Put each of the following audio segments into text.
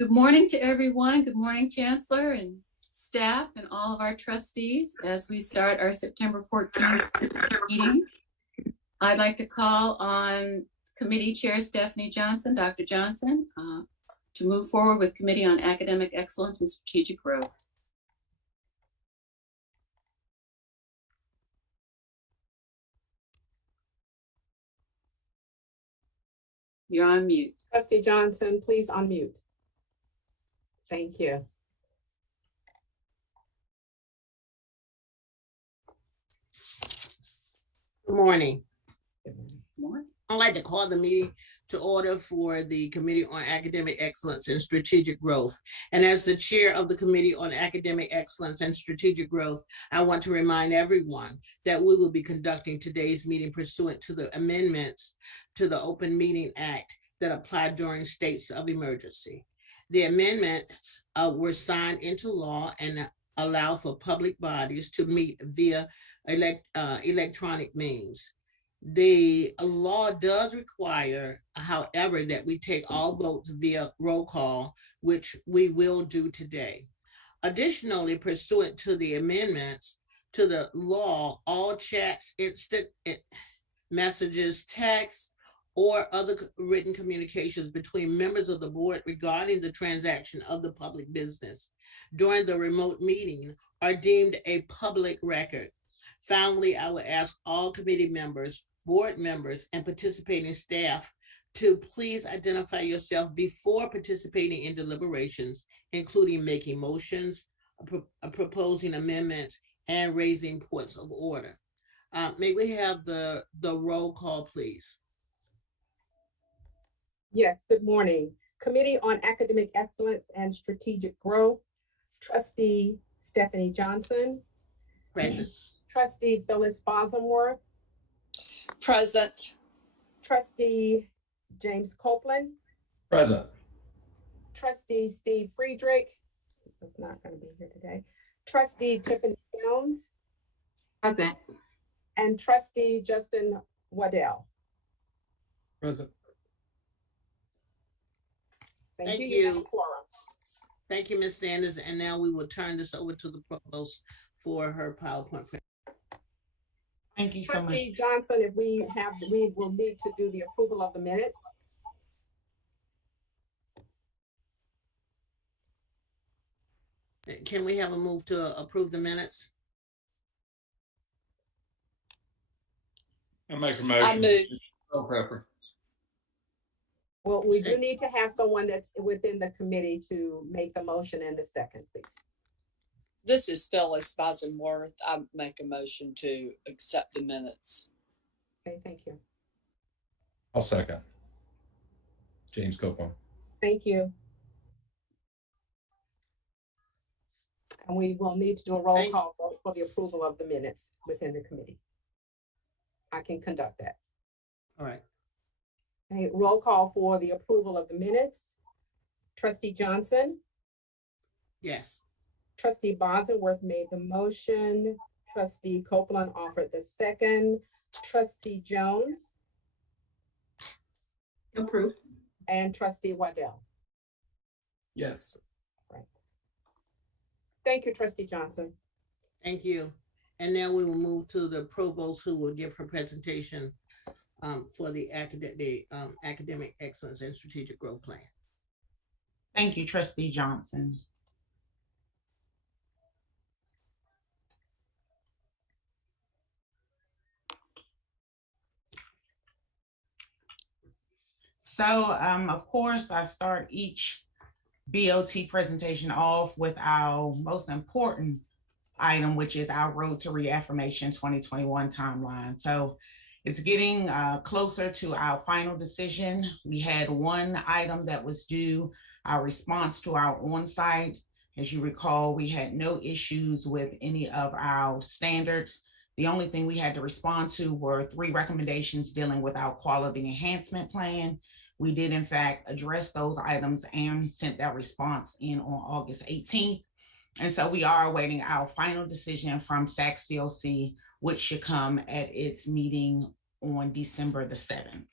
Good morning to everyone. Good morning, Chancellor and staff and all of our trustees as we start our September 14th meeting. I'd like to call on Committee Chair Stephanie Johnson, Dr. Johnson, to move forward with Committee on Academic Excellence and Strategic Growth. You're on mute. Trustee Johnson, please unmute. Thank you. Good morning. Good morning. I'd like to call the meeting to order for the Committee on Academic Excellence and Strategic Growth. And as the chair of the Committee on Academic Excellence and Strategic Growth, I want to remind everyone that we will be conducting today's meeting pursuant to the amendments to the Open Meeting Act that apply during states of emergency. The amendments were signed into law and allow for public bodies to meet via electronic means. The law does require, however, that we take all votes via roll call, which we will do today. Additionally, pursuant to the amendments to the law, all chats, instant messages, texts, or other written communications between members of the board regarding the transaction of the public business during the remote meeting are deemed a public record. Finally, I would ask all committee members, board members, and participating staff to please identify yourself before participating in deliberations, including making motions, proposing amendments, and raising points of order. May we have the roll call, please? Yes, good morning. Committee on Academic Excellence and Strategic Growth, Trustee Stephanie Johnson. Present. Trustee Phyllis Bosworth. Present. Trustee James Copeland. Present. Trustee Steve Friedrich is not going to be here today. Trustee Tiffany Jones. Present. And Trustee Justin Waddell. Present. Thank you. Thank you, Ms. Sanders. And now we will turn this over to the provost for her PowerPoint. Thank you so much. Trustee Johnson, if we will need to do the approval of the minutes. Can we have a move to approve the minutes? I make a motion. I move. Pepper. Well, we do need to have someone that's within the committee to make the motion in the second, please. This is Phyllis Bosworth. I make a motion to accept the minutes. Okay, thank you. I'll second. James Copeland. Thank you. And we will need to do a roll call vote for the approval of the minutes within the committee. I can conduct that. All right. Okay, roll call for the approval of the minutes. Trustee Johnson. Yes. Trustee Bosworth made the motion. Trustee Copeland offered the second. Trustee Jones. Approved. And Trustee Waddell. Yes. Right. Thank you, Trustee Johnson. Thank you. And now we will move to the provost, who will give her presentation for the Academic Excellence and Strategic Growth Plan. Thank you, Trustee Johnson. So, of course, I start each BOT presentation off with our most important item, which is our Road to Reaffirmation 2021 timeline. So it's getting closer to our final decision. We had one item that was due, our response to our on-site. As you recall, we had no issues with any of our standards. The only thing we had to respond to were 3 recommendations dealing with our quality enhancement plan. We did, in fact, address those items and sent that response in on August 18th. And so we are awaiting our final decision from SAC-COC, which should come at its meeting on December the 7th.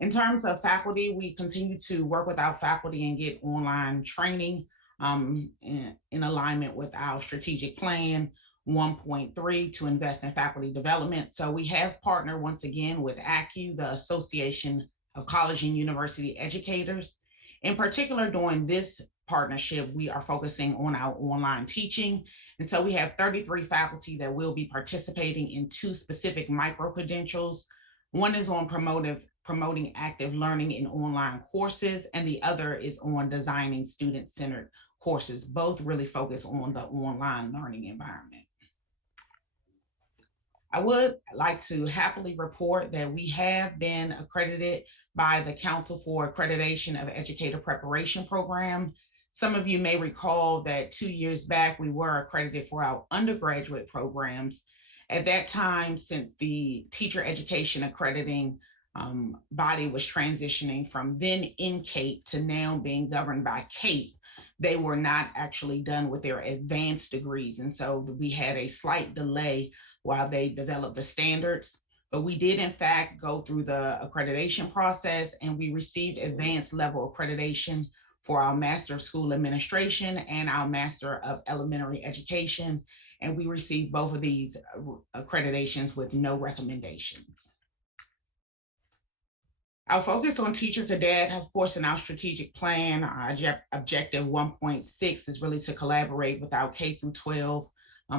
In terms of faculty, we continue to work with our faculty and get online training in alignment with our strategic plan 1.3 to invest in faculty development. So we have partnered once again with ECSU, the Association of College and University Educators. In particular, during this partnership, we are focusing on our online teaching. And so we have 33 faculty that will be participating in 2 specific micro-credentials. One is on promoting active learning in online courses, and the other is on designing student-centered courses. Both really focus on the online learning environment. I would like to happily report that we have been accredited by the Council for Accreditation of Educator Preparation Program. Some of you may recall that 2 years back, we were accredited for our undergraduate programs. At that time, since the teacher education accrediting body was transitioning from then NCAPE to now being governed by CAPE, they were not actually done with their advanced degrees. And so we had a slight delay while they developed the standards. But we did, in fact, go through the accreditation process, and we received advanced level accreditation for our Master of School Administration and our Master of Elementary Education. And we received both of these accreditations with no recommendations. Our focus on teacher cadet, of course, in our strategic plan, objective 1.6 is really to collaborate with our K through 12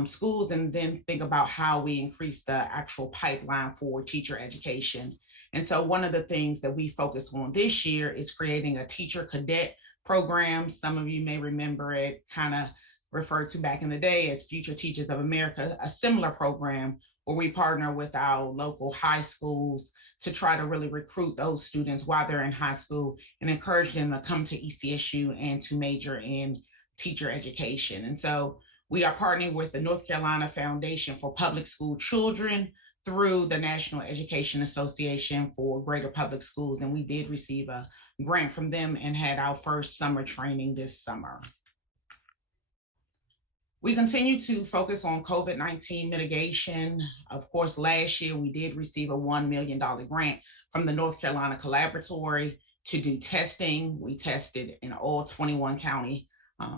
schools and then think about how we increase the actual pipeline for teacher education. And so one of the things that we focus on this year is creating a teacher cadet program. Some of you may remember it kind of referred to back in the day as Future Teachers of America, a similar program where we partner with our local high schools to try to really recruit those students while they're in high school and encourage them to come to ECSU and to major in teacher education. And so we are partnering with the North Carolina Foundation for Public School Children through the National Education Association for Greater Public Schools. And we did receive a grant from them and had our first summer training this summer. We continue to focus on COVID-19 mitigation. Of course, last year we did receive a $1 million grant from the North Carolina Collaboratory to do testing. We tested in all 21 county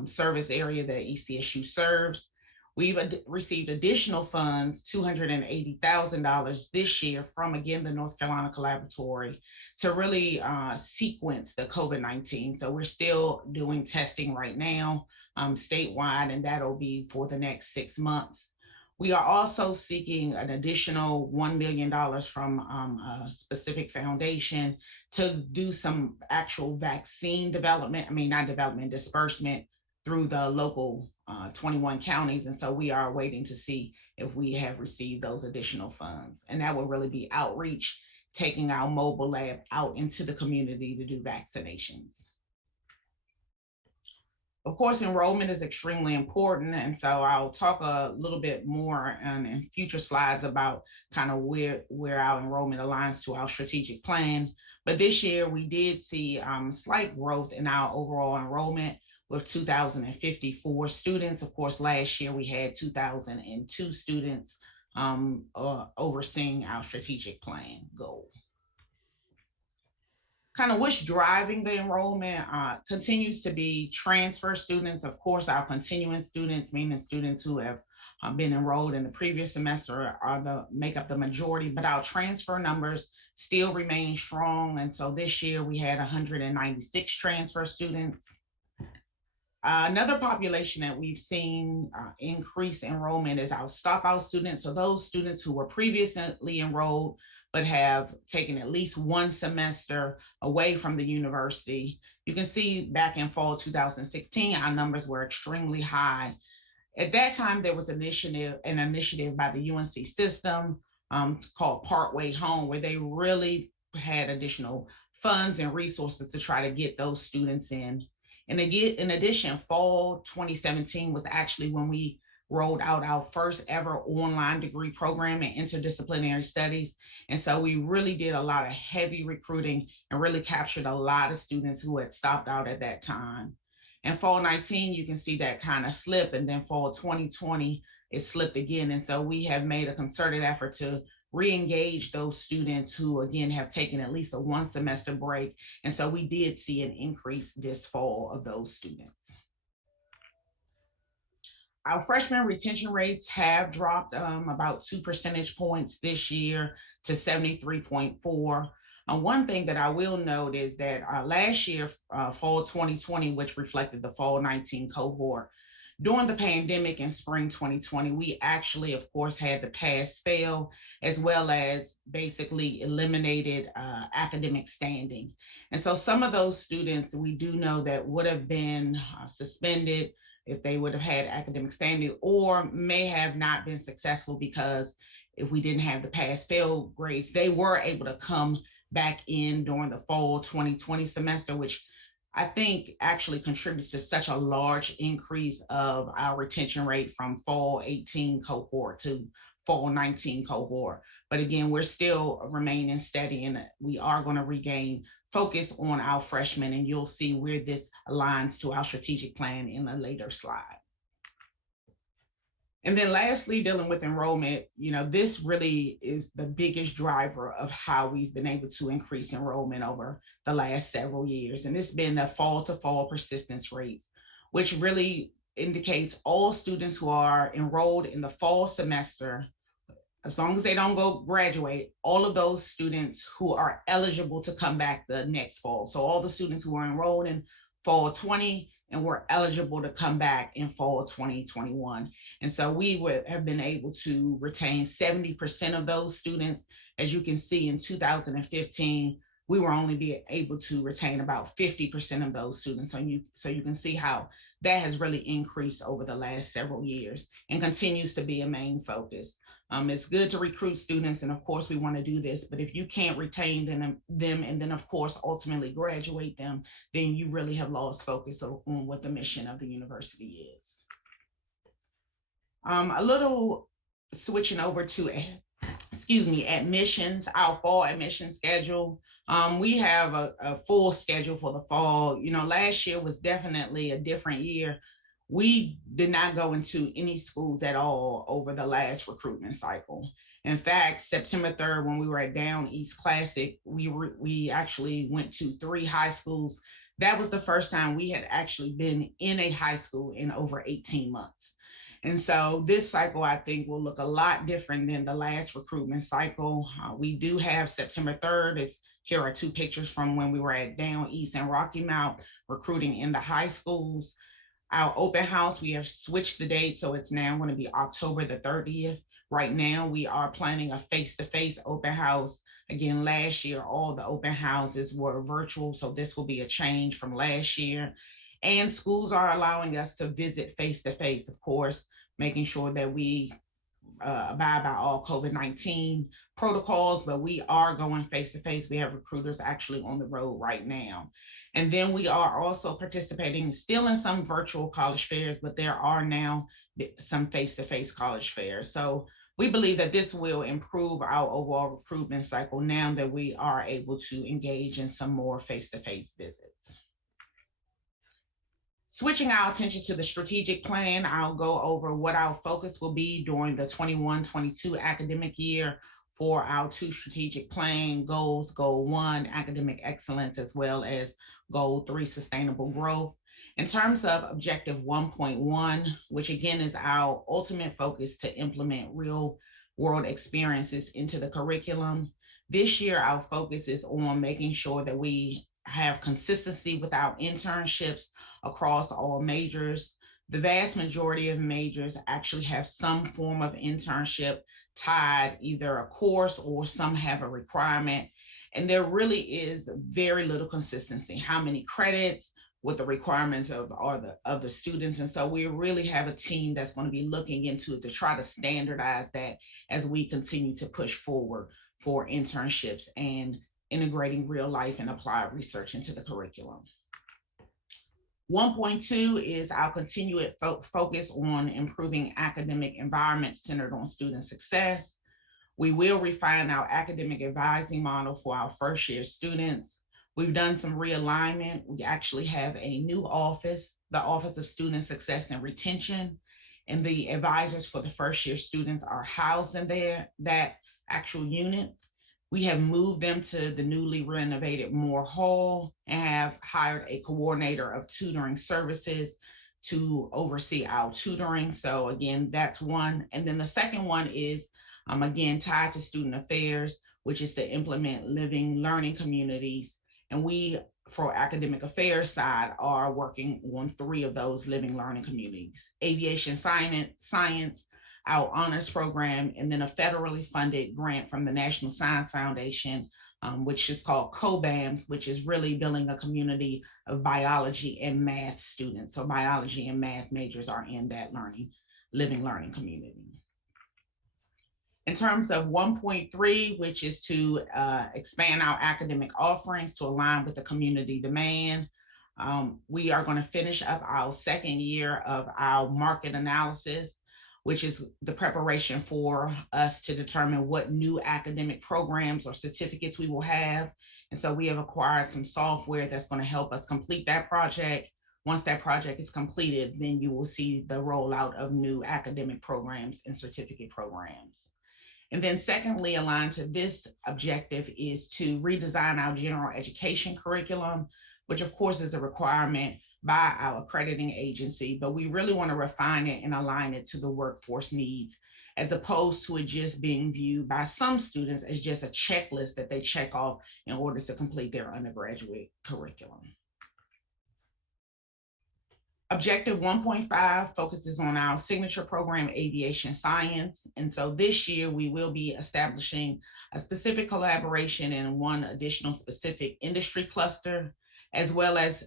service area that ECSU serves. We've received additional funds, $280,000 this year from, again, the North Carolina Collaboratory to really sequence the COVID-19. So we're still doing testing right now statewide, and that'll be for the next 6 months. We are also seeking an additional $1 million from a specific foundation to do some actual vaccine development, disbursement through the local 21 counties. And so we are waiting to see if we have received those additional funds. And that will really be outreach, taking our mobile lab out into the community to do vaccinations. Of course, enrollment is extremely important. And so I'll talk a little bit more in future slides about kind of where our enrollment aligns to our strategic plan. But this year we did see slight growth in our overall enrollment with 2,054 students. Of course, last year we had 2,002 students overseeing our strategic plan goal. Kind of what's driving the enrollment continues to be transfer students. Of course, our continuing students, meaning students who have been enrolled in the previous semester, make up the majority, but our transfer numbers still remain strong. And so this year we had 196 transfer students. Another population that we've seen increase enrollment is our stopout students. So those students who were previously enrolled but have taken at least one semester away from the university. You can see back in fall 2016, our numbers were extremely high. At that time, there was an initiative by the UNC system called Partway Home, where they really had additional funds and resources to try to get those students in. And again, in addition, fall 2017 was actually when we rolled out our first ever online degree program in interdisciplinary studies. And so we really did a lot of heavy recruiting and really captured a lot of students who had stopped out at that time. In fall 19, you can see that kind of slip, and then fall 2020, it slipped again. And so we have made a concerted effort to re-engage those students who, again, have taken at least a 1 semester break. And so we did see an increase this fall of those students. Our freshman retention rates have dropped about 2 percentage points this year to 73.4. One thing that I will note is that last year, fall 2020, which reflected the fall 19 cohort, during the pandemic in spring 2020, we actually, of course, had the pass-fail, as well as basically eliminated academic standing. And so some of those students we do know that would have been suspended if they would have had academic standing, or may have not been successful because if we didn't have the pass-fail grades, they were able to come back in during the fall 2020 semester, which I think actually contributes to such a large increase of our retention rate from fall 18 cohort to fall 19 cohort. But again, we're still remaining steady, and we are going to regain focus on our freshmen, and you'll see where this aligns to our strategic plan in a later slide. And then lastly, dealing with enrollment, this really is the biggest driver of how we've been able to increase enrollment over the last several years. And it's been the fall to fall persistence rates, which really indicates all students who are enrolled in the fall semester, as long as they don't go graduate, all of those students who are eligible to come back the next fall. So all the students who are enrolled in fall 20 and were eligible to come back in fall 2021. And so we would have been able to retain 70% of those students. As you can see, in 2015, we were only being able to retain about 50% of those students. So you can see how that has really increased over the last several years and continues to be a main focus. It's good to recruit students, and of course we want to do this, but if you can't retain them and then of course ultimately graduate them, then you really have lost focus on what the mission of the university is. A little switching over to, admissions, our fall admission schedule. We have a full schedule for the fall. Last year was definitely a different year. We did not go into any schools at all over the last recruitment cycle. In fact, September 3rd, when we were at Down East Classic, we actually went to 3 high schools. That was the first time we had actually been in a high school in over 18 months. And so this cycle, I think, will look a lot different than the last recruitment cycle. We do have September 3rd. Here are 2 pictures from when we were at Down East and Rocky Mount recruiting in the high schools. Our open house, we have switched the date, so it's now going to be October the 30th. Right now, we are planning a face-to-face open house. Again, last year, all the open houses were virtual, so this will be a change from last year. And schools are allowing us to visit face-to-face, of course, making sure that we abide by all COVID-19 protocols, but we are going face-to-face. We have recruiters actually on the road right now. And then we are also participating still in some virtual college fairs, but there are now some face-to-face college fairs. So we believe that this will improve our overall recruitment cycle now that we are able to engage in some more face-to-face visits. Switching our attention to the strategic plan, I'll go over what our focus will be during the 21-22 academic year for our 2 strategic plan goals, Goal 1, academic excellence, as well as Goal 3, sustainable growth. In terms of Objective 1.1, which again is our ultimate focus to implement real world experiences into the curriculum, this year our focus is on making sure that we have consistency with our internships across all majors. The vast majority of majors actually have some form of internship tied, either a course or some have a requirement. And there really is very little consistency. How many credits, what the requirements of the students. And so we really have a team that's going to be looking into it to try to standardize that as we continue to push forward for internships and integrating real life and applied research into the curriculum. 1.2 is our continued focus on improving academic environments centered on student success. We will refine our academic advising model for our first year students. We've done some realignment. We actually have a new office, the Office of Student Success and Retention, and the advisors for the first year students are housed in there. That actual unit. We have moved them to the newly renovated Moore Hall and have hired a coordinator of tutoring services to oversee our tutoring. So again, that's one. And then the second one is, again, tied to student affairs, which is to implement living learning communities. And we, for academic affairs side, are working on 3 of those living learning communities: aviation science, our honors program, and then a federally funded grant from the National Science Foundation, which is called COBAMS, which is really building a community of biology and math students. So biology and math majors are in that living learning community. In terms of 1.3, which is to expand our academic offerings to align with the community demand, we are going to finish up our second year of our market analysis, which is the preparation for us to determine what new academic programs or certificates we will have. And so we have acquired some software that's going to help us complete that project. Once that project is completed, then you will see the rollout of new academic programs and certificate programs. And then secondly, aligned to this objective is to redesign our general education curriculum, which of course is a requirement by our accrediting agency, but we really want to refine it and align it to the workforce needs, as opposed to it just being viewed by some students as just a checklist that they check off in order to complete their undergraduate curriculum. Objective 1.5 focuses on our signature program, aviation science. And so this year we will be establishing a specific collaboration and one additional specific industry cluster, as well as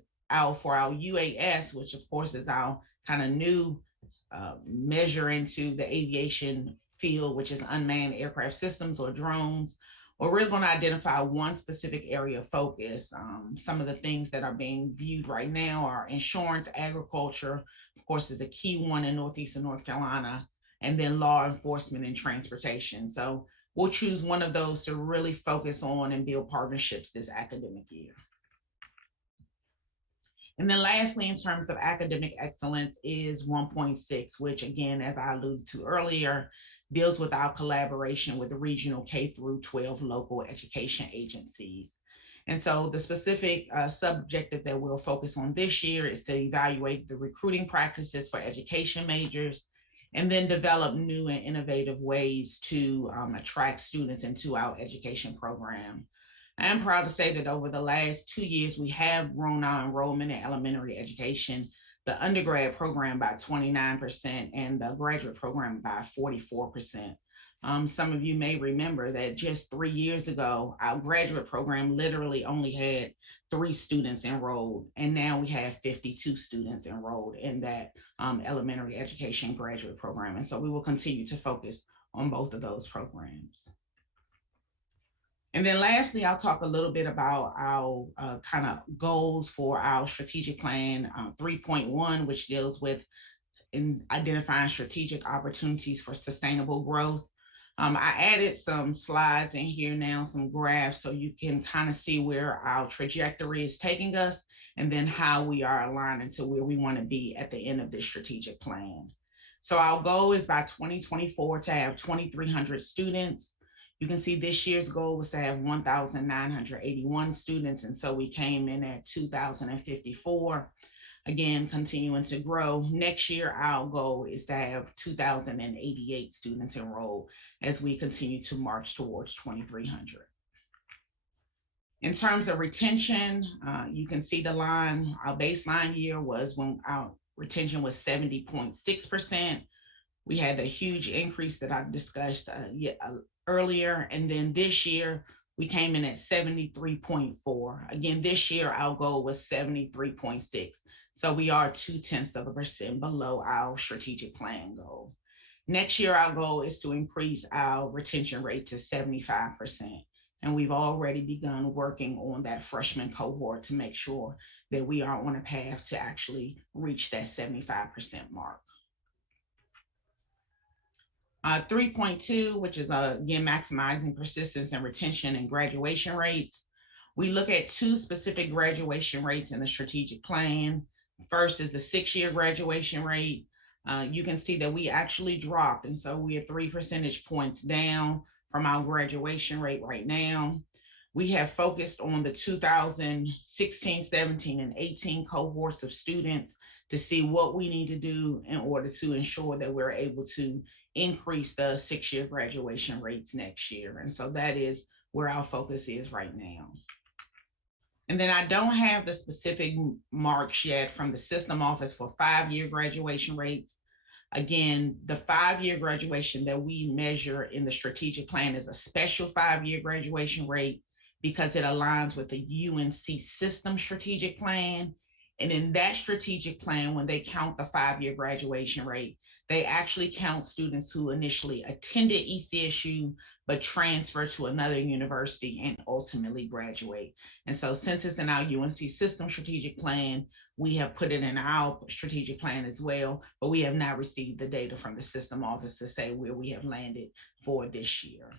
for our UAS, which of course is our kind of new measure into the aviation field, which is unmanned aircraft systems or drones. Or we're going to identify one specific area of focus. Some of the things that are being viewed right now are insurance, agriculture, of course, is a key one in Northeastern North Carolina, and then law enforcement and transportation. So we'll choose one of those to really focus on and build partnerships this academic year. And then lastly, in terms of academic excellence is 1.6, which again, as I alluded to earlier, deals with our collaboration with the regional K-12 local education agencies. And so the specific subjective that we'll focus on this year is to evaluate the recruiting practices for education majors, and then develop new and innovative ways to attract students into our education program. I am proud to say that over the last 2 years, we have grown our enrollment in elementary education, the undergrad program by 29% and the graduate program by 44%. Some of you may remember that just 3 years ago, our graduate program literally only had 3 students enrolled, and now we have 52 students enrolled in that elementary education graduate program. And so we will continue to focus on both of those programs. And then lastly, I'll talk a little bit about our kind of goals for our strategic plan 3.1, which deals with identifying strategic opportunities for sustainable growth. I added some slides in here now, some graphs, so you can kind of see where our trajectory is taking us and then how we are aligning to where we want to be at the end of this strategic plan. So our goal is by 2024 to have 2,300 students. You can see this year's goal was to have 1,981 students, and so we came in at 2,054. Again, continuing to grow. Next year, our goal is to have 2,088 students enrolled as we continue to march towards 2,300. In terms of retention, you can see the line. Our baseline year was when our retention was 70.6%. We had a huge increase that I discussed earlier. And then this year, we came in at 73.4. Again, this year, our goal was 73.6. So we are 0.2% below our strategic plan goal. Next year, our goal is to increase our retention rate to 75%. And we've already begun working on that freshman cohort to make sure that we are on a path to actually reach that 75% mark. 3.2, which is again, maximizing persistence and retention and graduation rates. We look at 2 specific graduation rates in the strategic plan. First is the 6-year graduation rate. You can see that we actually dropped, and so we are 3 percentage points down from our graduation rate right now. We have focused on the 2016, 17, and 18 cohorts of students to see what we need to do in order to ensure that we're able to increase the 6-year graduation rates next year. And so that is where our focus is right now. And then I don't have the specific marks yet from the system office for 5-year graduation rates. Again, the 5-year graduation that we measure in the strategic plan is a special 5-year graduation rate because it aligns with the UNC system strategic plan. And in that strategic plan, when they count the 5-year graduation rate, they actually count students who initially attended ECSU, but transfer to another university and ultimately graduate. And so since it's in our UNC system strategic plan, we have put it in our strategic plan as well, but we have not received the data from the system office to say where we have landed for this year.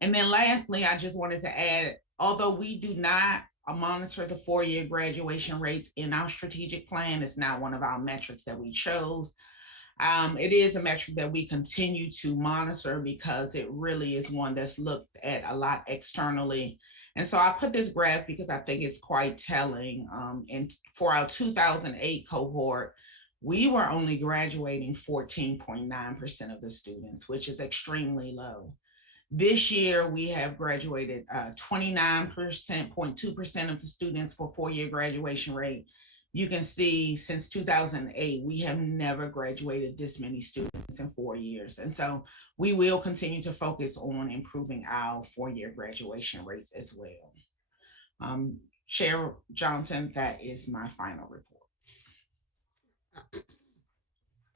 And then lastly, I just wanted to add, although we do not monitor the 4-year graduation rates in our strategic plan, it's not one of our metrics that we chose. It is a metric that we continue to monitor because it really is one that's looked at a lot externally. And so I put this graph because I think it's quite telling. And for our 2008 cohort, we were only graduating 14.9% of the students, which is extremely low. This year, we have graduated 29.2% of the students for 4-year graduation rate. You can see since 2008, we have never graduated this many students in 4 years. And so we will continue to focus on improving our 4-year graduation rates as well. Chair Johnson, that is my final report.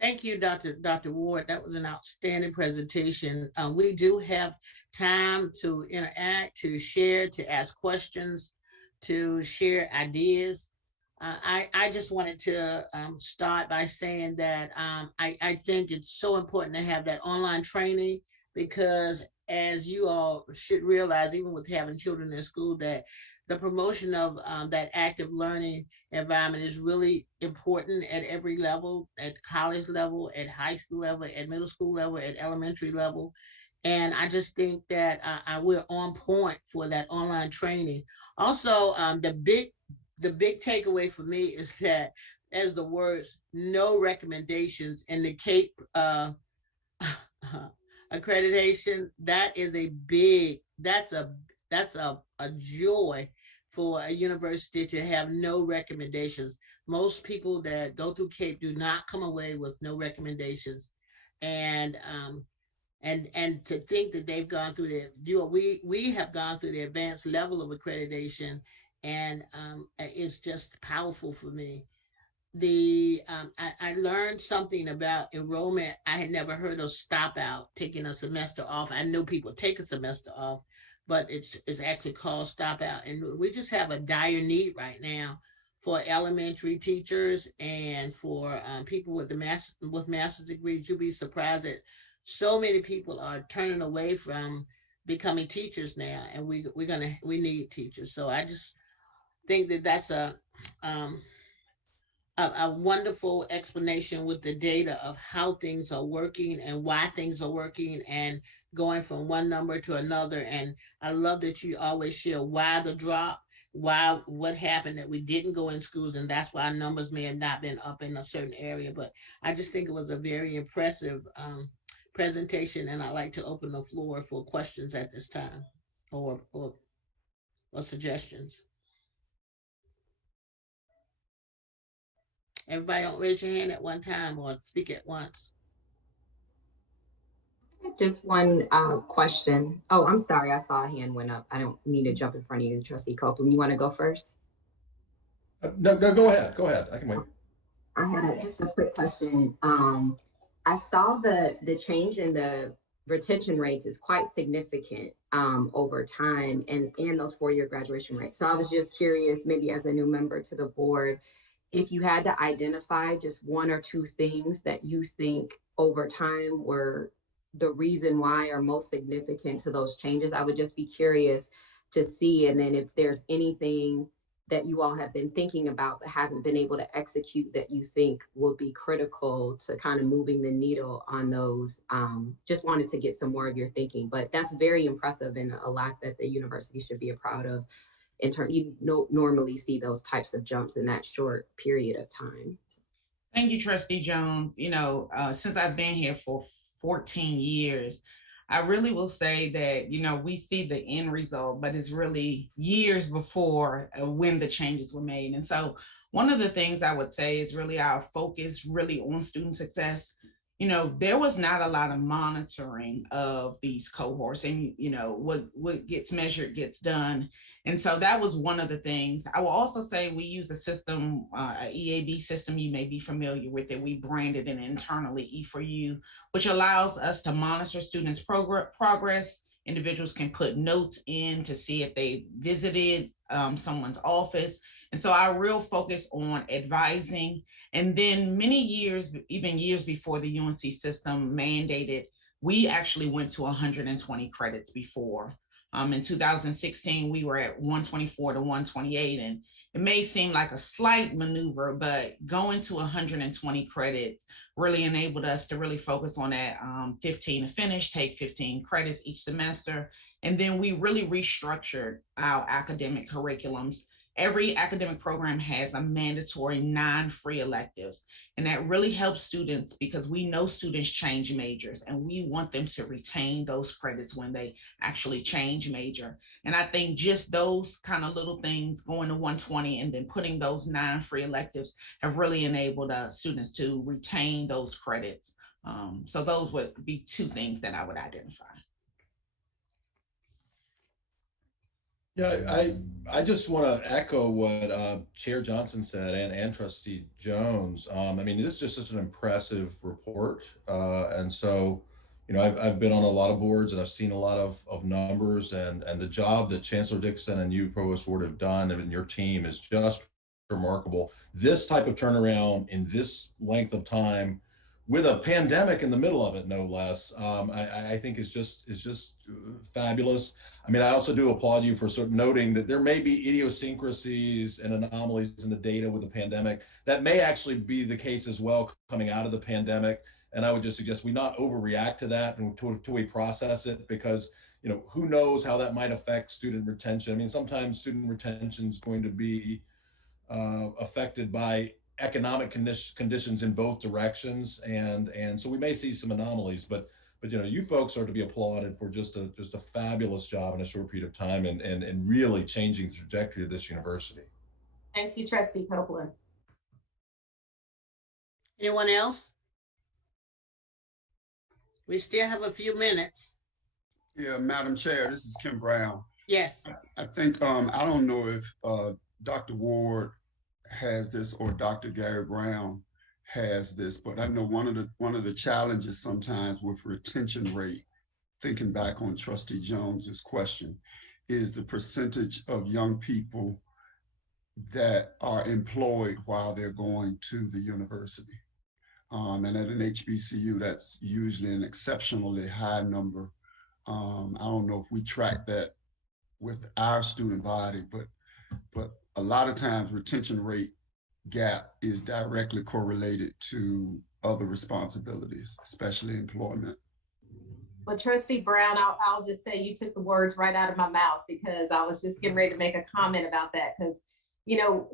Thank you, Dr. Ward. That was an outstanding presentation. We do have time to interact, to share, to ask questions, to share ideas. I just wanted to start by saying that I think it's so important to have that online training because as you all should realize, even with having children in school, that the promotion of that active learning environment is really important at every level, at college level, at high school level, at middle school level, at elementary level. And I just think that we're on point for that online training. Also, the big takeaway for me is that as the words no recommendations in the CAPE accreditation, that is that's a joy for a university to have no recommendations. Most people that go through CAPE do not come away with no recommendations. And to think that they've gone through we have gone through the advanced level of accreditation, and it's just powerful for me. I learned something about enrollment. I had never heard of stop out, taking a semester off. I know people take a semester off, but it's actually called stop out. And we just have a dire need right now for elementary teachers and for people with master's degrees. You'll be surprised that so many people are turning away from becoming teachers now, and we need teachers. So I just think that that's a wonderful explanation with the data of how things are working and why things are working and going from one number to another. And I love that you always share why the drop, what happened that we didn't go in schools, and that's why our numbers may have not been up in a certain area. But I just think it was a very impressive presentation, and I'd like to open the floor for questions at this time or suggestions. Everybody don't raise your hand at one time or speak at once. Just one question. Oh, I'm sorry. I saw a hand went up. I don't mean to jump in front of you, Trustee Copeland. You want to go first? No, go ahead. Go ahead. I can wait. I had just a quick question. I saw the change in the retention rates is quite significant over time and those 4-year graduation rates. So I was just curious, maybe as a new member to the board, if you had to identify just one or two things that you think over time were the reason why are most significant to those changes, I would just be curious to see. And then if there's anything that you all have been thinking about but haven't been able to execute that you think will be critical to kind of moving the needle on those? Just wanted to get some more of your thinking, but that's very impressive and a lot that the university should be proud of. In terms, you don't normally see those types of jumps in that short period of time. Thank you, Trustee Jones. Since I've been here for 14 years, I really will say that, we see the end result, but it's really years before when the changes were made. And so one of the things I would say is really our focus really on student success. There was not a lot of monitoring of these cohorts, and, what gets measured gets done. And so that was one of the things. I will also say we use a system, a EAB system. You may be familiar with it. We branded it internally E4U, which allows us to monitor students' progress. Individuals can put notes in to see if they visited someone's office. And so our real focus on advising, and then many years, even years before the UNC system mandated, we actually went to 120 credits before. In 2016, we were at 124 to 128, and it may seem like a slight maneuver, but going to 120 credits really enabled us to really focus on that 15 to finish, take 15 credits each semester. And then we really restructured our academic curriculums. Every academic program has a mandatory 9 free electives. And that really helps students because we know students change majors and we want them to retain those credits when they actually change major. And I think just those kind of little things, going to 120 and then putting those 9 free electives, have really enabled students to retain those credits. So those would be 2 things that I would identify. Yeah, I just want to echo what Chair Johnson said and Trustee Jones. I mean, this is just such an impressive report. And so, I've been on a lot of boards and I've seen a lot of numbers, and the job that Chancellor Dixon and you, Provost Ward, have done and your team is just remarkable. This type of turnaround in this length of time, with a pandemic in the middle of it, no less, I think is just fabulous. I mean, I also do applaud you for sort of noting that there may be idiosyncrasies and anomalies in the data with the pandemic. That may actually be the case as well coming out of the pandemic. And I would just suggest we not overreact to that and to we process it, because, who knows how that might affect student retention. I mean, sometimes student retention is going to be affected by economic conditions in both directions. And so we may see some anomalies, but you folks are to be applauded for just a fabulous job in a short period of time and really changing the trajectory of this university. Thank you, Trustee Copeland. Anyone else? We still have a few minutes. Yeah, Madam Chair, this is Kim Brown. Yes. I think, I don't know if Dr. Ward has this or Dr. Gary Brown has this, but I know one of the challenges sometimes with retention rate, thinking back on Trustee Jones's question, is the percentage of young people that are employed while they're going to the university. And at an HBCU, that's usually an exceptionally high number. I don't know if we track that with our student body, but a lot of times retention rate gap is directly correlated to other responsibilities, especially employment. Well, Trustee Brown, I'll just say you took the words right out of my mouth, because I was just getting ready to make a comment about that. Because,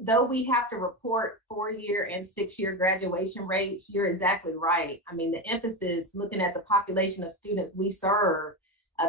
though we have to report 4-year and 6-year graduation rates, you're exactly right. I mean, the emphasis, looking at the population of students we serve,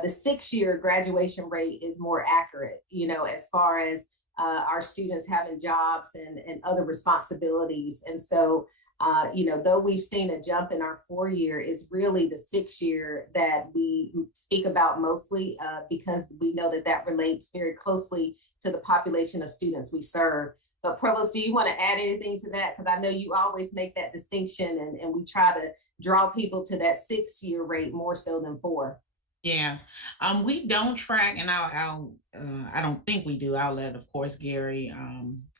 the 6-year graduation rate is more accurate, as far as our students having jobs and other responsibilities. And so, though we've seen a jump in our 4-year, is really the 6-year that we speak about mostly, because we know that relates very closely to the population of students we serve. But Provost, do you want to add anything to that? Because I know you always make that distinction, and we try to draw people to that 6-year rate more so than 4. Yeah, we don't track, and I don't think we do. I'll let, of course, Gary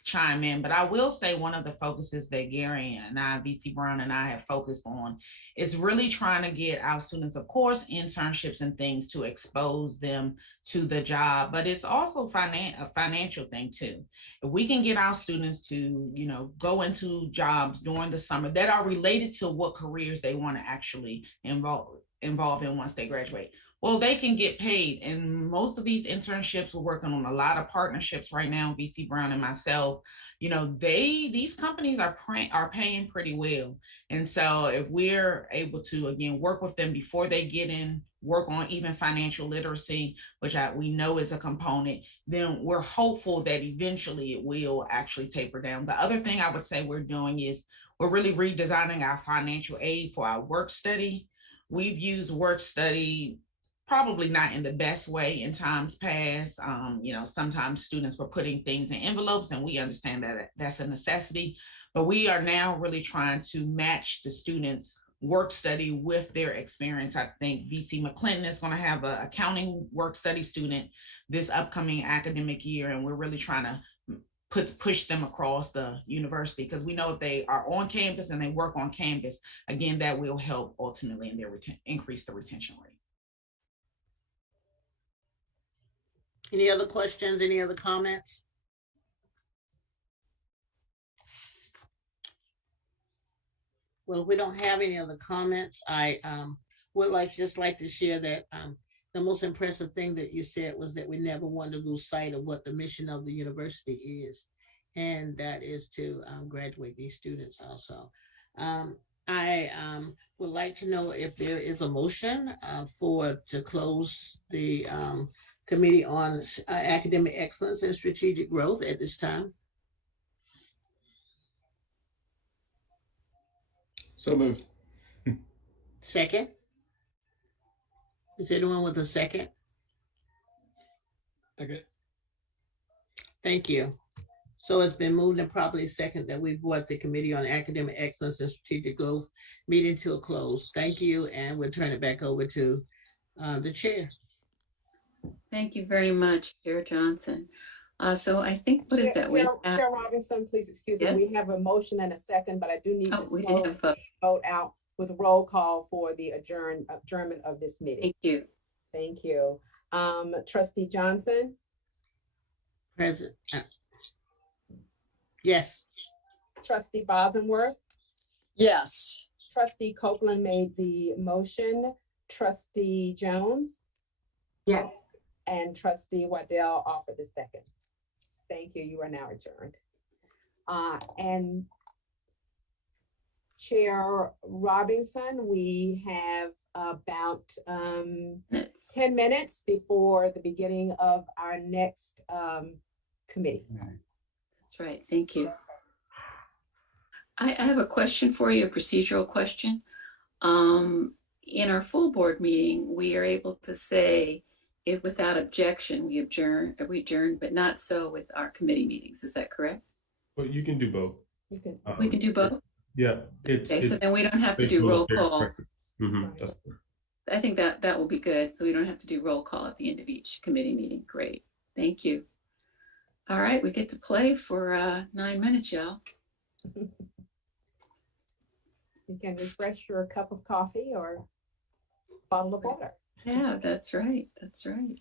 chime in, but I will say one of the focuses that Gary and I, VC Brown and I have focused on is really trying to get our students, of course, internships and things to expose them to the job, but it's also a financial thing too. If we can get our students to, go into jobs during the summer that are related to what careers they want to actually involve in once they graduate, well, they can get paid. And most of these internships, we're working on a lot of partnerships right now, VC Brown and myself. These companies are paying pretty well. And so if we're able to, again, work with them before they get in, work on even financial literacy, which we know is a component, then we're hopeful that eventually it will actually taper down. The other thing I would say we're doing is we're really redesigning our financial aid for our work study. We've used work study probably not in the best way in times past. Sometimes students were putting things in envelopes, and we understand that that's a necessity, but we are now really trying to match the students' work study with their experience. I think VC McClinton is going to have an accounting work study student this upcoming academic year, and we're really trying to push them across the university, because we know if they are on campus and they work on campus, again, that will help ultimately in their increase the retention rate. Any other questions? Any other comments? Well, if we don't have any other comments, I would just like to share that the most impressive thing that you said was that we never want to lose sight of what the mission of the university is, and that is to graduate these students also. I would like to know if there is a motion to close the Committee on Academic Excellence and Strategic Growth at this time. So moved. Second? Is anyone with a second? Okay. Thank you. So it's been moved and properly second that we brought the Committee on Academic Excellence and Strategic Growth meeting to a close. Thank you, and we'll turn it back over to the chair. Thank you very much, Chair Johnson. So I think, what is that? Chair Robinson, please excuse me. Yes? We have a motion and a second, but I do need to we didn't have a vote out with a roll call for the adjournment of this meeting. Thank you. Thank you. Trustee Johnson? Present. Yes. Trustee Bosworth? Yes. Trustee Copeland made the motion. Trustee Jones? Yes. And Trustee Waddell offered the second. Thank you. You are now adjourned. And Chair Robinson, we have about 10 minutes before the beginning of our next committee. That's right. Thank you. I have a question for you, a procedural question. In our full board meeting, we are able to say, if without objection, we adjourn, but not so with our committee meetings. Is that correct? Well, you can do both. We can do both? Yeah. Okay, so then we don't have to do roll call. Mm-hmm. I think that will be good. So we don't have to do roll call at the end of each committee meeting. Great. Thank you. All right, we get to play for 9 minutes, y'all. You can refresh your cup of coffee or bottle of water. Yeah, that's right. That's right.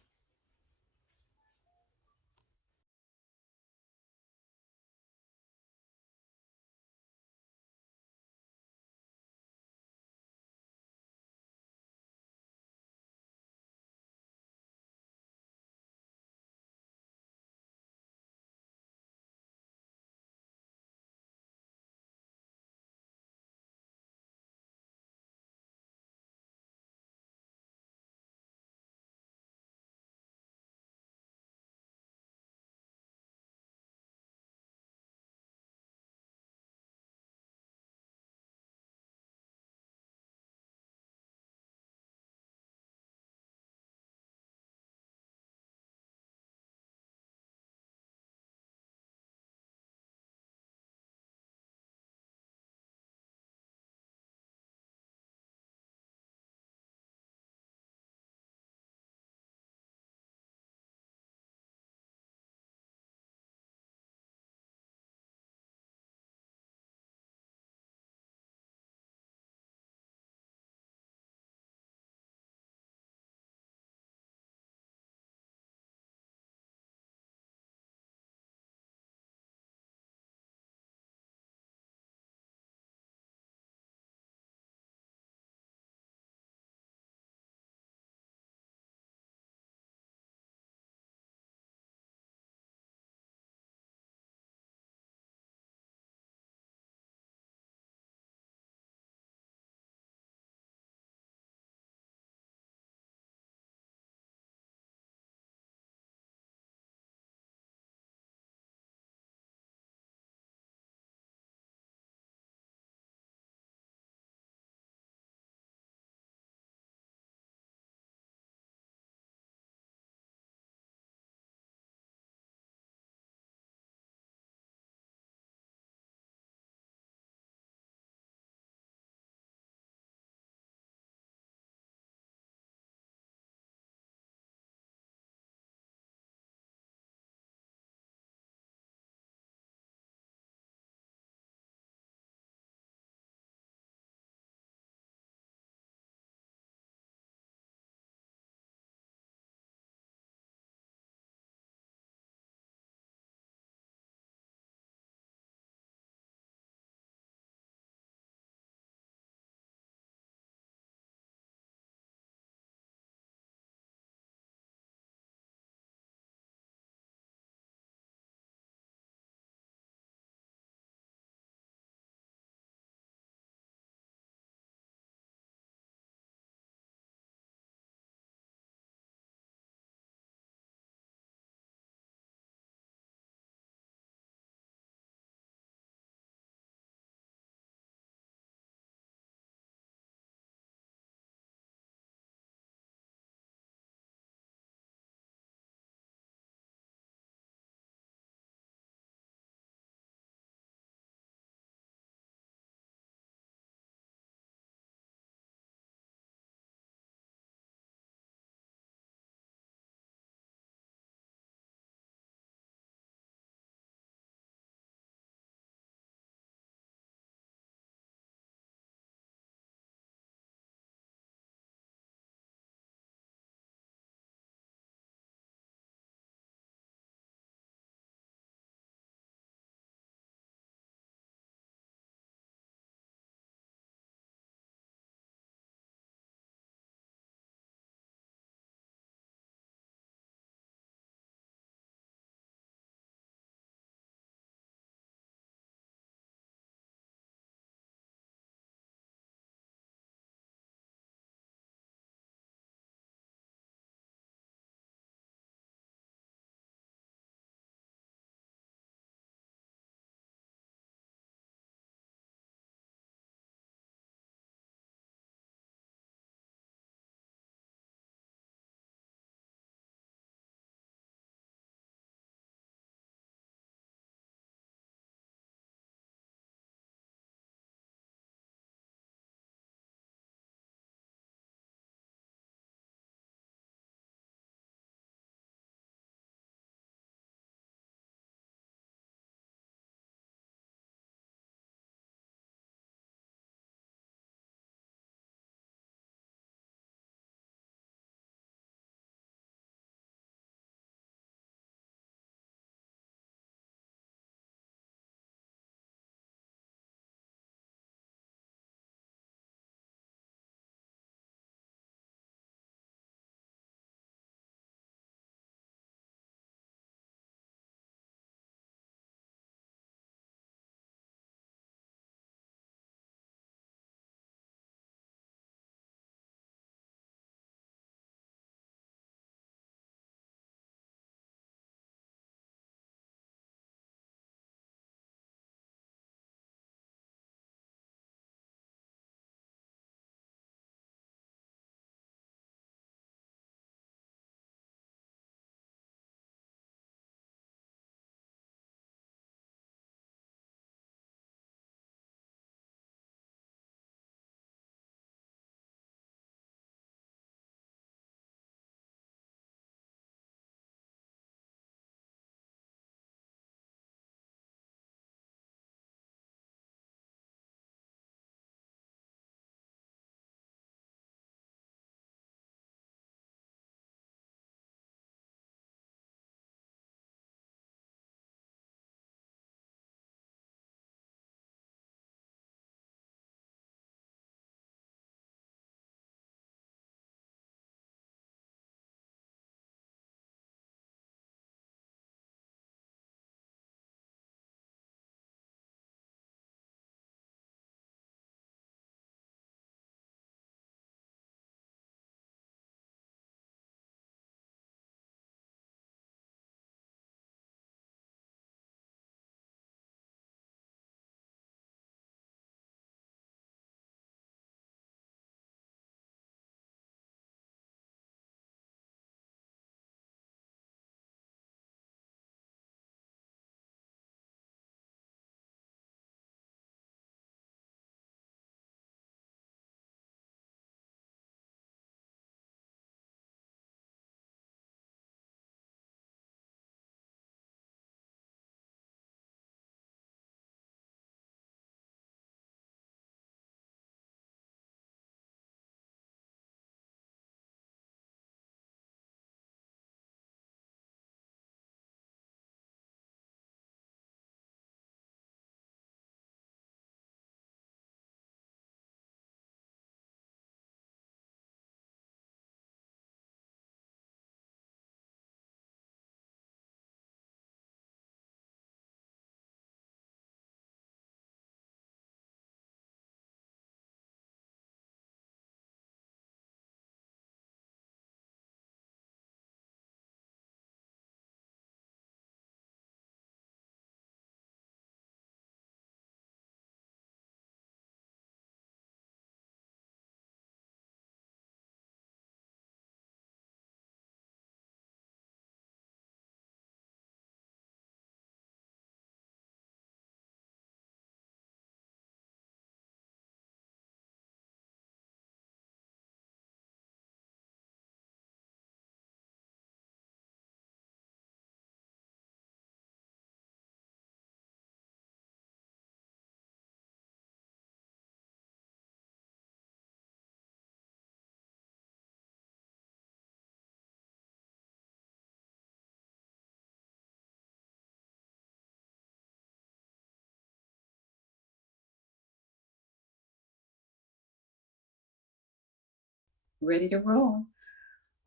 ready to roll.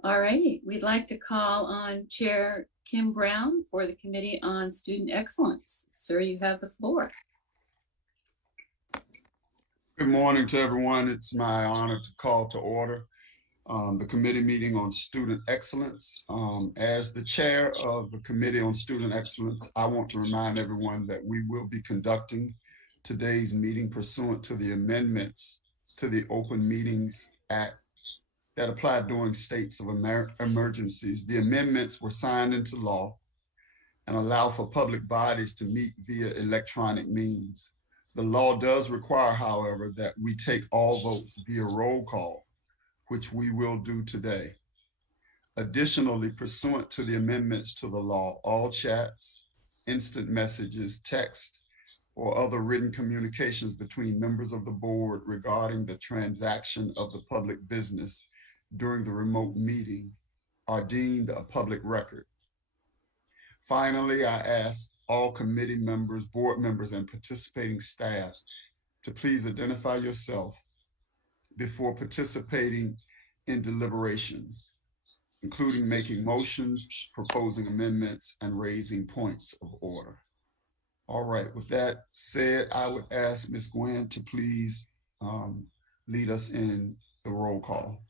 All right, we'd like to call on Chair Kim Brown for the Committee on Student Excellence. Sir, you have the floor. Good morning to everyone. It's my honor to call to order the committee meeting on student excellence. As the chair of the Committee on Student Excellence, I want to remind everyone that we will be conducting today's meeting pursuant to the amendments to the Open Meetings Act that apply during states of emergencies. The amendments were signed into law and allow for public bodies to meet via electronic means. The law does require, however, that we take all votes via roll call, which we will do today. Additionally, pursuant to the amendments to the law, all chats, instant messages, text, or other written communications between members of the board regarding the transaction of the public business during the remote meeting are deemed a public record. Finally, I ask all committee members, board members, and participating staff to please identify yourself before participating in deliberations, including making motions, proposing amendments, and raising points of order. All right, with that said, I would ask Ms. Gwen to please lead us in the roll call.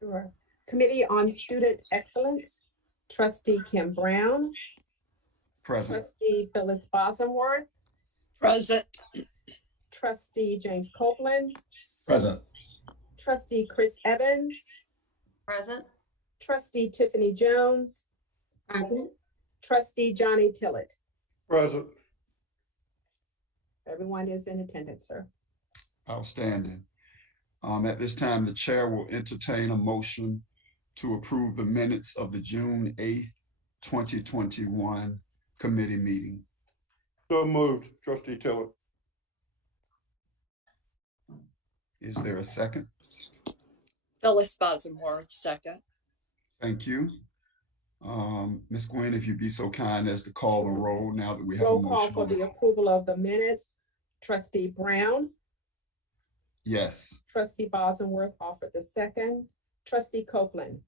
Sure. Committee on Student Excellence, Trustee Kim Brown. Present. Trustee Phyllis Bosworth. Present. Trustee James Copeland. Present. Trustee Chris Evans. Present. Trustee Tiffany Jones. Present. Trustee Johnny Tillett. Present. Everyone is in attendance, sir. Outstanding. At this time, the chair will entertain a motion to approve the minutes of the June 8th, 2021 committee meeting. So moved, Trustee Tillett. Is there a second? Phyllis Bosworth, second. Thank you. Ms. Gwen, if you'd be so kind as to call the roll now that we have a Roll call motion. for the approval of the minutes. Trustee Brown. Yes. Trustee Bosworth offered the second. Trustee Copeland.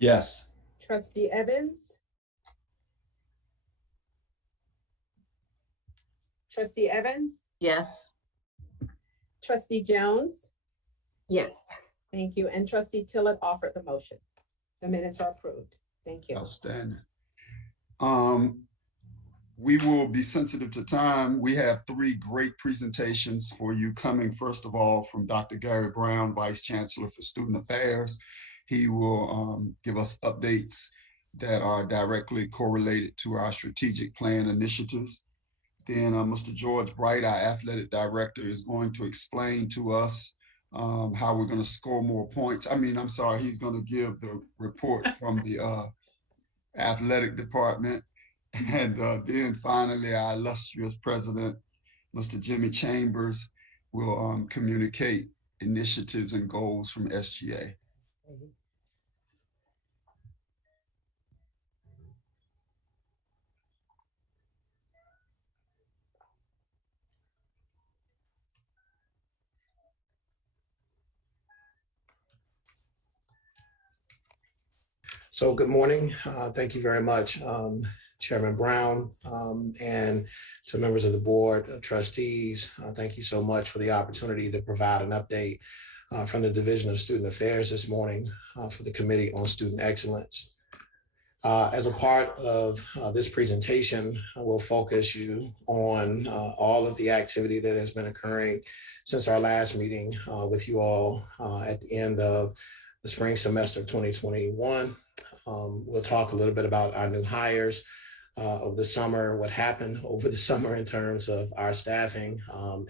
Yes. Trustee Evans. Trustee Evans. Yes. Trustee Jones. Yes. Thank you. And Trustee Tillett offered the motion. The minutes are approved. Thank you. Outstanding. We will be sensitive to time. We have three great presentations for you coming, first of all, from Dr. Gary Brown, Vice Chancellor for Student Affairs. He will give us updates that are directly correlated to our strategic plan initiatives. Then Mr. George Bright, our athletic director, is going to explain to us how we're going to score more points. He's going to give the report from the athletic department. And then finally, our illustrious president, Mr. Jimmy Chambers, will communicate initiatives and goals from SGA. So good morning. Thank you very much, Chairman Brown, and to members of the board of trustees. Thank you so much for the opportunity to provide an update from the Division of Student Affairs this morning for the Committee on Student Excellence. As a part of this presentation, we'll focus you on all of the activity that has been occurring since our last meeting with you all at the end of the spring semester of 2021. We'll talk a little bit about our new hires over the summer, what happened over the summer in terms of our staffing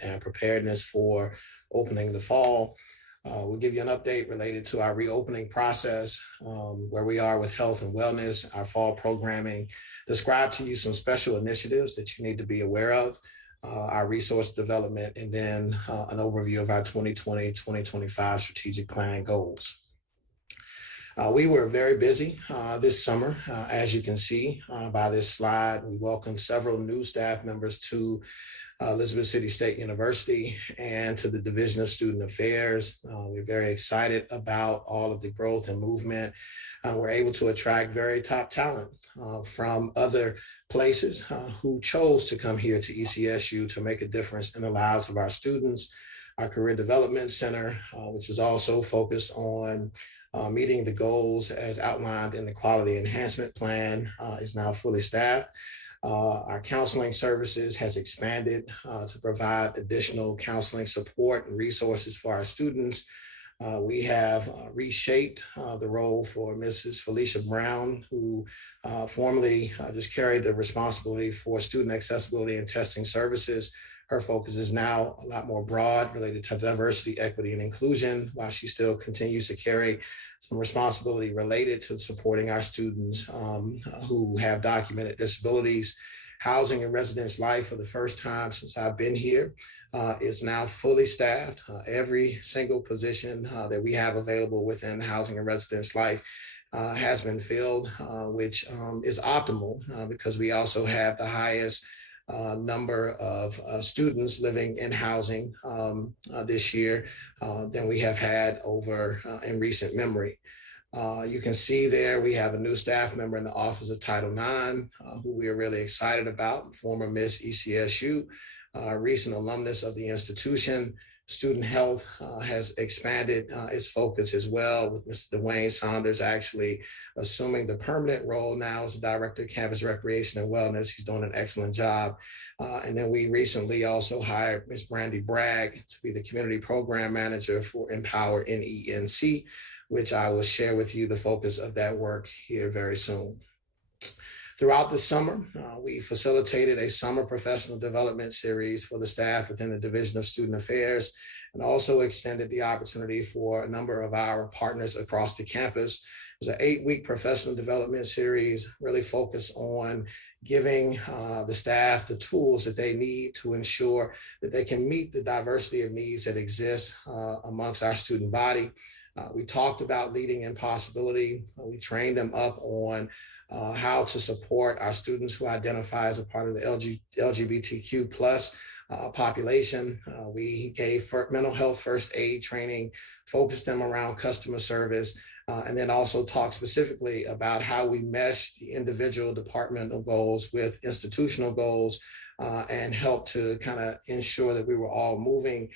and preparedness for opening the fall. We'll give you an update related to our reopening process, where we are with health and wellness, our fall programming, describe to you some special initiatives that you need to be aware of, our resource development, and then an overview of our 2020-2025 strategic plan goals. We were very busy this summer. As you can see by this slide, we welcomed several new staff members to Elizabeth City State University, and to the Division of Student Affairs. We're very excited about all of the growth and movement. We're able to attract very top talent from other places who chose to come here to ECSU to make a difference in the lives of our students. Our Career Development Center, which is also focused on meeting the goals as outlined in the Quality Enhancement Plan, is now fully staffed. Our counseling services has expanded to provide additional counseling support and resources for our students. We have reshaped the role for Mrs. Felicia Brown, who formerly just carried the responsibility for student accessibility and testing services. Her focus is now a lot more broad, related to diversity, equity, and inclusion, while she still continues to carry some responsibility related to supporting our students who have documented disabilities. Housing and residence life, for the first time since I've been here, is now fully staffed. Every single position that we have available within housing and residence life has been filled, which is optimal because we also have the highest number of students living in housing this year than we have had over in recent memory. You can see there we have a new staff member in the Office of Title IX, who we are really excited about, former Miss ECSU, recent alumnus of the institution. Student health has expanded its focus as well, with Mr. Dwayne Saunders actually assuming the permanent role now as the Director of Campus Recreation and Wellness. He's doing an excellent job. And then we recently also hired Ms. Brandy Bragg to be the Community Program Manager for Empower NENC, which I will share with you the focus of that work here very soon. Throughout the summer, we facilitated a summer professional development series for the staff within the Division of Student Affairs, and also extended the opportunity for a number of our partners across the campus. It was an 8-week professional development series, really focused on giving the staff the tools that they need to ensure that they can meet the diversity of needs that exist amongst our student body. We talked about leading in possibility. We trained them up on how to support our students who identify as a part of the LGBTQ plus population. We gave mental health first aid training, focused them around customer service, and then also talked specifically about how we mesh the individual departmental goals with institutional goals and help to kind of ensure that we were all moving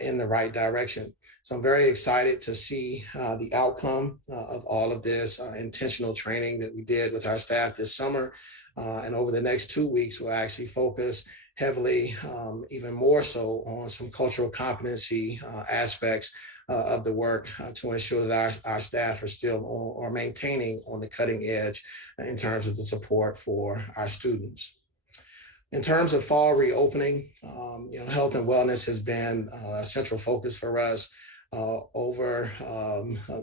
in the right direction. So I'm very excited to see the outcome of all of this intentional training that we did with our staff this summer. And over the next 2 weeks, we'll actually focus heavily, even more so, on some cultural competency aspects of the work to ensure that our staff are still or maintaining on the cutting edge in terms of the support for our students. In terms of fall reopening, health and wellness has been a central focus for us over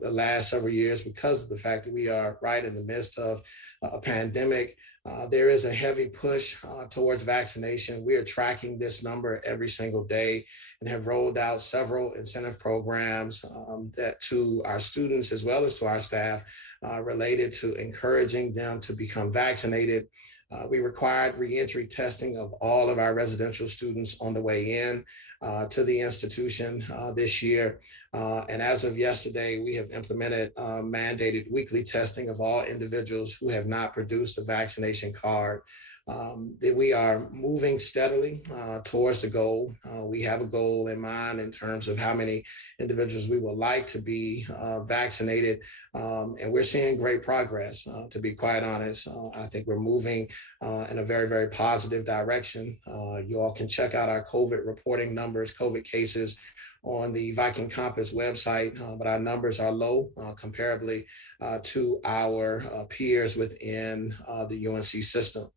the last several years because of the fact that we are right in the midst of a pandemic. There is a heavy push towards vaccination. We are tracking this number every single day and have rolled out several incentive programs that to our students as well as to our staff related to encouraging them to become vaccinated. We required reentry testing of all of our residential students on the way in to the institution this year. And as of yesterday, we have implemented mandated weekly testing of all individuals who have not produced a vaccination card. That we are moving steadily towards the goal. We have a goal in mind in terms of how many individuals we would like to be vaccinated. And we're seeing great progress, to be quite honest. I think we're moving in a very, very positive direction. You all can check out our COVID reporting numbers, COVID cases on the Viking Compass website, but our numbers are low comparably to our peers within the UNC system.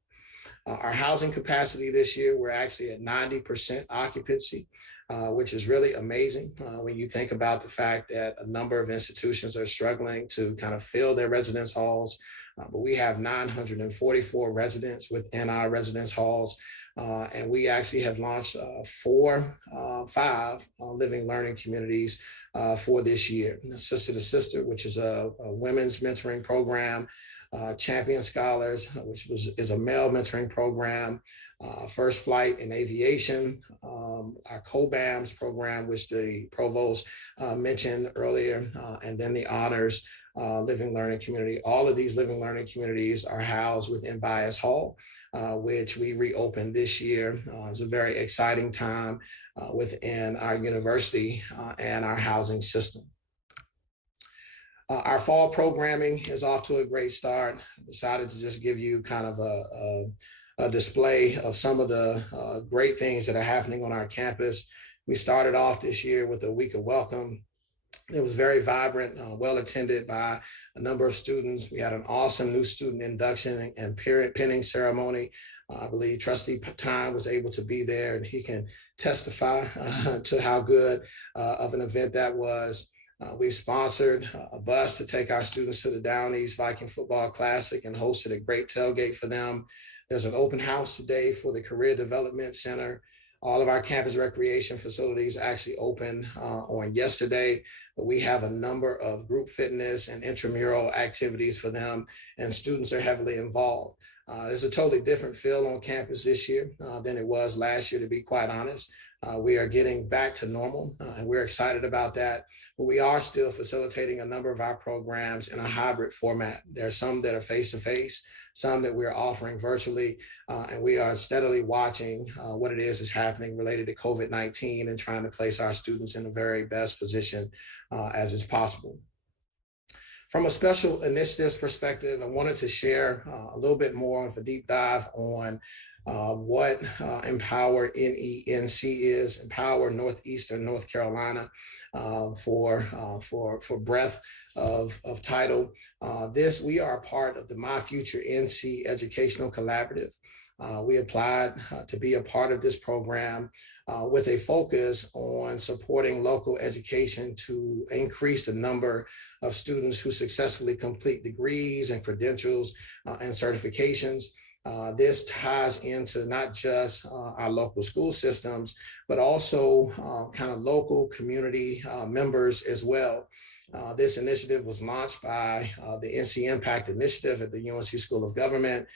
Our housing capacity this year, we're actually at 90% occupancy, which is really amazing when you think about the fact that a number of institutions are struggling to kind of fill their residence halls. But we have 944 residents within our residence halls. And we actually have launched 5 living learning communities for this year. Sister to Sister, which is a women's mentoring program. Champion Scholars, which is a male mentoring program, First Flight in Aviation, our COBAMS program, which the provost mentioned earlier, and then the Honors Living Learning Community. All of these living learning communities are housed within Bias Hall, which we reopened this year. It's a very exciting time within our university and our housing system. Our fall programming is off to a great start. I decided to just give you kind of a display of some of the great things that are happening on our campus. We started off this year with a week of welcome. It was very vibrant, well attended by a number of students. We had an awesome new student induction and period pinning ceremony. I believe Trustee Time was able to be there, and he can testify to how good of an event that was. We've sponsored a bus to take our students to the Down East Viking Football Classic and hosted a great tailgate for them. There's an open house today for the Career Development Center. All of our campus recreation facilities actually opened on yesterday, but we have a number of group fitness and intramural activities for them, and students are heavily involved. There's a totally different feel on campus this year than it was last year, to be quite honest. We are getting back to normal, and we're excited about that. But we are still facilitating a number of our programs in a hybrid format. There are some that are face-to-face, some that we're offering virtually, and we are steadily watching what it is happening related to COVID-19 and trying to place our students in the very best position as is possible. From a special initiatives perspective, I wanted to share a little bit more of a deep dive on what Empower NENC is, Empower Northeastern North Carolina, for breadth of title. We are a part of the My Future NC Educational Collaborative. We applied to be a part of this program with a focus on supporting local education to increase the number of students who successfully complete degrees and credentials and certifications. This ties into not just our local school systems, but also kind of local community members as well. This initiative was launched by the NC Impact Initiative at the UNC School of Government.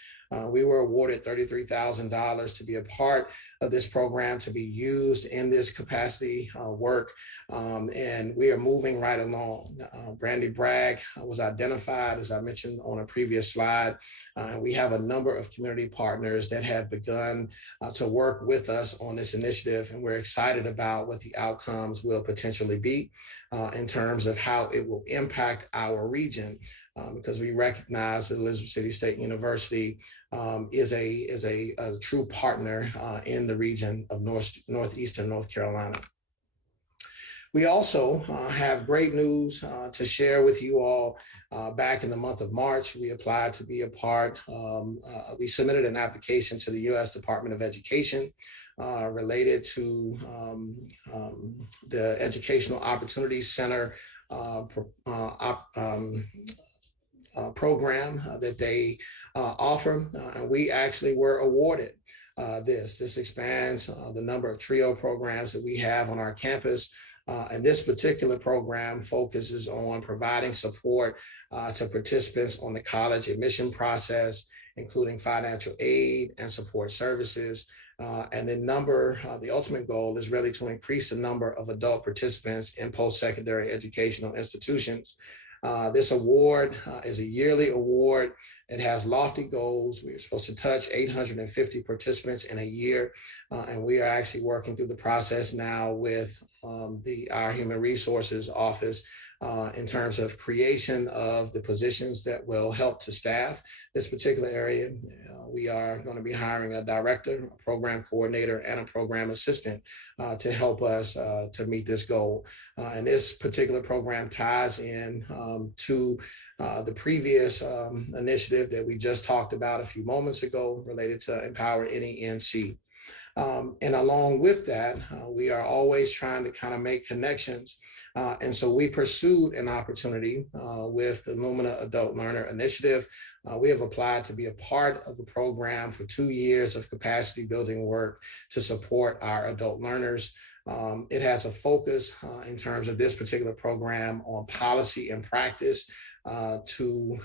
We were awarded $33,000 to be a part of this program, to be used in this capacity work, and we are moving right along. Brandy Bragg was identified, as I mentioned on a previous slide, and we have a number of community partners that have begun to work with us on this initiative, and we're excited about what the outcomes will potentially be in terms of how it will impact our region. Because we recognize that Elizabeth City State University is a true partner in the region of Northeastern North Carolina. We also have great news to share with you all. Back in the month of March, we applied to be a part. We submitted an application to the U.S. Department of Education related to the Educational Opportunities Center program that they offer. We actually were awarded this. This expands the number of TRIO programs that we have on our campus. And this particular program focuses on providing support to participants on the college admission process, including financial aid and support services. And the ultimate goal is really to increase the number of adult participants in post-secondary educational institutions. This award is a yearly award. It has lofty goals. We are supposed to touch 850 participants in a year, and we are actually working through the process now with our Human Resources Office in terms of creation of the positions that will help to staff this particular area. We are going to be hiring a director, a program coordinator, and a program assistant to help us to meet this goal. And this particular program ties in to the previous initiative that we just talked about a few moments ago related to Empower NENC. And along with that, we are always trying to kind of make connections. And so we pursued an opportunity with the Lumina Adult Learner Initiative. We have applied to be a part of the program for 2 years of capacity building work to support our adult learners. It has a focus in terms of this particular program on policy and practice to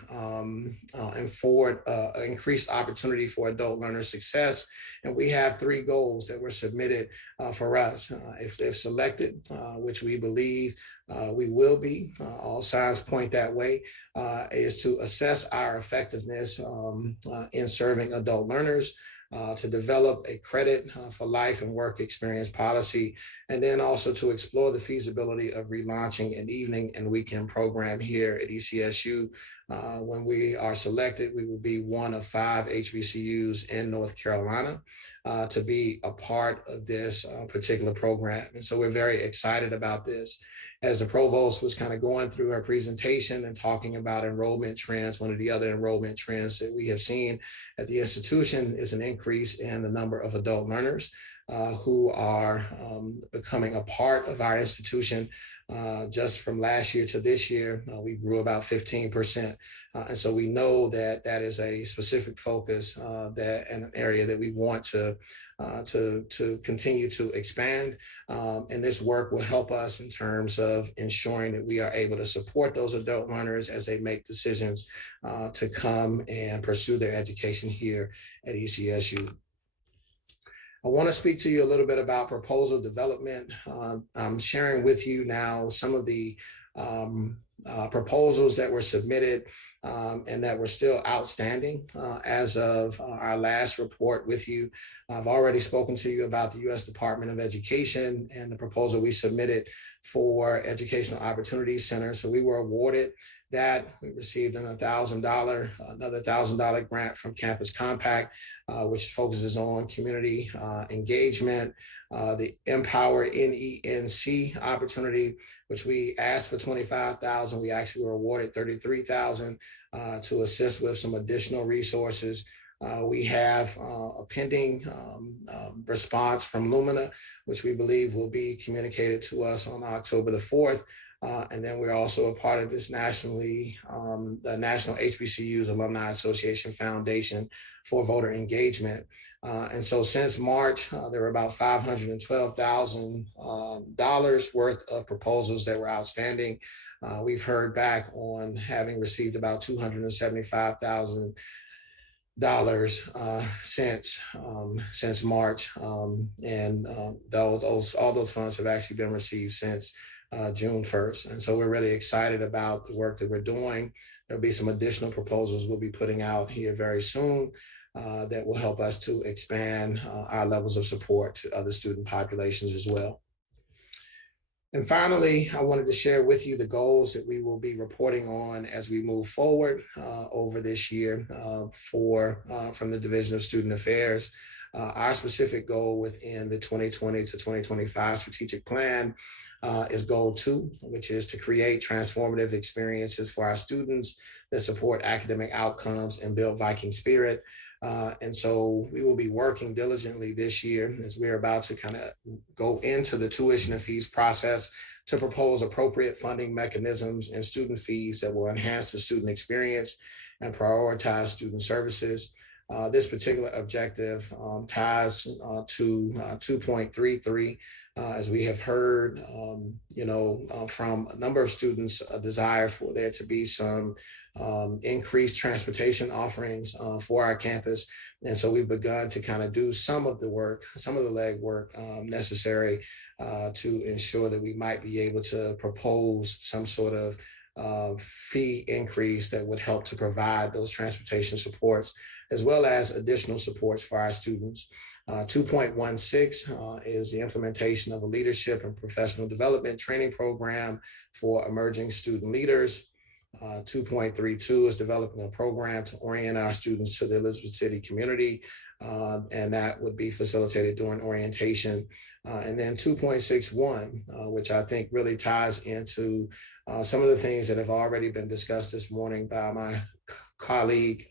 afford increased opportunity for adult learner success. And we have 3 goals that were submitted for us. If selected, which we believe we will be, all signs point that way, is to assess our effectiveness in serving adult learners, to develop a credit for life and work experience policy, and then also to explore the feasibility of relaunching an evening and weekend program here at ECSU. When we are selected, we will be one of 5 HBCUs in North Carolina to be a part of this particular program. And so we're very excited about this. As the provost was kind of going through her presentation and talking about enrollment trends, one of the other enrollment trends that we have seen at the institution is an increase in the number of adult learners who are becoming a part of our institution. Just from last year to this year, we grew about 15%. And so we know that that is a specific focus that and an area that we want to continue to expand. And this work will help us in terms of ensuring that we are able to support those adult learners as they make decisions to come and pursue their education here at ECSU. I want to speak to you a little bit about proposal development. I'm sharing with you now some of the proposals that were submitted and that were still outstanding as of our last report with you. I've already spoken to you about the U.S. Department of Education and the proposal we submitted for Educational Opportunities Center. So we were awarded that. We received another $1,000 grant from Campus Compact, which focuses on community engagement. The Empower NENC opportunity, which we asked for $25,000, we actually were awarded $33,000 to assist with some additional resources. We have a pending response from Lumina, which we believe will be communicated to us on October the 4th. And then we're also a part of this nationally, the National HBCUs Alumni Association Foundation for Voter Engagement. And so since March, there were about $512,000 worth of proposals that were outstanding. We've heard back on having received about $275,000 since March, and all those funds have actually been received since June 1st. And so we're really excited about the work that we're doing. There'll be some additional proposals we'll be putting out here very soon that will help us to expand our levels of support to other student populations as well. And finally, I wanted to share with you the goals that we will be reporting on as we move forward over this year from the Division of Student Affairs. Our specific goal within the 2020 to 2025 strategic plan is goal 2, which is to create transformative experiences for our students that support academic outcomes and build Viking spirit. And so we will be working diligently this year as we're about to kind of go into the tuition and fees process to propose appropriate funding mechanisms and student fees that will enhance the student experience and prioritize student services. This particular objective ties to 2.33, as we have heard, from a number of students, a desire for there to be some increased transportation offerings for our campus. And so we've begun to kind of do some of the work, some of the legwork necessary to ensure that we might be able to propose some sort of fee increase that would help to provide those transportation supports, as well as additional supports for our students. 2.16 is the implementation of a leadership and professional development training program for emerging student leaders. 2.32 is developing a program to orient our students to the Elizabeth City community, and that would be facilitated during orientation. And then 2.61, which I think really ties into some of the things that have already been discussed this morning by my colleague,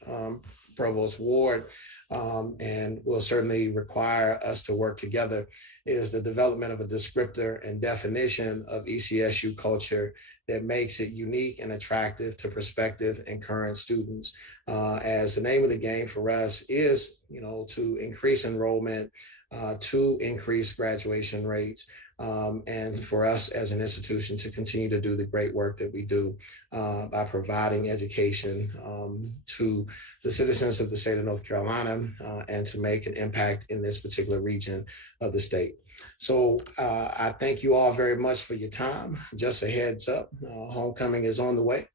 Provost Ward, and will certainly require us to work together, is the development of a descriptor and definition of ECSU culture that makes it unique and attractive to prospective and current students. As the name of the game for us is, to increase enrollment, to increase graduation rates, and for us as an institution to continue to do the great work that we do by providing education to the citizens of the state of North Carolina and to make an impact in this particular region of the state. So I thank you all very much for your time. Just a heads up, homecoming is on the way.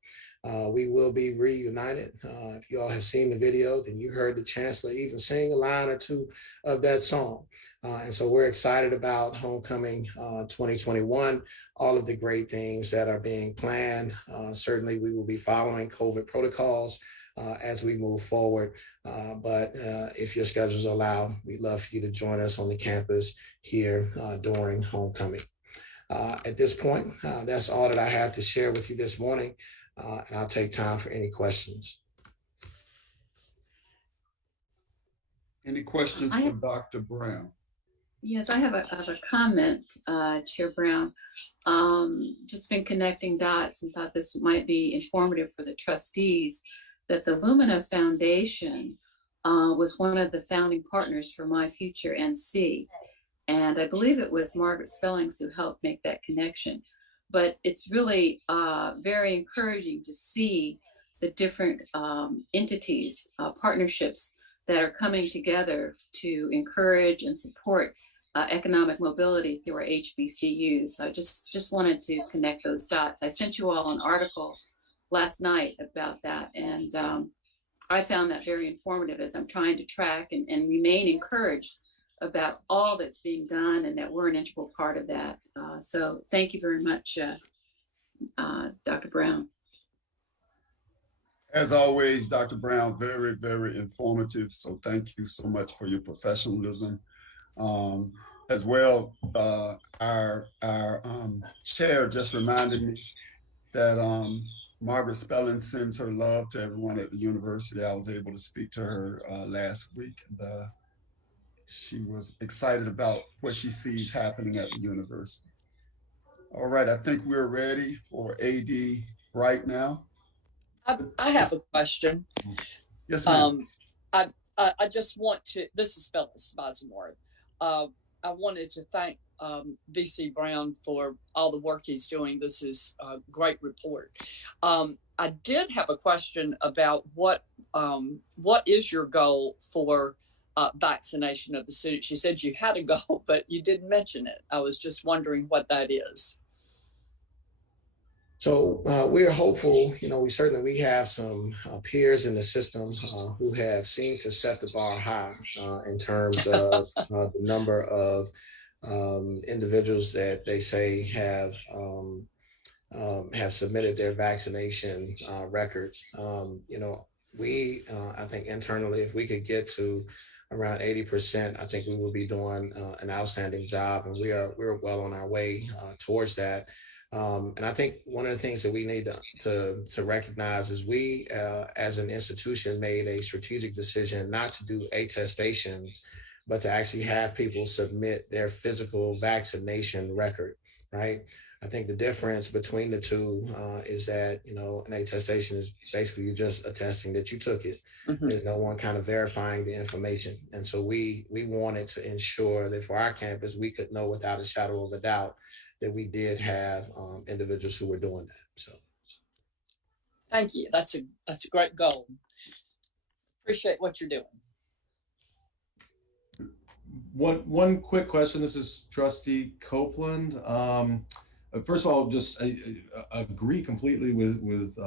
We will be reunited. If you all have seen the video, then you heard the chancellor even sing a line or two of that song. And so we're excited about homecoming 2021, all of the great things that are being planned. Certainly we will be following COVID protocols as we move forward. But if your schedules allow, we'd love for you to join us on the campus here during homecoming. At this point, that's all that I have to share with you this morning. And I'll take time for any questions. Any questions for Dr. Brown? Yes, I have a comment, Chair Brown. Just been connecting dots and thought this might be informative for the trustees, that the Lumina Foundation was one of the founding partners for My Future NC. And I believe it was Margaret Spellings who helped make that connection. But it's really very encouraging to see the different entities, partnerships that are coming together to encourage and support economic mobility through our HBCUs. So I just wanted to connect those dots. I sent you all an article last night about that, and I found that very informative as I'm trying to track and remain encouraged about all that's being done and that we're an integral part of that. So thank you very much, Dr. Brown. As always, Dr. Brown, very, very informative. So thank you so much for your professionalism. As well, our chair just reminded me that Margaret Spelling sends her love to everyone at the university. I was able to speak to her last week, and she was excited about what she sees happening at the university. All right, I think we're ready for AD Bright now. I have a question. Yes, ma'am. I just want to, this is Phyllis Bazemore. I wanted to thank VC Brown for all the work he's doing. This is a great report. I did have a question about what is your goal for vaccination of the students? You said you had a goal, but you didn't mention it. I was just wondering what that is. So we're hopeful, we have some peers in the system who have seemed to set the bar high in terms of the number of individuals that they say have submitted their vaccination records. I think internally, if we could get to around 80%, I think we will be doing an outstanding job, and we're well on our way towards that. And I think one of the things that we need to recognize is we, as an institution, made a strategic decision not to do attestations, but to actually have people submit their physical vaccination record, right? I think the difference between the two is that, an attestation is basically just attesting that you took it. Mm-hmm. There's no one kind of verifying the information. And so we wanted to ensure that for our campus, we could know without a shadow of a doubt that we did have individuals who were doing that. So, thank you. That's a great goal. Appreciate what you're doing. One quick question. This is Trustee Copeland. First of all, just I agree completely with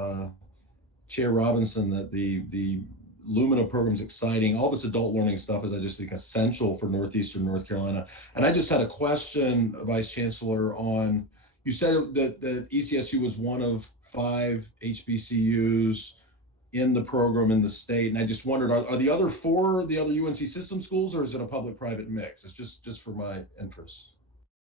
Chair Robinson that the Lumina program is exciting. All this adult learning stuff is, I just think, essential for Northeastern North Carolina. And I just had a question, Vice Chancellor, on, you said that ECSU was one of 5 HBCUs in the program in the state. And I just wondered, are the other 4 the other UNC system schools, or is it a public-private mix? It's just for my interest.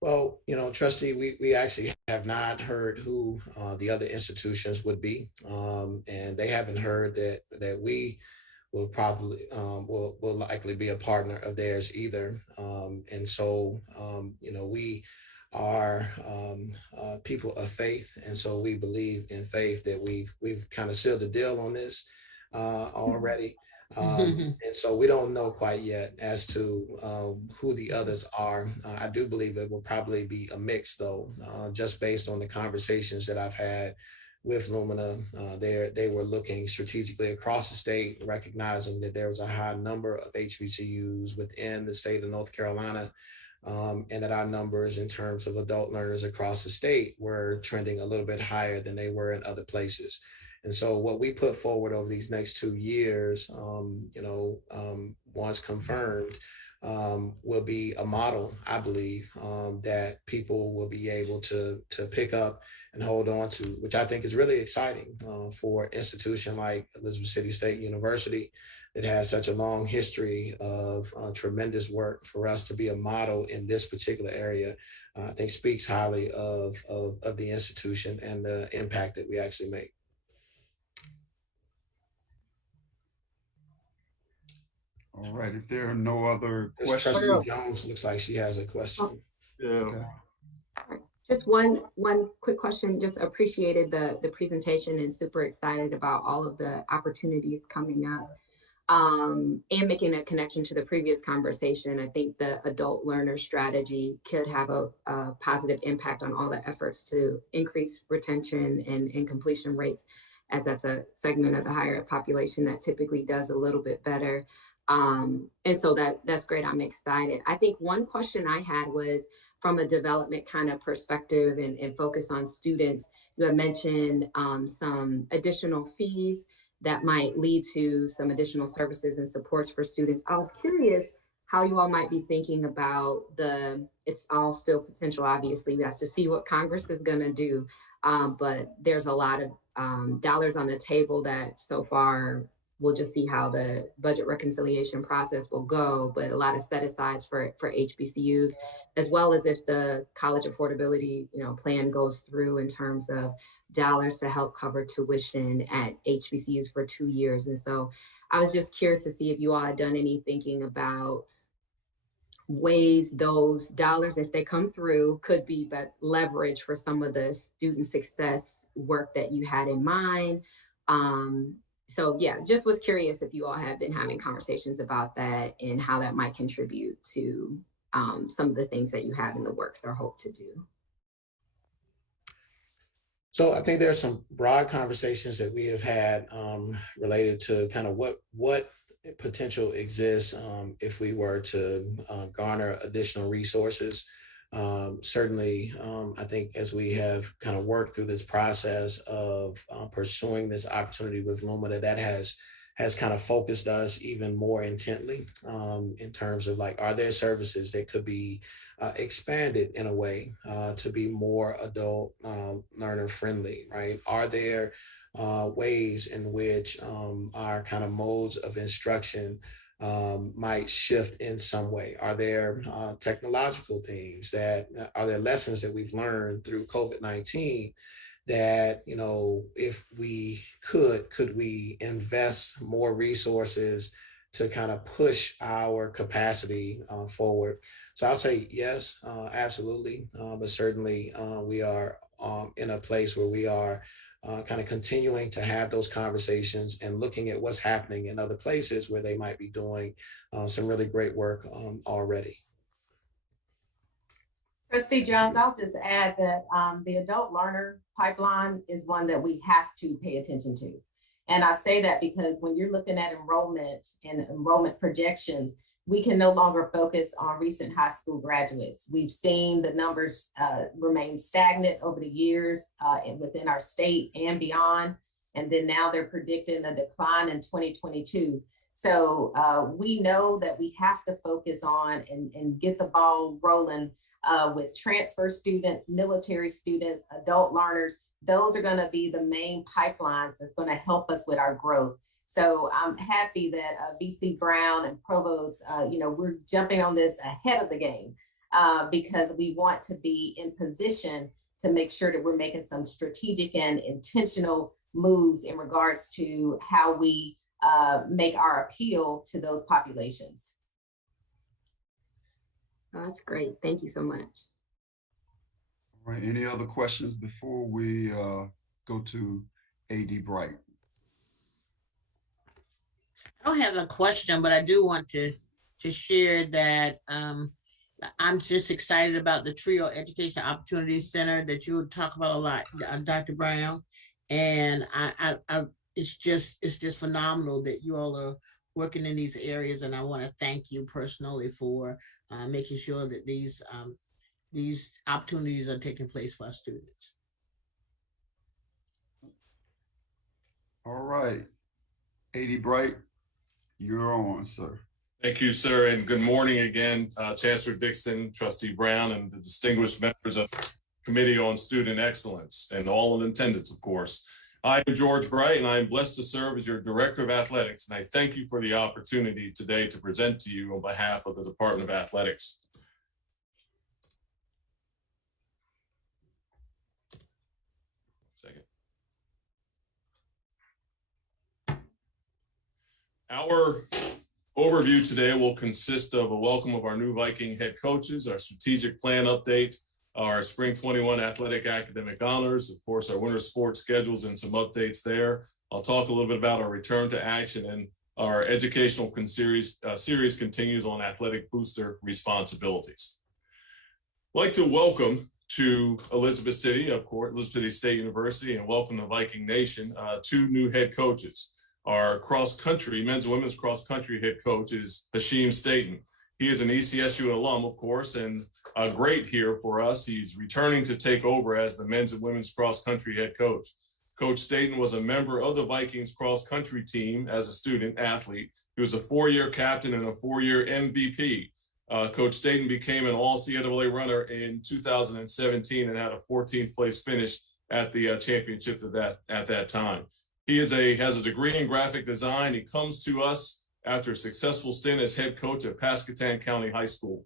Well, Trustee, we actually have not heard who the other institutions would be. And they haven't heard that we will probably will likely be a partner of theirs either. And so, we are people of faith, and so we believe in faith that we've kind of sealed the deal on this already. And so we don't know quite yet as to who the others are. I do believe it will probably be a mix, though, just based on the conversations that I've had with Lumina. They were looking strategically across the state, recognizing that there was a high number of HBCUs within the state of North Carolina, and that our numbers in terms of adult learners across the state were trending a little bit higher than they were in other places. And so what we put forward over these next 2 years, once confirmed, will be a model, I believe, that people will be able to pick up and hold on to, which I think is really exciting for an institution like Elizabeth City State University that has such a long history of tremendous work. For us to be a model in this particular area, I think speaks highly of the institution and the impact that we actually make. All right, if there are no other questions. Trustee Jones looks like she has a question. Yeah. Okay. Just one quick question. Just appreciated the presentation and super excited about all of the opportunities coming up. And making a connection to the previous conversation, I think the adult learner strategy could have a positive impact on all the efforts to increase retention and completion rates, as that's a segment of the higher ed population that typically does a little bit better. And so that's great. I'm excited. I think one question I had was from a development kind of perspective and focus on students. You had mentioned some additional fees that might lead to some additional services and supports for students. I was curious how you all might be thinking about it's all still potential, obviously. We have to see what Congress is gonna do, but there's a lot of dollars on the table that so far, we'll just see how the budget reconciliation process will go, but a lot of set asides for HBCUs, as well as if the college affordability plan goes through in terms of dollars to help cover tuition at HBCUs for 2 years. And so I was just curious to see if you all had done any thinking about ways those dollars, if they come through, could be leverage for some of the student success work that you had in mind. So yeah, just was curious if you all have been having conversations about that and how that might contribute to some of the things that you have in the works or hope to do. So I think there's some broad conversations that we have had related to kind of what potential exists if we were to garner additional resources. Certainly, I think as we have kind of worked through this process of pursuing this opportunity with Lumina, that has kind of focused us even more intently in terms of like, are there services that could be expanded in a way to be more adult learner friendly, right? Are there ways in which our kind of modes of instruction might shift in some way? Are there technological things are there lessons that we've learned through COVID-19 that, if we could we invest more resources to kind of push our capacity forward? So I'll say yes, absolutely. But certainly we are in a place where we are kind of continuing to have those conversations and looking at what's happening in other places where they might be doing some really great work already. Trustee Jones, I'll just add that the adult learner pipeline is one that we have to pay attention to. And I say that because when you're looking at enrollment and enrollment projections, we can no longer focus on recent high school graduates. We've seen the numbers remain stagnant over the years and within our state and beyond. And then now they're predicting a decline in 2022. So we know that we have to focus on and get the ball rolling with transfer students, military students, adult learners. Those are going to be the main pipelines that's going to help us with our growth. So I'm happy that VC Brown and Provost, we're jumping on this ahead of the game because we want to be in position to make sure that we're making some strategic and intentional moves in regards to how we make our appeal to those populations. Oh, that's great. Thank you so much. All right, any other questions before we go to AD Bright? I don't have a question, but I do want to share that I'm just excited about the Trio Education Opportunity Center that you talk about a lot, Dr. Brown, and it's just phenomenal that you all are working in these areas, and I want to thank you personally for making sure that these opportunities are taking place for our students. All right, AD Bright, you're on, sir. Thank you, sir, and good morning again, Chancellor Dixon, Trustee Brown, and the distinguished members of the Committee on Student Excellence, and all in attendance, of course. I am George Bright, and I am blessed to serve as your Director of Athletics, and I thank you for the opportunity today to present to you on behalf of the Department of Athletics. Second. Our overview today will consist of a welcome of our new Viking head coaches, our strategic plan update, our spring 21 athletic academic honors, of course, our winter sports schedules and some updates there. I'll talk a little bit about our return to action, and our educational series continues on athletic booster responsibilities. I'd like to welcome to Elizabeth City, of course, Elizabeth City State University, and welcome to Viking Nation, two new head coaches. Our cross-country, men's and women's cross-country head coach is Hashim Staten. He is an ECSU alum, of course, and great here for us. He's returning to take over as the men's and women's cross-country head coach. Coach Staten was a member of the Vikings cross-country team as a student athlete. He was a 4-year captain and a 4-year MVP. Coach Staten became an all-CIAA runner in 2017 and had a 14th place finish at the championship at that time. He has a degree in graphic design. He comes to us after a successful stint as head coach at Pasquotank County High School.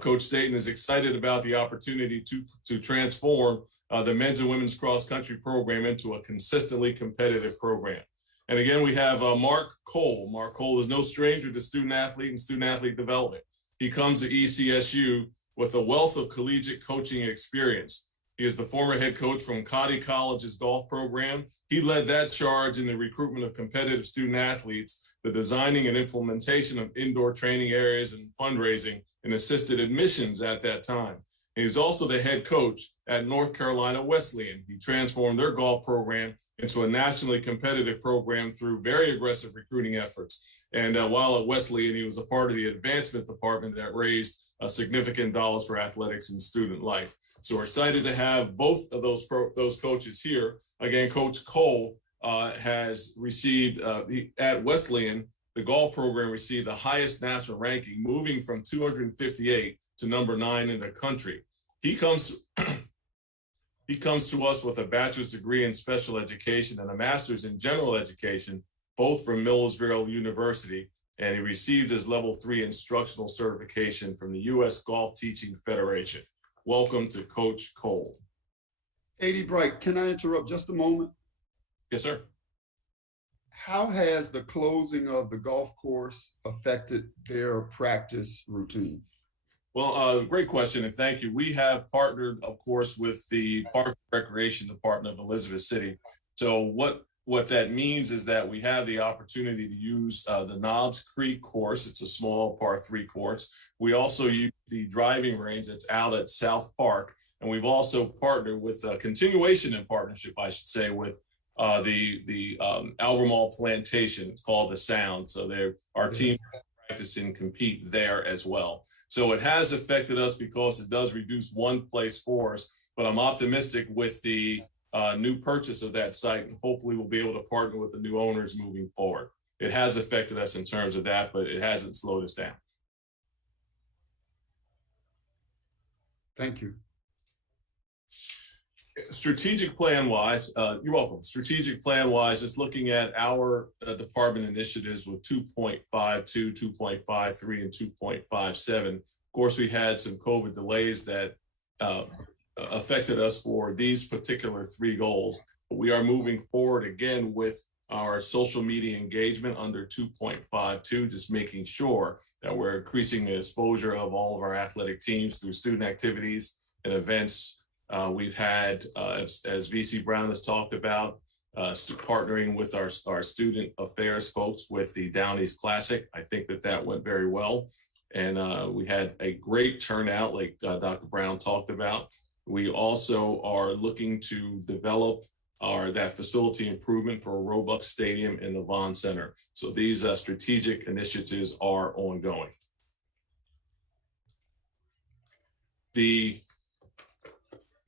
Coach Staten is excited about the opportunity to transform the men's and women's cross-country program into a consistently competitive program. And again, we have Mark Cole. Mark Cole is no stranger to student athlete and student athlete development. He comes to ECSU with a wealth of collegiate coaching experience. He is the former head coach from Cody College's golf program. He led that charge in the recruitment of competitive student athletes, the designing and implementation of indoor training areas and fundraising and assisted admissions at that time. And he's also the head coach at North Carolina Wesleyan. He transformed their golf program into a nationally competitive program through very aggressive recruiting efforts. And while at Wesleyan, he was a part of the advancement department that raised significant dollars for athletics and student life. So we're excited to have both of those coaches here. Again, Coach Cole has received, at Wesleyan, the golf program received the highest national ranking, moving from 258 to number 9 in the country. He comes to us with a bachelor's degree in special education and a master's in general education, both from Millersville University, and he received his level 3 instructional certification from the U.S. Golf Teaching Federation. Welcome to Coach Cole. AD Bright, can I interrupt just a moment? Yes, sir. How has the closing of the golf course affected their practice routine? Well, great question, and thank you. We have partnered, of course, with the Park and Recreation Department of Elizabeth City. So what that means is that we have the opportunity to use the Knobs Creek course. It's a small par 3 course. We also use the driving range that's out at South Park. And we've also partnered with a continuation in partnership, I should say, with the Albemarle Plantation. It's called the Sound. So our team practice and compete there as well. So it has affected us because it does reduce one place for us, but I'm optimistic with the new purchase of that site, and hopefully we'll be able to partner with the new owners moving forward. It has affected us in terms of that, but it hasn't slowed us down. Thank you. Strategic plan wise, you're welcome. Strategic plan wise, just looking at our department initiatives with 2.52, 2.53, and 2.57. Of course, we had some COVID delays that affected us for these particular 3 goals. But we are moving forward again with our social media engagement under 2.52, just making sure that we're increasing the exposure of all of our athletic teams through student activities and events, We've had, as VC Brown has talked about, partnering with our student affairs folks with the Down East Classic. I think that went very well. And we had a great turnout, like Dr. Brown talked about. We also are looking to develop that facility improvement for a Robux Stadium in the Vaughn Center. So these strategic initiatives are ongoing. The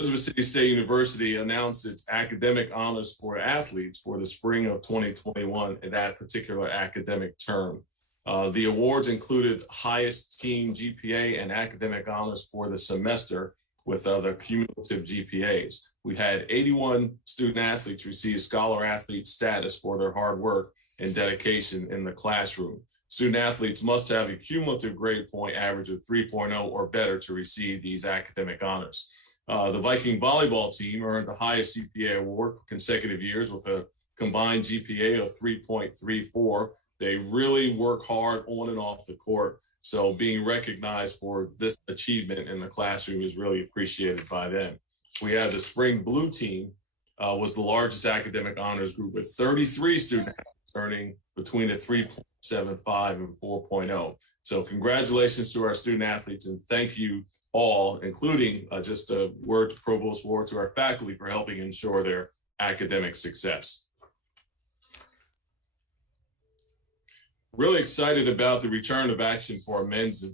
Elizabeth City State University announced its academic honors for athletes for the spring of 2021 in that particular academic term. The awards included highest team GPA and academic honors for the semester with other cumulative GPAs. We had 81 student athletes receive scholar athlete status for their hard work and dedication in the classroom. Student athletes must have a cumulative grade point average of 3.0 or better to receive these academic honors. The Viking volleyball team earned the highest GPA award for consecutive years with a combined GPA of 3.34. They really work hard on and off the court. So being recognized for this achievement in the classroom is really appreciated by them. We had the spring blue team was the largest academic honors group with 33 students earning between a 3.75 and 4.0. So congratulations to our student athletes and thank you all, including just a word to Provost Ward, to our faculty for helping ensure their academic success. Really excited about the return of action for our men's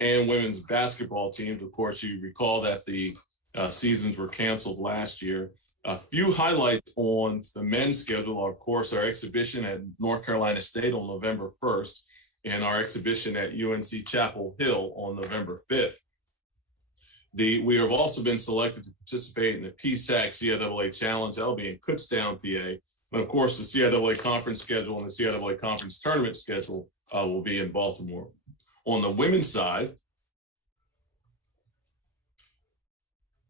and women's basketball teams. Of course, you recall that the seasons were canceled last year. A few highlights on the men's schedule are, of course, our exhibition at North Carolina State on November 1st and our exhibition at UNC Chapel Hill on November 5th. We have also been selected to participate in the PSAC CIAA Challenge. That'll be in Kutztown, PA. And of course, the CIAA conference schedule and the CIAA conference tournament schedule will be in Baltimore. On the women's side,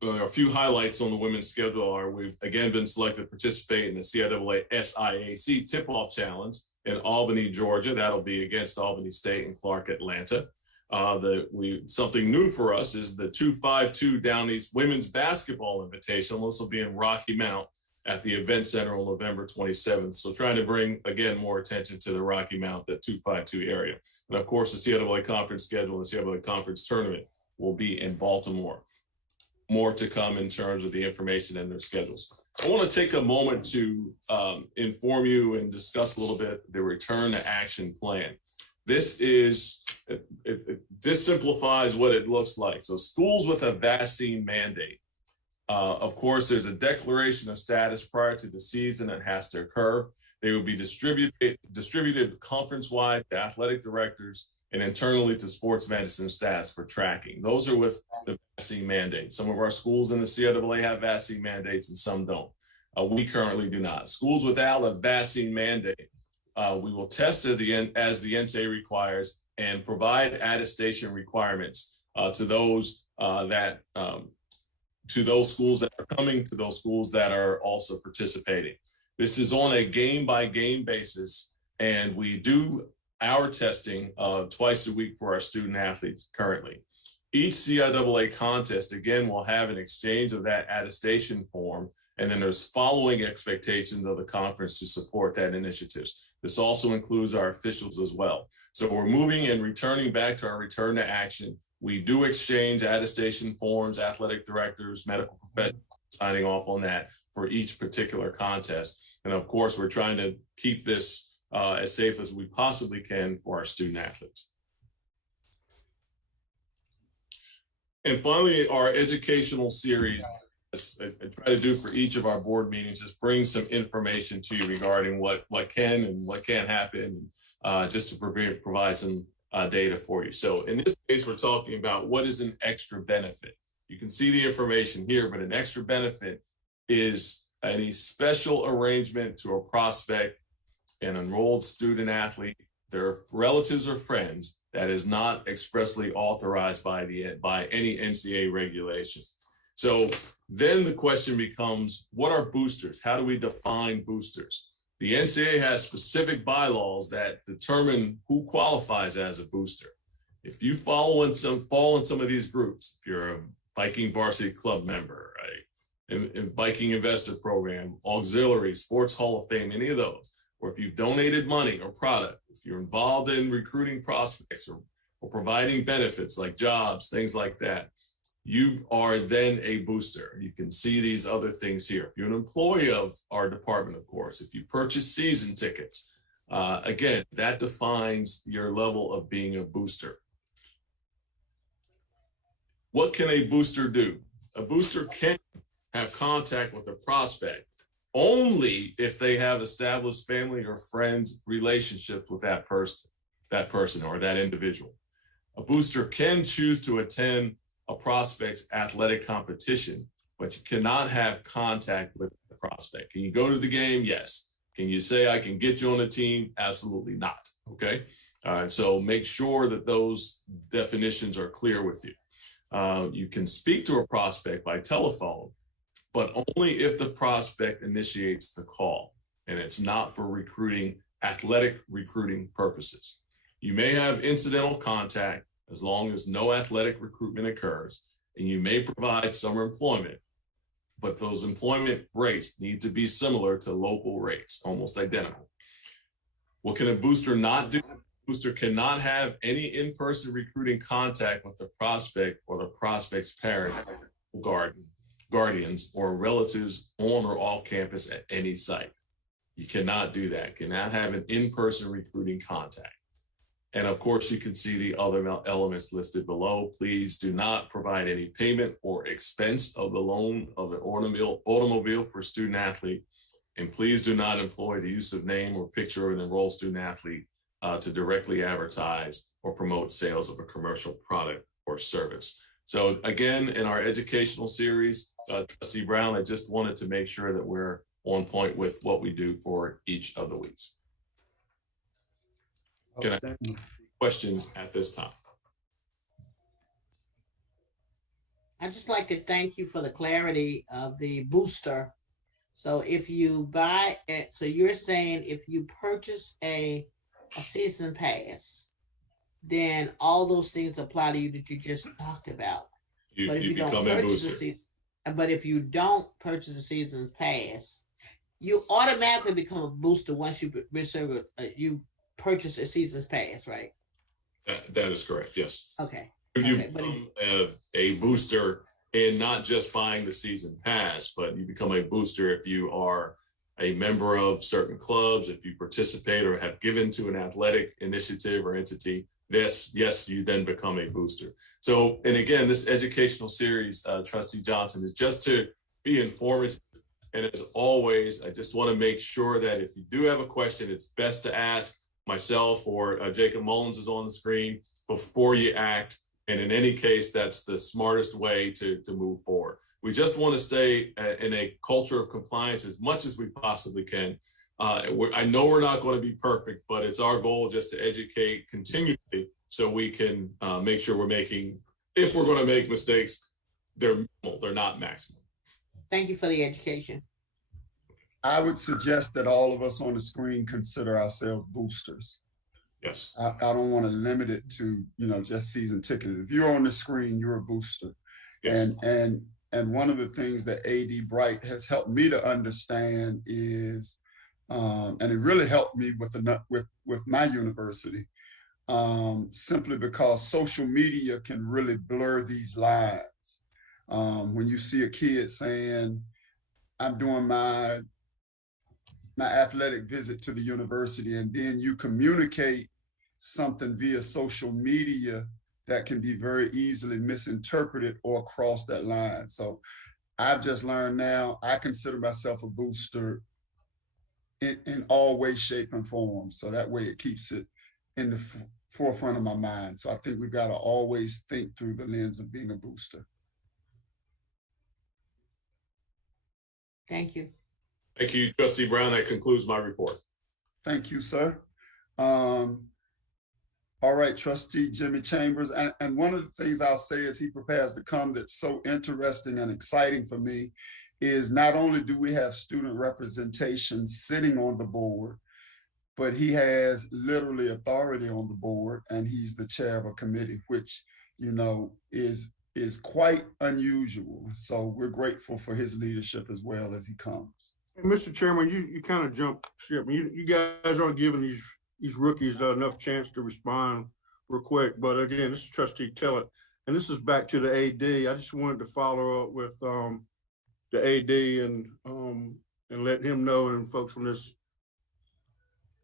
there are a few highlights on the women's schedule. We've again been selected to participate in the CIAA SIAC Tip-Off Challenge in Albany, Georgia. That'll be against Albany State and Clark Atlanta. Something new for us is the 252 Down East Women's Basketball Invitational. This will be in Rocky Mount at the Event Center on November 27th. So trying to bring, again, more attention to the Rocky Mount, that 252 area. And of course, the CIAA conference schedule and the CIAA conference tournament will be in Baltimore. More to come in terms of the information and their schedules. I want to take a moment to inform you and discuss a little bit the return to action plan. This simplifies what it looks like. So schools with a vaccine mandate. Of course, there's a declaration of status prior to the season that has to occur. They will be distributed conference-wide to athletic directors and internally to sports medicine staffs for tracking. Those are with the vaccine mandate. Some of our schools in the CIAA have vaccine mandates and some don't. We currently do not. Schools without a vaccine mandate, we will test at the end as the NCAA requires and provide attestation requirements to those schools that are coming, to those schools that are also participating. This is on a game-by-game basis, and we do our testing twice a week for our student athletes currently. Each CIAA contest, again, will have an exchange of that attestation form, and then there's following expectations of the conference to support that initiatives. This also includes our officials as well. So we're moving and returning back to our return to action. We do exchange attestation forms, athletic directors, medical professionals signing off on that for each particular contest. And of course, we're trying to keep this as safe as we possibly can for our student athletes. And finally, our educational series, I try to do for each of our board meetings, is bring some information to you regarding what can and what can't happen, just to provide some data for you. So in this case, we're talking about what is an extra benefit. You can see the information here, but an extra benefit is any special arrangement to a prospect, an enrolled student athlete, their relatives or friends that is not expressly authorized by any NCAA regulation. So then the question becomes, what are boosters? How do we define boosters? The NCAA has specific bylaws that determine who qualifies as a booster. If you fall in some of these groups, if you're a Viking varsity club member, Viking Investor Program, Auxiliary, Sports Hall of Fame, any of those, or if you've donated money or product, if you're involved in recruiting prospects or providing benefits like jobs, things like that, you are then a booster. You can see these other things here. If you're an employee of our department, of course, if you purchase season tickets, again, that defines your level of being a booster. What can a booster do? A booster can have contact with a prospect only if they have established family or friends relationships with that person or that individual. A booster can choose to attend a prospect's athletic competition, but you cannot have contact with the prospect. Can you go to the game? Yes. Can you say, I can get you on the team? Absolutely not. Okay. So make sure that those definitions are clear with you. You can speak to a prospect by telephone, but only if the prospect initiates the call, and it's not for athletic recruiting purposes. You may have incidental contact as long as no athletic recruitment occurs, and you may provide summer employment, but those employment rates need to be similar to local rates, almost identical. What can a booster not do? A booster cannot have any in-person recruiting contact with the prospect or the prospect's parent, guardians, or relatives on or off campus at any site. You cannot do that. Cannot have an in-person recruiting contact. And of course, you can see the other elements listed below. Please do not provide any payment or expense of the loan of an automobile for student athlete. And please do not employ the use of name or picture of an enrolled student athlete to directly advertise or promote sales of a commercial product or service. So again, in our educational series, Trustee Brown, I just wanted to make sure that we're on point with what we do for each of the weeks. Can I have questions at this time? I'd just like to thank you for the clarity of the booster. So if you buy it, so you're saying if you purchase a season pass, then all those things apply to you that you just talked about. But if you don't purchase a season, but if you don't purchase a season pass, you automatically become a booster once you reserve you purchase a season's pass, right? That is correct, yes. Okay. If you become a booster in not just buying the season pass, but you become a booster if you are a member of certain clubs, if you participate or have given to an athletic initiative or entity, yes, you then become a booster. So, and again, this educational series, Trustee Johnson, is just to be informative. And as always, I just want to make sure that if you do have a question, it's best to ask myself or Jacob Mullins is on the screen before you act. And in any case, that's the smartest way to move forward. We just want to stay in a culture of compliance as much as we possibly can. I know we're not going to be perfect, but it's our goal just to educate continually so we can make sure we're making, if we're going to make mistakes, they're minimal, they're not maximum. Thank you for the education. I would suggest that all of us on the screen consider ourselves boosters. Yes. I don't want to limit it to, just season tickets. If you're on the screen, you're a booster. Yes. And one of the things that AD Bright has helped me to understand is, and it really helped me with my university, simply because social media can really blur these lines. When you see a kid saying, I'm doing my athletic visit to the university, and then you communicate something via social media that can be very easily misinterpreted or cross that line. So I've just learned now I consider myself a booster in all ways, shape, and form. So that way it keeps it in the forefront of my mind. So I think we've got to always think through the lens of being a booster. Thank you. Thank you, Trustee Brown. That concludes my report. Thank you, sir. All right, Trustee Jimmy Chambers. And one of the things I'll say as he prepares to come that's so interesting and exciting for me is not only do we have student representation sitting on the board, but he has literally authority on the board, and he's the chair of a committee, which, is is quite unusual. So we're grateful for his leadership as well as he comes. And Mr. Chairman, you kind of jumped ship. You guys aren't giving these rookies enough chance to respond real quick. But again, this is Trustee Tillett, and this is back to the AD. I just wanted to follow up with the AD and let him know, and folks from this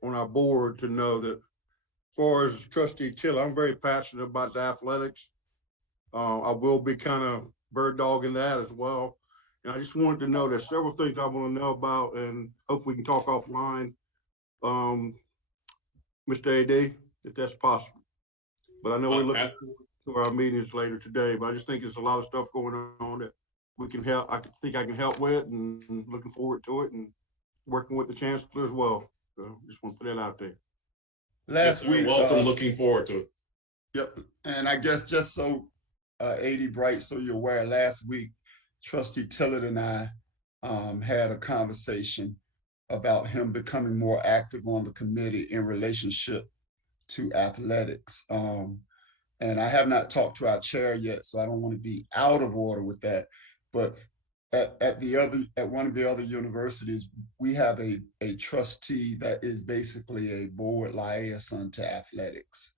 on our board to know that as far as Trustee Tillett, I'm very passionate about the athletics. I will be kind of bird dogging that as well. And I just wanted to know there's several things I want to know about, and hopefully we can talk offline, Mr. AD, if that's possible. But I know we're looking forward to our meetings later today, but I just think there's a lot of stuff going on that we can help. I think I can help with, and looking forward to it, and working with the chancellor as well. So just want to put that out there. Last week, welcome. Looking forward to it. Yep, and I guess just so AD Bright, so you're aware, last week Trustee Tillett and I had a conversation about him becoming more active on the committee in relationship to athletics. And I have not talked to our chair yet, so I don't want to be out of order with that. But at one of the other universities, we have a trustee that is basically a board liaison to athletics.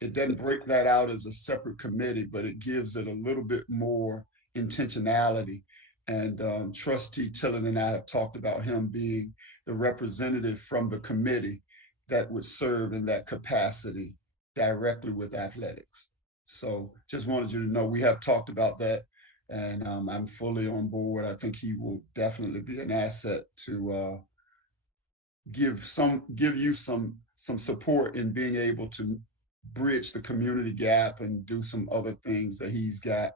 It doesn't break that out as a separate committee, but it gives it a little bit more intentionality. And Trustee Tillett and I have talked about him being the representative from the committee that would serve in that capacity directly with athletics. So just wanted you to know we have talked about that, and I'm fully on board. I think he will definitely be an asset to give you some support in being able to bridge the community gap and do some other things that he's got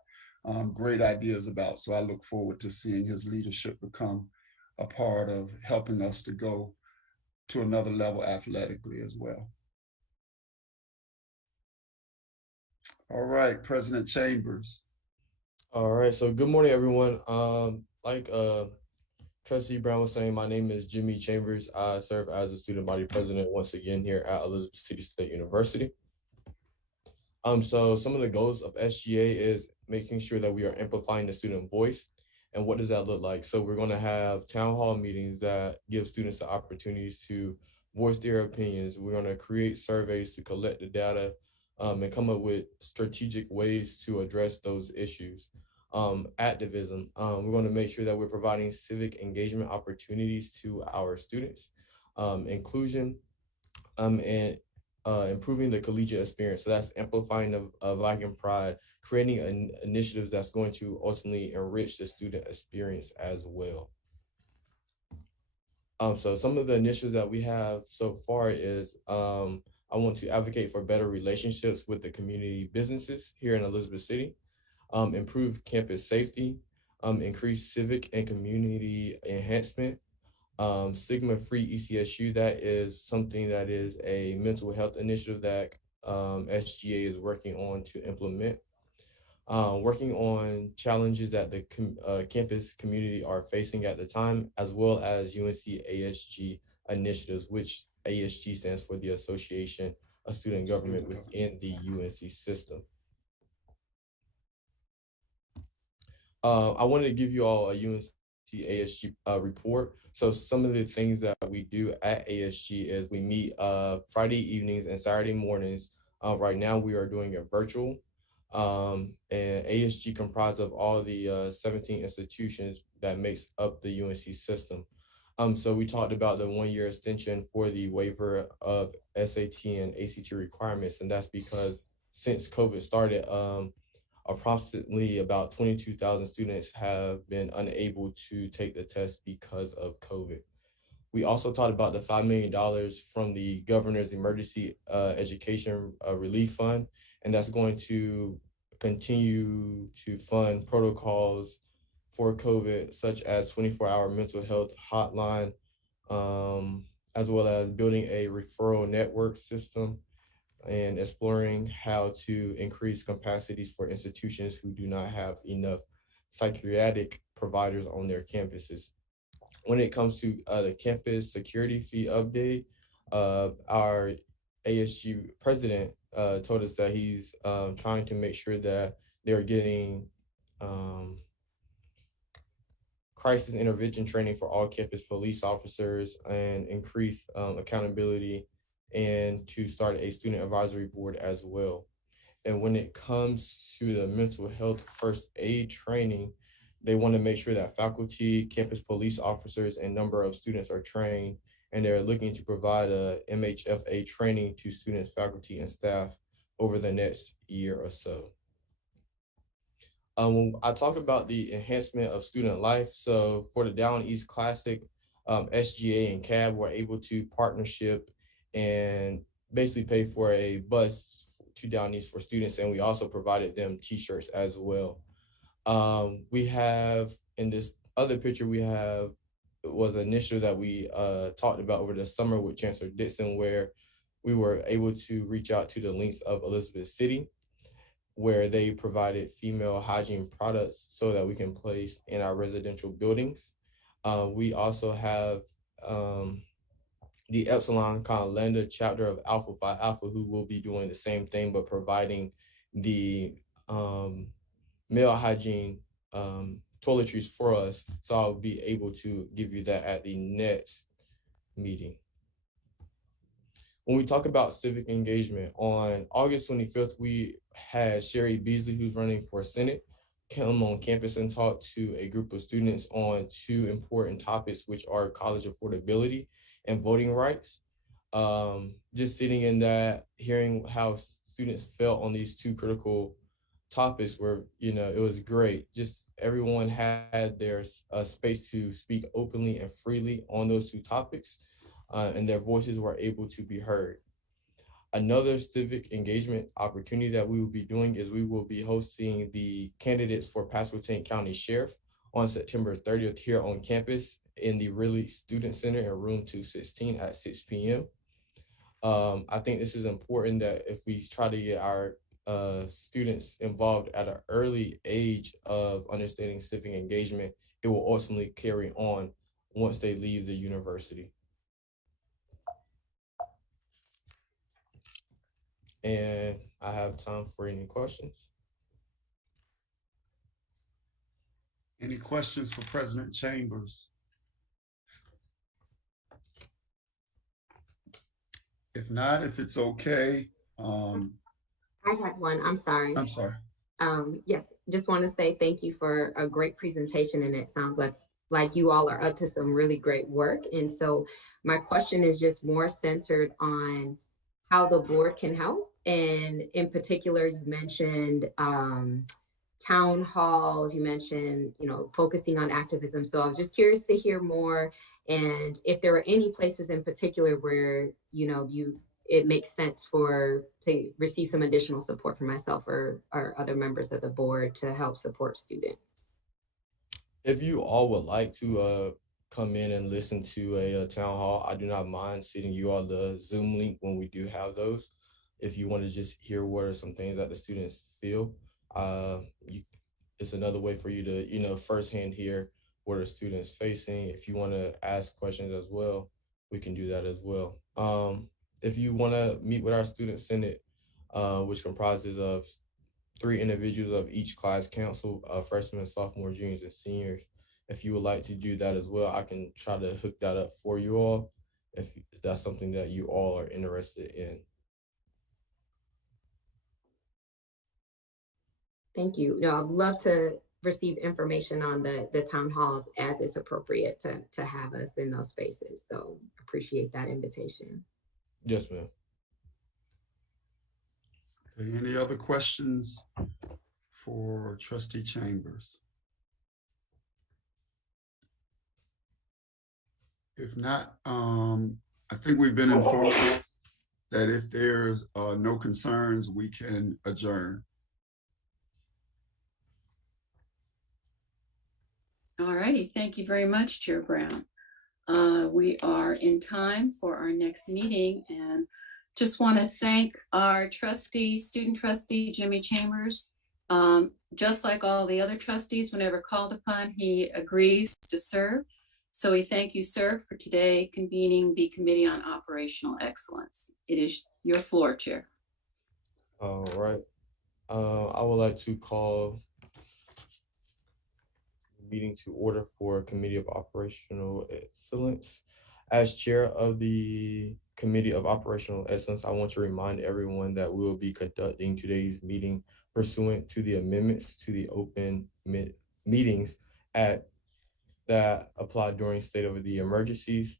great ideas about. So I look forward to seeing his leadership become a part of helping us to go to another level athletically as well. All right, President Chambers. All right, so good morning, everyone. Like Trustee Brown was saying, my name is Jimmy Chambers. I serve as a student body president once again here at Elizabeth City State University. So some of the goals of SGA is making sure that we are amplifying the student voice. And what does that look like? So we're going to have town hall meetings that give students the opportunities to voice their opinions. We're going to create surveys to collect the data and come up with strategic ways to address those issues. Activism, we're going to make sure that we're providing civic engagement opportunities to our students. Inclusion, and improving the collegiate experience. So that's amplifying the Black and Pride, creating initiatives that's going to ultimately enrich the student experience as well. So some of the initiatives that we have so far is I want to advocate for better relationships with the community businesses here in Elizabeth City, improve campus safety, increase civic and community enhancement, stigma-free ECSU. That is something that is a mental health initiative that SGA is working on to implement. Working on challenges that the campus community are facing at the time, as well as UNC ASG initiatives, which ASG stands for the Association of Student Government within the UNC system. I wanted to give you all a UNC ASG report. So some of the things that we do at ASG is we meet Friday evenings and Saturday mornings. Right now we are doing it virtual. And ASG comprised of all the 17 institutions that makes up the UNC system. So we talked about the 1-year extension for the waiver of SAT and ACT requirements, and that's because since COVID started, approximately about 22,000 students have been unable to take the test because of COVID. We also talked about the $5 million from the Governor's Emergency Education Relief Fund, and that's going to continue to fund protocols for COVID, such as 24-hour mental health hotline, as well as building a referral network system and exploring how to increase capacities for institutions who do not have enough psychiatric providers on their campuses. When it comes to the campus security fee update, our ASU president told us that he's trying to make sure that they're getting crisis intervention training for all campus police officers and increase accountability, and to start a student advisory board as well. And when it comes to the mental health first aid training, they want to make sure that faculty, campus police officers, and number of students are trained, and they're looking to provide a MHFA training to students, faculty, and staff over the next year or so. When I talk about the enhancement of student life, so for the Down East Classic, SGA and CAB were able to partnership and basically pay for a bus to Down East for students, and we also provided them T-shirts as well. We have, in this other picture, we have was an initiative that we talked about over the summer with Chancellor Dixon, where we were able to reach out to the links of Elizabeth City, where they provided female hygiene products so that we can place in our residential buildings. We also have the Epsilon Lambda chapter of Alpha Phi Alpha, who will be doing the same thing, but providing the male hygiene toiletries for us. So I'll be able to give you that at the next meeting. When we talk about civic engagement, on August 25th, we had Sherry Beasley, who's running for Senate, come on campus and talk to a group of students on two important topics, which are college affordability and voting rights. Just sitting in that, hearing how students felt on these two critical topics were, it was great. Just everyone had their space to speak openly and freely on those two topics, and their voices were able to be heard. Another civic engagement opportunity that we will be doing is we will be hosting the candidates for Pasquotank County Sheriff on September 30th here on campus in the Ridley Student Center in room 216 at 6 p.m. I think this is important that if we try to get our students involved at an early age of understanding civic engagement, it will ultimately carry on once they leave the university. And I have time for any questions. Any questions for President Chambers? If not, if it's okay. I had one, I'm sorry. I'm sorry. Yes, just want to say thank you for a great presentation, and it sounds like you all are up to some really great work. And so my question is just more centered on how the board can help. And in particular, you mentioned town halls, you mentioned, focusing on activism. So I was just curious to hear more, and if there are any places in particular where, it makes sense to receive some additional support from myself or other members of the board to help support students. If you all would like to come in and listen to a town hall, I do not mind sending you all the Zoom link when we do have those. If you want to just hear what are some things that the students feel, it's another way for you to, firsthand hear what are students facing. If you want to ask questions as well, we can do that as well. If you want to meet with our student senate, which comprises of 3 individuals of each class council, freshmen, sophomores, juniors, and seniors. If you would like to do that as well, I can try to hook that up for you all if that's something that you all are interested in. Thank you. No, I'd love to receive information on the town halls as it's appropriate to have us in those spaces. So appreciate that invitation. Yes, ma'am. Okay, any other questions for Trustee Chambers? If not, I think we've been informed that if there's no concerns, we can adjourn. All righty, thank you very much, Chair Brown. We are in time for our next meeting, and just want to thank our student trustee, Jimmy Chambers. Just like all the other trustees, whenever called upon, he agrees to serve. So we thank you, sir, for today convening the Committee on Operational Excellence. It is your floor, Chair. All right. I would like to call the meeting to order for Committee of Operational Excellence. As chair of the Committee of Operational Excellence, I want to remind everyone that we will be conducting today's meeting pursuant to the amendments to the open meetings at that applied during state of the emergencies.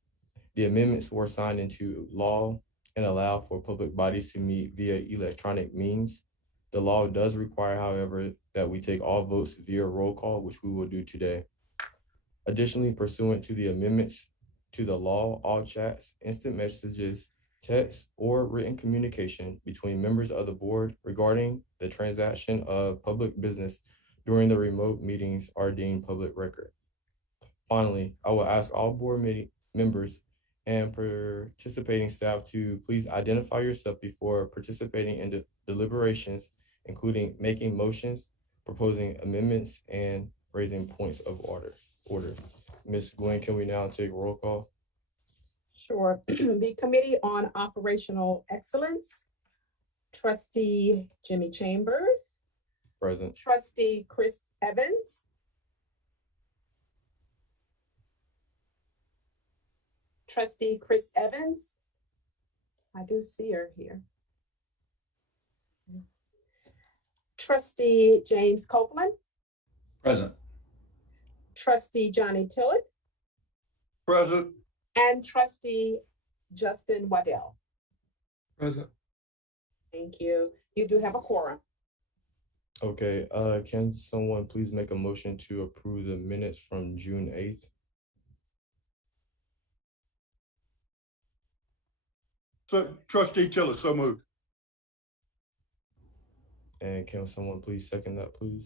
The amendments were signed into law and allow for public bodies to meet via electronic means. The law does require, however, that we take all votes via roll call, which we will do today. Additionally, pursuant to the amendments to the law, all chats, instant messages, text, or written communication between members of the board regarding the transaction of public business during the remote meetings are deemed public record. Finally, I will ask all board members and participating staff to please identify yourself before participating in the deliberations, including making motions, proposing amendments, and raising points of order. Ms. Gwen, can we now take roll call? Sure. The Committee on Operational Excellence, Trustee Jimmy Chambers, Present. Trustee Chris Evans, Trustee Chris Evans. I do see her here. Trustee James Copeland, Present. Trustee Johnny Tillett, Present. and Trustee Justin Waddell. Present. Thank you. You do have a quorum. Okay, can someone please make a motion to approve the minutes from June 8th? So Trustee Tiller, so moved. And can someone please second that, please?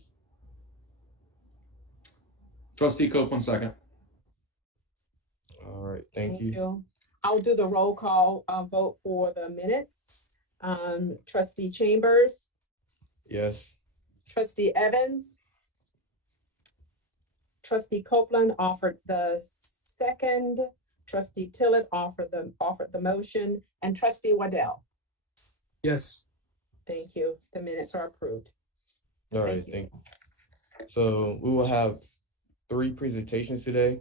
Trustee Copeland, second. All right, thank you. I'll do the roll call vote for the minutes. Trustee Chambers, Yes. Trustee Evans, Trustee Copeland offered the second, Trustee Tillett offered the motion, and Trustee Waddell. Yes. Thank you. The minutes are approved. All right, thank you. So we will have 3 presentations today.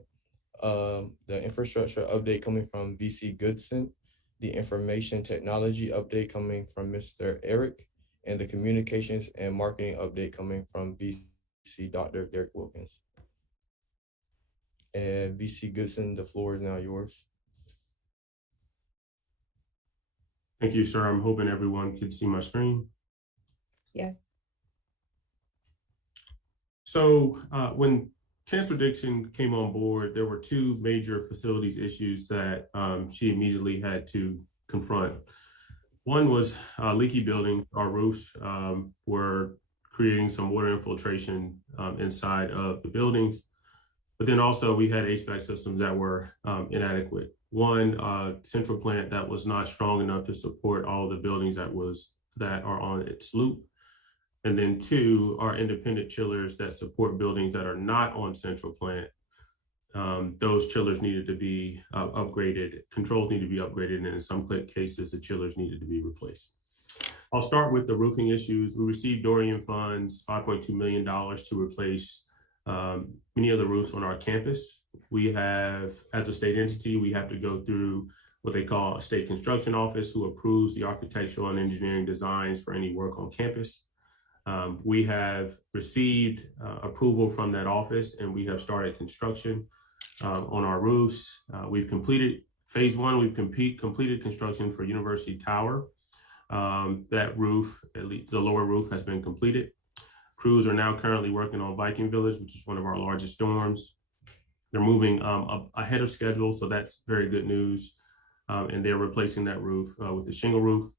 The infrastructure update coming from VC Goodson, the information technology update coming from Mr. Eric, and the communications and marketing update coming from VC Dr. Derek Wilkins. And VC Goodson, the floor is now yours. Thank you, sir. I'm hoping everyone can see my screen. Yes. So when Chancellor Dixon came on board, there were 2 major facilities issues that she immediately had to confront. One was leaky building. Our roofs were creating some water infiltration inside of the buildings. But then also we had HVAC systems that were inadequate. One, central plant that was not strong enough to support all the buildings that are on its loop. And then 2, our independent chillers that support buildings that are not on central plant. Those chillers needed to be upgraded. Controls need to be upgraded, and in some cases, the chillers needed to be replaced. I'll start with the roofing issues. We received Dorian funds, $5.2 million to replace many of the roofs on our campus. We have, as a state entity, we have to go through what they call a state construction office, who approves the architectural and engineering designs for any work on campus. We have received approval from that office, and we have started construction on our roofs. We've completed phase 1. We've completed construction for University Tower. That roof, at least the lower roof, has been completed. Crews are now currently working on Viking Village, which is one of our largest storms. They're moving ahead of schedule, so that's very good news. And they're replacing that roof with the shingle roof.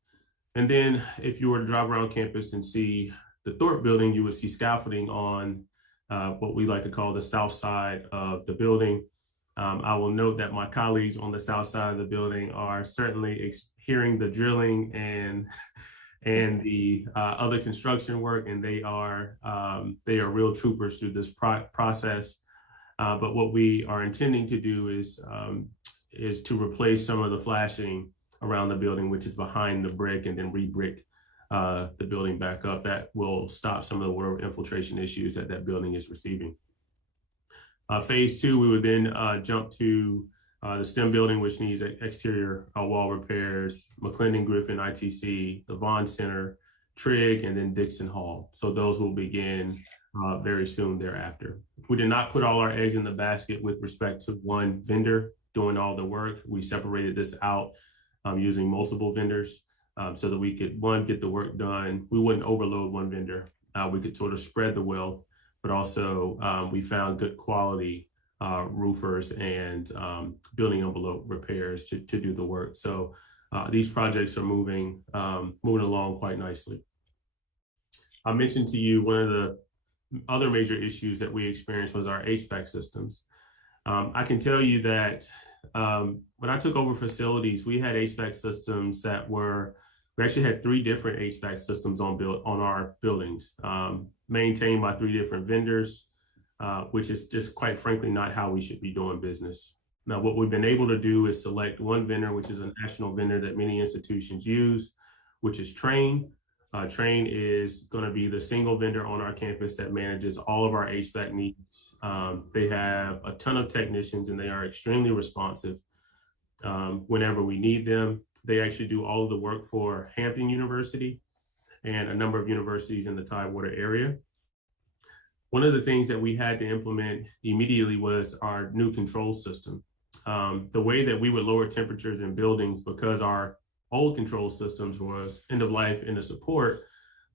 And then if you were to drive around campus and see the Thorpe building, you would see scaffolding on what we like to call the south side of the building. I will note that my colleagues on the south side of the building are certainly hearing the drilling and the other construction work, and they are real troopers through this process. But what we are intending to do is to replace some of the flashing around the building, which is behind the brick, and then re-brick the building back up. That will stop some of the water infiltration issues that that building is receiving. Phase 2, we would then jump to the STEM building, which needs exterior wall repairs, McClendon Griffin ITC, the Vaughn Center, Trigg, and then Dixon Hall. So those will begin very soon thereafter. We did not put all our eggs in the basket with respect to one vendor doing all the work. We separated this out using multiple vendors so that we could, one, get the work done. We wouldn't overload one vendor. We could sort of spread the wealth, but also we found good quality roofers and building envelope repairs to do the work. So these projects are moving along quite nicely. I mentioned to you one of the other major issues that we experienced was our HVAC systems. I can tell you that when I took over facilities, we had HVAC systems that we actually had 3 different HVAC systems on our buildings, maintained by 3 different vendors, which is just quite frankly not how we should be doing business. Now, what we've been able to do is select one vendor, which is a national vendor that many institutions use, which is Trane. Trane is going to be the single vendor on our campus that manages all of our HVAC needs. They have a ton of technicians and they are extremely responsive whenever we need them. They actually do all of the work for Hampton University and a number of universities in the Tidewater area. One of the things that we had to implement immediately was our new control system. The way that we would lower temperatures in buildings, because our old control systems was end of life and the support,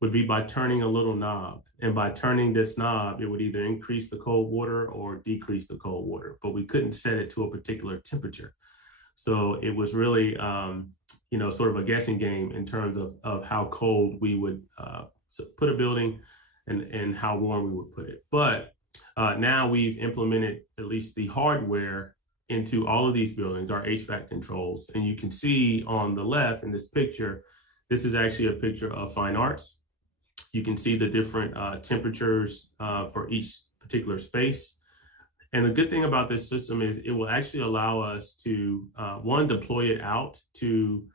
would be by turning a little knob. And by turning this knob, it would either increase the cold water or decrease the cold water, but we couldn't set it to a particular temperature. So it was really, sort of a guessing game in terms of how cold we would put a building and how warm we would put it. But now we've implemented at least the hardware into all of these buildings, our HVAC controls. And you can see on the left in this picture, this is actually a picture of fine arts. You can see the different temperatures for each particular space. And the good thing about this system is it will actually allow us to, one, deploy it out to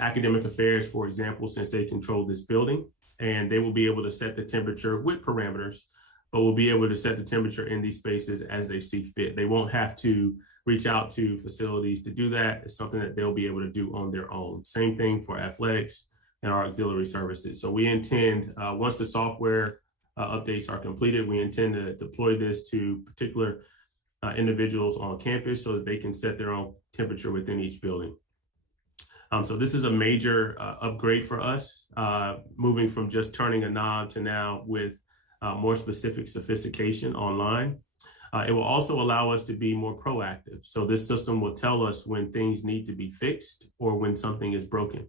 academic affairs, for example, since they control this building, and they will be able to set the temperature with parameters, but we'll be able to set the temperature in these spaces as they see fit. They won't have to reach out to facilities to do that. It's something that they'll be able to do on their own. Same thing for athletics and our auxiliary services. So we intend, once the software updates are completed, we intend to deploy this to particular individuals on campus so that they can set their own temperature within each building. So this is a major upgrade for us, moving from just turning a knob to now with more specific sophistication online. It will also allow us to be more proactive. So this system will tell us when things need to be fixed or when something is broken.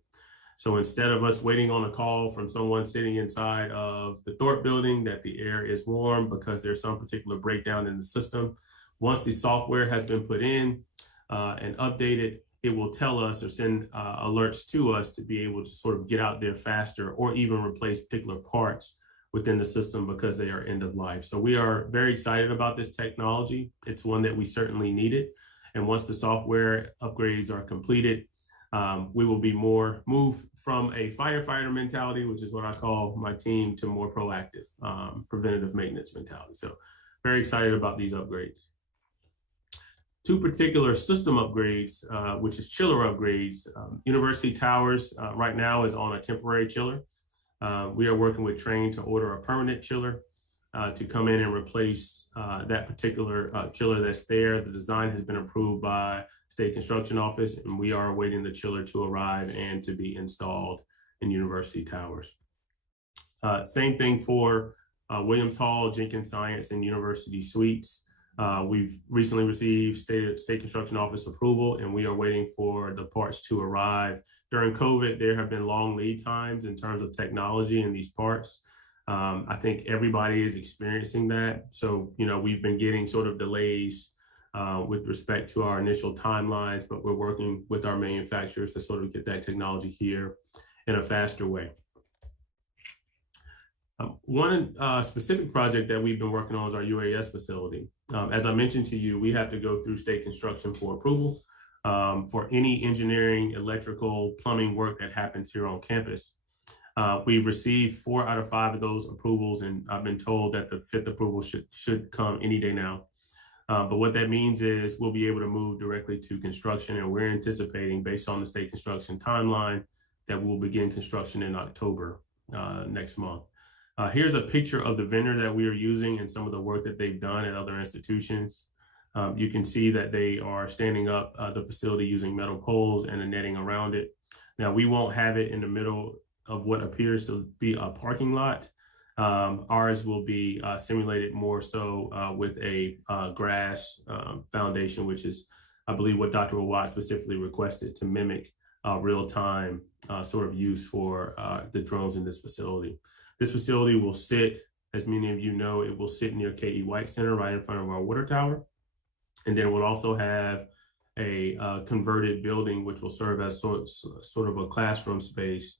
So instead of us waiting on a call from someone sitting inside of the Thorpe building that the air is warm because there's some particular breakdown in the system, once the software has been put in and updated, it will tell us or send alerts to us to be able to sort of get out there faster or even replace particular parts within the system because they are end of life. So we are very excited about this technology. It's one that we certainly needed. And once the software upgrades are completed, we will be moved from a firefighter mentality, which is what I call my team, to more proactive preventative maintenance mentality. So very excited about these upgrades. 2 particular system upgrades, which is chiller upgrades. University Towers right now is on a temporary chiller. We are working with Trane to order a permanent chiller to come in and replace that particular chiller that's there. The design has been approved by State Construction Office, and we are awaiting the chiller to arrive and to be installed in University Towers. Same thing for Williams Hall, Jenkins Science, and University Suites. We've recently received State Construction Office approval, and we are waiting for the parts to arrive. During COVID, there have been long lead times in terms of technology in these parts. I think everybody is experiencing that. So, we've been getting sort of delays with respect to our initial timelines, but we're working with our manufacturers to sort of get that technology here in a faster way. One specific project that we've been working on is our UAS facility. As I mentioned to you, we have to go through state construction for approval for any engineering, electrical, plumbing work that happens here on campus. We've received 4 out of 5 of those approvals, and I've been told that the 5th approval should come any day now. But what that means is we'll be able to move directly to construction, and we're anticipating, based on the state construction timeline, that we'll begin construction in October next month. Here's a picture of the vendor that we are using and some of the work that they've done at other institutions. You can see that they are standing up the facility using metal poles and a netting around it. Now, we won't have it in the middle of what appears to be a parking lot. Ours will be simulated more so with a grass foundation, which is, I believe, what Dr. Watt specifically requested to mimic real-time sort of use for the drones in this facility. This facility will sit, as many of you know, it will sit near K.E. White Center right in front of our water tower. And then we'll also have a converted building, which will serve as sort of a classroom space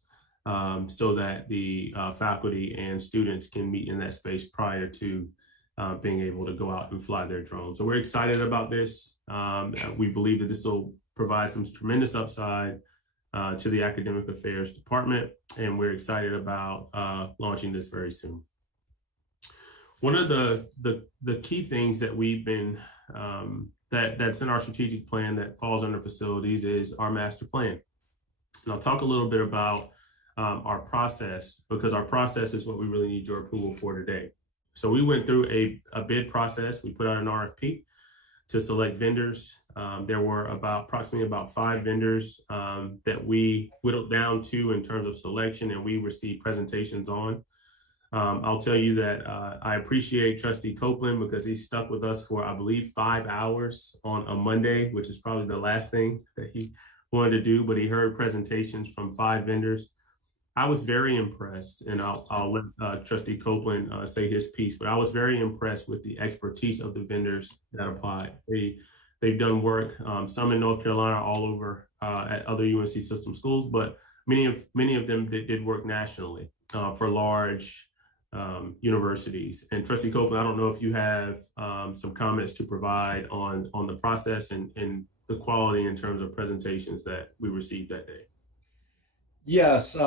so that the faculty and students can meet in that space prior to being able to go out and fly their drones. So we're excited about this. We believe that this will provide some tremendous upside to the Academic Affairs Department, and we're excited about launching this very soon. One of the key things that we've been, that's in our strategic plan that falls under facilities is our master plan. And I'll talk a little bit about our process, because our process is what we really need your approval for today. So we went through a bid process. We put out an RFP to select vendors. There were approximately about 5 vendors that we whittled down to in terms of selection, and we received presentations on. I'll tell you that I appreciate Trustee Copeland because he stuck with us for, I believe, 5 hours on a Monday, which is probably the last thing that he wanted to do, but he heard presentations from 5 vendors. I was very impressed, and I'll let Trustee Copeland say his piece, but I was very impressed with the expertise of the vendors that applied. They've done work, some in North Carolina, all over at other UNC system schools, but many of them did work nationally for large universities. And Trustee Copeland, I don't know if you have some comments to provide on the process and the quality in terms of presentations that we received that day. Yes,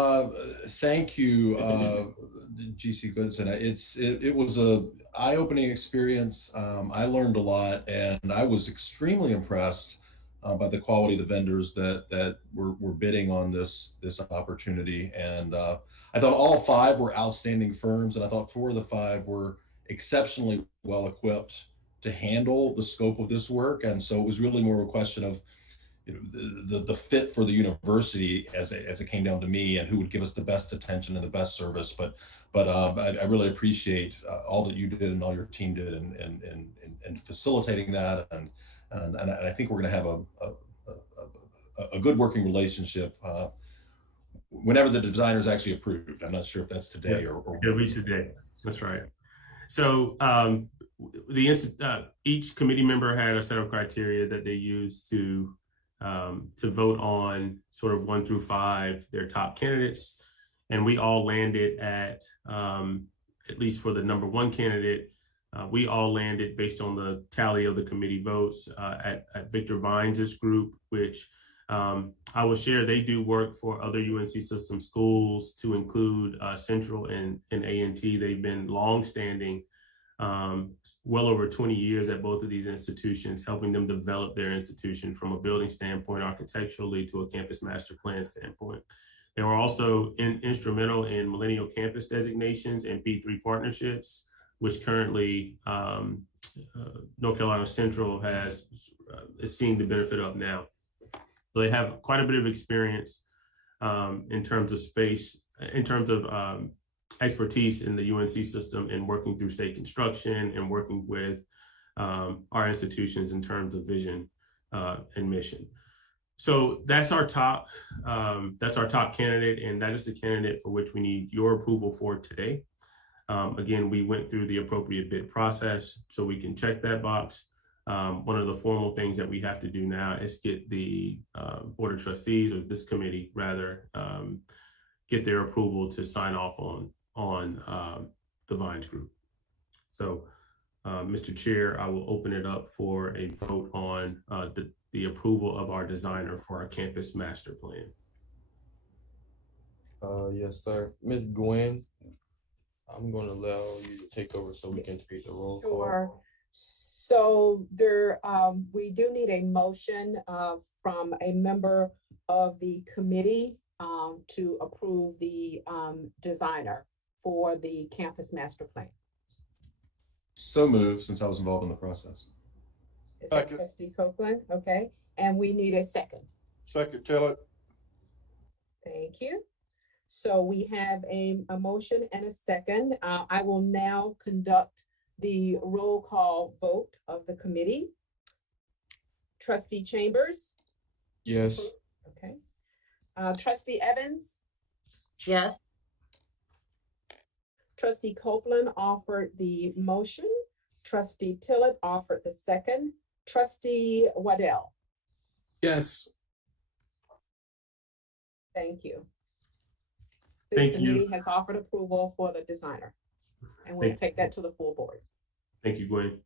thank you, GC Goodson. It was a eye-opening experience. I learned a lot, and I was extremely impressed by the quality of the vendors that were bidding on this opportunity. And I thought all 5 were outstanding firms, and I thought 4 of the 5 were exceptionally well equipped to handle the scope of this work. And so it was really more a question of, you know, the fit for the university as it came down to me, and who would give us the best attention and the best service. But I really appreciate all that you did and all your team did in facilitating that, and I think we're going to have a good working relationship whenever the designer is actually approved. I'm not sure if that's today or it'll be today. That's right. So each committee member had a set of criteria that they used to vote on sort of 1 through 5, their top candidates. And we all landed at least for the number 1 candidate, we all landed based on the tally of the committee votes at Victor Vines' group, which I will share. They do work for other UNC system schools, to include Central and A&T. They've been longstanding, well over 20 years at both of these institutions, helping them develop their institution from a building standpoint, architecturally, to a campus master plan standpoint. They were also instrumental in Millennial Campus designations and P3 partnerships, which currently North Carolina Central is seeing the benefit of now. So they have quite a bit of experience in terms of space, in terms of expertise in the UNC system, and working through state construction and working with our institutions in terms of vision and mission. So that's our top candidate, and that is the candidate for which we need your approval for today. Again, we went through the appropriate bid process, so we can check that box. One of the formal things that we have to do now is get the Board of Trustees, or this committee rather, get their approval to sign off on the Vines Group. So, Mr. Chair, I will open it up for a vote on the approval of our designer for our campus master plan. Yes, sir. Ms. Gwen, I'm going to allow you to take over so we can create the roll call. Sure. So there, we do need a motion from a member of the committee to approve the designer for the campus master plan. So moved, since I was involved in the process. Is that Trustee Copeland? Okay, and we need a second. Second, Tillett. Thank you. So we have a motion and a second. I will now conduct the roll call vote of the committee. Trustee Chambers? Yes. Okay. Trustee Evans? Yes. Trustee Copeland offered the motion. Trustee Tillett offered the second. Trustee Waddell? Yes. Thank you. Thank The you. committee has offered approval for the designer, and we'll take that to the full board. Thank you, Gwen.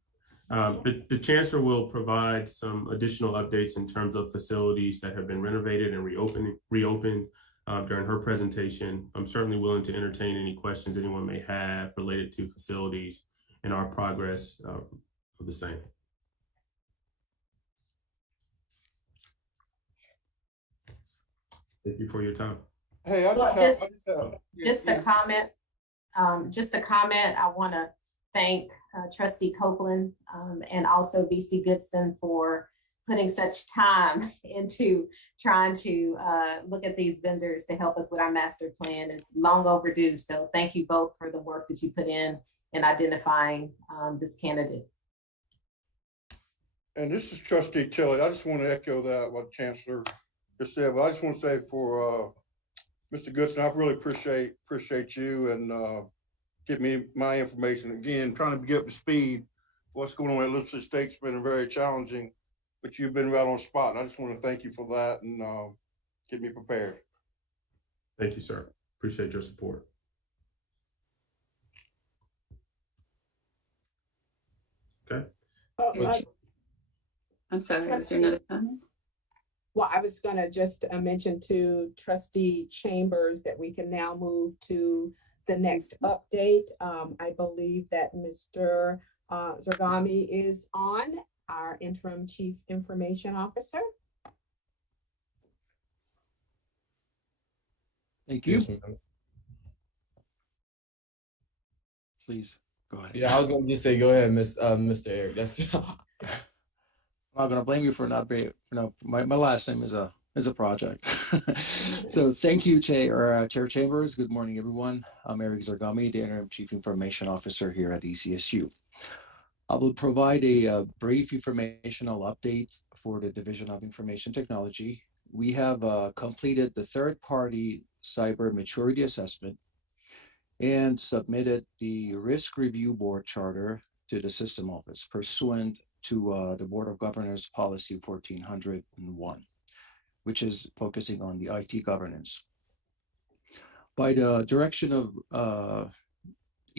The Chancellor will provide some additional updates in terms of facilities that have been renovated and reopened during her presentation. I'm certainly willing to entertain any questions anyone may have related to facilities and our progress of the same. Thank you for your time. Hey, Just a comment. I want to thank Trustee Copeland and also VC Goodson for putting such time into trying to look at these vendors to help us with our master plan. It's long overdue. So thank you both for the work that you put in identifying this candidate. And this is Trustee Tillett. I just want to echo that what Chancellor just said. But I just want to say for Mr. Goodson, I really appreciate you and give me my information. Again, trying to get up to speed. What's going on at Elizabeth State's been very challenging, but you've been right on spot. And I just want to thank you for that and get me prepared. Thank you, sir. Appreciate your support. Okay. I'm sorry, was there another comment? Well, I was gonna just mention to Trustee Chambers that we can now move to the next update. I believe that Mr. Zergami is on, our interim Chief Information Officer. Thank you. Yes, Please go ahead. Yeah, I was gonna just say, go ahead, Mr. Eric. That's I'm not gonna blame you for not being, my last name is a project. So thank you, Chair Chambers. Good morning, everyone. I'm Eric Zergami, the Interim Chief Information Officer here at ECSU. I will provide a brief informational update for the Division of Information Technology. We have completed the third-party cyber maturity assessment and submitted the Risk Review Board Charter to the System Office pursuant to the Board of Governors Policy 1401, which is focusing on the IT governance. By the direction of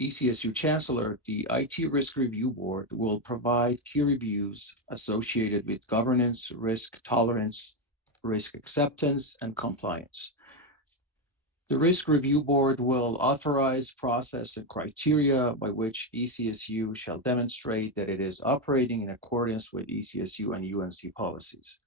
ECSU Chancellor, the IT Risk Review Board will provide key reviews associated with governance, risk tolerance, risk acceptance, and compliance. The Risk Review Board will authorize process and criteria by which ECSU shall demonstrate that it is operating in accordance with ECSU and UNC policies.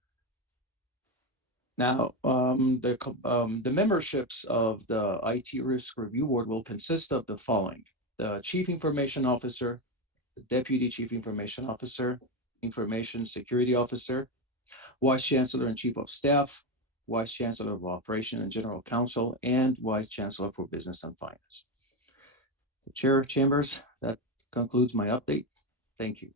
Now, the memberships of the IT Risk Review Board will consist of the following: the Chief Information Officer, the Deputy Chief Information Officer, Information Security Officer, Vice Chancellor and Chief of Staff, Vice Chancellor of Operations and General Counsel, and Vice Chancellor for Business and Finance. Chair Chambers, that concludes my update. Thank you.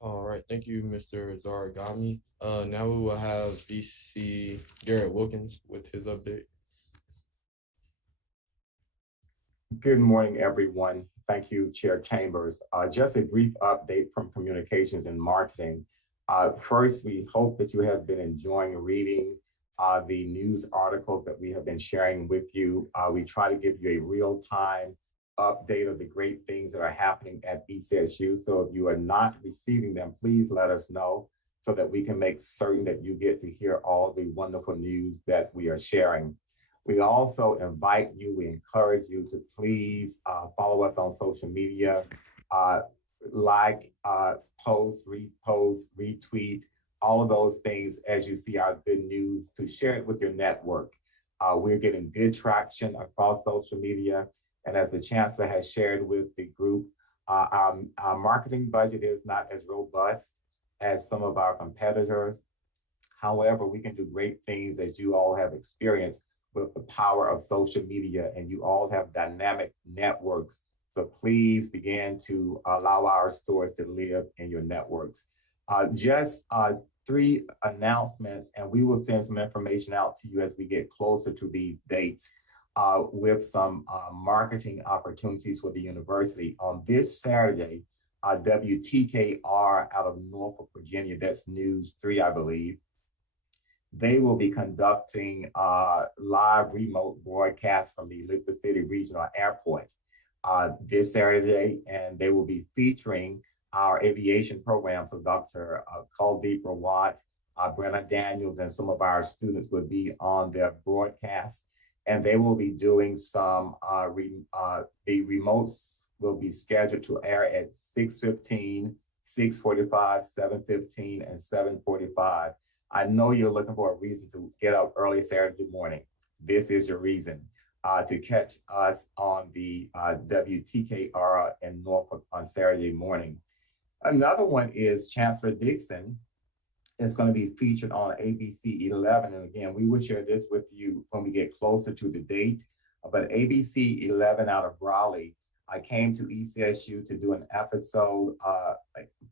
all right. Thank you, Mr. Zargami. Now we will have VC Garrett Wilkins with his update. Good morning, everyone. Thank you, Chair Chambers. Just a brief update from Communications and Marketing. First, we hope that you have been enjoying reading the news articles that we have been sharing with you. We try to give you a real-time update of the great things that are happening at ECSU. So if you are not receiving them, please let us know. so that we can make certain that you get to hear all the wonderful news that we are sharing. We also invite you, we encourage you to please follow us on social media, like, post, repost, retweet, all of those things as you see our good news, to share it with your network. We're getting good traction across social media. And as the chancellor has shared with the group, our marketing budget is not as robust as some of our competitors. However, we can do great things, as you all have experienced, with the power of social media, and you all have dynamic networks. So please begin to allow our stores to live in your networks. Just 3 announcements, and we will send some information out to you as we get closer to these dates, with some marketing opportunities for the university. On this Saturday, WTKR out of Norfolk, Virginia, that's News 3, I believe, they will be conducting live remote broadcasts from the Elizabeth City Regional Airport this Saturday, and they will be featuring our aviation program. So Dr. Kuldeep Rawat, Brenna Daniels, and some of our students will be on their broadcast, and they will be doing some, the remotes will be scheduled to air at 6:15, 6:45, 7:15, and 7:45. I know you're looking for a reason to get up early Saturday morning. This is your reason to catch us on the WTKR in Norfolk on Saturday morning. Another one is Chancellor Dixon is going to be featured on ABC 11. And again, we will share this with you when we get closer to the date. But ABC 11 out of Raleigh, I came to ECSU to do an episode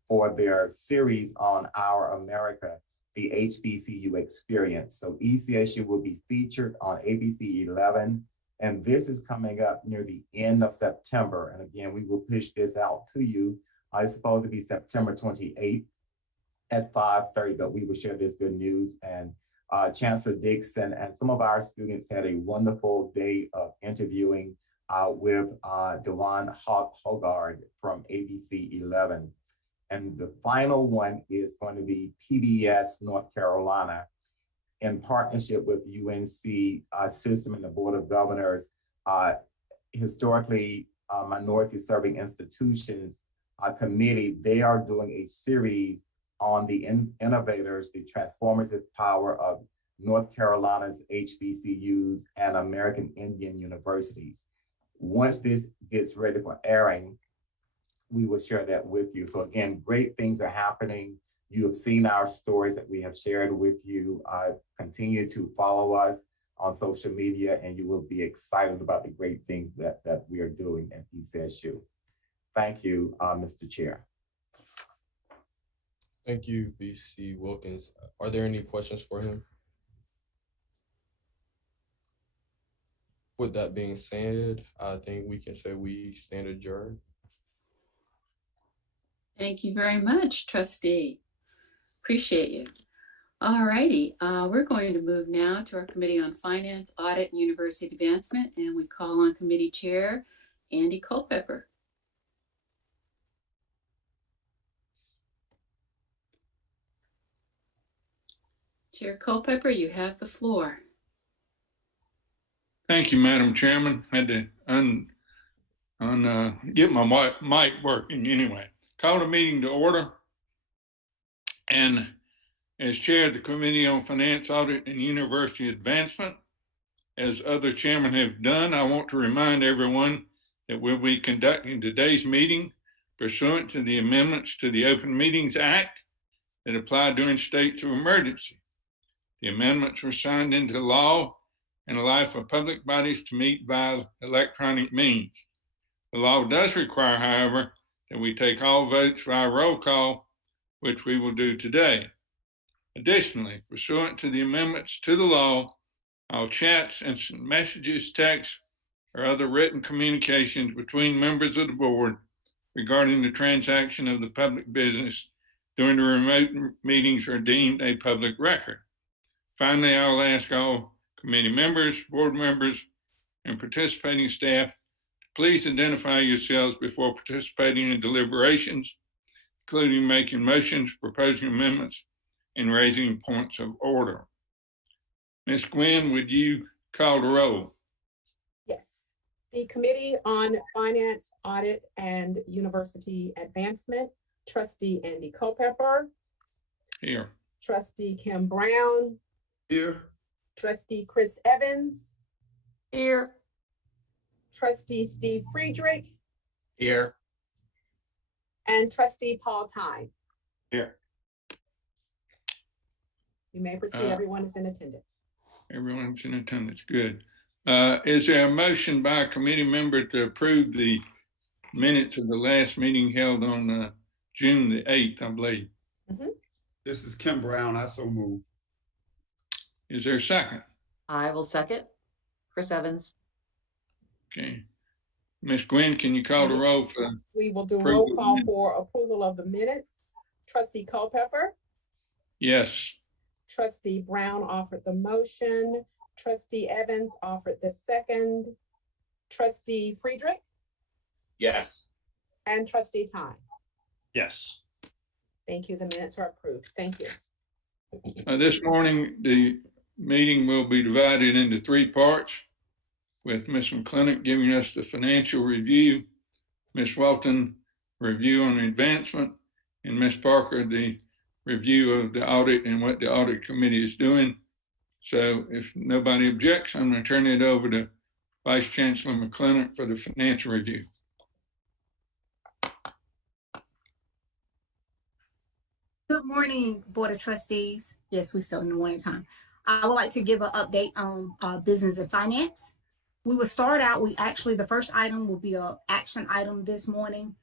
for their series on Our America, the HBCU experience. So ECSU will be featured on ABC 11, and this is coming up near the end of September. And again, we will push this out to you. It's supposed to be September 28th at 5:30, but we will share this good news. And Chancellor Dixon and some of our students had a wonderful day of interviewing with Dewan Hogard from ABC 11. And the final one is going to be PBS North Carolina in partnership with UNC system and the Board of Governors, historically minority serving institutions committee. They are doing a series on the innovators, the transformative power of North Carolina's HBCUs and American Indian universities. Once this gets ready for airing, we will share that with you. So again, great things are happening. You have seen our stories that we have shared with you. Continue to follow us on social media, and you will be excited about the great things that we are doing at ECSU. Thank you, Mr. Chair. Thank you, VC Wilkins. Are there any questions for him? With that being said, I think we can say we stand adjourned. Thank you very much, Trustee. Appreciate you. All righty, we're going to move now to our Committee on Finance, Audit, and University Advancement, and we call on Committee Chair Andy Culpepper. Chair Culpepper, you have the floor. Thank you, Madam Chairman. I had to get my mic working anyway. Call the meeting to order. And as chair of the Committee on Finance, Audit, and University Advancement, as other chairmen have done, I want to remind everyone that we'll be conducting today's meeting pursuant to the amendments to the Open Meetings Act that apply during states of emergency. The amendments were signed into law and allow for public bodies to meet via electronic means. The law does require, however, that we take all votes via roll call, which we will do today. Additionally, pursuant to the amendments to the law, all chats, instant messages, texts, or other written communications between members of the board regarding the transaction of the public business during the remote meetings are deemed a public record. Finally, I'll ask all committee members, board members, and participating staff to please identify yourselves before participating in deliberations, including making motions, proposing amendments, and raising points of order. Ms. Gwen, would you call the roll? Yes. The Committee on Finance, Audit, and University Advancement, Trustee Andy Culpepper. Here. Trustee Kim Brown. Here. Trustee Chris Evans. Here. Trustee Steve Friedrich. Here. And Trustee Paul Tyne. Here. You may proceed. Everyone is in attendance. Everyone's in attendance. Good. Is there a motion by a committee member to approve the minutes of the last meeting held on June the 8th, I believe? This is Kim Brown. I so move. Is there a second? I will second. Chris Evans. Okay. Ms. Gwen, can you call the roll for? We will do roll call for approval of the minutes. Trustee Culpepper. Yes. Trustee Brown offered the motion. Trustee Evans offered the second. Trustee Friedrich. Yes. And Trustee Tyne. Yes. Thank you. The minutes are approved. Thank you. This morning, the meeting will be divided into 3 parts, with Ms. McClintock giving us the financial review, Ms. Walton review on advancement, and Ms. Parker the review of the audit and what the audit committee is doing. So if nobody objects, I'm going to turn it over to Vice Chancellor McClintock for the financial review. Good morning, Board of Trustees. Yes, we still in the morning time. I would like to give an update on business and finance. We will start out, the first item will be an action item this morning.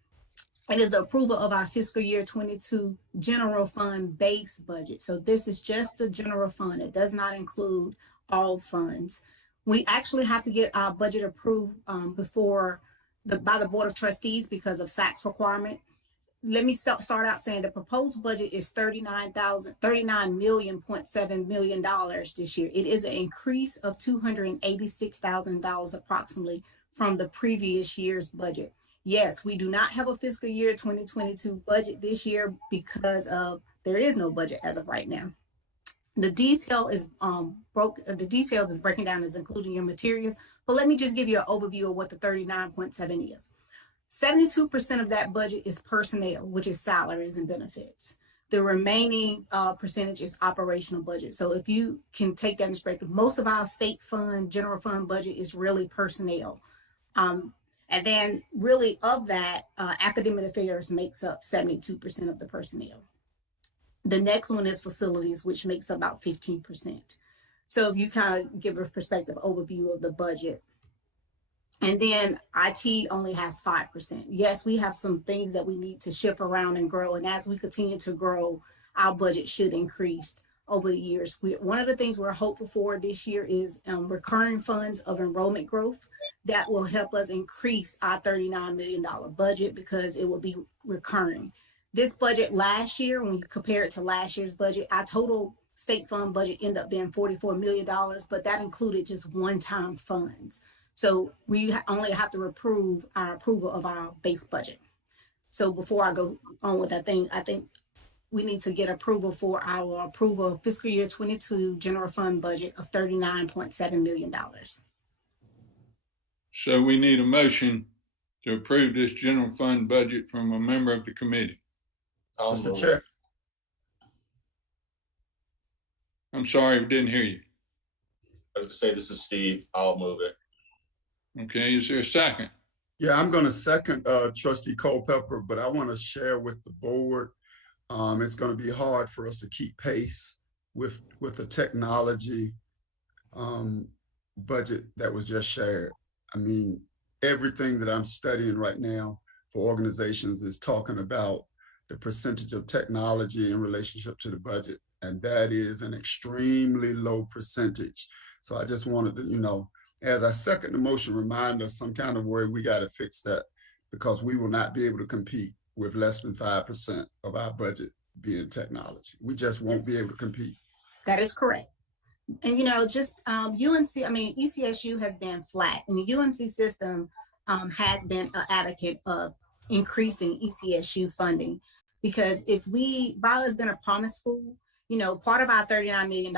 It is the approval of our fiscal year 22 general fund base budget. So this is just the general fund. It does not include all funds. We actually have to get our budget approved by the Board of Trustees because of SAC's requirement. Let me start out saying the proposed budget is $39.7 million this year. It is an increase of $286,000 approximately from the previous year's budget. Yes, we do not have a fiscal year 2022 budget this year because there is no budget as of right now. The detail is the details is breaking down as including your materials, but let me just give you an overview of what the 39.7 is. 72% of that budget is personnel, which is salaries and benefits. The remaining percentage is operational budget. So if you can take that in perspective, most of our state fund, general fund budget is really personnel. And then really of that, academic affairs makes up 72% of the personnel. The next one is facilities, which makes about 15%. So if you kind of give a perspective overview of the budget. And then IT only has 5%. Yes, we have some things that we need to shift around and grow. And as we continue to grow, our budget should increase over the years. One of the things we're hopeful for this year is recurring funds of enrollment growth that will help us increase our $39 million budget because it will be recurring. This budget last year, when you compare it to last year's budget, our total state fund budget ended up being $44 million, but that included just one-time funds. So we only have to approve approval of our base budget. So before I go on with that thing, I think we need to get approval for our approval of fiscal year 22 general fund budget of $39.7 million. So we need a motion to approve this general fund budget from a member of the committee. Mr. Chair. I'm sorry, we didn't hear you. I was going to say, this is Steve. I'll move it. Okay, is there a second? Yeah, I'm going to second Trustee Culpepper, but I want to share with the board. It's going to be hard for us to keep pace with the technology budget that was just shared. I mean, everything that I'm studying right now for organizations is talking about the percentage of technology in relationship to the budget, and that is an extremely low percentage. So I just wanted to, as I second the motion, remind us some kind of way we got to fix that, because we will not be able to compete with less than 5% of our budget being technology. We just won't be able to compete. That is correct. And just ECSU has been flat, and the UNC system has been an advocate of increasing ECSU funding, because while it's been a promise school, you know, part of our $39 million,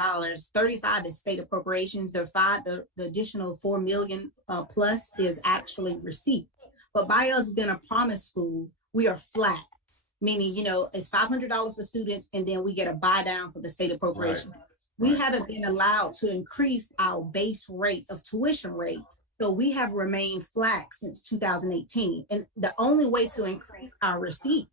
35 is state appropriations. The additional 4 million plus is actually receipts. But by us being a promise school, we are flat, meaning, you know, it's $500 for students, and then we get a buy down for the state appropriation. Right. We haven't been allowed to increase our base rate of tuition rate. So we have remained flat since 2018. And the only way to increase our receipts,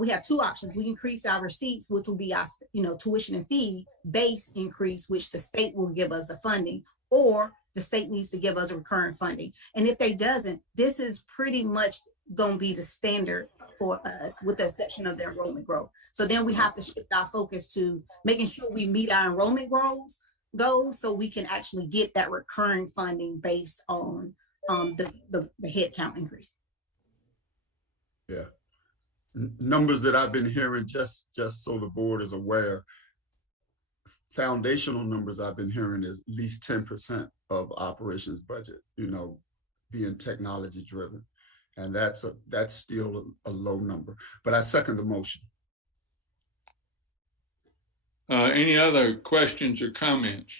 we have two options. We increase our receipts, which will be our, you know, tuition and fee base increase, which the state will give us the funding, or the state needs to give us recurring funding. And if they doesn't, this is pretty much going to be the standard for us, with the exception of the enrollment growth. So then we have to shift our focus to making sure we meet our enrollment goals so we can actually get that recurring funding based on the head count increase. Yeah. Numbers that I've been hearing, just so the board is aware, foundational numbers I've been hearing is at least 10% of operations budget, you know, being technology driven. And that's still a low number, but I second the motion. Any other questions or comments?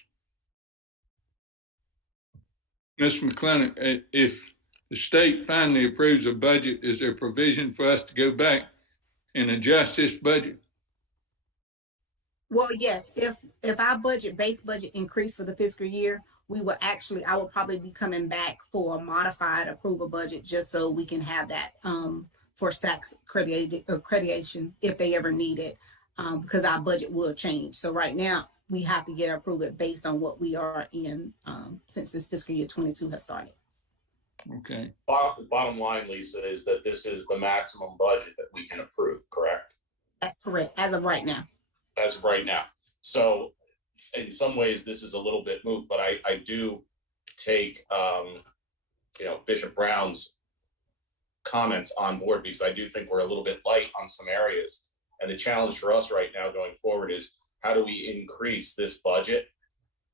Ms. McClellan, if the state finally approves a budget, is there provision for us to go back and adjust this budget? Well, yes, if our base budget increased for the fiscal year, I would probably be coming back for a modified approval budget, just so we can have that for SACS accreditation if they ever need it, because our budget will change. So right now we have to get approval based on what we are in since this fiscal year 22 has started. Okay. Bottom line, Lisa, is that this is the maximum budget that we can approve, correct? That's correct, as of right now. As of right now. So in some ways, this is a little bit moot, but I do take, you know, Bishop Brown's comments on board, because I do think we're a little bit light on some areas. And the challenge for us right now going forward is, how do we increase this budget?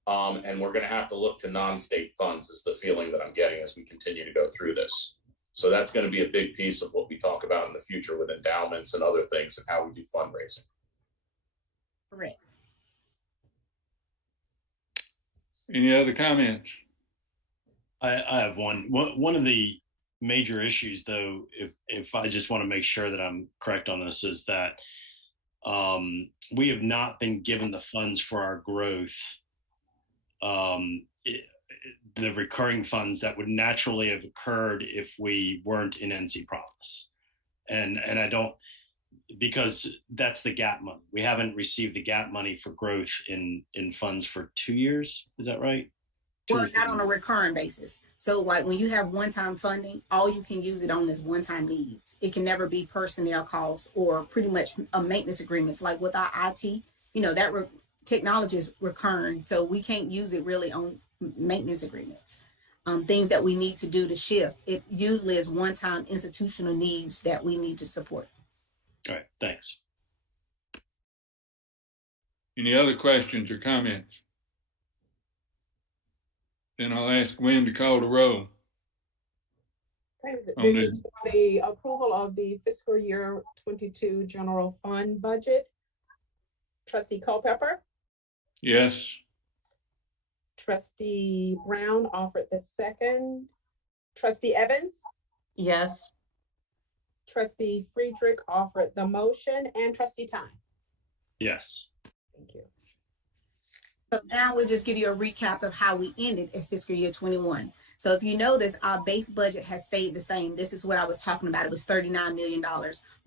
And we're going to have to look to non-state funds, is the feeling that I'm getting as we continue to go through this. So that's going to be a big piece of what we talk about in the future with endowments and other things, and how we do fundraising. Correct. Any other comments? I have one. One of the major issues, though, if I just want to make sure that I'm correct on this, is that we have not been given the funds for our growth, the recurring funds that would naturally have occurred if we weren't in NC Promise. And I don't, because that's the gap money. We haven't received the gap money for growth in funds for 2 years. Is that right? Well, not on a recurring basis. So like when you have one-time funding, all you can use it on is one-time needs. It can never be personnel costs or pretty much maintenance agreements. Like with our IT, you know, that technology is recurring. So we can't use it really on maintenance agreements. Things that we need to do to shift. It usually is one-time institutional needs that we need to support. All right, thanks. Any other questions or comments? Then I'll ask Gwen to call the roll. This is for the approval of the fiscal year 22 general fund budget. Trustee Culpepper? Yes. Trustee Brown offered the second. Trustee Evans? Yes. Trustee Friedrich offered the motion, and Trustee Time. Yes. Thank you. So now we'll just give you a recap of how we ended in fiscal year 21. So if you notice, our base budget has stayed the same. This is what I was talking about. It was $39 million.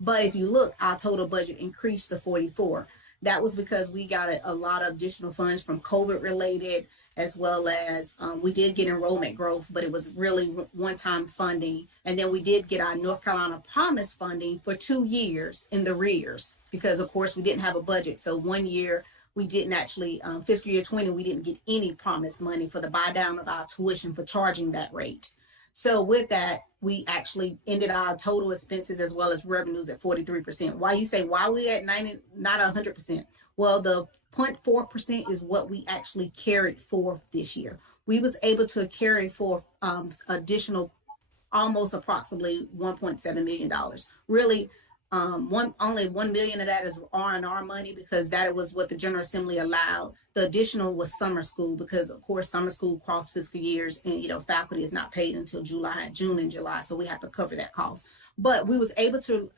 But if you look, our total budget increased to 44. That was because we got a lot of additional funds from COVID related, as well as we did get enrollment growth, but it was really one-time funding. And then we did get our North Carolina Promise funding for 2 years in the rears, because of course we didn't have a budget. So 1 year we didn't actually, fiscal year 20, we didn't get any promise money for the buy down of our tuition for charging that rate. So with that, we actually ended our total expenses as well as revenues at 43%. Why you say, why we at 90, not 100%? Well, the 0.4% is what we actually carried forth this year. We was able to carry forth additional, almost approximately $1.7 million. Really, Only 1 million of that is R&R money because that was what the General Assembly allowed. The additional was summer school because of course summer school cross fiscal years and faculty is not paid until June and July, so we have to cover that cost. But we was able to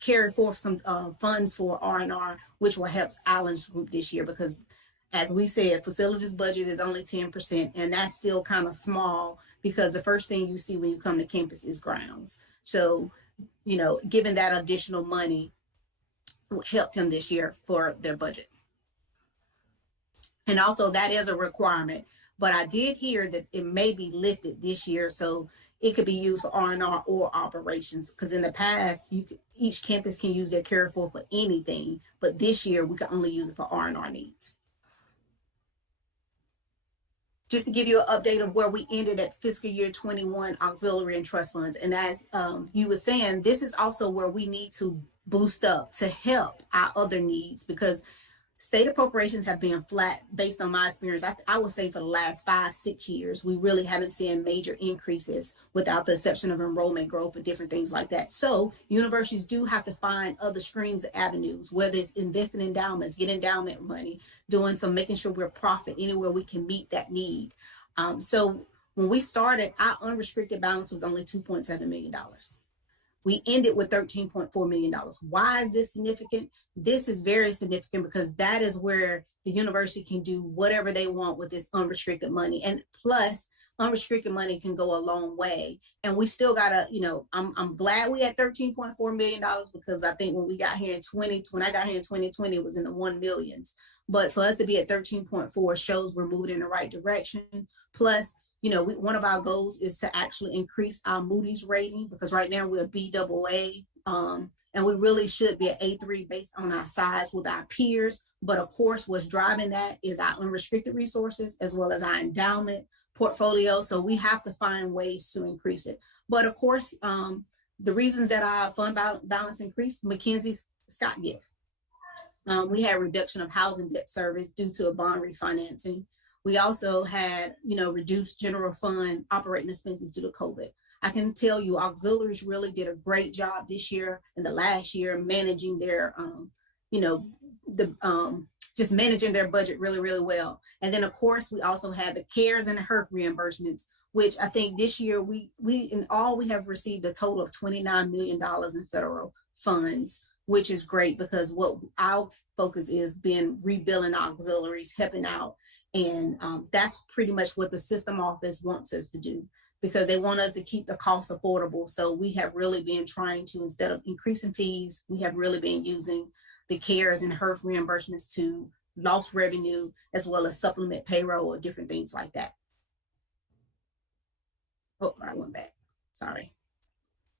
carry forth some funds for R&R, which will help Islands Group this year because, as we said, facilities budget is only 10%, and that's still kind of small because the first thing you see when you come to campus is grounds. So giving that additional money helped him this year for their budget. And also that is a requirement, but I did hear that it may be lifted this year. So it could be used for R&R or operations. Because in the past, each campus can use their carry forward for anything, but this year we can only use it for R&R needs. Just to give you an update of where we ended at fiscal year 21 auxiliary and trust funds. And as you were saying, this is also where we need to boost up to help our other needs because state appropriations have been flat based on my experience. I would say for the last 5-6 years, we really haven't seen major increases without the exception of enrollment growth and different things like that. So universities do have to find other streams of avenues, whether it's investing in endowments, get endowment money, doing some, making sure we're profit anywhere we can meet that need. So when we started, our unrestricted balance was only $2.7 million. We ended with $13.4 million. Why is this significant? This is very significant because that is where the university can do whatever they want with this unrestricted money. And plus, unrestricted money can go a long way. And we still gotta, I'm glad we had $13.4 million because I think when I got here in 2020, it was in the 1 millions. But for us to be at 13.4 shows we're moving in the right direction. Plus, one of our goals is to actually increase our Moody's rating because right now we're BAA, and we really should be at A3 based on our size with our peers. But of course, what's driving that is our unrestricted resources as well as our endowment portfolio. So we have to find ways to increase it. But of course, the reasons that our fund balance increased, McKinsey's Scott gift. We had reduction of housing debt service due to a bond refinancing. We also had, reduced general fund operating expenses due to COVID. I can tell you auxiliaries really did a great job this year and the last year managing their, just managing their budget really, really well. And then of course, we also had the CARES and the HERF reimbursements, which I think this year we have received a total of $29 million in federal funds, which is great because what our focus is being rebuilding auxiliaries, helping out. And that's pretty much what the system office wants us to do because they want us to keep the costs affordable. So we have really been trying to, instead of increasing fees, we have really been using the CARES and HERF reimbursements to lost revenue as well as supplement payroll or different things like that. Oh, I went back. Sorry.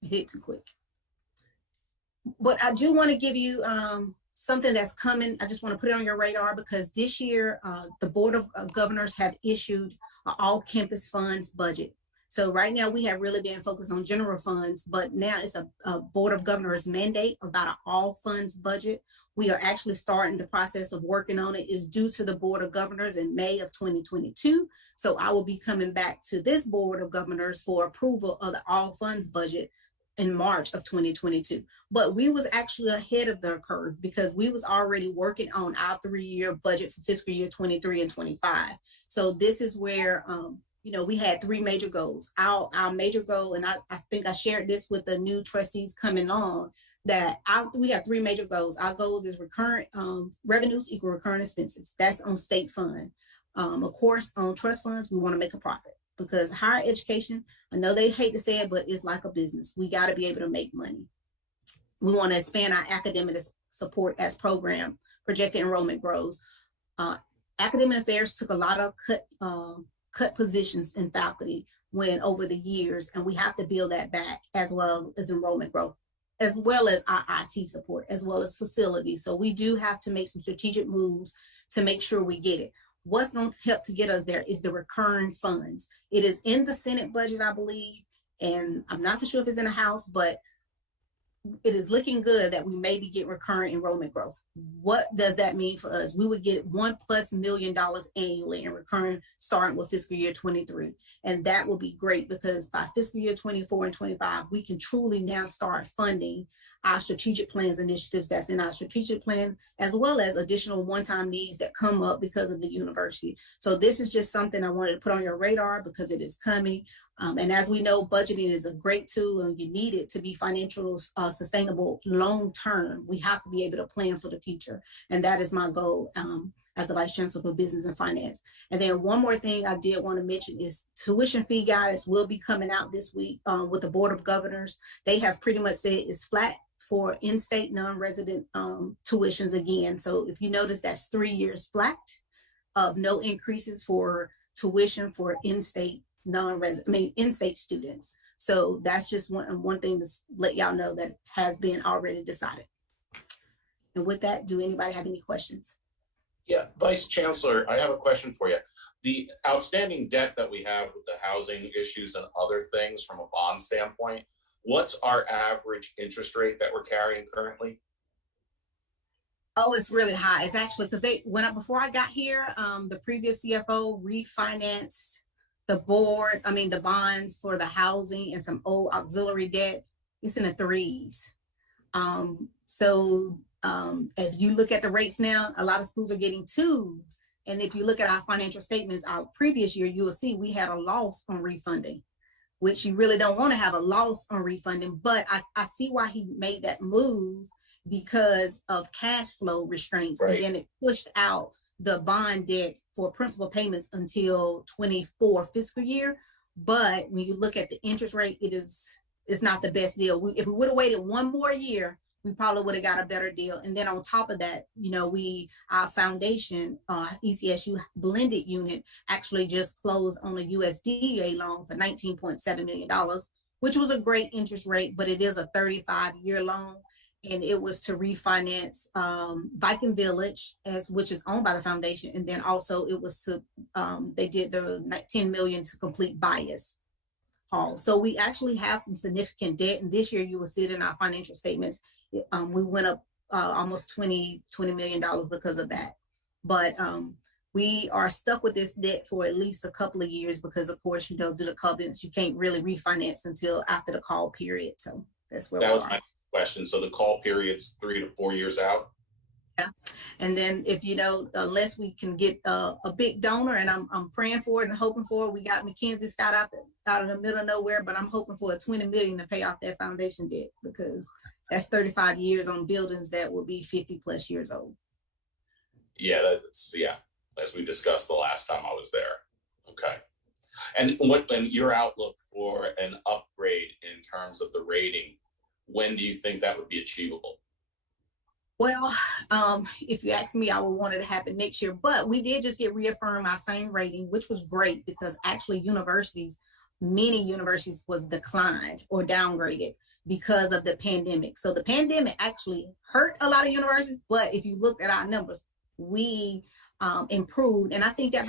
I hit too quick. But I do want to give you something that's coming. I just want to put it on your radar because this year, the Board of Governors have issued an all campus funds budget. So right now we have really been focused on general funds, but now it's a Board of Governors mandate about an all funds budget. We are actually starting the process of working on it. It's due to the Board of Governors in May of 2022. So I will be coming back to this Board of Governors for approval of the all funds budget in March of 2022. But we was actually ahead of the curve because we was already working on our 3-year budget for fiscal year 23 and 25. So this is where, we had 3 major goals. Our major goal, and I think I shared this with the new trustees coming on, that we have 3 major goals. Our goals is recurrent revenues equal recurrent expenses. That's on state fund. Of course, on trust funds, we want to make a profit. Because higher education, I know they hate to say it, but it's like a business. We got to be able to make money. We want to expand our academic support as program projected enrollment grows. Academic affairs took a lot of cut positions in faculty when over the years, and we have to build that back as well as enrollment growth, as well as our IT support, as well as facilities. So we do have to make some strategic moves to make sure we get it. What's going to help to get us there is the recurring funds. It is in the Senate budget, I believe, and I'm not for sure if it's in the House, but it is looking good that we maybe get recurrent enrollment growth. What does that mean for us? We would get $1+ million annually in recurring starting with fiscal year 23. And that will be great because by fiscal year 24 and 25, we can truly now start funding our strategic plans initiatives that's in our strategic plan, as well as additional one-time needs that come up because of the university. So this is just something I wanted to put on your radar because it is coming. And as we know, budgeting is a great tool and you need it to be financially sustainable long-term. We have to be able to plan for the future. And that is my goal as the Vice Chancellor for Business and Finance. And then one more thing I did want to mention is tuition fee guidance will be coming out this week with the Board of Governors. They have pretty much said it's flat for in-state non-resident tuitions again. So if you notice, that's 3 years flat of no increases for tuition for in-state in-state students. So that's just one thing to let y'all know that has been already decided. And with that, do anybody have any questions? Yeah, Vice Chancellor, I have a question for you. The outstanding debt that we have with the housing issues and other things from a bond standpoint, what's our average interest rate that we're carrying currently? Oh, it's really high. It's actually because before I got here, the previous CFO refinanced the bonds for the housing and some old auxiliary debt. It's in the 3s. If you look at the rates now, a lot of schools are getting 2s. And if you look at our financial statements, our previous year, you will see we had a loss on refunding, which you really don't want to have a loss on refunding. But I see why he made that move because of cash flow restraints. Right. And then it pushed out the bond debt for principal payments until 24 fiscal year. But when you look at the interest rate, it's not the best deal. If we would have waited one more year, we probably would have got a better deal. And then on top of that, our foundation, ECSU blended unit actually just closed on a USDA loan for $19.7 million, which was a great interest rate, but it is a 35-year loan. And it was to refinance Viking Village, which is owned by the foundation. And then also it was to, they did the $10 million to complete Bias Hall. So we actually have some significant debt. And this year you will see it in our financial statements. We went up almost $20 million because of that. But we are stuck with this debt for at least a couple of years because, of course, due to the covenants, you can't really refinance until after the call period. So that's where we are. My question. So the call period's 3 to 4 years out? Yeah. And then unless we can get a big donor, and I'm praying for it and hoping for it. We got Mackenzie Scott out of the middle of nowhere, but I'm hoping for a $20 million to pay off that foundation debt because that's 35 years on buildings that will be 50 plus years old. Yeah, as we discussed the last time I was there. Okay. And what your outlook for an upgrade in terms of the rating, when do you think that would be achievable? Well, if you ask me, I would want it to happen next year, but we did just get reaffirmed our same rating, which was great because actually many universities was declined or downgraded because of the pandemic. So the pandemic actually hurt a lot of universities, but if you look at our numbers, we improved. And I think that,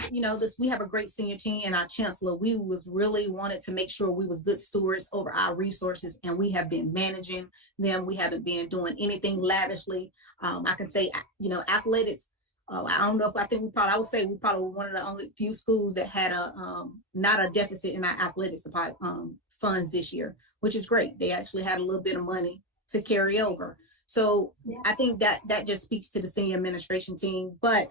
we have a great senior team and our chancellor, we was really wanted to make sure we was good stewards over our resources and we have been managing them. We haven't been doing anything lavishly. I can say, athletics, I would say we probably were one of the only few schools that had not a deficit in our athletics funds this year, which is great. They actually had a little bit of money to carry over. So I think that just speaks to the senior administration team. But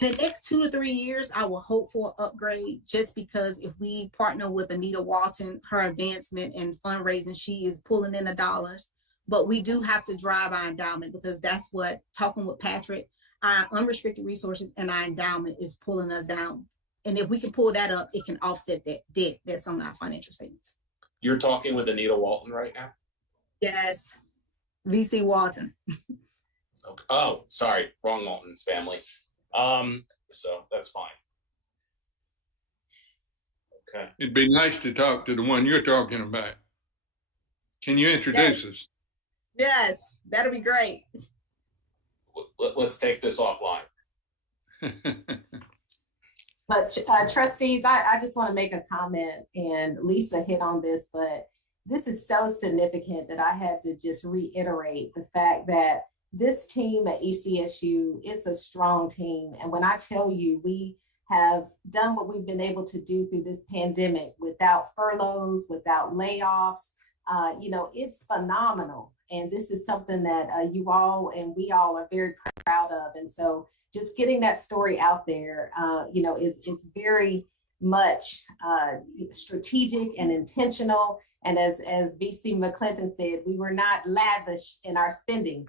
in the next 2 to 3 years, I will hope for an upgrade just because if we partner with Anita Walton, her advancement and fundraising, she is pulling in the dollars. But we do have to drive our endowment because that's what, talking with Patrick, our unrestricted resources and our endowment is pulling us down. And if we can pull that up, it can offset that debt that's on our financial statements. You're talking with Anita Walton right now? Yes, VC Walton. Okay. Oh, sorry, wrong Walton's family. So that's fine. Okay. It'd be nice to talk to the one you're talking about. Can you introduce us? Yes, that'll be great. Let's take this offline. But trustees, I just want to make a comment, and Lisa hit on this, but this is so significant that I had to just reiterate the fact that this team at ECSU is a strong team. And when I tell you, we have done what we've been able to do through this pandemic without furloughs, without layoffs, it's phenomenal. And this is something that you all and we all are very proud of. And so just getting that story out there, is very much strategic and intentional. And as VC McClinton said, we were not lavish in our spending.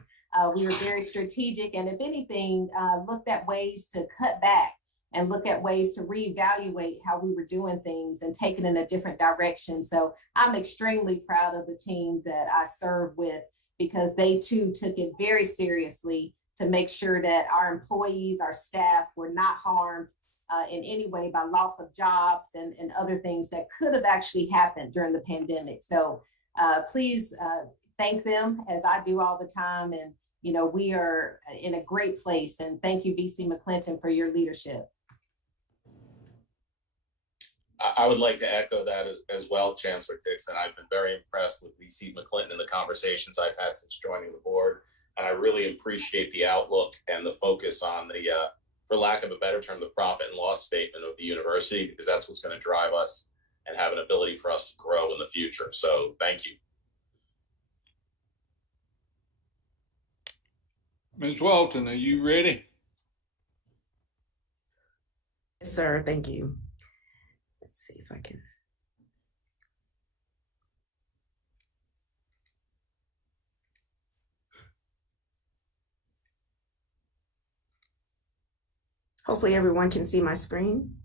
We were very strategic, and if anything, looked at ways to cut back and look at ways to reevaluate how we were doing things and take it in a different direction. So I'm extremely proud of the team that I serve with, because they too took it very seriously to make sure that our employees, our staff were not harmed in any way by loss of jobs and other things that could have actually happened during the pandemic. So please thank them, as I do all the time. And, we are in a great place. And thank you, VC McClinton, for your leadership. I would like to echo that as well, Chancellor Dixon. I've been very impressed with VC McClinton in the conversations I've had since joining the board. And I really appreciate the outlook and the focus on the, for lack of a better term, the profit and loss statement of the university, because that's what's going to drive us and have an ability for us to grow in the future. So thank you. Ms. Walton, are you ready? Yes, sir. Thank you. Let's see if I can. Hopefully everyone can see my screen.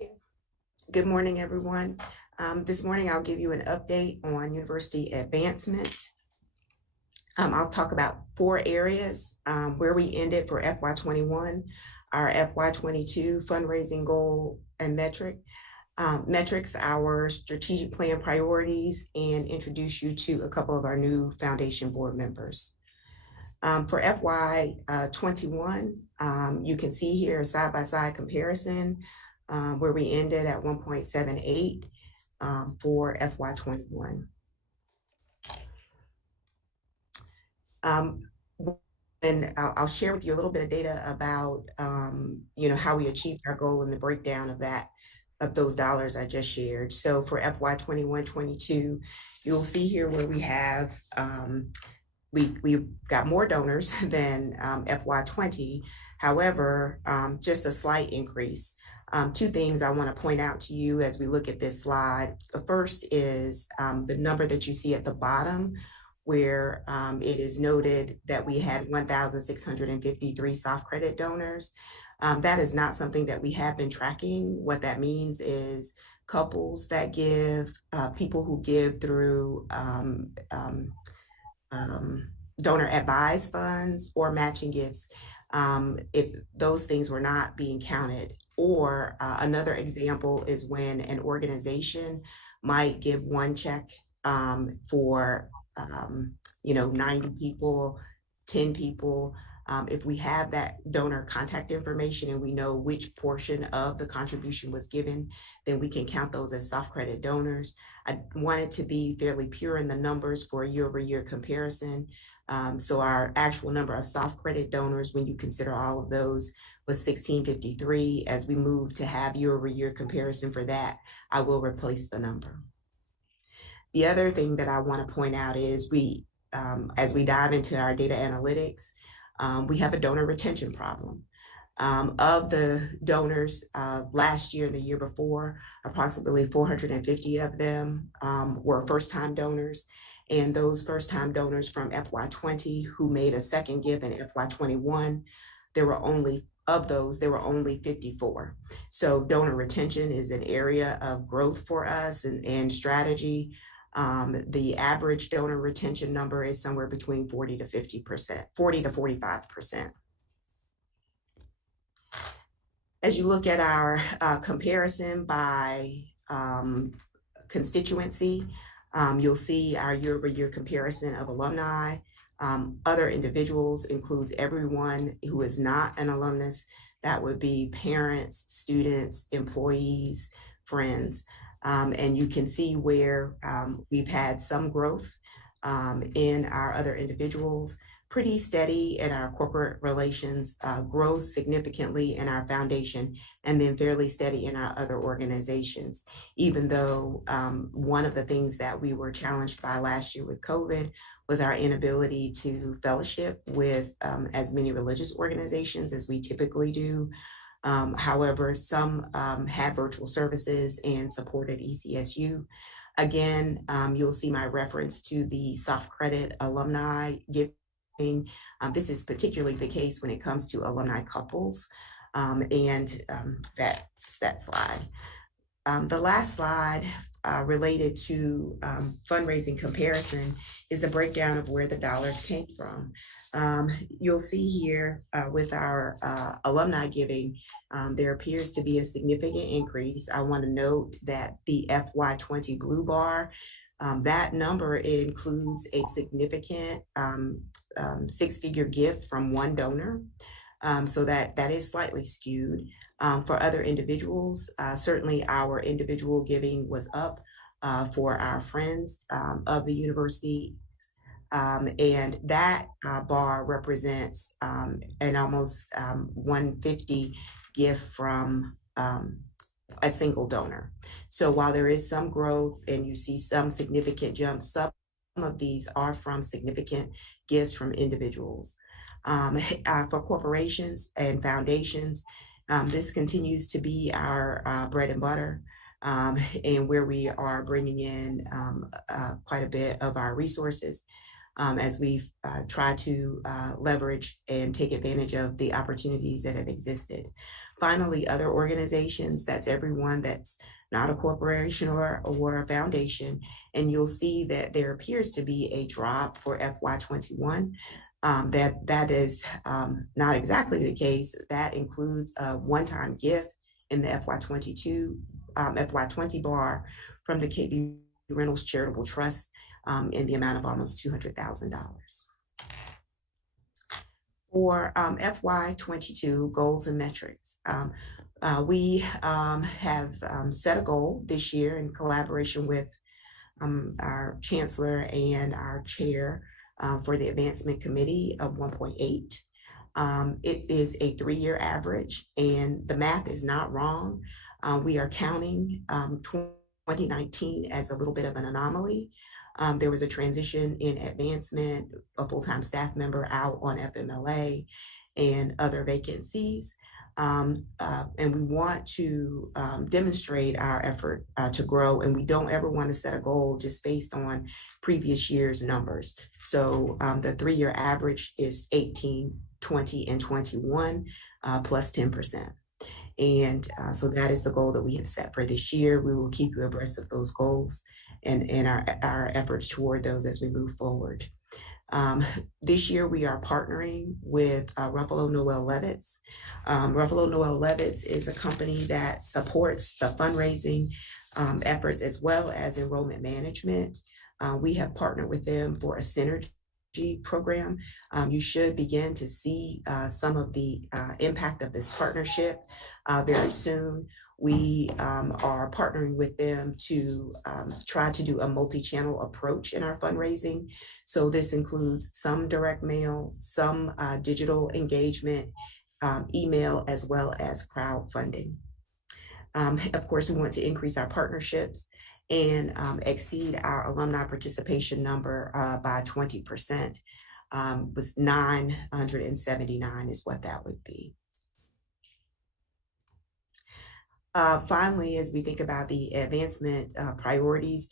Yes. Good morning, everyone. This morning, I'll give you an update on university advancement. I'll talk about 4 areas where we ended for FY21, our FY22 fundraising goal and metrics, our strategic plan priorities, and introduce you to a couple of our new foundation board members. For FY21, you can see here a side-by-side comparison where we ended at 1.78 for FY21. And I'll share with you a little bit of data about, how we achieved our goal and the breakdown of those dollars I just shared. So for FY21-22, you'll see here where we have, we got more donors than FY20. However, just a slight increase. 2 things I want to point out to you as we look at this slide. The first is the number that you see at the bottom, where it is noted that we had 1,653 soft credit donors. That is not something that we have been tracking. What that means is couples that give, people who give through donor advised funds or matching gifts, if those things were not being counted. Or another example is when an organization might give one check for 90 people, 10 people. If we have that donor contact information and we know which portion of the contribution was given, then we can count those as soft credit donors. I wanted to be fairly pure in the numbers for a year-over-year comparison. So our actual number of soft credit donors, when you consider all of those, was 1,653. As we move to have year-over-year comparison for that, I will replace the number. The other thing that I want to point out is as we dive into our data analytics, we have a donor retention problem. Of the donors last year and the year before, approximately 450 of them were first-time donors. And those first-time donors from FY20 who made a second give in FY21, there were only 54. So donor retention is an area of growth for us and strategy. The average donor retention number is somewhere between 40 to 50%, 40 to 45%. As you look at our comparison by constituency, you'll see our year-over-year comparison of alumni. Other individuals includes everyone who is not an alumnus. That would be parents, students, employees, friends. And you can see where we've had some growth in our other individuals, pretty steady in our corporate relations, growth significantly in our foundation, and then fairly steady in our other organizations. Even though one of the things that we were challenged by last year with COVID was our inability to fellowship with as many religious organizations as we typically do. However, some had virtual services and supported ECSU. Again, you'll see my reference to the soft credit alumni giving. This is particularly the case when it comes to alumni couples. That's that slide. The last slide related to fundraising comparison is the breakdown of where the dollars came from. You'll see here with our alumni giving, there appears to be a significant increase. I want to note that the FY20 blue bar, that number includes a significant six-figure gift from one donor. So that is slightly skewed. For other individuals, certainly our individual giving was up for our friends of the university. And that bar represents an almost 150 gift from a single donor. So while there is some growth and you see some significant jumps, some of these are from significant gifts from individuals. For corporations and foundations, this continues to be our bread and butter, and where we are bringing in quite a bit of our resources as we've tried to leverage and take advantage of the opportunities that have existed. Finally, other organizations, that's everyone that's not a corporation or a foundation, and you'll see that there appears to be a drop for FY21. That is not exactly the case. That includes a one-time gift in the FY20 bar from the KB Reynolds Charitable Trust in the amount of almost $200,000. For FY22 goals and metrics, we have set a goal this year in collaboration with our chancellor and our chair for the advancement committee of 1.8. It is a 3-year average, and the math is not wrong. We are counting 2019 as a little bit of an anomaly. There was a transition in advancement, a full-time staff member out on FMLA and other vacancies. And we want to demonstrate our effort to grow, and we don't ever want to set a goal just based on previous year's numbers. So the 3-year average is 18, 20, and 21 plus 10%. And so that is the goal that we have set for this year. We will keep you abreast of those goals and our efforts toward those as we move forward. This year we are partnering with Ruffalo Noel Levitz. Ruffalo Noel Levitz is a company that supports the fundraising efforts as well as enrollment management. We have partnered with them for a synergy program. You should begin to see some of the impact of this partnership very soon. We are partnering with them to try to do a multi-channel approach in our fundraising. So this includes some direct mail, some digital engagement, email, as well as crowdfunding. Of course, we want to increase our partnerships and exceed our alumni participation number by 20%. With 979 is what that would be. Finally, as we think about the advancement priorities,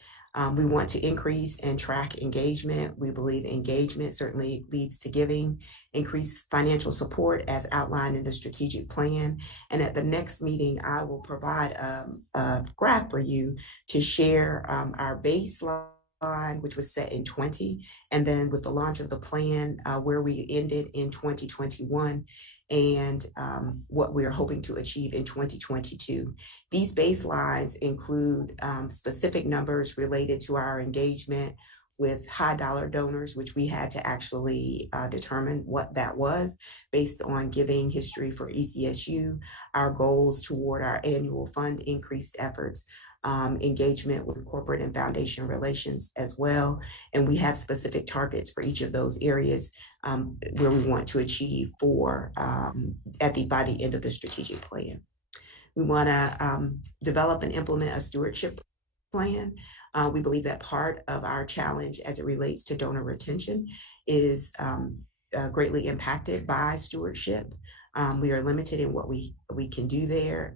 we want to increase and track engagement. We believe engagement certainly leads to giving, increase financial support as outlined in the strategic plan. And at the next meeting, I will provide a graph for you to share our baseline, which was set in 20, and then with the launch of the plan, where we ended in 2021. And what we're hoping to achieve in 2022. These baselines include specific numbers related to our engagement with high dollar donors, which we had to actually determine what that was based on giving history for ECSU, our goals toward our annual fund increased efforts, engagement with corporate and foundation relations as well. And we have specific targets for each of those areas where we want to achieve for by the end of the strategic plan. We want to develop and implement a stewardship plan. We believe that part of our challenge as it relates to donor retention is greatly impacted by stewardship. We are limited in what we can do there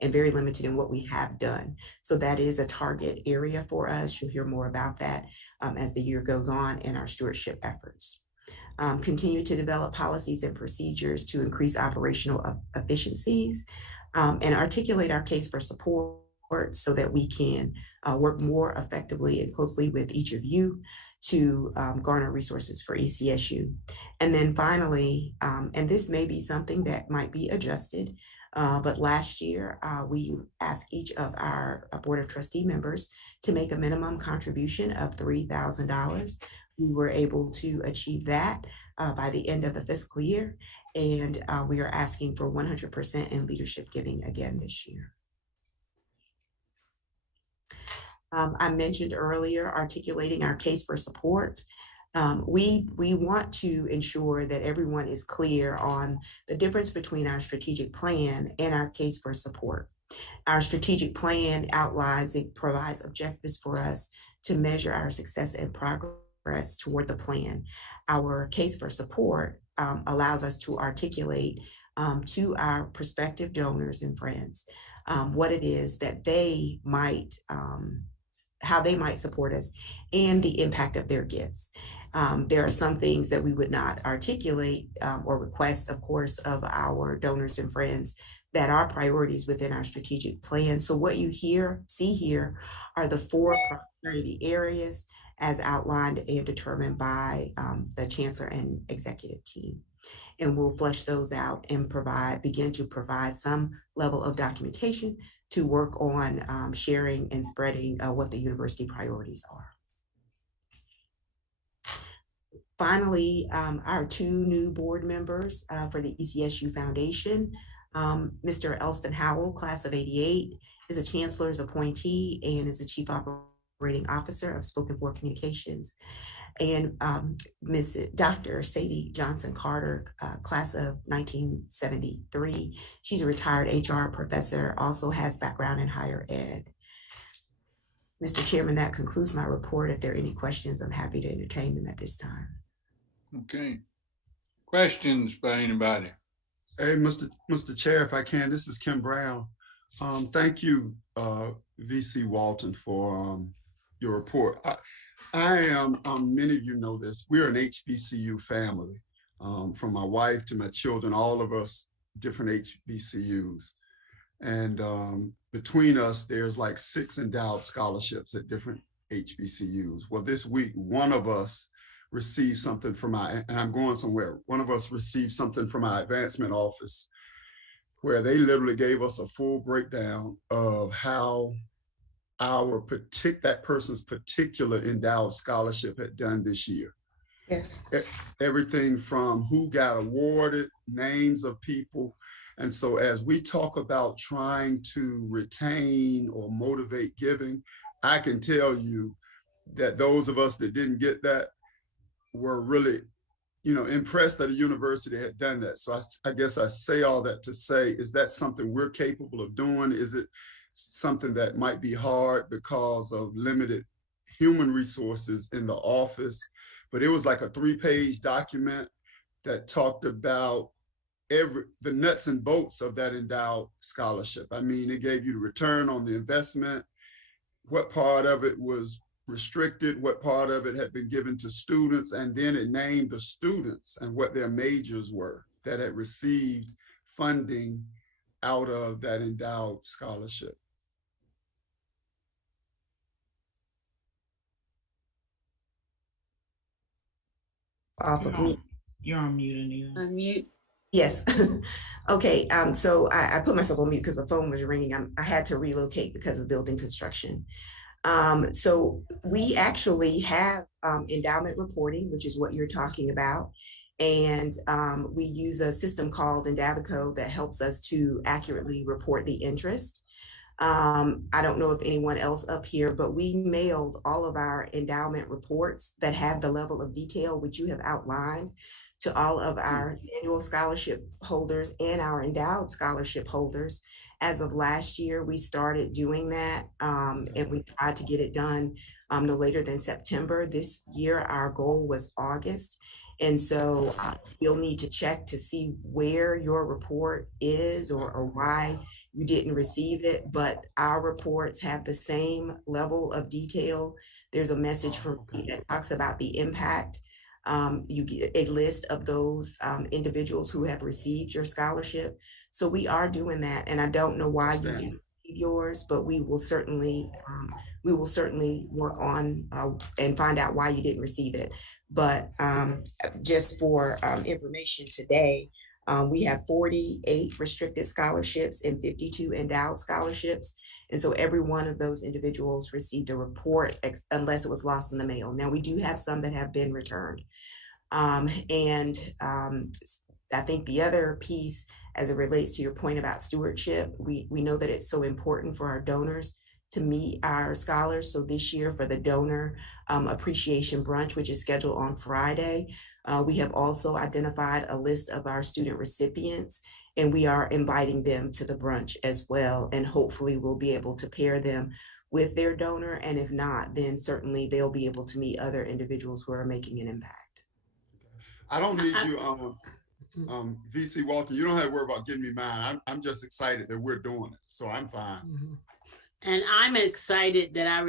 and very limited in what we have done. So that is a target area for us. You'll hear more about that as the year goes on in our stewardship efforts. Continue to develop policies and procedures to increase operational efficiencies and articulate our case for support so that we can work more effectively and closely with each of you to garner resources for ECSU. And then finally, and this may be something that might be adjusted, but last year we asked each of our Board of Trustee members to make a minimum contribution of $3,000. We were able to achieve that by the end of the fiscal year, and we are asking for 100% in leadership giving again this year. I mentioned earlier articulating our case for support. We want to ensure that everyone is clear on the difference between our strategic plan and our case for support. Our strategic plan outlines, it provides objectives for us to measure our success and progress toward the plan. Our case for support allows us to articulate to our prospective donors and friends what it is that they might how they might support us and the impact of their gifts. There are some things that we would not articulate or request, of course, of our donors and friends that are priorities within our strategic plan. So what you see here are the 4 priority areas as outlined and determined by the Chancellor and executive team. And we'll flesh those out and begin to provide some level of documentation to work on sharing and spreading what the university priorities are. Finally, our 2 new board members for the ECSU Foundation, Mr. Elston Howell, class of '88, is a chancellor's appointee and is the chief operating officer of Spoken Word Communications. And Dr. Sadie Johnson Carter, class of 1973. She's a retired HR professor, also has background in higher ed. Mr. Chairman, that concludes my report. If there are any questions, I'm happy to entertain them at this time. Okay. Questions by anybody? Hey, Mr. Chair, if I can, this is Kim Brown. Thank you, VC Walton, for your report. I am, many of you know this, we're an HBCU family. From my wife to my children, all of us different HBCUs. And between us, there's like 6 endowed scholarships at different HBCUs. Well, this week, one of us received something from and I'm going somewhere, one of us received something from our advancement office where they literally gave us a full breakdown of how that person's particular endowed scholarship had done this year. Yes. Everything from who got awarded, names of people. And so as we talk about trying to retain or motivate giving, I can tell you that those of us that didn't get that were really, impressed that a university had done that. So I guess I say all that to say, is that something we're capable of doing? Is it something that might be hard because of limited human resources in the office? But it was like a 3-page document that talked about the nuts and bolts of that endowed scholarship. I mean, it gave you the return on the investment, what part of it was restricted, what part of it had been given to students, and then it named the students and what their majors were that had received funding out of that endowed scholarship. You're on mute, Anita. Unmute. Yes. Okay. So I put myself on mute because the phone was ringing. I had to relocate because of building construction. So we actually have endowment reporting, which is what you're talking about. And we use a system called Endavico that helps us to accurately report the interest. I don't know if anyone else up here, but we mailed all of our endowment reports that had the level of detail which you have outlined to all of our annual scholarship holders and our endowed scholarship holders. As of last year, we started doing that, and we tried to get it done no later than September. This year, our goal was August. And so you'll need to check to see where your report is or why you didn't receive it, but our reports have the same level of detail. There's a message from me that talks about the impact. You get a list of those individuals who have received your scholarship. So we are doing that, and I don't know why you didn't receive yours, but we will certainly work on and find out why you didn't receive it. But just for information today, we have 48 restricted scholarships and 52 endowed scholarships. And so every one of those individuals received a report unless it was lost in the mail. Now we do have some that have been returned. I think the other piece, as it relates to your point about stewardship, we know that it's so important for our donors to meet our scholars. So this year for the donor appreciation brunch, which is scheduled on Friday, we have also identified a list of our student recipients, and we are inviting them to the brunch as well. And hopefully we'll be able to pair them with their donor. And if not, then certainly they'll be able to meet other individuals who are making an impact. I don't need you, VC Walton. You don't have to worry about getting me mine. I'm just excited that we're doing it. So I'm fine. And I'm excited that I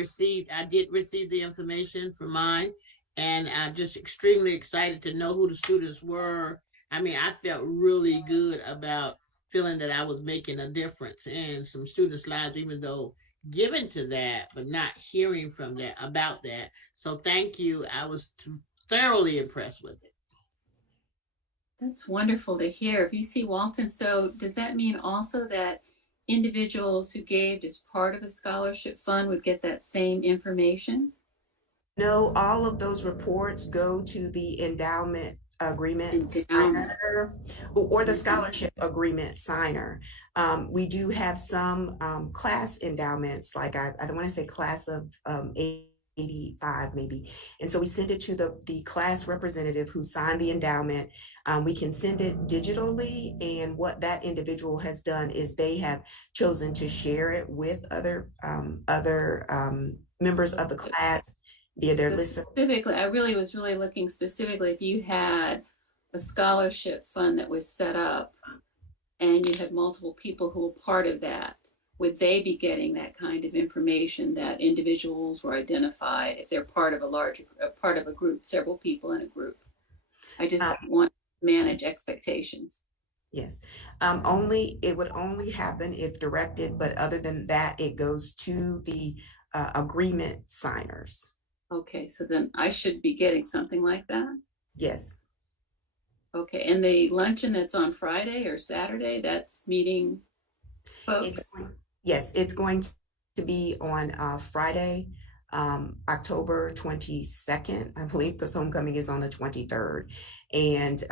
did receive the information for mine, and I'm just extremely excited to know who the students were. I mean, I felt really good about feeling that I was making a difference in some students' lives, even though given to that, but not hearing from that about that. So thank you. I was thoroughly impressed with it. That's wonderful to hear. VC Walton, so does that mean also that individuals who gave as part of a scholarship fund would get that same information? No, all of those reports go to the endowment agreement signer or the scholarship agreement signer. We do have some class endowments, like I don't want to say class of 85 maybe. And so we send it to the class representative who signed the endowment. We can send it digitally, and what that individual has done is they have chosen to share it with other members of the class via their list. Specifically, I was really looking specifically if you had a scholarship fund that was set up and you had multiple people who were part of that, would they be getting that kind of information that individuals were identified if they're part of a group, several people in a group? I just want to manage expectations. Yes, it would only happen if directed, but other than that, it goes to the agreement signers. Okay, so then I should be getting something like that? Yes. Okay, and the luncheon that's on Friday or Saturday, that's meeting folks? Yes, it's going to be on Friday, October 22nd. I believe the homecoming is on the 23rd. And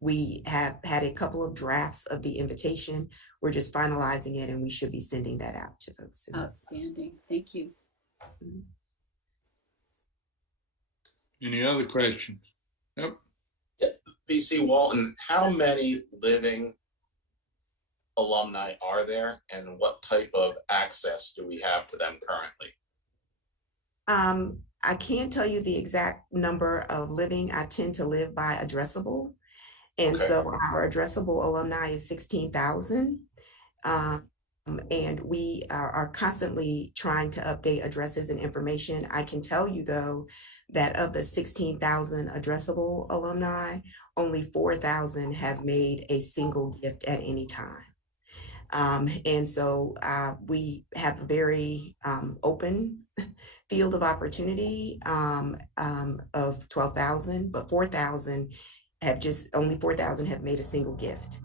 we have had a couple of drafts of the invitation. We're just finalizing it, and we should be sending that out to folks soon. Outstanding. Thank you. Any other questions? Yep. BC Walton, how many living alumni are there, and what type of access do we have to them currently? I can't tell you the exact number of living. I tend to live by addressable. And so our addressable alumni is 16,000. And we are constantly trying to update addresses and information. I can tell you, though, that of the 16,000 addressable alumni, only 4,000 have made a single gift at any time. And so we have a very open field of opportunity of 12,000, but 4,000 only 4,000 have made a single gift.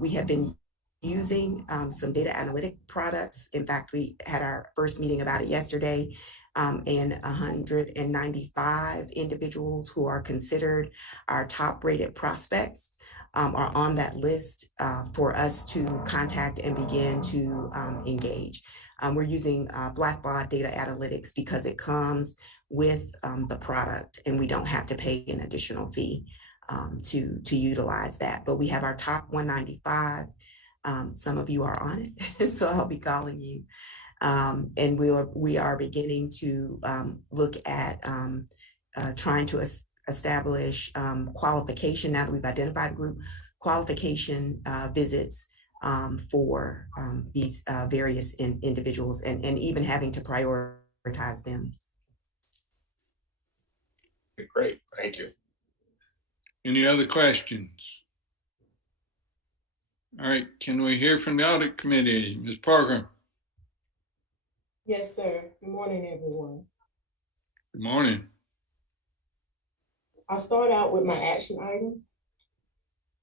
We have been using some data analytic products. In fact, we had our first meeting about it yesterday, and 195 individuals who are considered our top rated prospects are on that list for us to contact and begin to engage. We're using Blackbaud data analytics because it comes with the product and we don't have to pay an additional fee to utilize that. But we have our top 195. Some of you are on it, so I'll be calling you. And we are beginning to look at trying to establish qualification, now that we've identified the group, qualification visits for these various individuals and even having to prioritize them. Great, thank you. Any other questions? All right, can we hear from the audit committee? Ms. Parker. Yes, sir. Good morning, everyone. Good morning. I'll start out with my action items.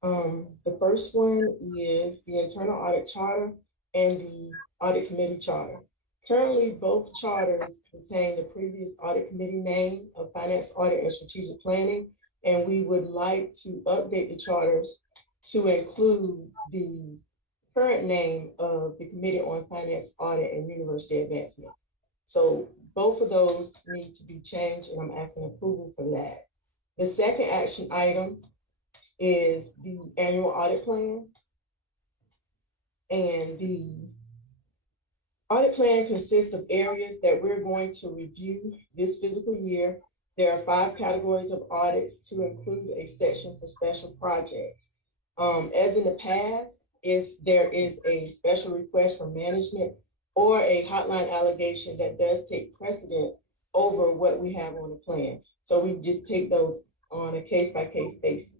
The first one is the internal audit charter and the audit committee charter. Currently, both charters contain the previous audit committee name of Finance Audit and Strategic Planning, and we would like to update the charters to include the current name of the Committee on Finance Audit and University Advancement. So both of those need to be changed, and I'm asking approval for that. The second action item is the annual audit plan. And the audit plan consists of areas that we're going to review this fiscal year. There are 5 categories of audits to include a section for special projects. As in the past, if there is a special request from management or a hotline allegation that does take precedence over what we have on the plan. So we just take those on a case-by-case basis.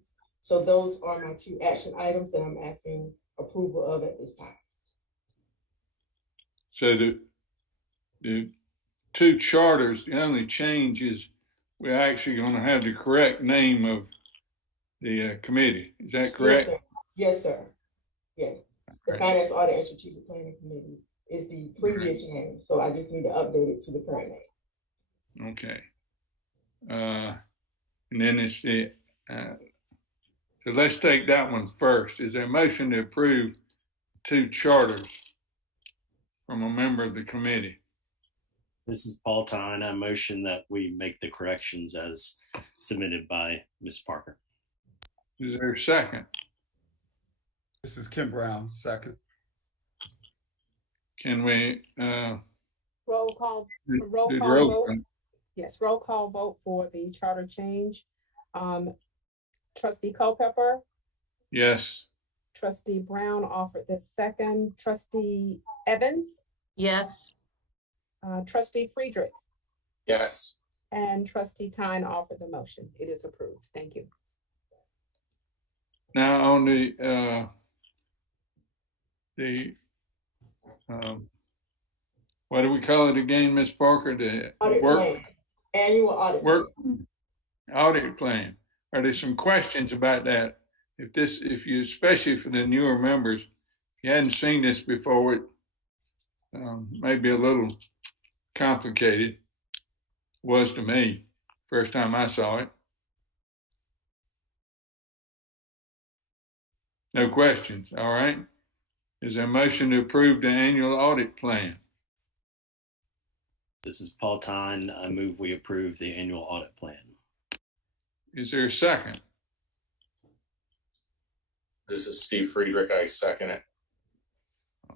So those are my 2 action items that I'm asking approval of at this time. So the 2 charters, the only change is we're actually going to have the correct name of the committee. Is that correct? Yes, sir. Yes. The Finance Audit and Strategic Planning Committee is the previous name. So I just need to update it to the current name. Okay. And then it's the, so let's take that one first. Is there a motion to approve 2 charters from a member of the committee? This is Paul Tyne. I motion that we make the corrections as submitted by Ms. Parker. Is there a second? This is Kim Brown, second. Can we Roll call roll vote. Yes, roll call vote for the charter change. Trustee Culpepper, Yes. Trustee Brown offered the second, Trustee Evans, Yes. Trustee Friedrich, Yes. and Trustee Tyne offered the motion. It is approved. Thank you. Now on what do we call it again, Ms. Parker? The Audit plan. Annual audit plan. Audit plan. Are there some questions about that? If you, especially for the newer members, if you hadn't seen this before, it may be a little complicated. Was to me, first time I saw it. No questions, all right. Is there a motion to approve the annual audit plan? This is Paul Tyne. I move we approve the annual audit plan. Is there a second? This is Steve Friedrich. I second it.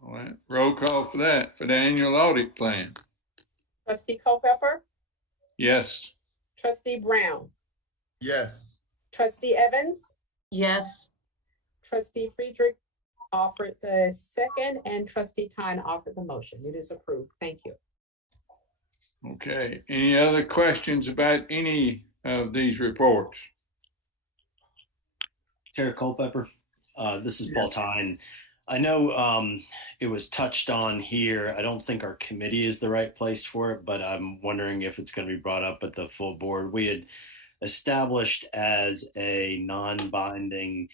All right, roll call for that, for the annual audit plan. Trustee Culpepper, Yes. Trustee Brown, Yes. Trustee Evans, Yes. Trustee Friedrich offered the second, and Trustee Tyne offered the motion. It is approved. Thank you. Okay, any other questions about any of these reports? Chair Culpepper, this is Paul Tyne. I know it was touched on here. I don't think our committee is the right place for it, but I'm wondering if it's going to be brought up at the full board. We had established as a non-binding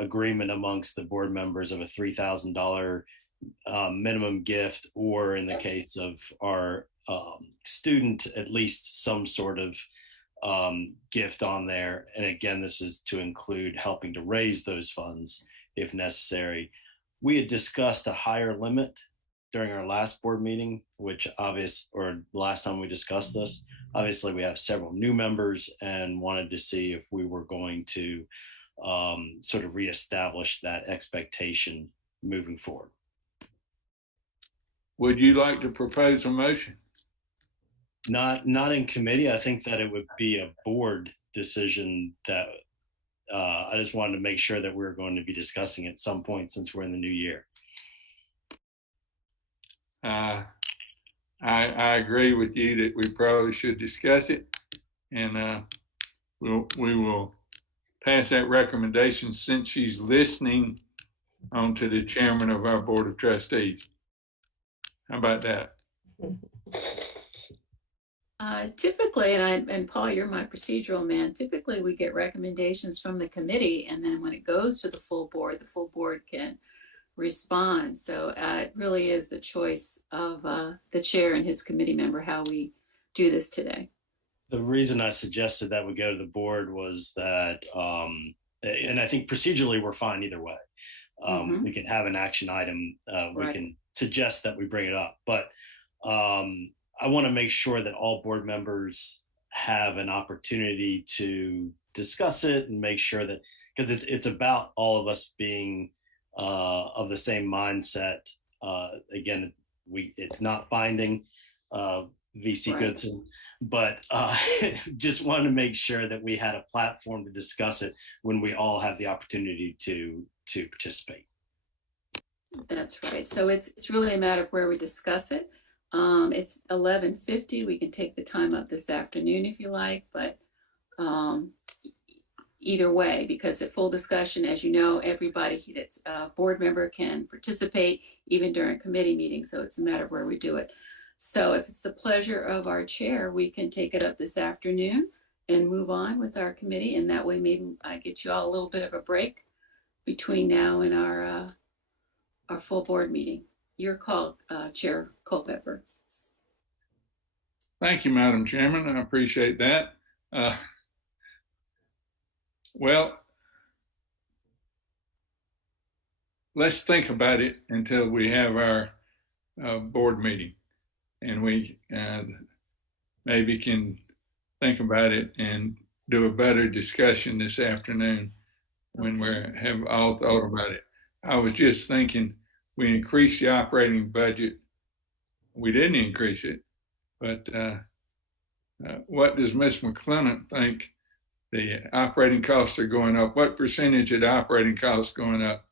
agreement amongst the board members of a $3,000 minimum gift, or in the case of our student, at least some sort of gift on there. And again, this is to include helping to raise those funds if necessary. We had discussed a higher limit during our last board meeting, last time we discussed this. Obviously, we have several new members and wanted to see if we were going to sort of reestablish that expectation moving forward. Would you like to propose a motion? Not in committee. I think that it would be a board decision that I just wanted to make sure that we're going to be discussing at some point since we're in the new year. I agree with you that we probably should discuss it, and we will pass that recommendation since she's listening on to the chairman of our board of trustees. How about that? Typically, and Paul, you're my procedural man, typically we get recommendations from the committee, and then when it goes to the full board can respond. So it really is the choice of the chair and his committee member how we do this today. The reason I suggested that we go to the board was that, and I think procedurally we're fine either way. We can have an action item. We can suggest that we bring it up, but I want to make sure that all board members have an opportunity to discuss it and make sure that, because it's about all of us being of the same mindset. Again, it's not binding, VC Goodson, but just wanted to make sure that we had a platform to discuss it when we all have the opportunity to participate. That's right. So it's really a matter of where we discuss it. It's 11:50. We can take the time up this afternoon if you like, but either way, because at full discussion, as you know, everybody that's a board member can participate even during committee meetings. So it's a matter of where we do it. So if it's the pleasure of our chair, we can take it up this afternoon and move on with our committee. And that way, maybe I get you all a little bit of a break between now and our full board meeting. Your call, Chair Culpepper. Thank you, Madam Chairman. I appreciate that. Well, let's think about it until we have our board meeting, and we maybe can think about it and do a better discussion this afternoon when we have all thought about it. I was just thinking, we increased the operating budget. We didn't increase it, but what does Ms. McClellan think the operating costs are going up? What percentage of the operating costs going up,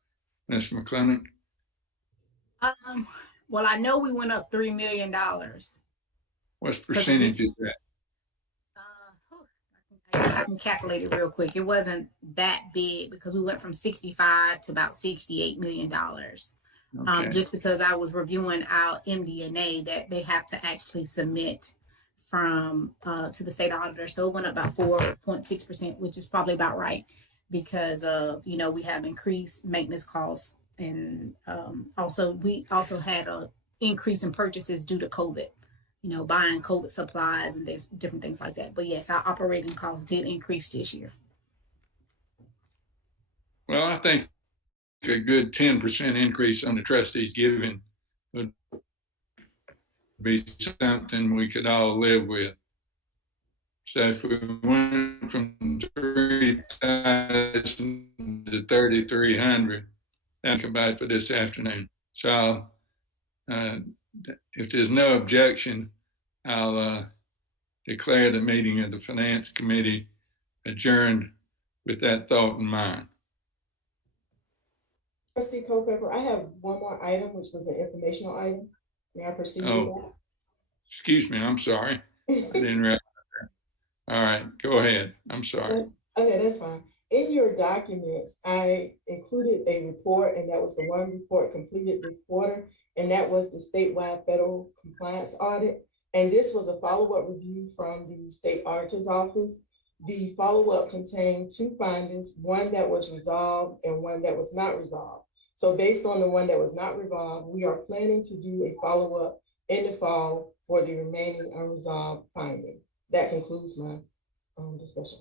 Ms. McClellan? Well, I know we went up $3 million. What percentage is that? I can calculate it real quick. It wasn't that big because we went from 65 to about $68 million. Okay. Just because I was reviewing our MD&A that they have to actually submit from to the state auditor. So it went up about 4.6%, which is probably about right because of, we have increased maintenance costs. And we also had an increase in purchases due to COVID, buying COVID supplies and there's different things like that. But yes, our operating costs did increase this year. Well, I think a good 10% increase on the trustees giving would be something we could all live with. So if we went from 3,000 to 3,300, think about it for this afternoon. So if there's no objection, I'll declare the meeting of the Finance Committee adjourned with that thought in mind. Trustee Culpepper, I have one more item, which was an informational item. May I proceed with that? Excuse me, I'm sorry. I didn't realize that. All right, go ahead. I'm sorry. Okay, that's fine. In your documents, I included a report, and that was the one report completed this quarter, and that was the statewide federal compliance audit. And this was a follow-up review from the state auditor's office. The follow-up contained two findings, one that was resolved and one that was not resolved. So based on the one that was not resolved, we are planning to do a follow-up in the fall for the remaining unresolved findings. That concludes my discussion.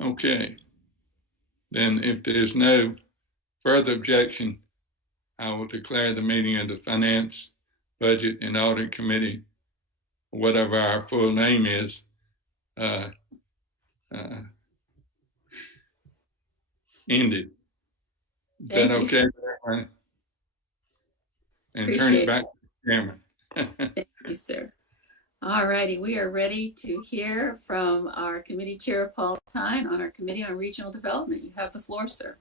Okay. Then if there's no further objection, I will declare the meeting of the Finance, Budget, and Audit Committee, whatever our full name is, ended. Is Thank that you, okay? sir. And turn it Appreciate back it. to the chairman. Thank you, sir. All righty, we are ready to hear from our committee chair, Paul Tyne, on our Committee on Regional Development. You have the floor, sir.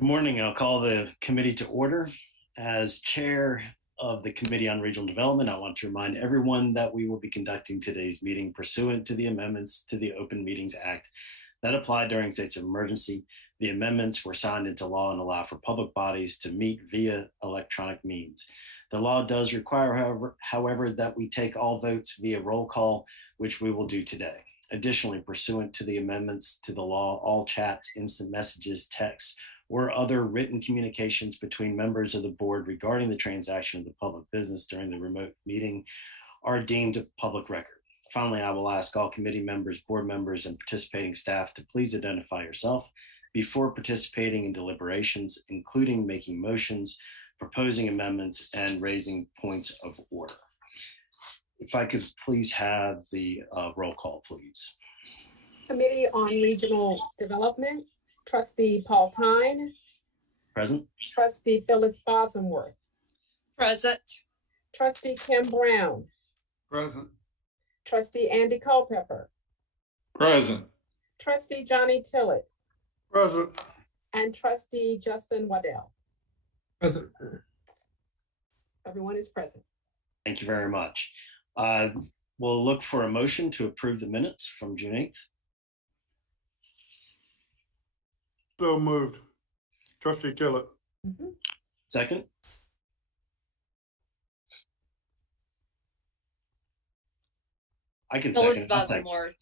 Good morning. I'll call the committee to order. As chair of the Committee on Regional Development, I want to remind everyone that we will be conducting today's meeting pursuant to the amendments to the Open Meetings Act that applied during states of emergency. The amendments were signed into law and allow for public bodies to meet via electronic means. The law does require, however, that we take all votes via roll call, which we will do today. Additionally, pursuant to the amendments to the law, all chats, instant messages, texts, or other written communications between members of the board regarding the transaction of the public business during the remote meeting are deemed public record. Finally, I will ask all committee members, board members, and participating staff to please identify yourself before participating in deliberations, including making motions, proposing amendments, and raising points of order. If I could please have the roll call, please. Committee on Regional Development, Trustee Paul Tyne. Present. Trustee Phyllis Bosworth. Present. Trustee Kim Brown. Present. Trustee Andy Culpepper. Present. Trustee Johnny Tillett. Present. And Trustee Justin Waddell. Present. Everyone is present. Thank you very much. We'll look for a motion to approve the minutes from June 8th. So moved. Trustee Tillett. Second. I can Phyllis second. I'll second. Bosworth.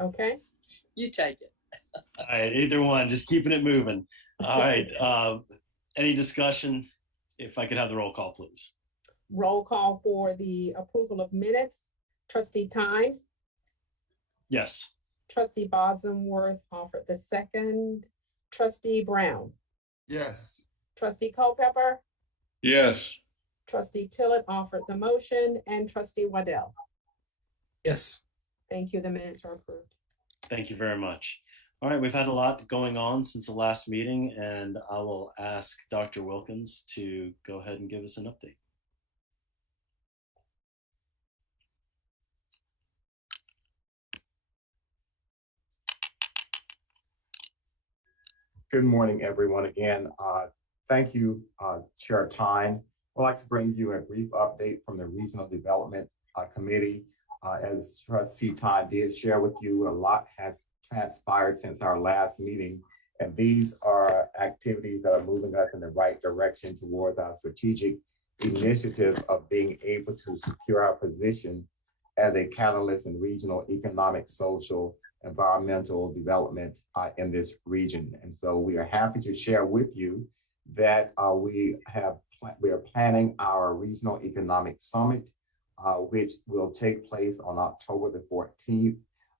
Okay. You take it. All right, either one, just keeping it moving. All right, any discussion? If I could have the roll call, please. Roll call for the approval of minutes. Trustee Tyne. Yes. Trustee Bosworth offered the second. Trustee Brown. Yes. Trustee Culpepper. Yes. Trustee Tillett offered the motion, and Trustee Waddell. Yes. Thank you. The minutes are approved. Thank you very much. All right, we've had a lot going on since the last meeting, and I will ask Dr. Wilkins to go ahead and give us an update. Good morning, everyone. Again, thank you, Chair Tyne. I'd like to bring you a brief update from the Regional Development Committee. As Trustee Tyne did share with you, a lot has transpired since our last meeting, and these are activities that are moving us in the right direction towards our strategic initiative of being able to secure our position as a catalyst in regional economic, social, environmental development in this region. And so we are happy to share with you that we are planning our Regional Economic Summit, which will take place on October the 14th.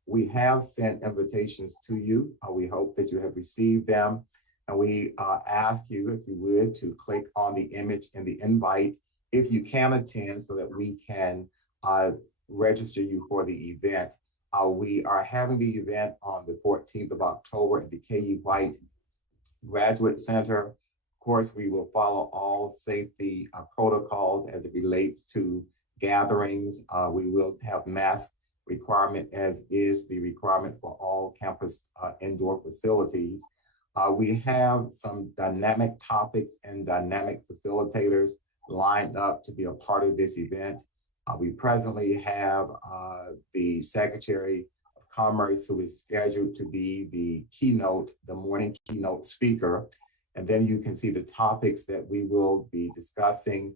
We have sent invitations to you. We hope that you have received them. And we ask you, if you would, to click on the image in the invite if you can attend so that we can register you for the event. We are having the event on the 14th of October at the KU White Graduate Center. Of course, we will follow all safety protocols as it relates to gatherings. We will have mask requirement, as is the requirement for all campus indoor facilities. We have some dynamic topics and dynamic facilitators lined up to be a part of this event. We presently have the Secretary of Commerce, who is scheduled to be the morning keynote speaker. And then you can see the topics that we will be discussing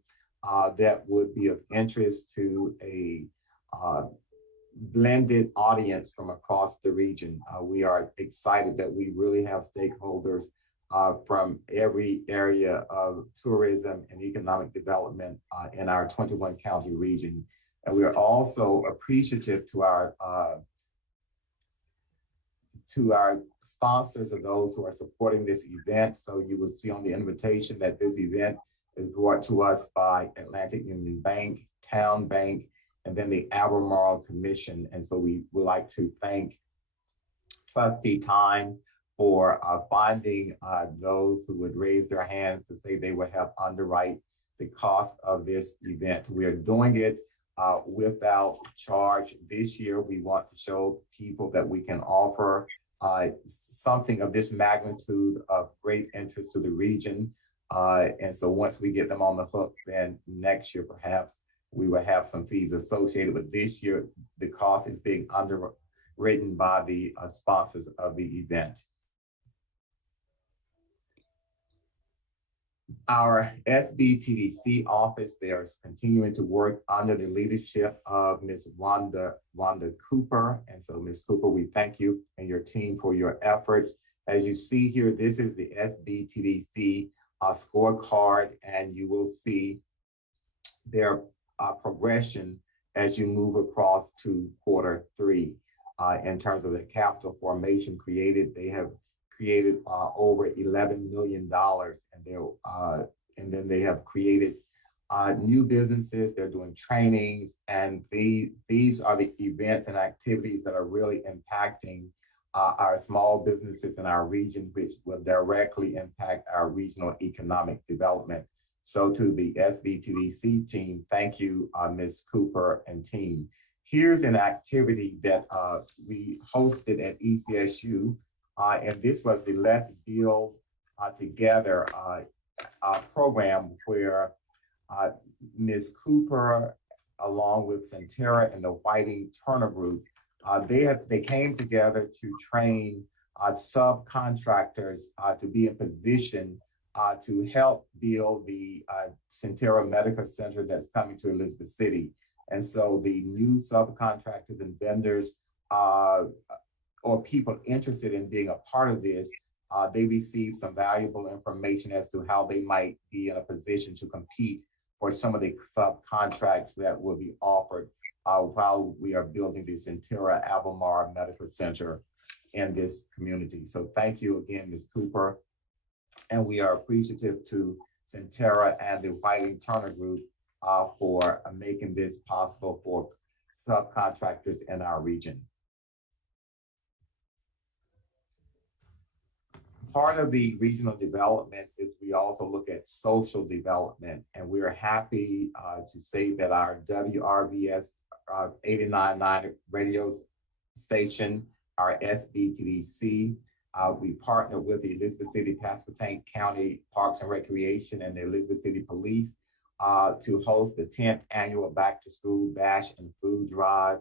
that would be of interest to a blended audience from across the region. We are excited that we really have stakeholders from every area of tourism and economic development in our 21 county region. And we are also appreciative to our sponsors of those who are supporting this event. So you will see on the invitation that this event is brought to us by Atlantic Union Bank, Town Bank, and then the Albemarle Commission. And so we would like to thank Trustee Time for finding those who would raise their hands to say they would help underwrite the cost of this event. We are doing it without charge. This year, we want to show people that we can offer something of this magnitude of great interest to the region. And so once we get them on the hook, then next year, perhaps we will have some fees associated with this year. The cost is being underwritten by the sponsors of the event. Our SBTDC office, they are continuing to work under the leadership of Ms. Wanda Cooper. And so Ms. Cooper, we thank you and your team for your efforts. As you see here, this is the SBTDC scorecard, and you will see their progression as you move across to Q3. In terms of the capital formation created, they have created over $11 million, and then they have created new businesses. They're doing trainings, and these are the events and activities that are really impacting our small businesses in our region, which will directly impact our regional economic development. So to the SBTDC team, thank you, Ms. Cooper and team. Here's an activity that we hosted at ECSU. And this was the Let's Build Together program where Ms. Cooper, along with Centera and the Whiting Turner Group, they came together to train subcontractors to be in position to help build the Centera Medical Center that's coming to Elizabeth City. And so the new subcontractors and vendors or people interested in being a part of this, they receive some valuable information as to how they might be in a position to compete for some of the subcontracts that will be offered while we are building the Centera Albemarle Medical Center in this community. So thank you again, Ms. Cooper. And we are appreciative to Centera and the Whiting Turner Group for making this possible for subcontractors in our region. Part of the regional development is we also look at social development, and we're happy to say that our WRVS 89.9 radio station, our SBTDC, we partner with the Elizabeth City Pasquotank County Parks and Recreation and the Elizabeth City Police to host the 10th annual Back to School Bash and Food Drive.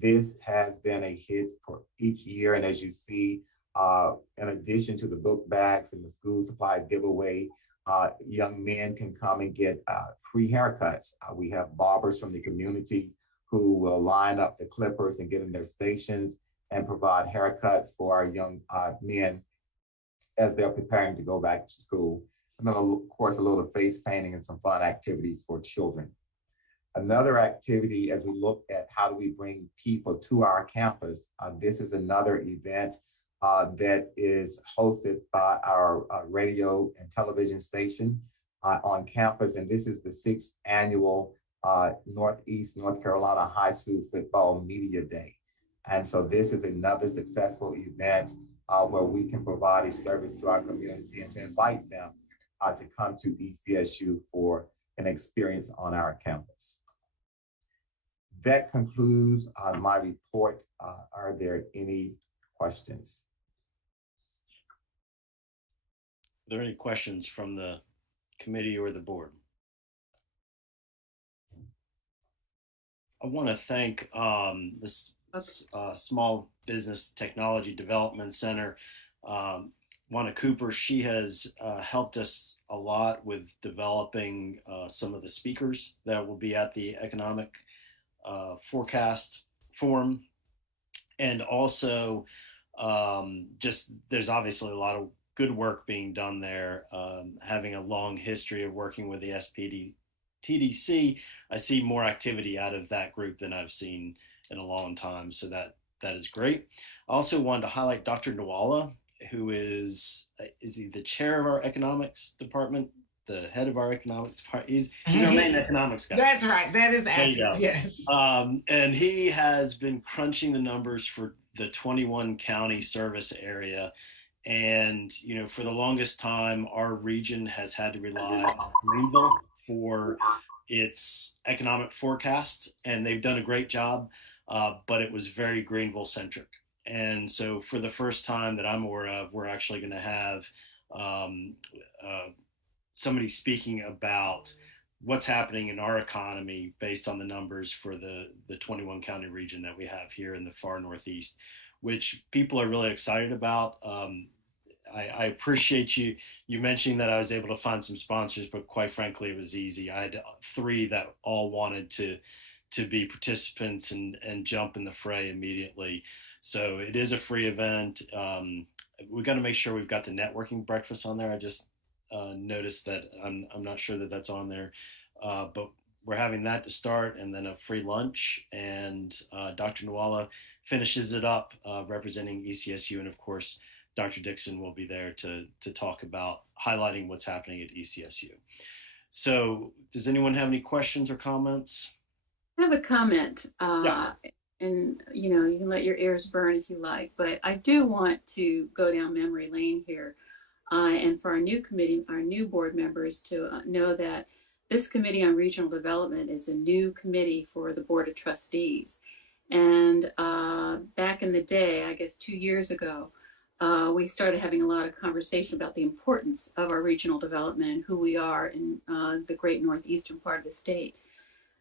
This has been a hit for each year, and as you see, in addition to the book bags and the school supply giveaway, young men can come and get free haircuts. We have barbers from the community who will line up the clippers and get in their stations and provide haircuts for our young men as they're preparing to go back to school. And then, of course, a little face painting and some fun activities for children. Another activity as we look at how do we bring people to our campus, this is another event that is hosted by our radio and television station on campus. And this is the 6th annual Northeast North Carolina High School Football Media Day. And so this is another successful event where we can provide a service to our community and to invite them to come to ECSU for an experience on our campus. That concludes my report. Are there any questions? Are there any questions from the committee or the board? I want to thank this Small Business Technology Development Center. Wanda Cooper, she has helped us a lot with developing some of the speakers that will be at the economic forecast forum. And also just there's obviously a lot of good work being done there, having a long history of working with the TDC, I see more activity out of that group than I've seen in a long time. So that is great. I also wanted to highlight Dr. Nwala, who is he the chair of our economics department, the head of our economics department? He's our main economics guy. That's right. That is accurate. Yes. And he has been crunching the numbers for the 21 county service area. And, you know, for the longest time, our region has had to rely on Greenville for its economic forecasts, and they've done a great job, but it was very Greenville centric. And so for the first time that I'm aware of, we're actually going to have somebody speaking about what's happening in our economy based on the numbers for the 21 county region that we have here in the far Northeast, which people are really excited about. I appreciate you mentioning that I was able to find some sponsors, but quite frankly, it was easy. I had 3 that all wanted to be participants and jump in the fray immediately. So it is a free event. We got to make sure we've got the networking breakfast on there. I just noticed that I'm not sure that that's on there, but we're having that to start, and then a free lunch. And Dr. Nwala finishes it up representing ECSU, and of course, Dr. Dixon will be there to talk about highlighting what's happening at ECSU. So does anyone have any questions or comments? I have a comment. Yeah. And you know, you can let your ears burn if you like, but I do want to go down memory lane here. And for our new committee, our new board members to know that this Committee on Regional Development is a new committee for the Board of Trustees. And back in the day, I guess 2 years ago, we started having a lot of conversation about the importance of our regional development and who we are in the great northeastern part of the state.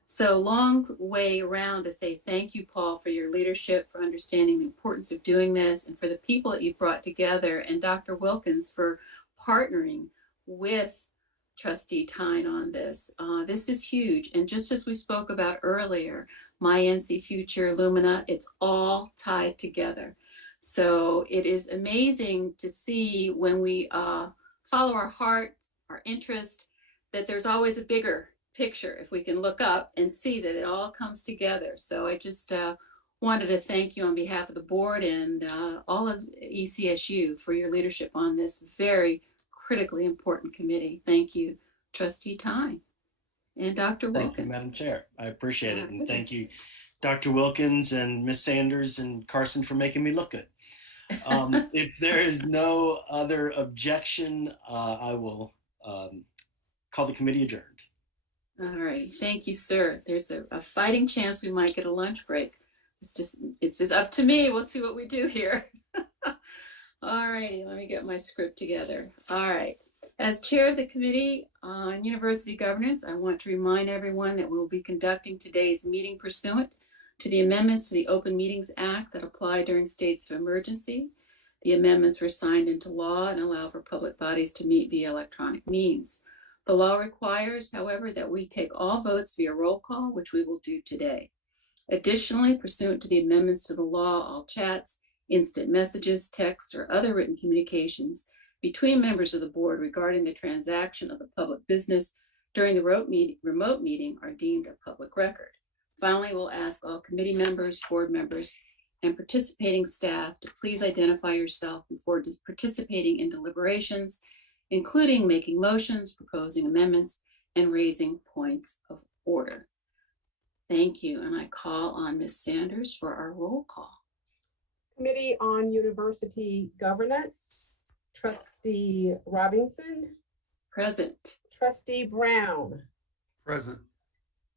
So long way around to say thank you, Paul, for your leadership, for understanding the importance of doing this, and for the people that you've brought together, and Dr. Wilkins for partnering with Trustee Tyne on this. This is huge. And just as we spoke about earlier, My NC Future, Lumina, it's all tied together. So it is amazing to see when we follow our heart, our interest, that there's always a bigger picture if we can look up and see that it all comes together. So I just wanted to thank you on behalf of the board and all of ECSU for your leadership on this very critically important committee. Thank you, Trustee Tyne and Dr. Wilkins. Thank you, Madam Chair. I appreciate it. And thank you, Dr. Wilkins and Ms. Sanders and Carson for making me look good. If there is no other objection, I will call the committee adjourned. All right, thank you, sir. There's a fighting chance we might get a lunch break. It's just up to me. We'll see what we do here. All righty, let me get my script together. All right. As chair of the Committee on University Governance, I want to remind everyone that we will be conducting today's meeting pursuant to the amendments to the Open Meetings Act that apply during states of emergency. The amendments were signed into law and allow for public bodies to meet via electronic means. The law requires, however, that we take all votes via roll call, which we will do today. Additionally, pursuant to the amendments to the law, all chats, instant messages, text, or other written communications between members of the board regarding the transaction of the public business during the remote meeting are deemed a public record. Finally, we'll ask all committee members, board members, and participating staff to please identify yourself before participating in deliberations, including making motions, proposing amendments, and raising points of order. Thank you, and I call on Ms. Sanders for our roll call. Committee on University Governance, Trustee Robinson. Present. Trustee Brown. Present.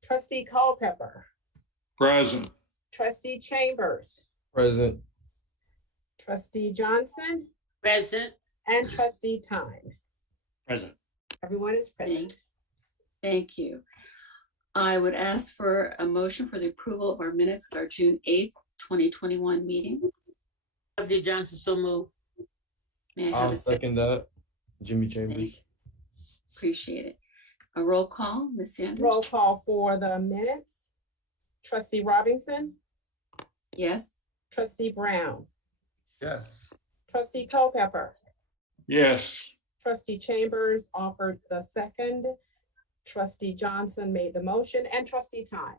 Trustee Culpepper. Present. Trustee Chambers. Present. Trustee Johnson. Present. And Trustee Tyne. Present. Everyone is present. Thank you. I would ask for a motion for the approval of our minutes of our June 8th, 2021 meeting. Trustee Johnson, so moved. May I have I'll a second that. Jimmy Chambers. Appreciate it. A roll call, Ms. Sanders? Roll call for the minutes. Trustee Robinson. Yes. Trustee Brown. Yes. Trustee Culpepper. Yes. Trustee Chambers offered the second. Trustee Johnson made the motion and trustee Todd.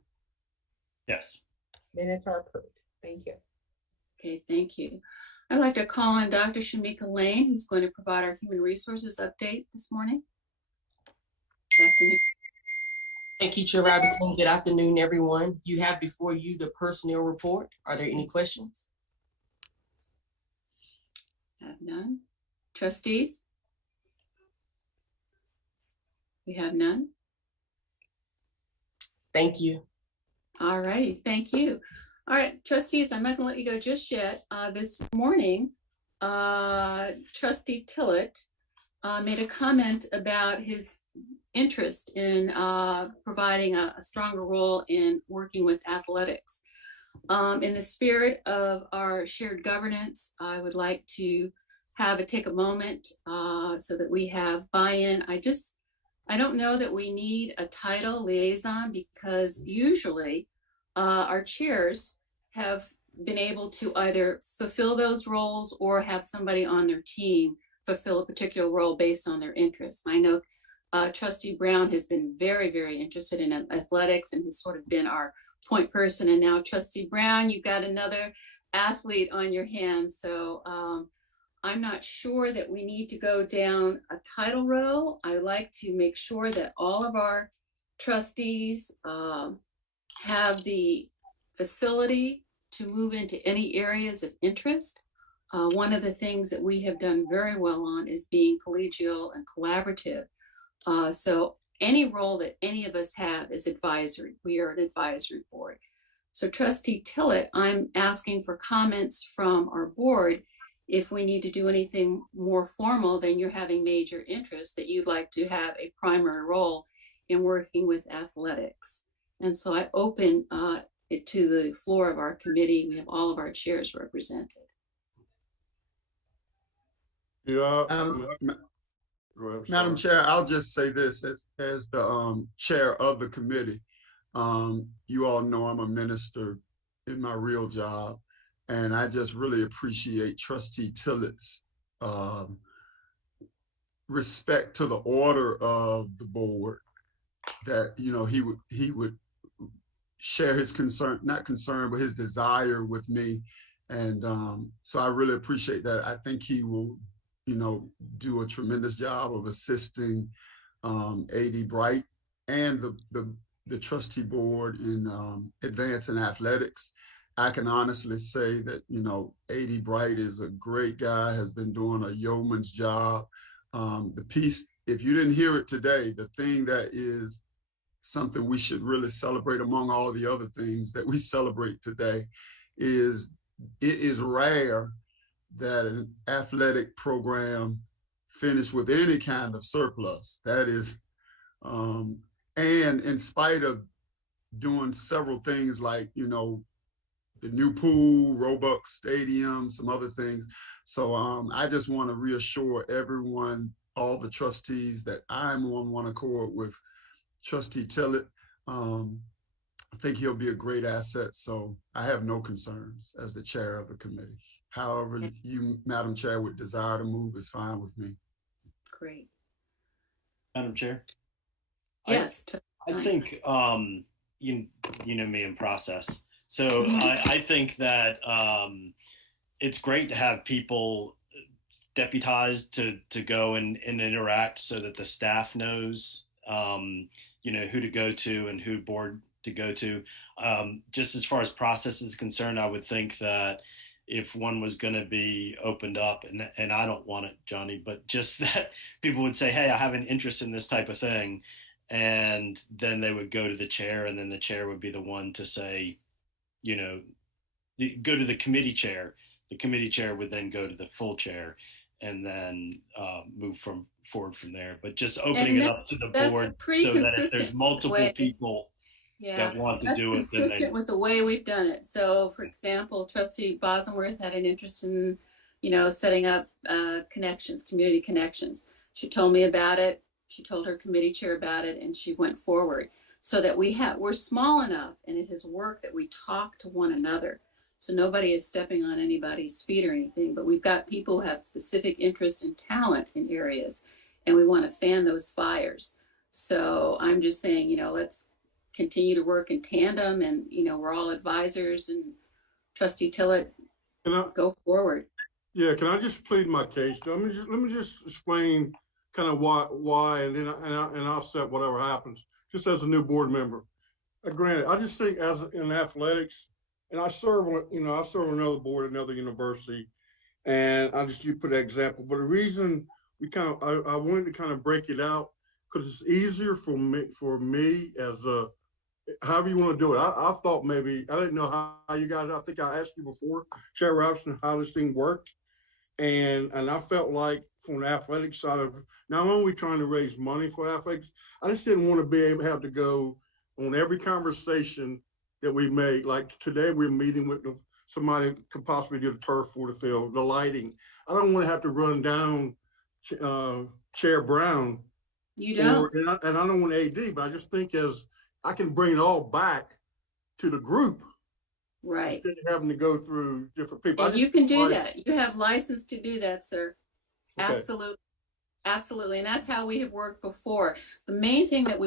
Yes. Minutes are approved. Thank you. Okay, thank you. I'd like to call on Dr. Shamika Lane, who's going to provide our human resources update this morning. Good afternoon. Thank you, Chair Robinson. Good afternoon, everyone. You have before you the personnel report. Are there any questions? Have none. Trustees? We have none. Thank you. All right, thank you. All right, trustees, I'm not gonna let you go just yet. This morning, Trustee Tillett made a comment about his interest in providing a stronger role in working with athletics. In the spirit of our shared governance, I would like to take a moment so that we have buy-in. I don't know that we need a title liaison, because usually our chairs have been able to either fulfill those roles or have somebody on their team fulfill a particular role based on their interests. I know Trustee Brown has been very, very interested in athletics and has sort of been our point person. And now Trustee Brown, you've got another athlete on your hands. So I'm not sure that we need to go down a title row. I like to make sure that all of our trustees have the facility to move into any areas of interest. One of the things that we have done very well on is being collegial and collaborative. So any role that any of us have is advisory. We are an advisory board. So Trustee Tillett, I'm asking for comments from our board if we need to do anything more formal than you're having major interest, that you'd like to have a primary role in working with athletics. And so I open it to the floor of our committee. We have all of our chairs represented. Madam Chair, I'll just say this as the chair of the committee. You all know I'm a minister in my real job, and I just really appreciate Trustee Tillett's respect to the order of the board, that he would share his concern, not concern, but his desire with me. And so I really appreciate that. I think he will, do a tremendous job of assisting AD Bright and the trustee board in advancing athletics. I can honestly say that, AD Bright is a great guy, has been doing a yeoman's job. The piece, if you didn't hear it today, the thing that is something we should really celebrate among all the other things that we celebrate today is it is rare that an athletic program finish with any kind of surplus. That is, and in spite of doing several things like, the new pool, Robux Stadium, some other things. So I just want to reassure everyone, all the trustees, that I'm on one accord with Trustee Tillett. I think he'll be a great asset. So I have no concerns as the chair of the committee. However you, Madam Chair, would desire to move is fine with me. Great. Madam Chair? Yes. I think, you know me in process. So I think that it's great to have people deputized to go and interact so that the staff knows, who to go to and who board to go to. Just as far as process is concerned, I would think that if one was going to be opened up, and I don't want it, Johnny, but just that people would say, hey, I have an interest in this type of thing. And then they would go to the chair, and then the chair would be the one to say, go to the committee chair. The committee chair would then go to the full chair, and then move forward from there. But just opening it up to the board so that if there's multiple people that want to do it, that's consistent with the way we've done it. So, for example, Trustee Bosworth had an interest in, setting up community connections. She told me about it. She told her committee chair about it, and she went forward. So that we're small enough, and it has worked, that we talk to one another. So nobody is stepping on anybody's feet or anything, but we've got people who have specific interest and talent in areas, and we want to fan those fires. So I'm just saying, let's continue to work in tandem, and, we're all advisors, and Trustee Tillett, go forward. Yeah, can I just plead my case? Let me just explain kind of why, and then I'll set whatever happens. Just as a new board member, granted, I just think as in athletics, and I serve on another board at another university, and you put an example. But the reason I wanted to kind of break it out because it's easier for me as a however you want to do it. I thought maybe I didn't know how you guys. I think I asked you before, Chair Robinson, how this thing worked. And I felt like from the athletic side of not only trying to raise money for athletics, I just didn't want to be able to have to go on every conversation that we made. Like today, we're meeting with somebody could possibly do the turf for the field, the lighting. I don't want to have to run down Chair Brown. You don't. And I don't want AD, but I just think as I can bring it all back to the group. Right. Instead of having to go through different people. And you can do that. You have license to do that, sir. Okay. Absolutely. Absolutely. And that's how we have worked before. The main thing that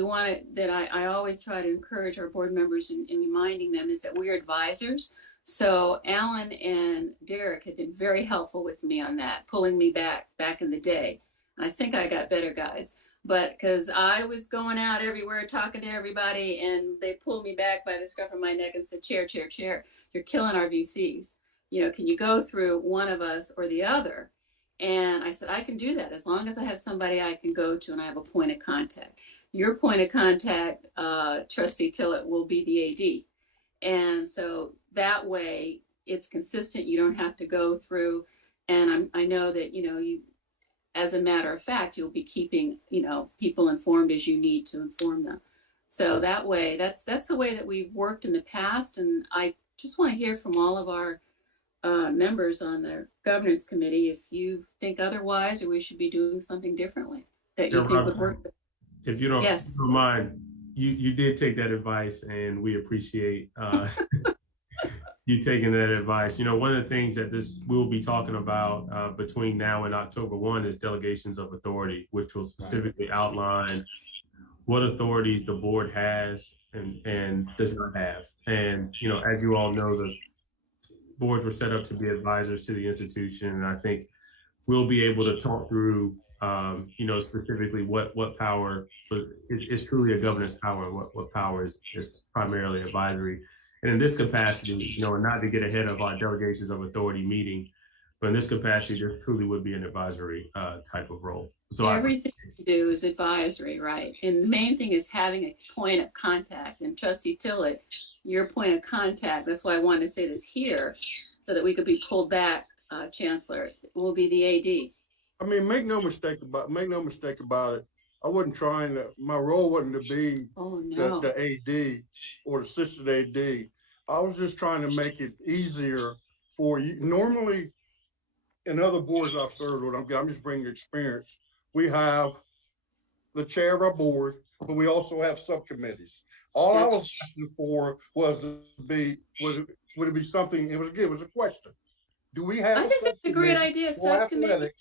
I always try to encourage our board members in reminding them is that we're advisors. So Alan and Derek have been very helpful with me on that, pulling me back in the day. I think I got better, guys, but because I was going out everywhere talking to everybody, and they pulled me back by the scruff of my neck and said, chair, you're killing our VCs. Can you go through one of us or the other? And I said, I can do that as long as I have somebody I can go to and I have a point of contact. Your point of contact, Trustee Tillett, will be the AD. And so that way it's consistent. You don't have to go through. And I know that, you, as a matter of fact, you'll be keeping, people informed as you need to inform them. So that way, that's the way that we've worked in the past. And I just want to hear from all of our members on the governance committee if you think otherwise, or we should be doing something differently that you think would work. If you don't, yes. don't mind, you did take that advice, and we appreciate you taking that advice. One of the things that we'll be talking about between now and October 1 is delegations of authority, which will specifically outline what authorities the board has and does not have. And, as you all know, the boards were set up to be advisors to the institution. And I think we'll be able to talk through, specifically what power is truly a governance power and what power is primarily advisory. And in this capacity, and not to get ahead of our delegations of authority meeting, but in this capacity, there truly would be an advisory type of role. So everything you do is advisory, right? And the main thing is having a point of contact. And Trustee Tillett, your point of contact, that's why I wanted to say this here, so that we could be pulled back, Chancellor, will be the AD. I mean, make no mistake about it. I wasn't trying to, my role wasn't to be the AD or the assistant AD. I was just trying to make it easier for you. Normally, in other boards I've served with, I'm just bringing experience. We have the chair of our board, but we also have subcommittees. All I was asking for was would it be something, it was a question. Do we have I think that's a great idea, subcommittee.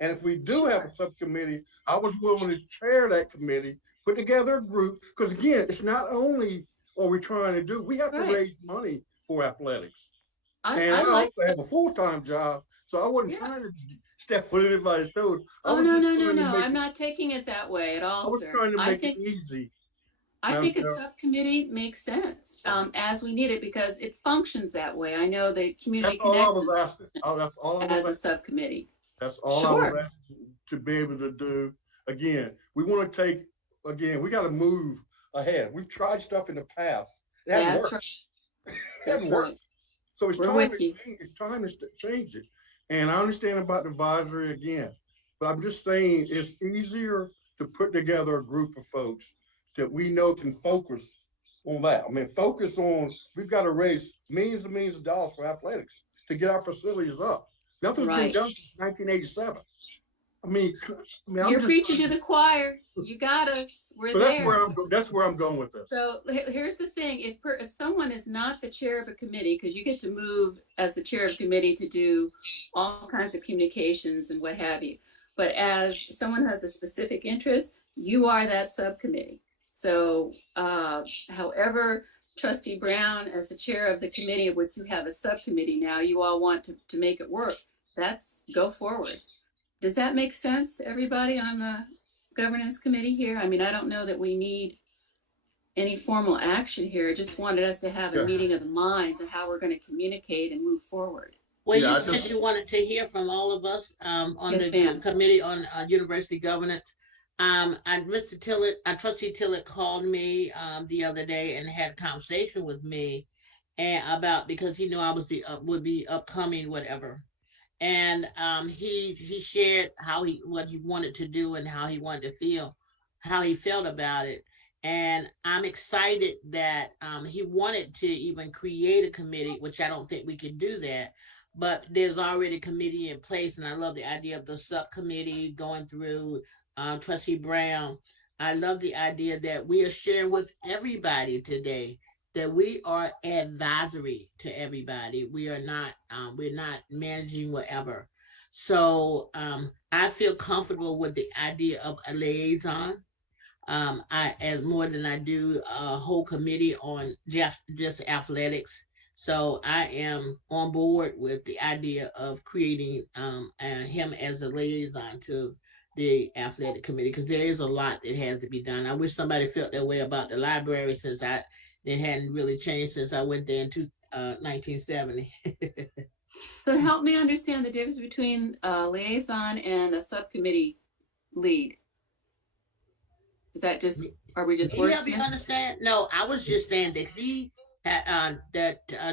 And if we do have a subcommittee, I was willing to chair that committee, put together a group, because again, it's not only what we're trying to do, we have to raise money for athletics. I also have a full-time job, so I wasn't trying to step on anybody's toes. No. I'm not taking it that way at all, sir. I was trying to make it easy. I think a subcommittee makes sense as we need it, because it functions that way. I know the community That's all I was asking. That's all I was as a subcommittee. That's all I was asking to be able to do. Again, we want to we got to move ahead. We've tried stuff in the past. It hasn't worked. It hasn't worked. So it's time to change it. And I understand about the advisory again, but I'm just saying it's easier to put together a group of folks that we know can focus on that. I mean, focus on, we've got to raise millions and millions of dollars for athletics to get our facilities up. Nothing's been done since 1987. I mean, you're preaching to the choir. You got us. We're there. That's where I'm going with this. So here's the thing: if someone is not the chair of a committee, because you get to move as the chair of the committee to do all kinds of communications and what have you, but as someone has a specific interest, you are that subcommittee. So however, Trustee Brown, as the chair of the committee of which you have a subcommittee now, you all want to make it work, that's go forward. Does that make sense to everybody on the governance committee here? I mean, I don't know that we need any formal action here. I just wanted us to have a meeting of the minds of how we're going to communicate and move forward. Well, you said you wanted to hear from all of us on Yes, the committee on university governance. Mr. Tillett, Trustee Tillett called me the other day and had a conversation with me and about, because he knew I was would be upcoming whatever. And he shared what he wanted to do and how he wanted to feel, how he felt about it. And I'm excited that he wanted to even create a committee, which I don't think we could do that, but there's already a committee in place. And I love the idea of the subcommittee going through Trustee Brown. I love the idea that we are sharing with everybody today that we are advisory to everybody. We are not, we're not managing whatever. So I feel comfortable with the idea of a liaison. As more than I do a whole committee on just athletics. So I am on board with the idea of creating him as a liaison to the athletic committee, because there is a lot that has to be done. I wish somebody felt that way about the library, since it hadn't really changed since I went there in 1970. So help me understand the difference between a liaison and a subcommittee lead. Is that just, are we just help you understand? No, I was just saying that he had,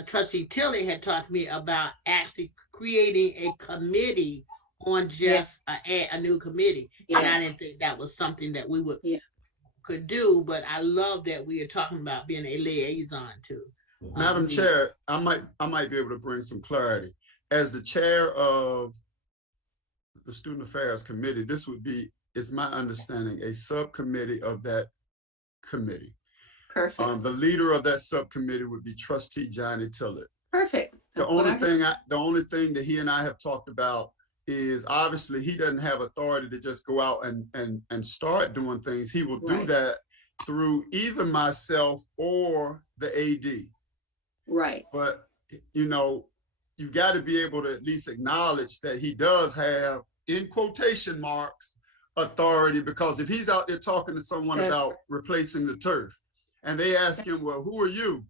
Trustee Tilley had talked to me about actually creating a committee on just a new committee. Yes. And I didn't think that was something that we could do, but I love that we are talking about being a liaison to. Madam Chair, I might be able to bring some clarity. As the chair of the Student Affairs Committee, this would be, it's my understanding, a subcommittee of that committee. Perfect. The leader of that subcommittee would be Trustee Johnny Tillett. Perfect. The only thing that he and I have talked about is, obviously he doesn't have authority to just go out and start doing things. He will do that through either myself or the AD. Right. But you've got to be able to at least acknowledge that he does have, in quotation marks, authority, because if he's out there talking to someone about replacing the turf and they ask him, well, who are you?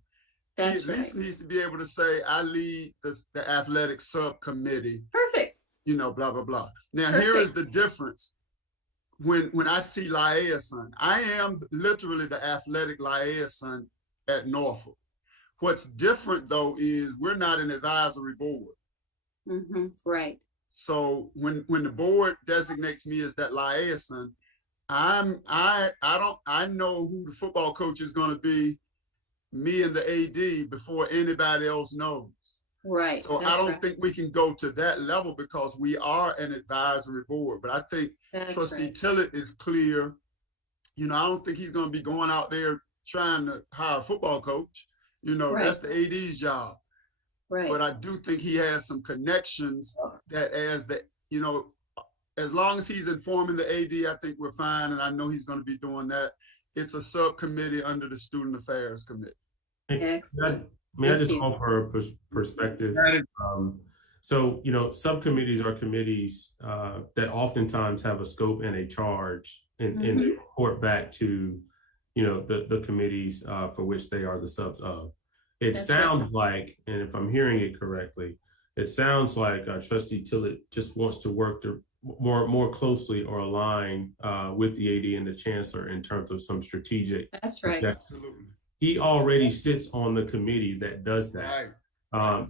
He at least needs to be able to say, I lead the athletic subcommittee. Perfect. Blah, blah, blah. Now, here is the difference. When I see liaison, I am literally the athletic liaison at Norfolk. What's different, though, is we're not an advisory board. Mm-hmm. Right. So when the board designates me as that liaison, I know who the football coach is going to be, me and the AD, before anybody else knows. Right. So I don't think we can go to that level because we are an advisory board. But I think Trustee Tillett is clear. I don't think he's going to be going out there trying to hire a football coach. That's the AD's job. Right. But I do think he has some connections that as long as he's informing the AD, I think we're fine. And I know he's going to be doing that. It's a subcommittee under the Student Affairs Committee. Excellent. May I just offer a perspective? So, subcommittees are committees that oftentimes have a scope and a charge, and they report back to, the committees for which they are the subs of. It sounds like, and if I'm hearing it correctly, it sounds like Trustee Tillett just wants to work more closely or align with the AD and the Chancellor in terms of some strategic. That's right. Absolutely. He already sits on the committee that does that.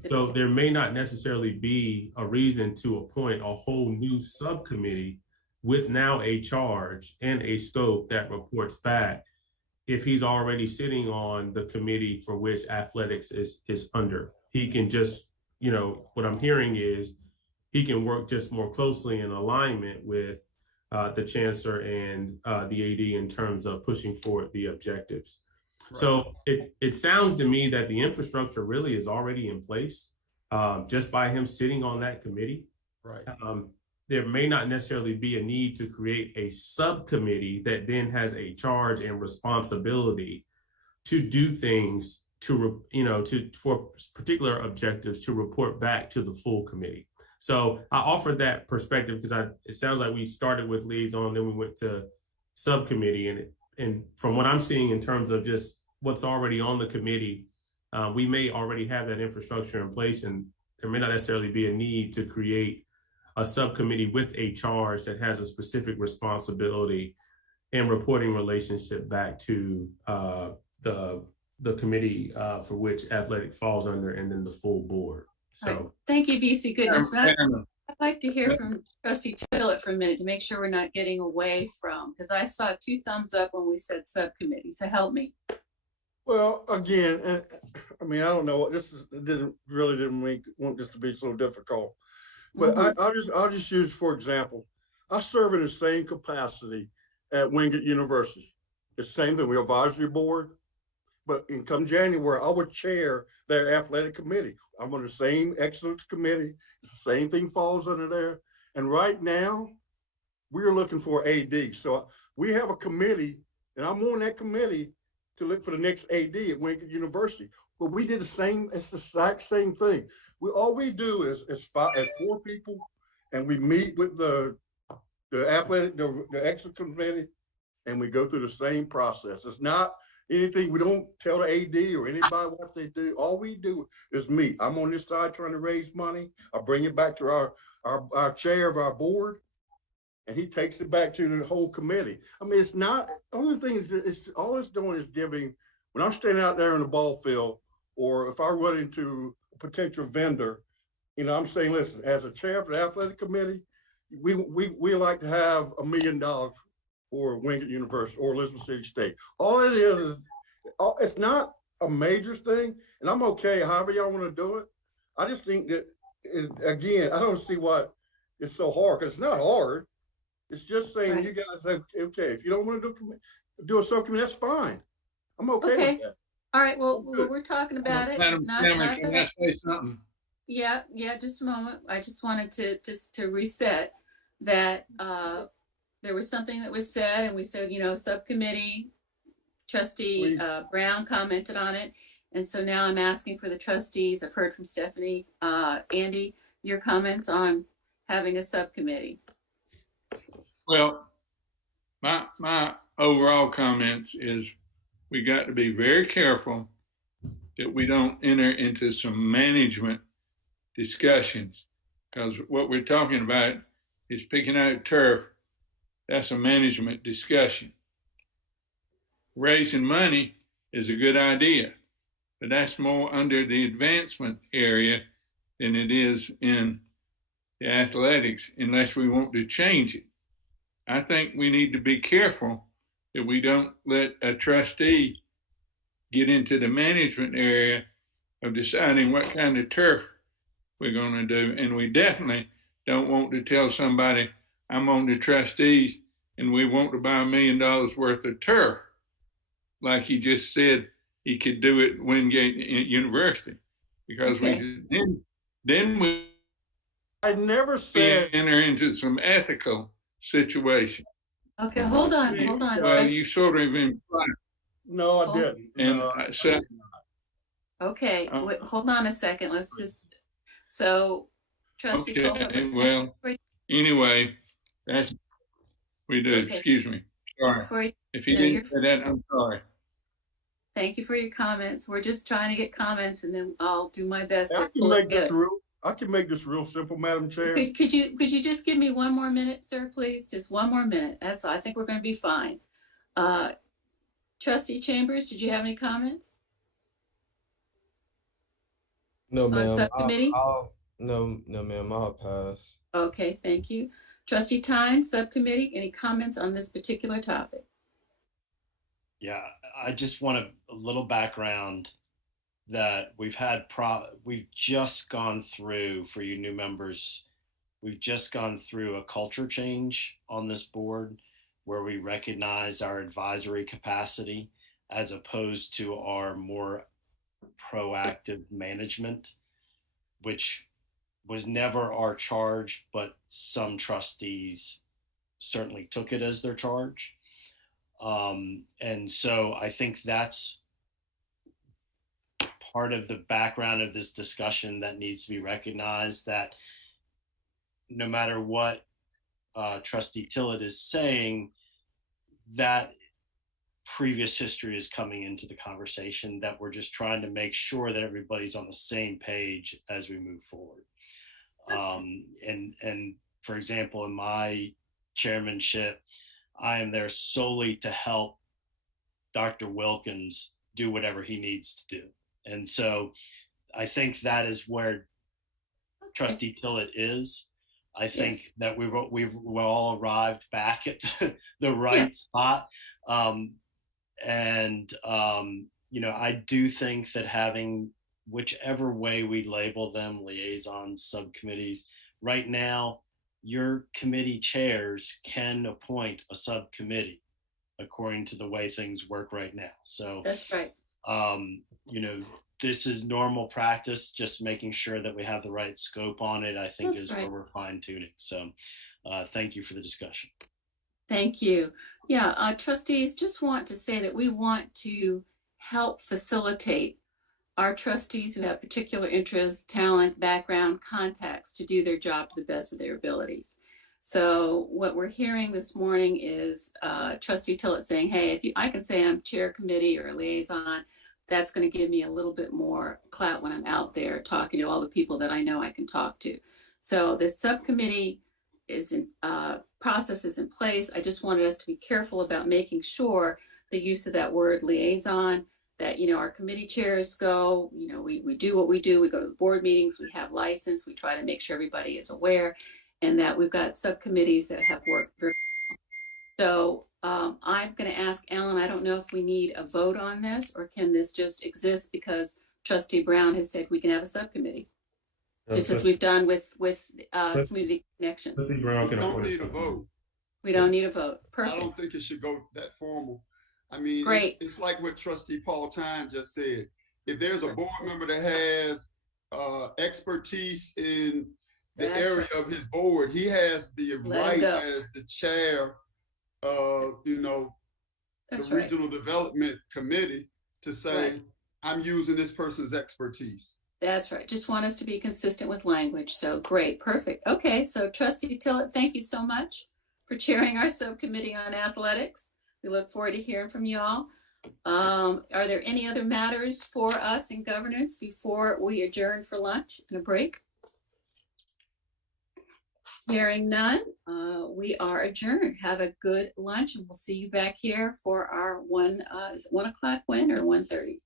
So there may not necessarily be a reason to appoint a whole new subcommittee with now a charge and a scope that reports back if he's already sitting on the committee for which athletics is under. He can just, what I'm hearing is he can work just more closely in alignment with the Chancellor and the AD in terms of pushing forward the objectives. Right. So it sounds to me that the infrastructure really is already in place just by him sitting on that committee. Right. there may not necessarily be a need to create a subcommittee that then has a charge and responsibility to do things for particular objectives to report back to the full committee. So I offered that perspective because it sounds like we started with liaison, then we went to subcommittee, and from what I'm seeing in terms of just what's already on the committee, we may already have that infrastructure in place, and there may not necessarily be a need to create a subcommittee with a charge that has a specific responsibility and reporting relationship back to the committee for which athletic falls under, and then the full board. So right. Thank you, VC Goodness. I'd like to hear from Trustee Tillett for a minute to make sure we're not getting away from, because I saw 2 thumbs up when we said subcommittee, so help me. Well, again, I mean, I don't know what this is. It didn't want this to be so difficult, but I'll just use, for example, I serve in the same capacity at Wingate University. The same thing, we're advisory board, but come January, I would chair their athletic committee. I'm on the same excellence committee. The same thing falls under there. And right now, we're looking for AD. So we have a committee, and I'm on that committee to look for the next AD at Wingate University. But we did it's the exact same thing. All we do is 4 people, and we meet with the athletic, the excellence committee, and we go through the same process. It's not anything, we don't tell the AD or anybody what they do. All we do is meet. I'm on this side trying to raise money. I bring it back to our chair of our board, and he takes it back to the whole committee. I mean, it's not, only thing is, all it's doing is giving, when I'm standing out there in the ball field, or if I run into a potential vendor, I'm saying, listen, as a chair of the athletic committee, we like to have $1 million for Wingate University or Elizabeth City State. All it is it's not a major thing, and I'm okay however y'all want to do it. I just think that, again, I don't see why it's so hard, because it's not hard. It's just saying, you guys have, okay, if you don't want to do a subcommittee, that's fine. I'm okay with that. All right, well, we're talking about it. Madam Chairman, can I say something? Yeah, just a moment. I just wanted to reset that there was something that was said, and we said, subcommittee, Trustee Brown commented on it. And so now I'm asking for the trustees. I've heard from Stephanie, Andy, your comments on having a subcommittee. Well, my overall comments is we got to be very careful that we don't enter into some management discussions, because what we're talking about is picking out turf. That's a management discussion. Raising money is a good idea, but that's more under the advancement area than it is in the athletics, unless we want to change it. I think we need to be careful that we don't let a trustee get into the management area of deciding what kind of turf we're going to do. And we definitely don't want to tell somebody, I'm on the trustees and we want to buy $1 million worth of turf, like he just said he could do at Wingate University, because then we I never said enter into some ethical situation. Okay, hold on. Well, you sort of implied. No, I didn't. And no, I said, okay, wait, hold on a second. Let's just, so Trustee okay, well, anyway, that's we do. Okay. Excuse me. Sorry. If you didn't say that, I'm sorry. Thank you for your comments. We're just trying to get comments, and then I'll do my best to I can make this real simple, Madam Chair. Could you just give me 1 more minute, sir, please? Just 1 more minute. That's all. I think we're going to be fine. Trustee Chambers, did you have any comments? No, ma'am. Subcommittee? No, ma'am. I'll pass. Okay, thank you. Trustee Time, subcommittee, any comments on this particular topic? Yeah, I just want a little background that we've just gone through, for you new members, we've just gone through a culture change on this board where we recognize our advisory capacity as opposed to our more proactive management, which was never our charge, but some trustees certainly took it as their charge. And so I think that's part of the background of this discussion that needs to be recognized, that no matter what Trustee Tillett is saying, that previous history is coming into the conversation, that we're just trying to make sure that everybody's on the same page as we move forward. And for example, in my chairmanship, I am there solely to help Dr. Wilkins do whatever he needs to do. And so I think that is where Trustee Tillett is. I think that we've all arrived back at the right spot. You know, I do think that having whichever way we label them, liaisons, subcommittees, right now, your committee chairs can appoint a subcommittee according to the way things work right now. So that's right. You know, this is normal practice, just making sure that we have the right scope on it, I think That's is right. where we're fine tuning. So thank you for the discussion. Thank you. Yeah, trustees, just want to say that we want to help facilitate our trustees who have particular interests, talent, background, contacts to do their job to the best of their abilities. So what we're hearing this morning is Trustee Tillett saying, hey, I can say I'm chair committee or liaison, that's going to give me a little bit more clout when I'm out there talking to all the people that I know I can talk to. So the subcommittee is in process is in place. I just wanted us to be careful about making sure the use of that word liaison, that, you know, our committee chairs go, you know, we do what we do. We go to the board meetings, we have license, we try to make sure everybody is aware, and that we've got subcommittees that have worked very well. So I'm going to ask Alan, I don't know if we need a vote on this, or can this just exist because Trustee Brown has said we can have a subcommittee, just as we've done with community connections. We don't need a vote. We don't need a vote. Perfect. I don't think it should go that formal. I mean, it's like what Trustee Paul Tyne just said. If there's a board member that has expertise in the area of his board, he has the right as the chair of, you know, the Regional Development Committee to say, I'm using this person's expertise. That's right. Just want us to be consistent with language. So great. Perfect. Okay. So Trustee Tillett, thank you so much for chairing our subcommittee on athletics. We look forward to hearing from you all. Are there any other matters for us in governance before we adjourn for lunch and a break? Hearing none, we are adjourned. Have a good lunch, and we'll see you back here for our is it 1 o'clock win or 1:30?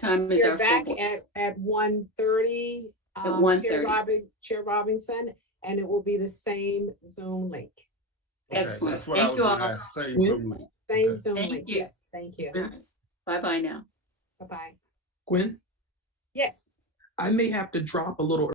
Time is We're our back full board. at 1:30. At 1:30. Chair Robinson, and it will be the same Zoom link. Excellent. That's what I was going to ask. Same Zoom link. Same Zoom Thank link. you. Yes. Thank you. Right. Bye-bye now. Bye-bye. Gwen, Yes. I may have to drop a little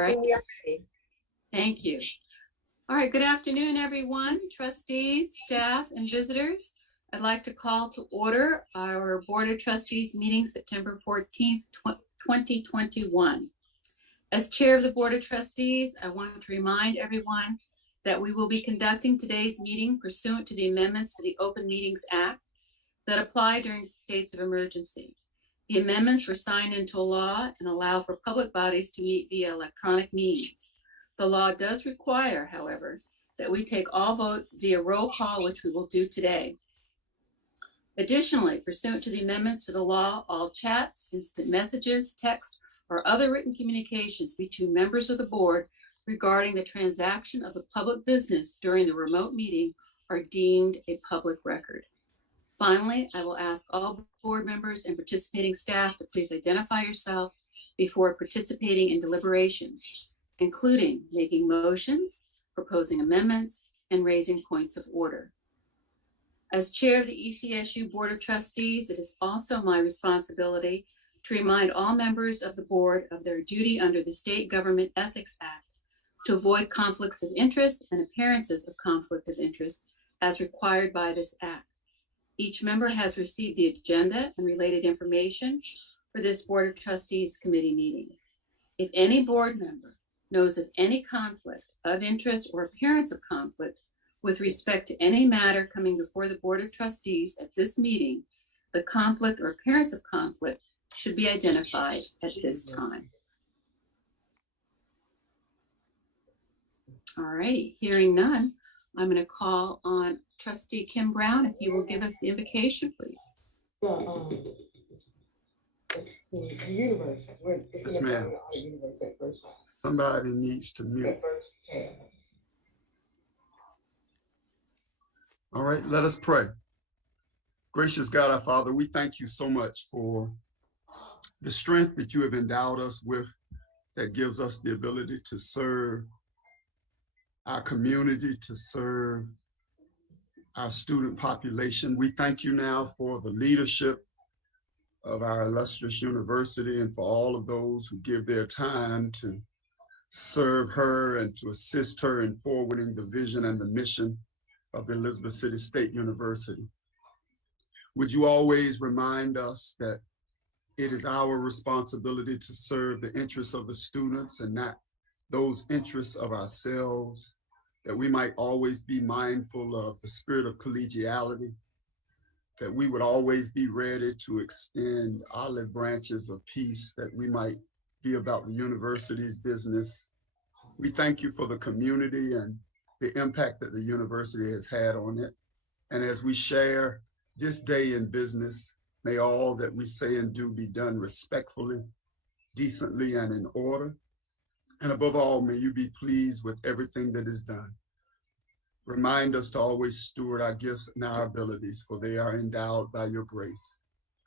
right. We are ready. Thank you. All right, good afternoon, everyone, trustees, staff, and visitors. I'd like to call to order our Board of Trustees meeting September 14th, 2021. As chair of the Board of Trustees, I want to remind everyone that we will be conducting today's meeting pursuant to the amendments to the Open Meetings Act that apply during states of emergency. The amendments were signed into law and allow for public bodies to meet via electronic means. The law does require, however, that we take all votes via roll call, which we will do today. Additionally, pursuant to the amendments to the law, all chats, instant messages, text, or other written communications between members of the board regarding the transaction of the public business during the remote meeting are deemed a public record. Finally, I will ask all board members and participating staff to please identify yourself before participating in deliberations, including making motions, proposing amendments, and raising points of order. As chair of the ECSU Board of Trustees, it is also my responsibility to remind all members of the board of their duty under the State Government Ethics Act to avoid conflicts of interest and appearances of conflict of interest as required by this act. Each member has received the agenda and related information for this Board of Trustees committee meeting. If any board member knows of any conflict of interest or appearance of conflict with respect to any matter coming before the Board of Trustees at this meeting, the conflict or appearance of conflict should be identified at this time. All righty, hearing none, I'm going to call on Trustee Kim Brown, if you will give us the invocation, please. The universe. Yes, ma'am. Somebody needs to mute. All right, let us pray. Gracious God, our Father, we thank you so much for the strength that you have endowed us with that gives us the ability to serve our community, to serve our student population. We thank you now for the leadership of our illustrious university and for all of those who give their time to serve her and to assist her in forwarding the vision and the mission of the Elizabeth City State University. Would you always remind us that it is our responsibility to serve the interests of the students and not those interests of ourselves, that we might always be mindful of the spirit of collegiality, that we would always be ready to extend olive branches of peace, that we might be about the university's business. We thank you for the community and the impact that the university has had on it. And as we share this day in business, may all that we say and do be done respectfully, decently, and in order. And above all, may you be pleased with everything that is done. Remind us to always steward our gifts and our abilities, for they are endowed by your grace.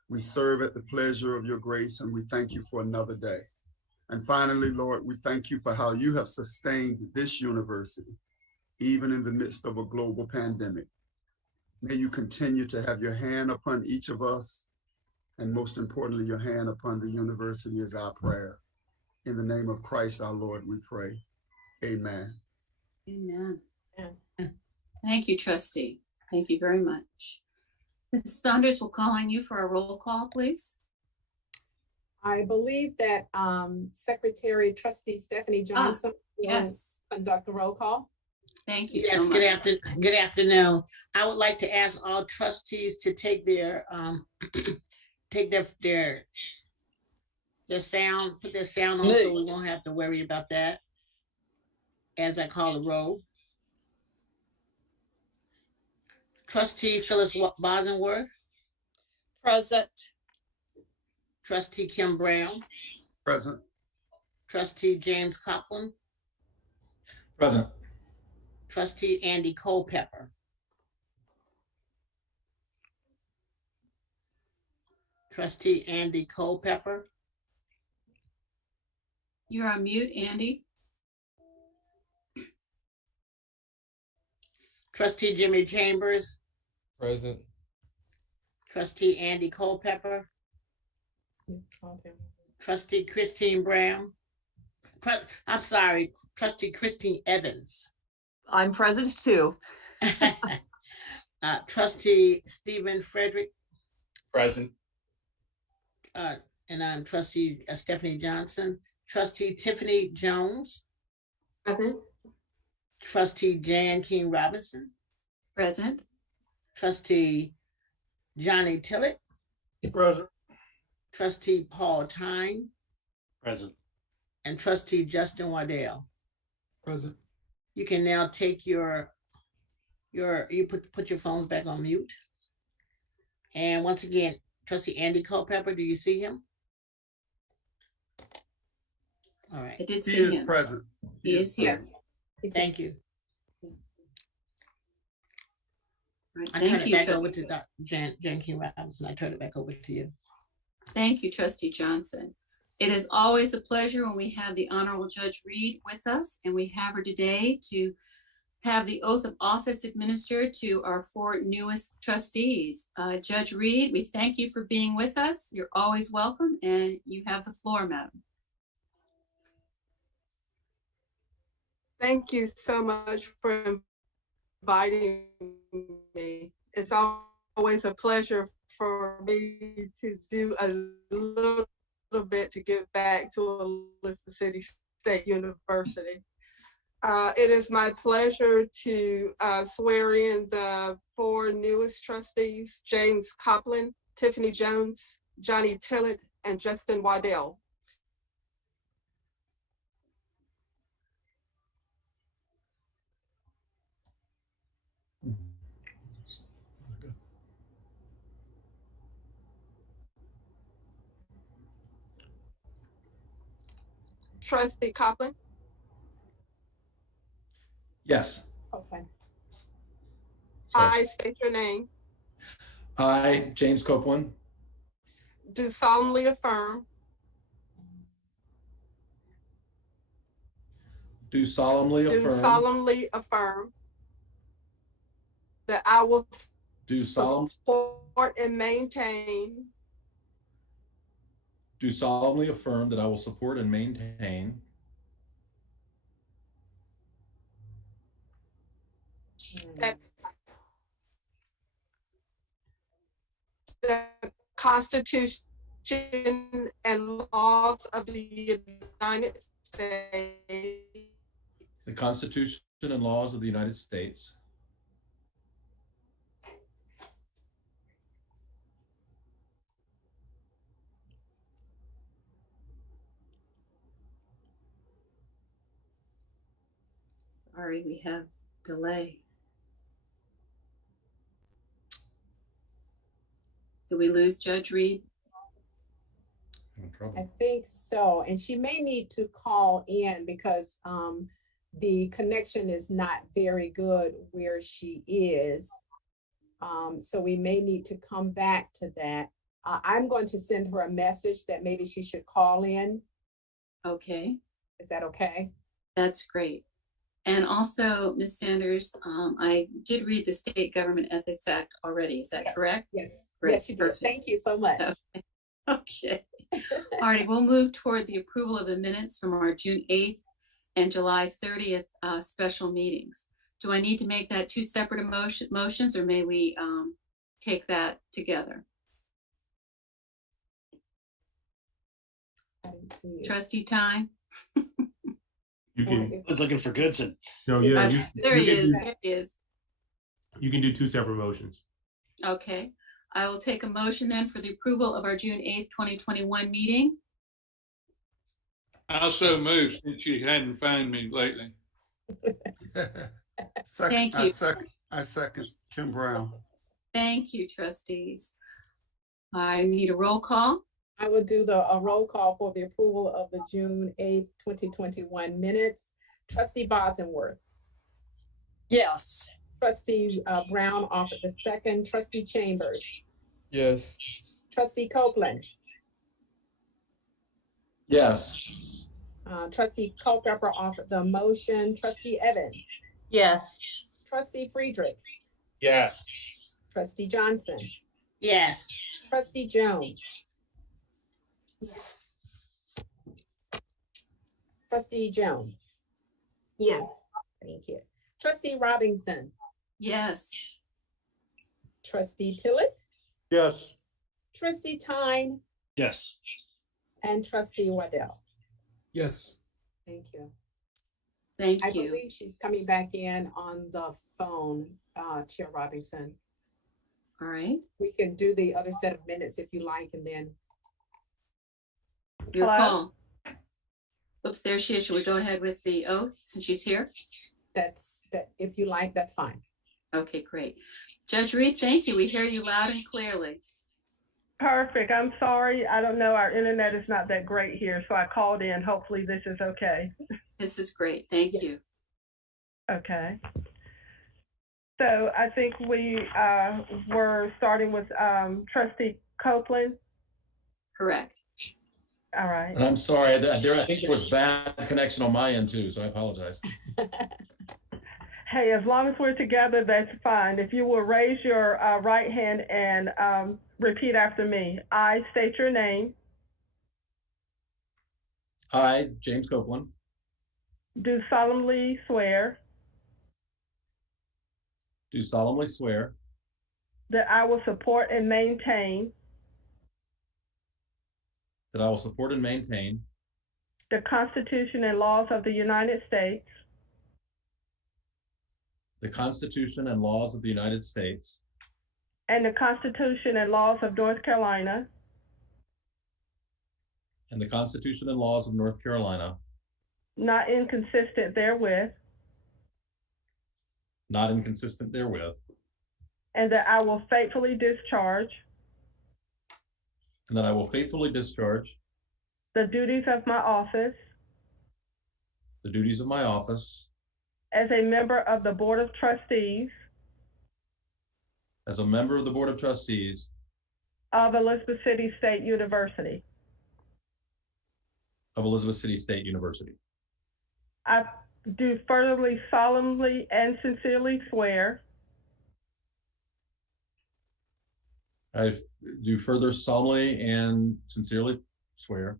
We serve at the pleasure of your grace, and we thank you for another day. And finally, Lord, we thank you for how you have sustained this university, even in the midst of a global pandemic. May you continue to have your hand upon each of us, and most importantly, your hand upon the university is our prayer. In the name of Christ our Lord, we pray. Amen. Amen. Thank you, Trustee. Thank you very much. Ms. Saunders, we'll call on you for a roll call, please. I believe that Secretary Trustee Stephanie Johnson will conduct the roll call. Thank you. Yes, so much. good afternoon. I would like to ask all trustees to take their their sound, put their sound on so we won't have to worry about that as I call the roll. Trustee Phyllis Bosworth. Present. Trustee Kim Brown. Present. Trustee James Coughlin. Present. Trustee Andy Culpepper. Trustee Andy Culpepper. You're on mute, Andy. Trustee Jimmy Chambers. Present. Trustee Andy Culpepper. Trustee Christine Brown. I'm sorry, trustee Christine Evans. I'm present too. Trustee Stephen Frederick. Present. And I'm trustee Stephanie Johnson. Trustee Tiffany Jones. Present. Trustee Jan King Robinson. Present. Trustee Johnny Tillett. Present. Trustee Paul Tyne. Present. And trustee Justin Waddell. Present. You can now take you put your phones back on mute. And once again, trustee Andy Culpepper, do you see him? All right. I did He see is him. present. He is here. Thank you. Right, I thank turn it you, back Trustee. over to Dr. Jan King Robinson. I turn it back over to you. Thank you, Trustee Johnson. It is always a pleasure when we have the Honorable Judge Reed with us, and we have her today to have the oath of office administered to our 4 newest trustees. Judge Reed, we thank you for being with us. You're always welcome, and you have the floor, madam. Thank you so much for inviting me. It's always a pleasure for me to do a little bit to give back to Elizabeth City State University. It is my pleasure to swear in the 4 newest trustees, James Copland, Tiffany Jones, Johnny Tillett, and Justin Waddell. Trustee Copland? Yes. Okay. I state your name. I, James Copeland, Do solemnly affirm do solemnly that I will do support and maintain solemnly affirm that I will support and maintain the Constitution and laws of the United States, the Constitution and laws of the United States, Sorry, we have delay. Did we lose Judge Reed? I think so. And she may need to call in because the connection is not very good where she is. So we may need to come back to that. I'm going to send her a message that maybe she should call in. Okay. Is that okay? That's great. And also, Ms. Sanders, I did read the State Government Ethics Act already. Is that correct? Yes. Great. Yes, you did. Perfect. Thank you so much. Okay. Okay. All right, we'll move toward the approval of the minutes from our June 8th and July 30th special meetings. Do I need to make that 2 separate motions, or may we take that together? Trustee Time? You can. I was looking for Goodson. No, yeah, There he is. There he is. You can do 2 separate motions. Okay. I will take a motion then for the approval of our June 8th, 2021 meeting. I also moved since you hadn't found me lately. Thank you. I second Kim Brown. Thank you, trustees. I need a roll call. I will do a roll call for the approval of the June 8th, 2021 minutes. Trustee Bosworth. Yes. Trustee Brown offered the second. Trustee Chambers. Yes. Trustee Copeland. yes. Trustee Culpepper offered the motion. Trustee Evans. Yes. Trustee Friedrich. Yes. Trustee Johnson. Yes. Trustee Jones. Trustee Jones. Yes. Thank you. Trustee Robinson. Yes. Trustee Tillett. Yes. Trustee Tyne. Yes. And Trustee Waddell. Yes. Thank you. Thank I you. believe she's coming back in on the phone, Chair Robinson. All right. We can do the other set of minutes if you like, and then. Your Hello? call. Oops, there she is. Should we go ahead with the oath since she's here? That if you like, that's fine. Okay, great. Judge Reed, thank you. We hear you loud and clearly. Perfect. I'm sorry. I don't know. Our internet is not that great here, so I called in. Hopefully this is okay. This is great. Thank you. Okay. So I think we were starting with Trustee Copeland. Correct. All right. And I'm sorry, I think there was bad connection on my end too, so I apologize. Hey, as long as we're together, that's fine. If you will raise your right hand and repeat after me. I state your name. I, James Copeland, Do solemnly swear that I will support and maintain the Constitution and laws of the United States the Constitution and laws of the United States and the Constitution and laws of North Carolina, and the Constitution and laws of North Carolina, not inconsistent therewith, and that I will faithfully discharge the duties of my office as a member of the Board of Trustees of Elizabeth City State University. I do furtherly, solemnly, and sincerely swear I do further solemnly and sincerely swear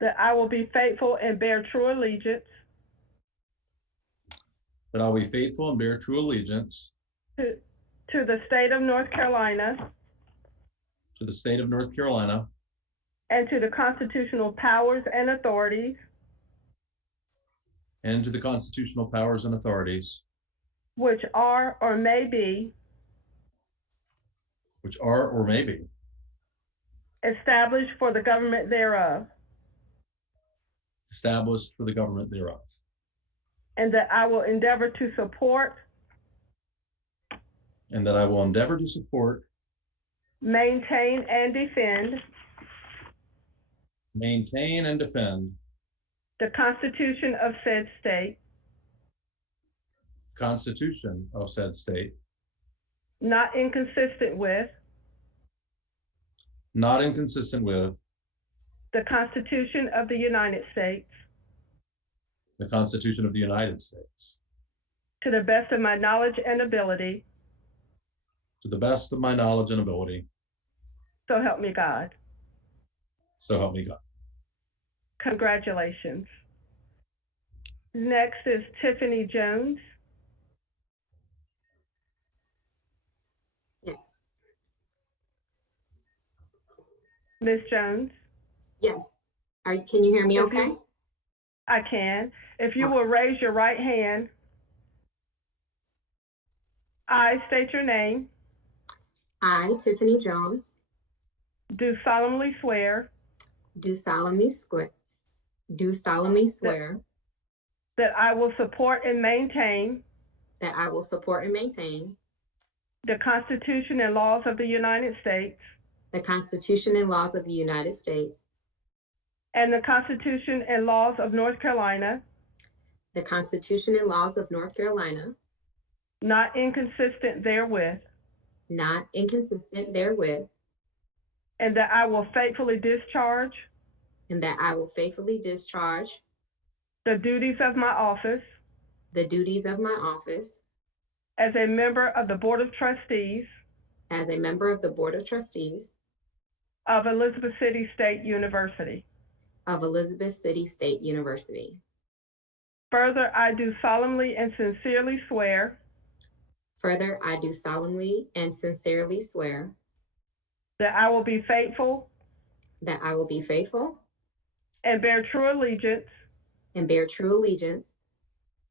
that I will be faithful and bear true allegiance that I will be faithful and bear true allegiance to the state of North Carolina to the state of North Carolina and to the constitutional powers and authorities and to the constitutional powers and authorities which are or may be established for the government thereof, and that I will endeavor to support, maintain, and defend the Constitution of said state, not inconsistent with the Constitution of the United States, to the best of my knowledge and ability, so help me God. Congratulations. Next is Tiffany Jones. Yes. Ms. Jones. Yes. Can you hear me okay? I can. If you will raise your right hand. I state your name. I, Tiffany Jones. Do solemnly swear. Do solemnly swear. That I will support and maintain. That I will support and maintain. The Constitution and laws of the United States. The Constitution and laws of the United States. And the Constitution and laws of North Carolina. The Constitution and laws of North Carolina. Not inconsistent therewith. Not inconsistent therewith. And that I will faithfully discharge. And that I will faithfully discharge. The duties of my office. The duties of my office. As a member of the Board of Trustees. As a member of the Board of Trustees. Of Elizabeth City State University. of Elizabeth City State University. Further, I do solemnly and sincerely swear Further, I do solemnly and sincerely swear that I will be faithful that I will be faithful and bear true allegiance and bear true allegiance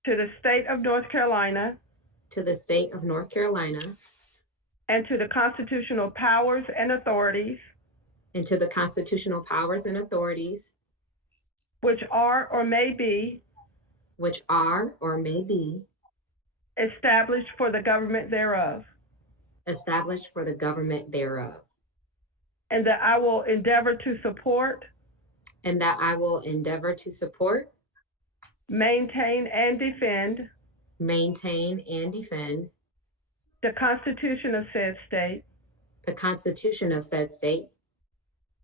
to the state of North Carolina to the state of North Carolina and to the constitutional powers and authorities and to the constitutional powers and authorities which are or may be established for the government thereof, established for the government thereof, and that I will endeavor to support, and that I will endeavor to support, maintain, and defend the Constitution of said state, the Constitution of said state,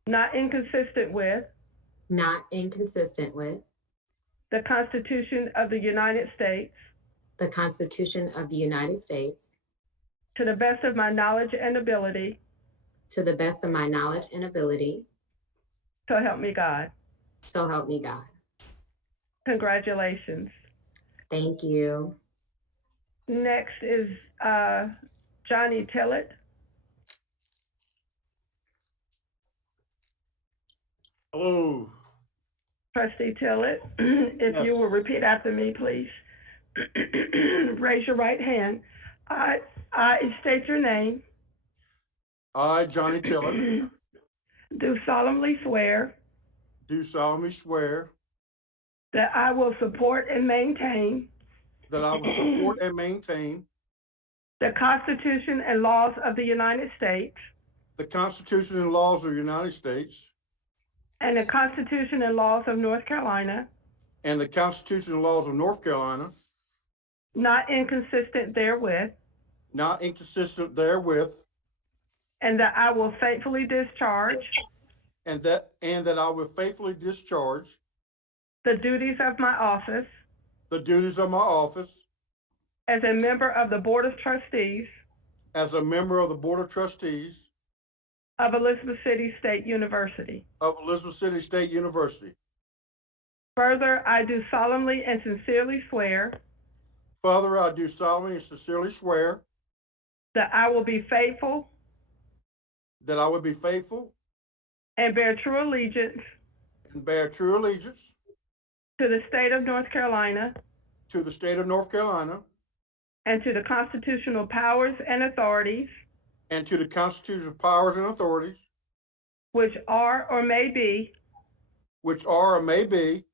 not inconsistent with the Constitution of the United States, the Constitution of the United States, to the best of my knowledge and ability, to the best of my knowledge and ability, so help me God. so help me God. Congratulations. Thank you. Next is Johnny Tillett. Hello. Trustee Tillett, if you will repeat after me, please. Raise your right hand. I state your name. I, Johnny Tillett, Do solemnly swear do solemnly swear that I will support and maintain that I will support and maintain the Constitution and laws of the United States the Constitution and laws of the United States and the Constitution and laws of North Carolina, and the Constitution and laws of North Carolina, not inconsistent therewith, not inconsistent therewith, and that I will faithfully discharge and that I will faithfully discharge the duties of my office the duties of my office as a member of the Board of Trustees as a member of the Board of Trustees of Elizabeth City State University. of Elizabeth City State University. Further, I do solemnly and sincerely swear Further, I do solemnly and sincerely swear that I will be faithful that I will be faithful and bear true allegiance and bear true allegiance to the state of North Carolina to the state of North Carolina and to the constitutional powers and authorities and to the constitutional powers and authorities which are or may be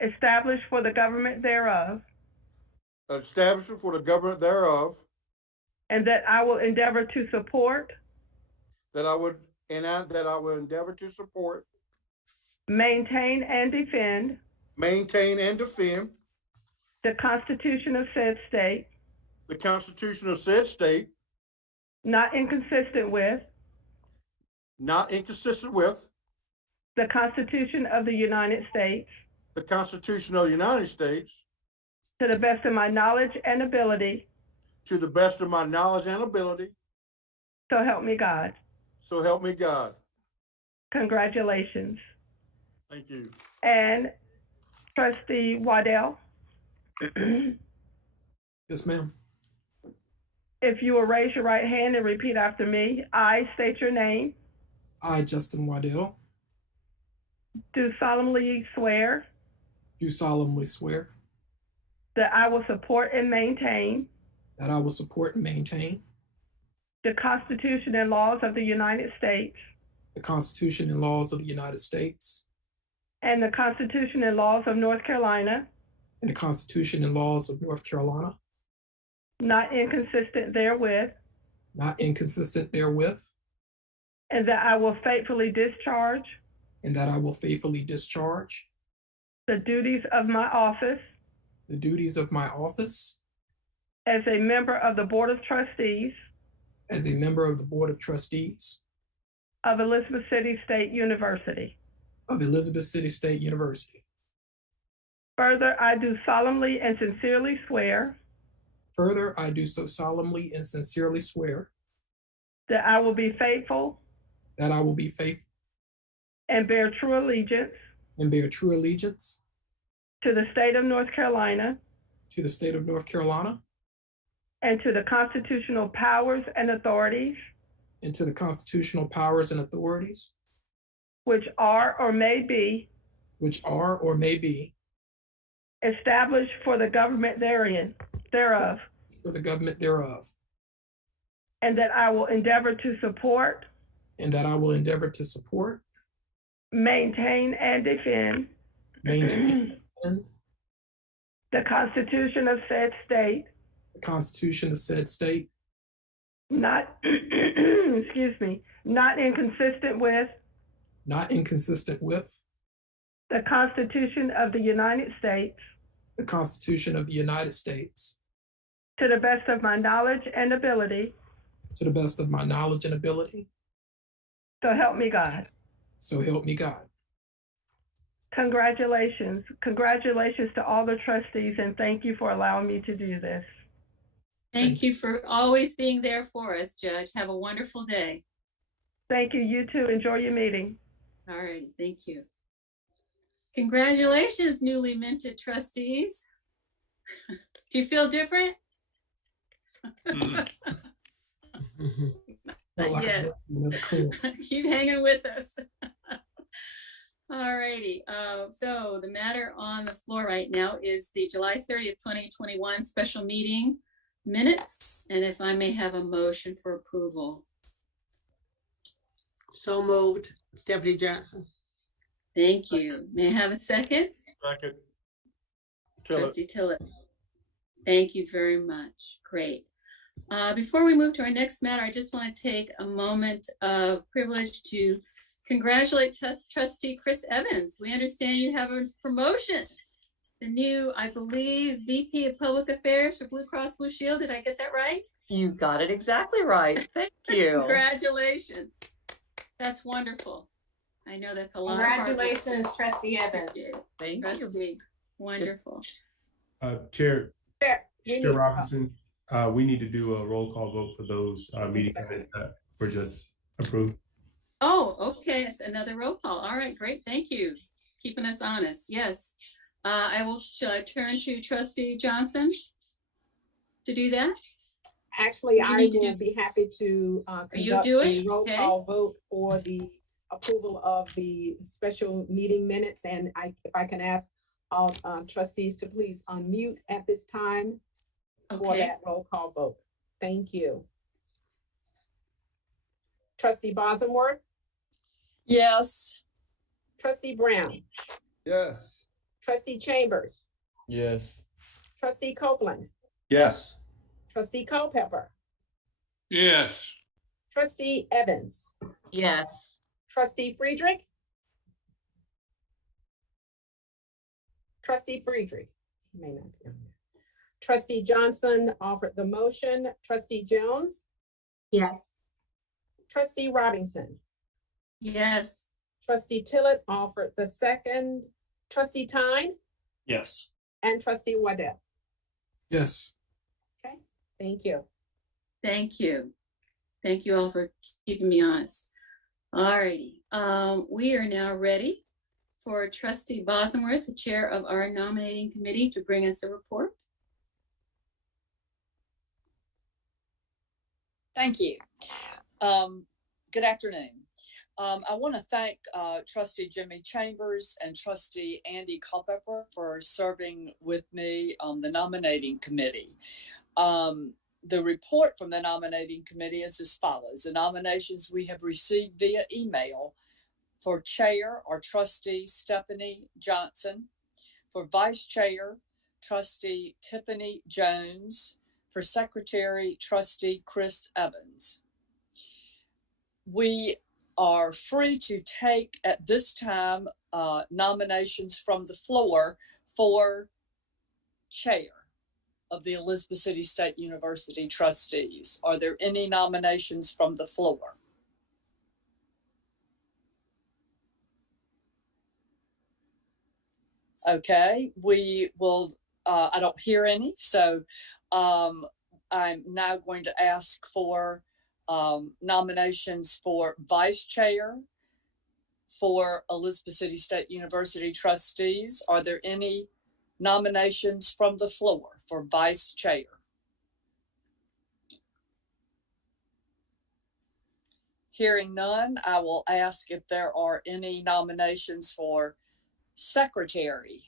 established for the government thereof, established for the government thereof, and that I will endeavor to support, that I will endeavor to support, maintain, and defend the Constitution of said state, the Constitution of said state, not inconsistent with the Constitution of the United States, the Constitution of the United States, to the best of my knowledge and ability, to the best of my knowledge and ability, so help me God. so help me God. Congratulations. Thank you. And Trustee Waddell, Yes, ma'am. if you will raise your right hand and repeat after me. I state your name. I, Justin Waddell, Do solemnly swear do solemnly swear that I will support and maintain that I will support and maintain the Constitution and laws of the United States the Constitution and laws of the United States and the Constitution and laws of North Carolina, and the Constitution and laws of North Carolina, not inconsistent therewith, not inconsistent therewith, and that I will faithfully discharge and that I will faithfully discharge the duties of my office the duties of my office as a member of the Board of Trustees as a member of the Board of Trustees of Elizabeth City State University. of Elizabeth City State University. Further, I do solemnly and sincerely swear Further, I do so solemnly and sincerely swear that I will be faithful that I will be faithful and bear true allegiance and bear true allegiance to the state of North Carolina to the state of North Carolina and to the constitutional powers and authorities and to the constitutional powers and authorities which are or may be established for the government thereof, and that I will endeavor to support, maintain, and defend the Constitution of said state, not not inconsistent with the Constitution of the United States, to the best of my knowledge and ability, so help me God. Congratulations to all the trustees, and thank you for allowing me to do this. Thank you for always being there for us, Judge. Have a wonderful day. Thank you. You too. Enjoy your meeting. All right, thank you. Congratulations, newly minted trustees. Do you feel different? Not yet. Keep hanging with us. All righty. So the matter on the floor right now is the July 30th, 2021 special meeting minutes. And if I may have a motion for approval. So moved. Stephanie Johnson. Thank you. May I have a second? Second. Trustee Tillett. Thank you very much. Great. Before we move to our next matter, I just want to take a moment of privilege to congratulate Trustee Chris Evans. We understand you have a promotion. The new, I believe, VP of Public Affairs for Blue Cross Blue Shield. Did I get that right? You got it exactly right. Thank you. Congratulations. That's wonderful. I know that's a lot. Congratulations, Trustee Evans. Thank Trustee. Wonderful. Chair Robinson, we need to do a roll call vote for those meeting minutes that were just approved. Oh, okay. It's another roll call. All right, great. Thank you. Keeping us honest. Yes. Shall I turn to Trustee Johnson to do that? Actually, I will be happy to conduct a roll call vote for the approval of the special meeting minutes. And if I can ask all trustees to please unmute at this time for that roll call vote. Thank you. Trustee Bosworth? Yes. Trustee Brown? Yes. Trustee Chambers? Yes. Trustee Copeland? Yes. Trustee Culpepper? Yes. Trustee Evans? Yes. Trustee Friedrich? Trustee Friedrich? He may not be on there. Trustee Johnson offered the motion. Trustee Jones? Yes. Trustee Robinson? Yes. Trustee Tillett offered the second. Trustee Tyne? Yes. And Trustee Waddell? Yes. Okay, thank you. Thank you. Thank you all for keeping me honest. All righty. We are now ready for Trustee Bosworth, the chair of our nominating committee, to bring us a report. Thank you. Good afternoon. I want to thank Trustee Jimmy Chambers and Trustee Andy Culpepper for serving with me on the nominating committee. The report from the nominating committee is as follows. The nominations we have received via email: for chair are Trustee Stephanie Johnson, for vice chair, Trustee Tiffany Jones, for secretary, Trustee Chris Evans. We are free to take at this time nominations from the floor for chair of the Elizabeth City State University trustees. Are there any nominations from the floor? Okay, we will, I don't hear any, so I'm now going to ask for nominations for vice chair, for Elizabeth City State University trustees. Are there any nominations from the floor for vice chair? Hearing none, I will ask if there are any nominations for secretary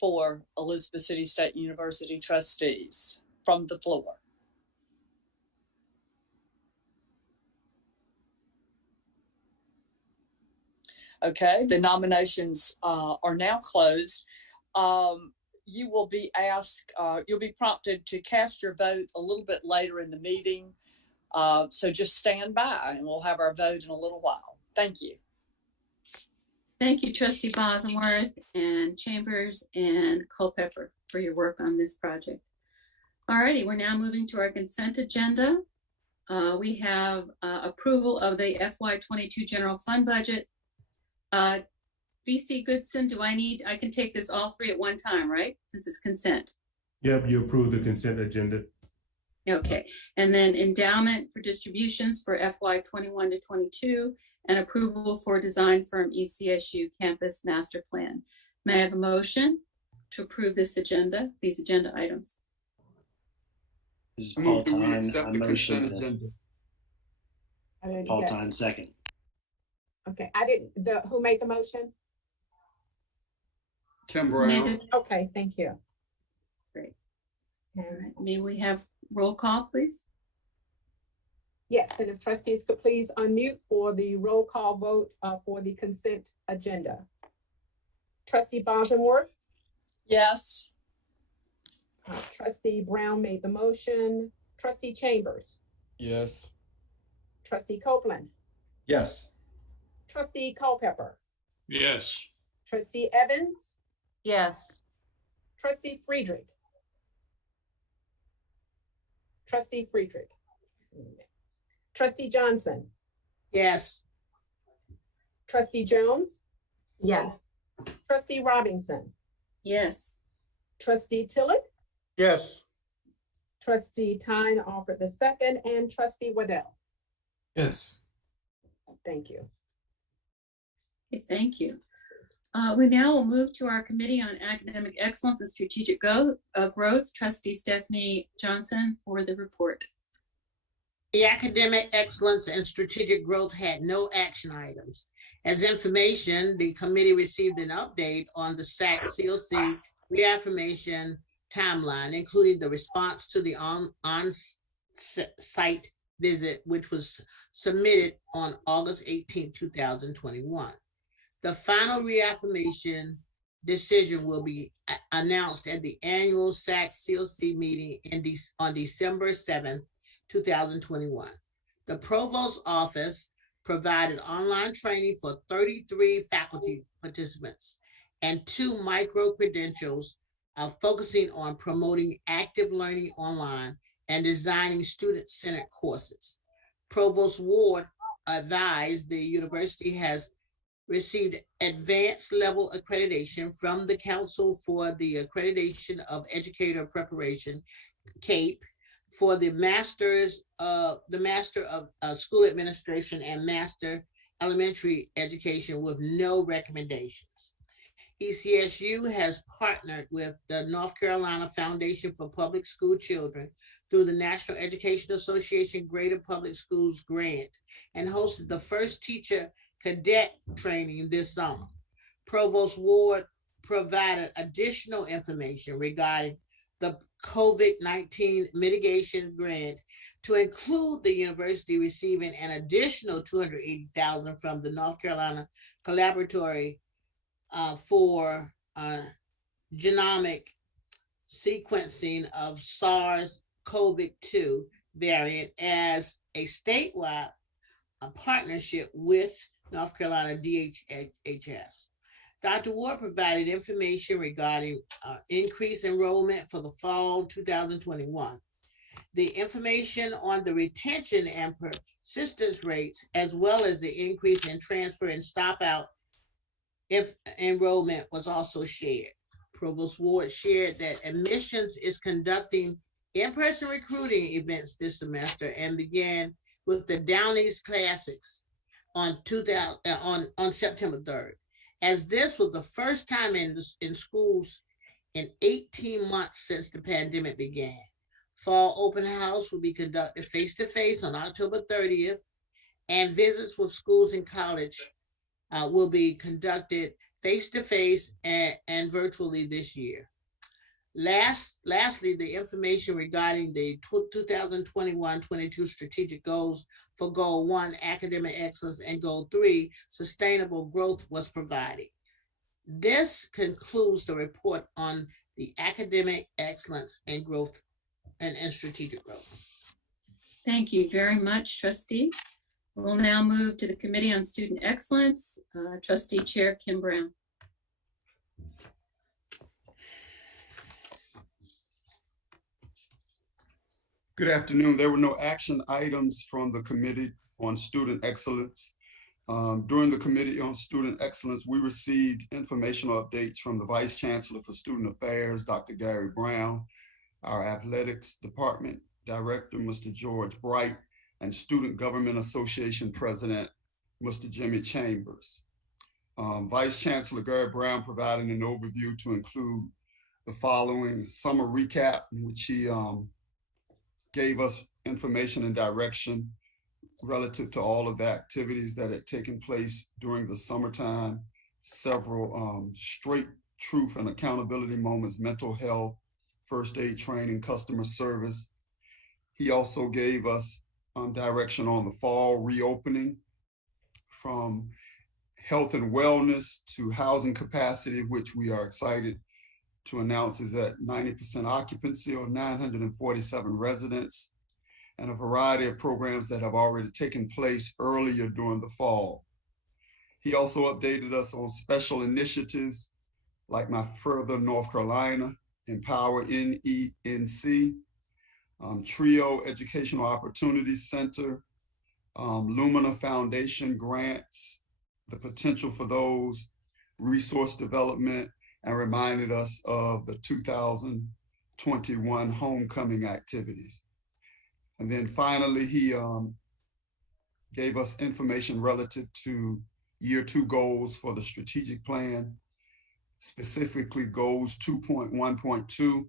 for Elizabeth City State University trustees from the floor. Okay, the nominations are now closed. You will be asked, you'll be prompted to cast your vote a little bit later in the meeting. So just stand by and we'll have our vote in a little while. Thank you. Thank you, Trustee Bosworth and Chambers and Culpepper for your work on this project. All righty, we're now moving to our consent agenda. We have approval of the FY22 general fund budget. VC Goodson, I can take this all three at one time, right? Since it's consent. Yep, you approve the consent agenda. Okay, and then endowment for distributions for FY21 to 22 and approval for design firm ECSU campus master plan. May I have a motion to approve these agenda items? This is Paul Tyne. Accept the consent agenda. Paul Tyne, second. Okay, who made the motion? Kim Brown. Okay, thank you. Great. All right, may we have roll call, please? Yes, and if trustees could please unmute for the roll call vote for the consent agenda. Trustee Bosworth? Yes. Trustee Brown made the motion. Trustee Chambers? Yes. Trustee Copeland? Yes. Trustee Culpepper? Yes. Trustee Evans? Yes. Trustee Friedrich? Trustee Friedrich? Trustee Johnson? Yes. Trustee Jones? Yes. Trustee Robinson? Yes. Trustee Tillett? Yes. Trustee Tyne offered the second, and Trustee Waddell? Yes. Thank you. Okay, thank you. We now will move to our Committee on Academic Excellence and Strategic Growth. Trustee Stephanie Johnson for the report. The Academic Excellence and Strategic Growth had no action items. As information, the committee received an update on the SAC COC reaffirmation timeline, including the response to the on-site visit, which was submitted on August 18, 2021. The final reaffirmation decision will be announced at the annual SAC COC meeting on December 7th, 2021. The Provost's office provided online training for 33 faculty participants and 2 micro-credentials focusing on promoting active learning online and designing student-centered courses. Provost Ward advised the university has received advanced level accreditation from the Council for the Accreditation of Educator Preparation, CAPE, for the Master of School Administration and Master Elementary Education with no recommendations. ECSU has partnered with the North Carolina Foundation for Public School Children through the National Education Association Greater Public Schools Grant and hosted the first teacher cadet training this summer. Provost Ward provided additional information regarding the COVID-19 mitigation grant to include the university receiving an additional $280,000 from the North Carolina Collaboratory for genomic sequencing of SARS-CoV-2 variant as a statewide partnership with North Carolina DHHS. Dr. Ward provided information regarding increased enrollment for the fall 2021. The information on the retention and persistence rates, as well as the increase in transfer and stop out if enrollment was also shared. Provost Ward shared that admissions is conducting in-person recruiting events this semester and began with the Down East Classics on September 3rd, as this was the first time in schools in 18 months since the pandemic began. Fall open house will be conducted face-to-face on October 30th, and visits with schools and college will be conducted face-to-face and virtually this year. Lastly, the information regarding the 2021-22 strategic goals for Goal 1, Academic Excellence, and Goal 3, Sustainable Growth was provided. This concludes the report on the academic excellence and growth and strategic growth. Thank you very much, Trustee. We'll now move to the Committee on Student Excellence. Trustee Chair Kim Brown. Good afternoon. There were no action items from the Committee on Student Excellence. During the Committee on Student Excellence, we received informational updates from the Vice Chancellor for Student Affairs, Dr. Gary Brown, our Athletics Department Director, Mr. George Bright, and Student Government Association President, Mr. Jimmy Chambers. Vice Chancellor Gary Brown provided an overview to include the following summer recap, in which he gave us information and direction relative to all of the activities that had taken place during the summertime, several straight truth and accountability moments, mental health, first aid training, customer service. He also gave us direction on the fall reopening, from health and wellness to housing capacity, which we are excited to announce is at 90% occupancy, or 947 residents, and a variety of programs that have already taken place earlier during the fall. He also updated us on special initiatives like My Further North Carolina, Empower NENC, TRIO Educational Opportunities Center, Lumina Foundation grants, the potential for those, resource development, and reminded us of the 2021 homecoming activities. And then finally, he gave us information relative to year 2 goals for the strategic plan, specifically goals 2.1.2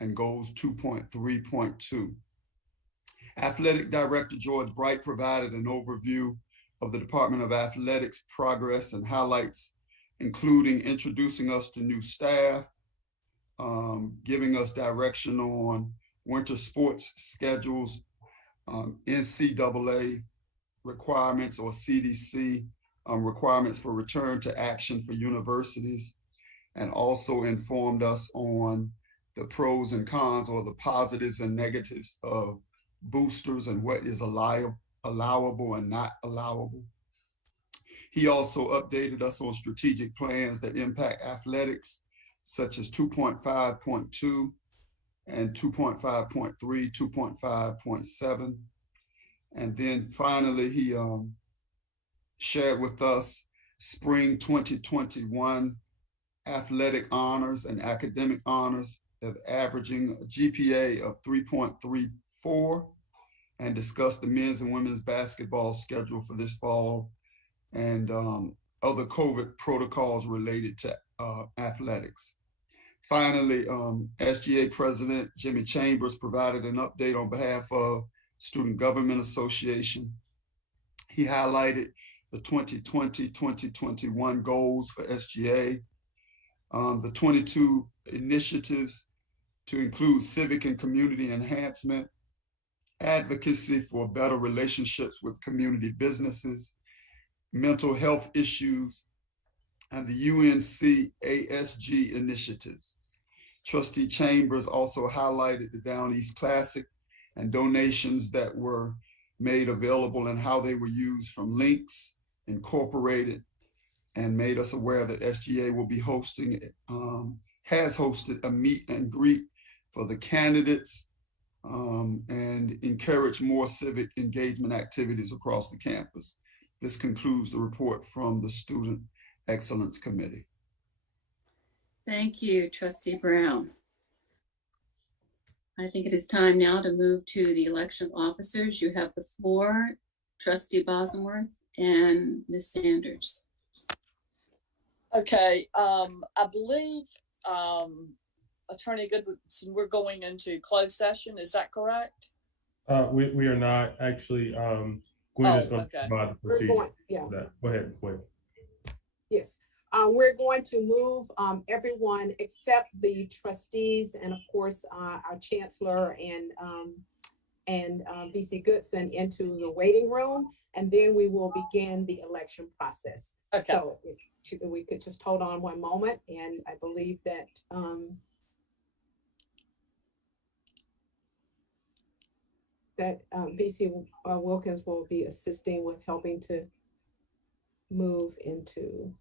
and goals 2.3.2. Athletic Director George Bright provided an overview of the Department of Athletics progress and highlights, including introducing us to new staff, giving us direction on winter sports schedules, NCAA requirements or CDC requirements for return to action for universities, and also informed us on the pros and cons, or the positives and negatives, of boosters and what is allowable and not allowable. He also updated us on strategic plans that impact athletics, such as 2.5.2 and 2.5.3, 2.5.7. And then finally, he shared with us spring 2021 athletic honors and academic honors of averaging a GPA of 3.34, and discussed the men's and women's basketball schedule for this fall and other COVID protocols related to athletics. Finally, SGA President Jimmy Chambers provided an update on behalf of Student Government Association. He highlighted the 2020-2021 goals for SGA, the 22 initiatives to include civic and community enhancement, advocacy for better relationships with community businesses, mental health issues, and the UNC ASG initiatives. Trustee Chambers also highlighted the Down East Classic and donations that were made available and how they were used from Links Incorporated, and made us aware that SGA will be hosting, has hosted a meet and greet for the candidates and encourage more civic engagement activities across the campus. This concludes the report from the Student Excellence Committee. Thank you, Trustee Brown. I think it is time now to move to the election of officers. You have the floor. Trustee Bosworth and Ms. Sanders. Okay, I believe, Attorney Goodson, we're going into closed session. Is that correct? We are not actually, Gwen is going to provide the procedure. Yeah. Go ahead, Gwen. Yes, we're going to move everyone except the trustees and of course our chancellor and VC Goodson into the waiting room, and then we will begin the election process. Okay. So if we could just hold on one moment, and I believe that VC Wilkins will be assisting with helping to move into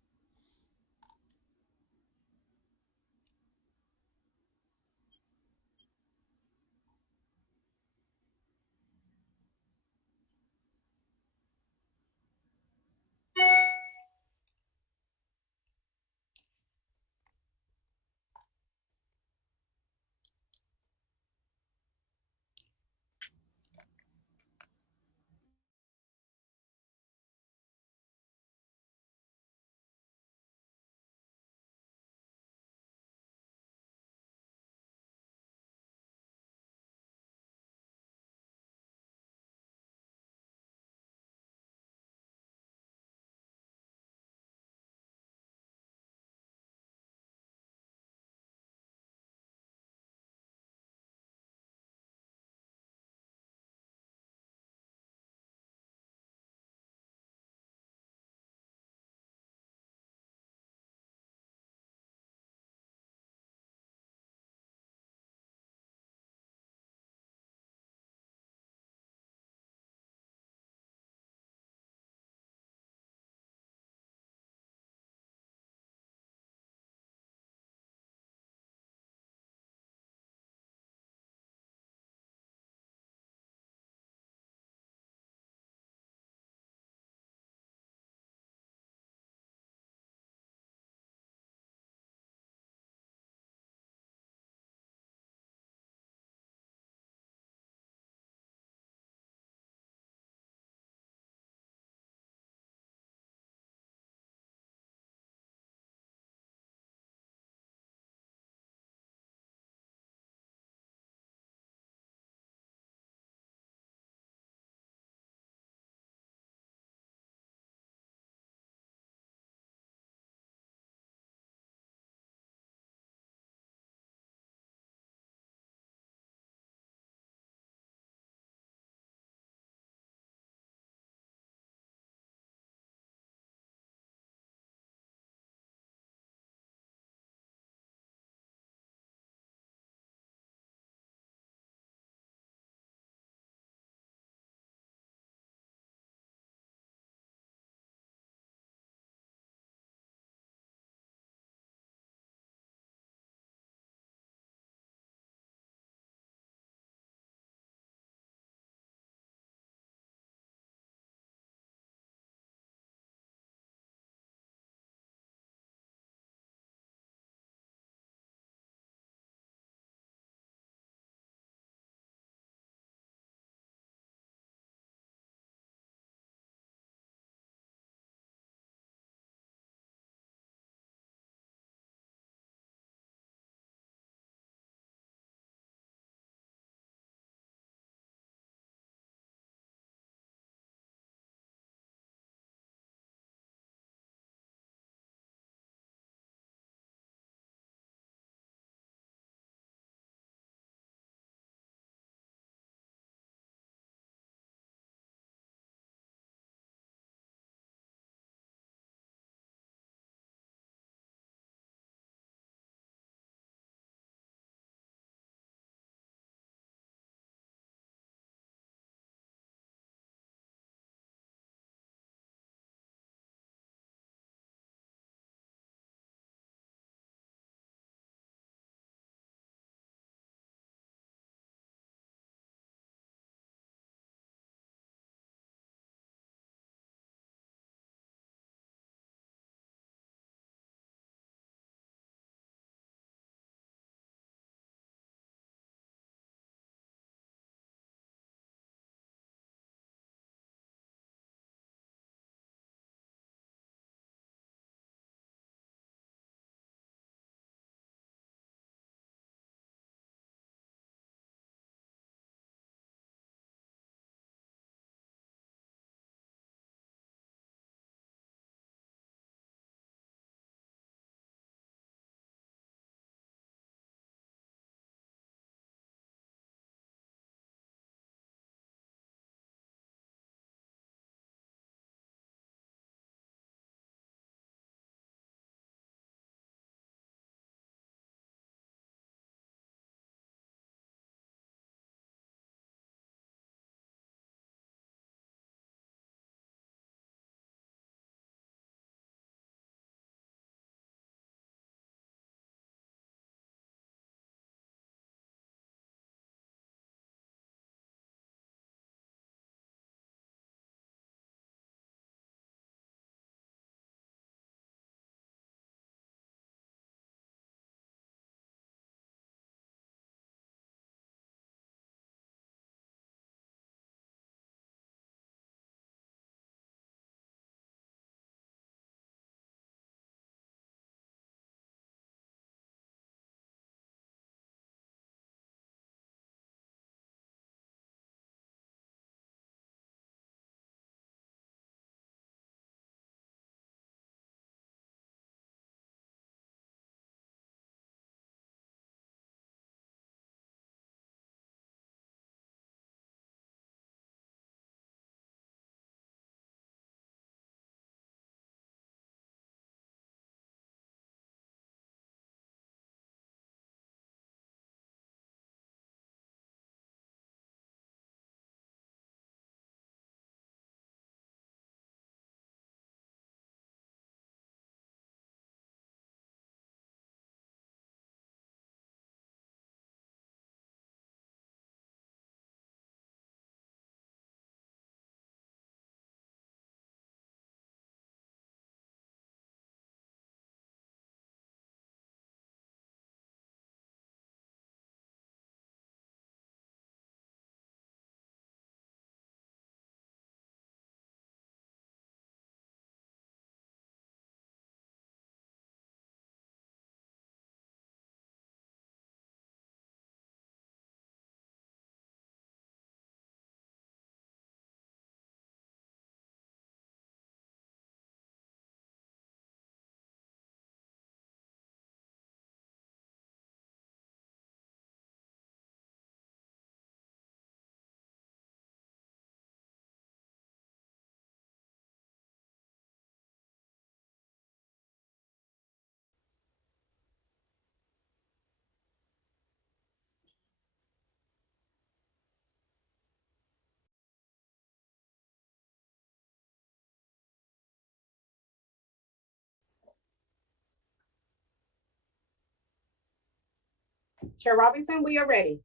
Chair Robinson, we are ready.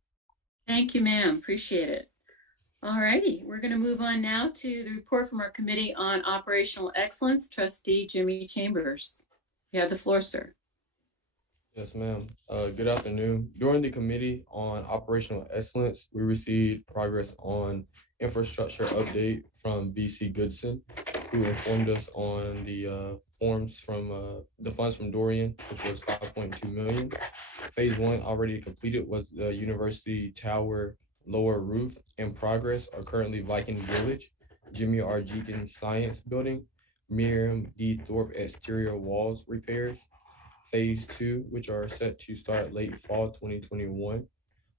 Thank you, ma'am. Appreciate it. All righty, we're going to move on now to the report from our Committee on Operational Excellence, Trustee Jimmy Chambers. You have the floor, sir. Yes, ma'am. Good afternoon. During the Committee on Operational Excellence, we received progress on infrastructure update from VC Goodson, who informed us on the funds from Dorian, which was 5.2 million. Phase 1 already completed was the University Tower lower roof. In progress are currently Viking Village, Jimmy R. Jenkins Science Building, Miriam D. Thorpe exterior walls repairs. Phase 2, which are set to start late fall 2021,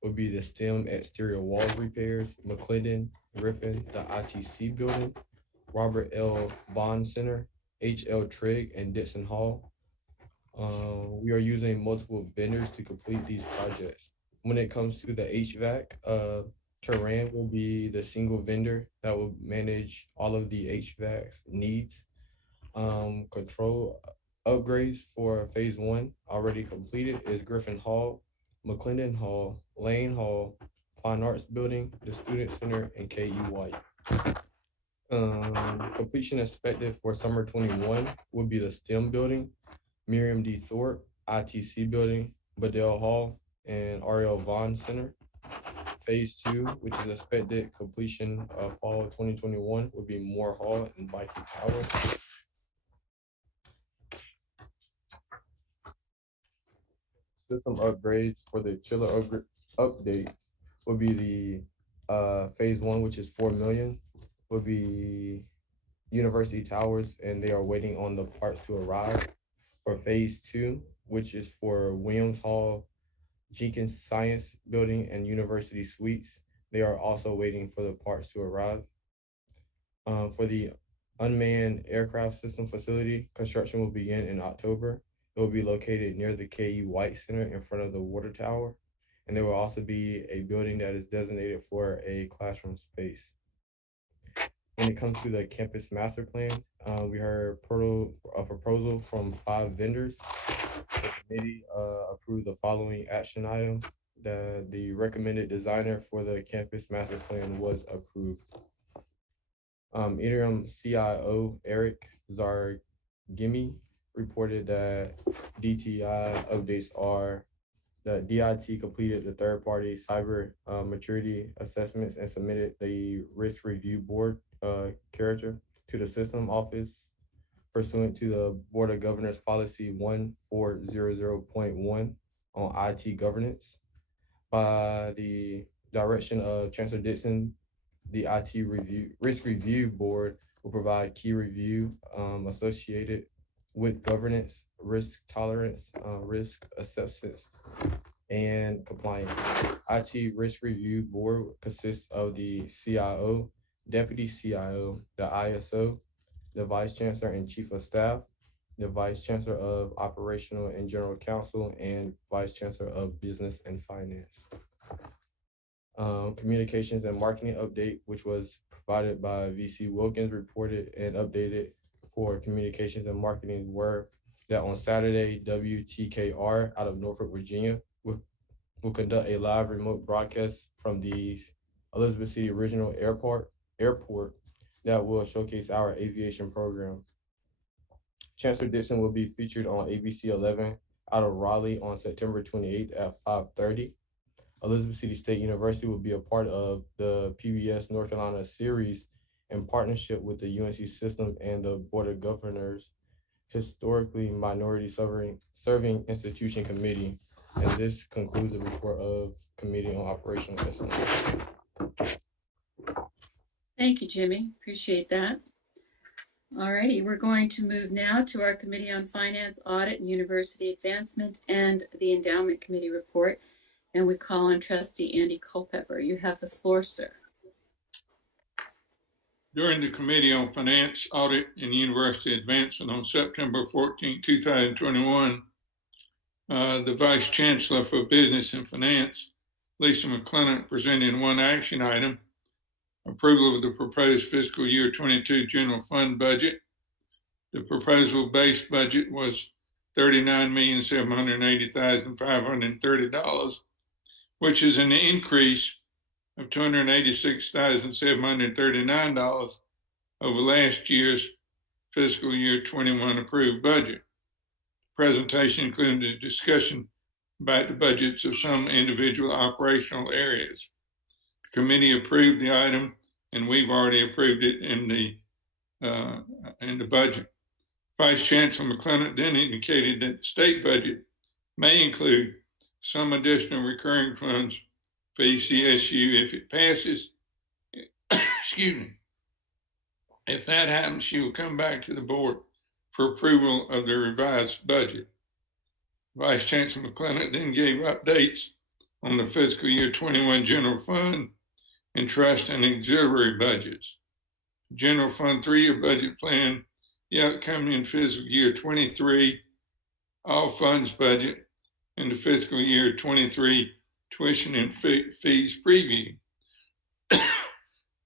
will be the STEM exterior walls repairs, McClendon, Griffin, the ITC building, Robert L. Bond Center, H.L. Trigg, and Dixon Hall. We are using multiple vendors to complete these projects. When it comes to the HVAC, Terran will be the single vendor that will manage all of the HVAC needs. Control upgrades for phase 1 already completed is Griffin Hall, McClendon Hall, Lane Hall, Fine Arts Building, the Student Center, and KE White. Completion expected for summer 21 will be the STEM building, Miriam D. Thorpe, ITC building, Bedell Hall, and Ariel Vaughn Center. Phase 2, which is expected completion of fall 2021, will be Moore Hall and Viking Tower. System upgrades for the chiller updates will be the phase 1, which is 4 million, will be University Towers, and they are waiting on the parts to arrive. For phase 2, which is for Williams Hall, Jenkins Science Building, and University Suites, they are also waiting for the parts to arrive. For the unmanned aircraft system facility, construction will begin in October. It will be located near the KU White Center in front of the water tower. And there will also be a building that is designated for a classroom space. When it comes to the campus master plan, we heard a proposal from 5 vendors. The committee approved the following action items. The recommended designer for the campus master plan was approved. Interim CIO Eric Zargimi reported that DTI updates are that DIT completed the third-party cyber maturity assessments and submitted the risk review board character to the system office pursuant to the Board of Governors Policy 1400.1 on IT governance. By the direction of Chancellor Dixon, the IT risk review board will provide key review associated with governance, risk tolerance, risk assessments, and compliance. IT risk review board consists of the CIO, deputy CIO, the ISO, the vice chancellor and chief of staff, the vice chancellor of operational and general counsel, and vice chancellor of business and finance. Communications and marketing update, which was provided by VC Wilkins, reported and updated for communications and marketing were that on Saturday, WTKR out of Norfolk, Virginia will conduct a live remote broadcast from the Elizabeth City Regional Airport that will showcase our aviation program. Chancellor Dixon will be featured on ABC 11 out of Raleigh on September 28th at 5:30. Elizabeth City State University will be a part of the PBS North Carolina series in partnership with the UNC system and the Board of Governors Historically Minority Serving Institution Committee. And this concludes the report of Committee on Operational Excellence. Thank you, Jimmy. Appreciate that. All righty, we're going to move now to our Committee on Finance, Audit, and University Advancement and the Endowment Committee report. And we call on Trustee Andy Culpepper. You have the floor, sir. During the Committee on Finance, Audit, and University Advancement on September 14, 2021, the Vice Chancellor for Business and Finance, Lisa McClellan, presented one action item: approval of the proposed fiscal year 22 general fund budget. The proposal base budget was $39,780,530. which is an increase of $286,739 over last year's fiscal year 21 approved budget. Presentation included a discussion about the budgets of some individual operational areas. The committee approved the item, and we've already approved it in the budget. Vice Chancellor McClellan then indicated that the state budget may include some additional recurring funds for ECSU if it passes. Excuse me. If that happens, she will come back to the board for approval of the revised budget. Vice Chancellor McClellan then gave updates on the fiscal year 21 general fund and trust and auxiliary budgets. General fund 3-year budget plan, the upcoming fiscal year 23 all funds budget, and the fiscal year 23 tuition and fees preview.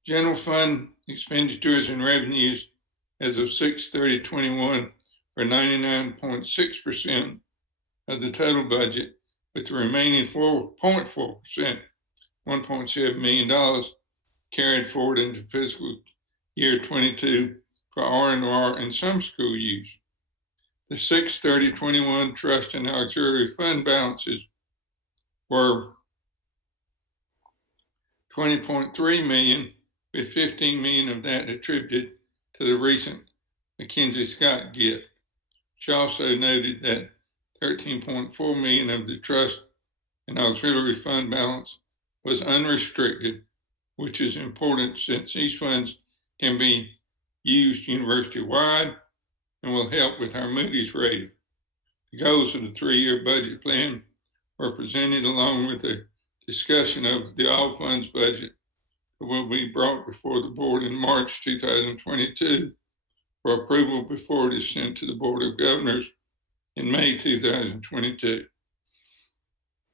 General fund expenditures and revenues as of 6/30/21 are 99.6% of the total budget, with the remaining 4.4%, $1.7 million, carried forward into fiscal year 22 for R&R and some school use. The 6/30/21 trust and auxiliary fund balances were $20.3 million, with $15 million of that attributed to the recent Mackenzie Scott gift. She also noted that $13.4 million of the trust and auxiliary fund balance was unrestricted, which is important since these funds can be used university-wide and will help with our Moody's rating. The goals of the 3-year budget plan were presented along with a discussion of the all funds budget that will be brought before the board in March 2022 for approval before it is sent to the Board of Governors in May 2022.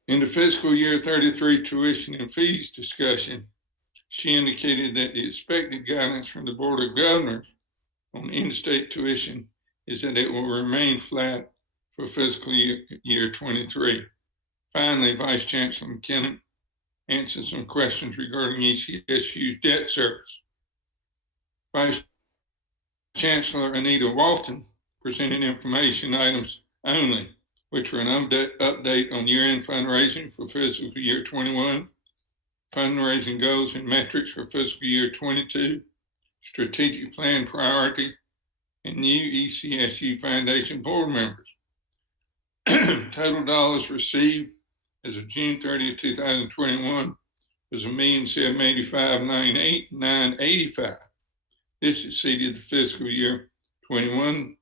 In the fiscal year 33 tuition and fees discussion, she indicated that the expected guidance from the Board of Governors on in-state tuition is that it will remain flat for fiscal year 23. Finally, Vice Chancellor McKinnon answered some questions regarding ECSU debt service. Vice Chancellor Anita Walton presented information items only, which were an update on year-end fundraising for fiscal year 21, fundraising goals and metrics for fiscal year 22, strategic plan priority, and new ECSU Foundation board members. Total dollars received as of June 30, 2021 was $1,785,985. This exceeded the fiscal year 21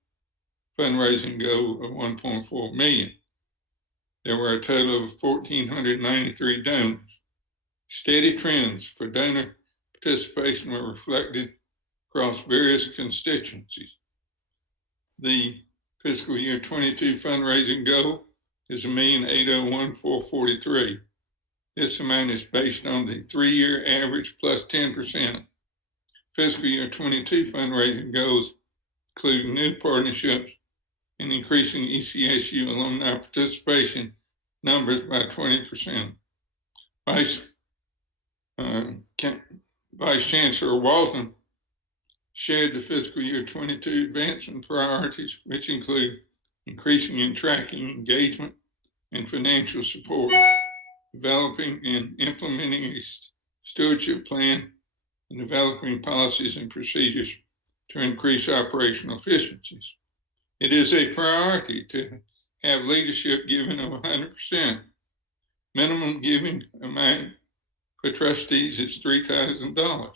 fundraising goal of $1.4 million. There were a total of 1,493 donors. Steady trends for donor participation were reflected across various constituencies. The fiscal year 22 fundraising goal is $1,801,443. This amount is based on the 3-year average plus 10%. Fiscal year 22 fundraising goals include new partnerships and increasing ECSU alumni participation numbers by 20%. Vice Chancellor Walton shared the fiscal year 22 advancement priorities, which include increasing and tracking engagement and financial support, developing and implementing a stewardship plan, and developing policies and procedures to increase operational efficiencies. It is a priority to have leadership giving of 100%. Minimum giving amount for trustees is $3,000.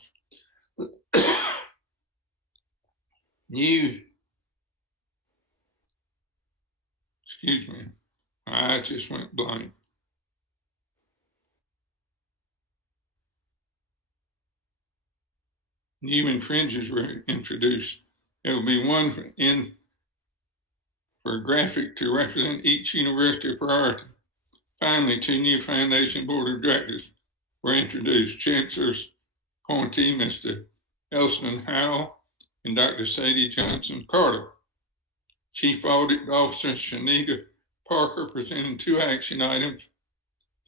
Excuse me, I just went blank. New infringes were introduced. There will be one for a graphic to represent each university priority. Finally, 2 new foundation board of directors were introduced. Chancellor's appointee, Mr. Elston Howell, and Dr. Sadie Johnson Carter. Chief Audit Officer Shanita Parker presented 2 action items.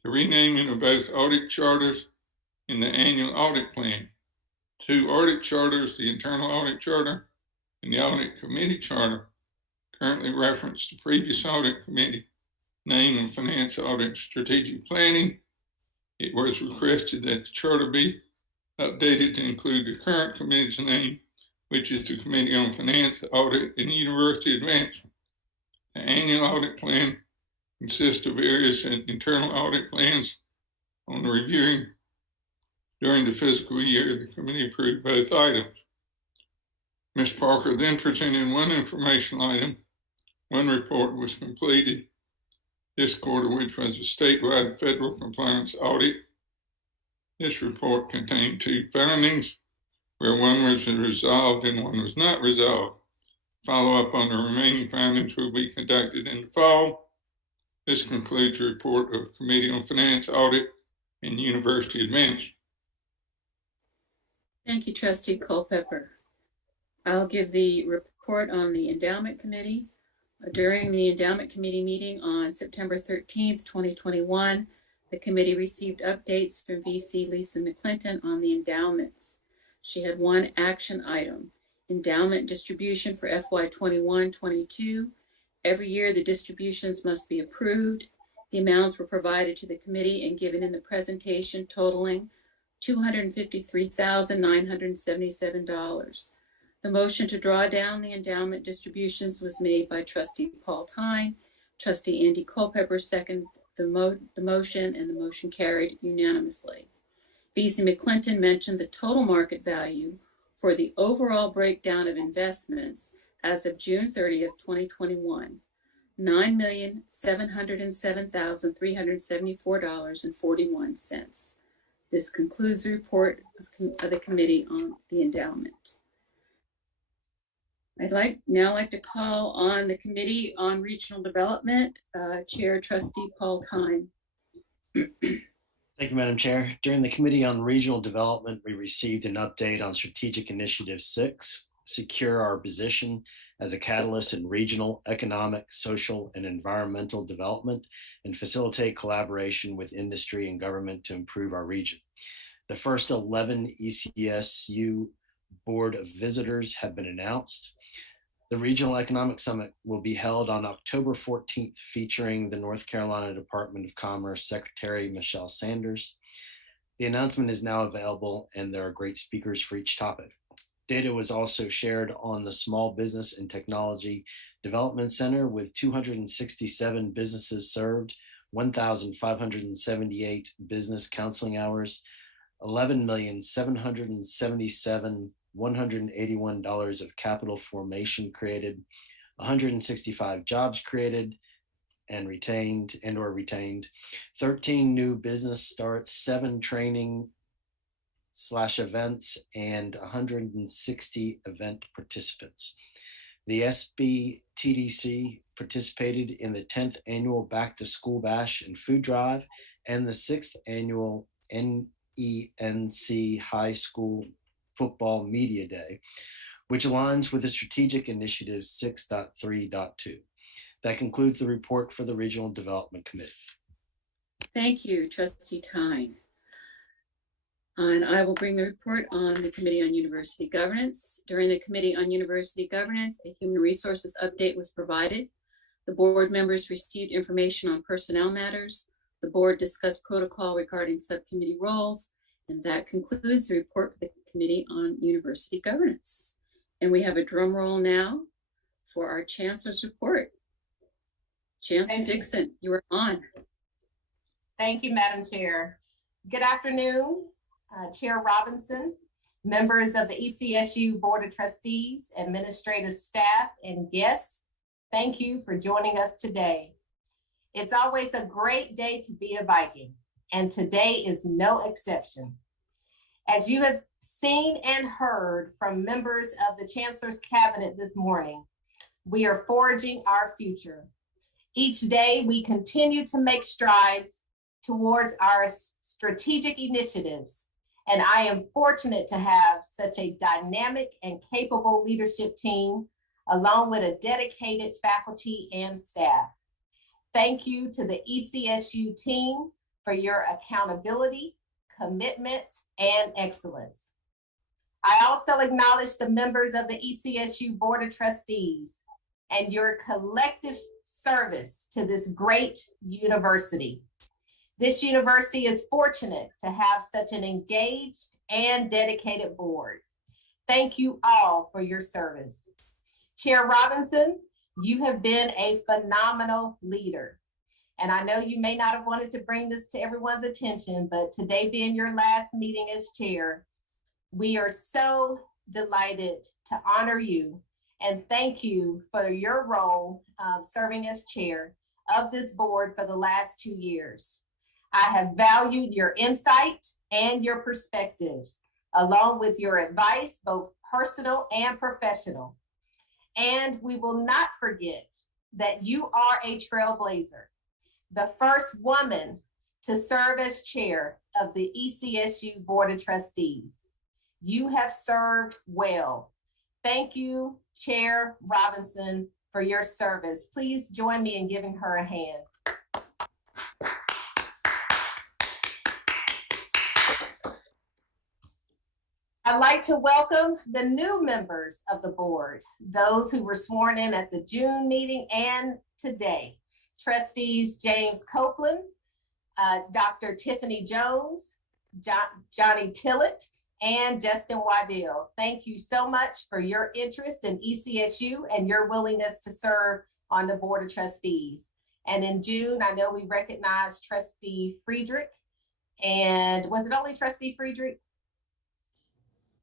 the renaming of both audit charters and the annual audit plan. 2 audit charters, the internal audit charter and the audit committee charter, currently reference the previous audit committee name and finance audit strategic planning. It was requested that the charter be updated to include the current committee's name, which is the Committee on Finance, Audit, and University Advancement. The annual audit plan consists of various internal audit plans on reviewing during the fiscal year. The committee approved both items. Ms. Parker then presented one informational item. One report was completed this quarter, which was a statewide federal compliance audit. This report contained 2 findings, where one was resolved and one was not resolved. Follow-up on the remaining findings will be conducted in the fall. This concludes the report of Committee on Finance, Audit, and University Advancement. Thank you, Trustee Culpepper. I'll give the report on the Endowment Committee. During the Endowment Committee meeting on September 13th, 2021, the committee received updates from VC Lisa McClinton on the endowments. She had one action item: endowment distribution for FY 21-22. Every year, the distributions must be approved. The amounts were provided to the committee and given in the presentation, totaling $253,977. The motion to draw down the endowment distributions was made by Trustee Paul Tyne. Trustee Andy Culpepper seconded the motion, and the motion carried unanimously. VC McClinton mentioned the total market value for the overall breakdown of investments as of June 30th, 2021, $9,707,374.41. This concludes the report of the Committee on the Endowment. I'd now like to call on the Committee on Regional Development, Chair Trustee Paul Tyne. Thank you, Madam Chair. During the Committee on Regional Development, we received an update on Strategic Initiative 6, Secure Our Position as a Catalyst in Regional, Economic, Social, and Environmental Development, and facilitate collaboration with industry and government to improve our region. The first 11 ECSU Board of Visitors have been announced. The Regional Economic Summit will be held on October 14th, featuring the North Carolina Department of Commerce Secretary Michelle Sanders. The announcement is now available, and there are great speakers for each topic. Data was also shared on the Small Business and Technology Development Center, with 267 businesses served, 1,578 business counseling hours, $11,777,181 of capital formation created, 165 jobs created and retained, 13 new business starts, 7 training/events, and 160 event participants. The SBTDC participated in the 10th annual Back to School Bash and Food Drive and the 6th annual NENC High School Football Media Day, which aligns with the Strategic Initiative 6.3.2. That concludes the report for the Regional Development Committee. Thank you, Trustee Tyne. And I will bring the report on the Committee on University Governance. During the Committee on University Governance, a human resources update was provided. The board members received information on personnel matters. The board discussed protocol regarding subcommittee roles, and that concludes the report for the Committee on University Governance. And we have a drum roll now for our Chancellor's report. Chancellor Dixon, you are on. Thank you, Madam Chair. Good afternoon, Chair Robinson, members of the ECSU Board of Trustees, administrative staff, and guests. Thank you for joining us today. It's always a great day to be a Viking, and today is no exception. As you have seen and heard from members of the Chancellor's Cabinet this morning, we are forging our future. Each day, we continue to make strides towards our strategic initiatives, and I am fortunate to have such a dynamic and capable leadership team, along with a dedicated faculty and staff. Thank you to the ECSU team for your accountability, commitment, and excellence. I also acknowledge the members of the ECSU Board of Trustees and your collective service to this great university. This university is fortunate to have such an engaged and dedicated board. Thank you all for your service. Chair Robinson, you have been a phenomenal leader. And I know you may not have wanted to bring this to everyone's attention, but today being your last meeting as chair, we are so delighted to honor you and thank you for your role serving as chair of this board for the last 2 years. I have valued your insight and your perspectives, along with your advice, both personal and professional. And we will not forget that you are a trailblazer, the first woman to serve as chair of the ECSU Board of Trustees. You have served well. Thank you, Chair Robinson, for your service. Please join me in giving her a hand. I'd like to welcome the new members of the board, those who were sworn in at the June meeting and today. Trustees James Copeland, Dr. Tiffany Jones, Johnny Tillett, and Justin Waddell. Thank you so much for your interest in ECSU and your willingness to serve on the Board of Trustees. And in June, I know we recognized Trustee Friedrich. And was it only Trustee Friedrich?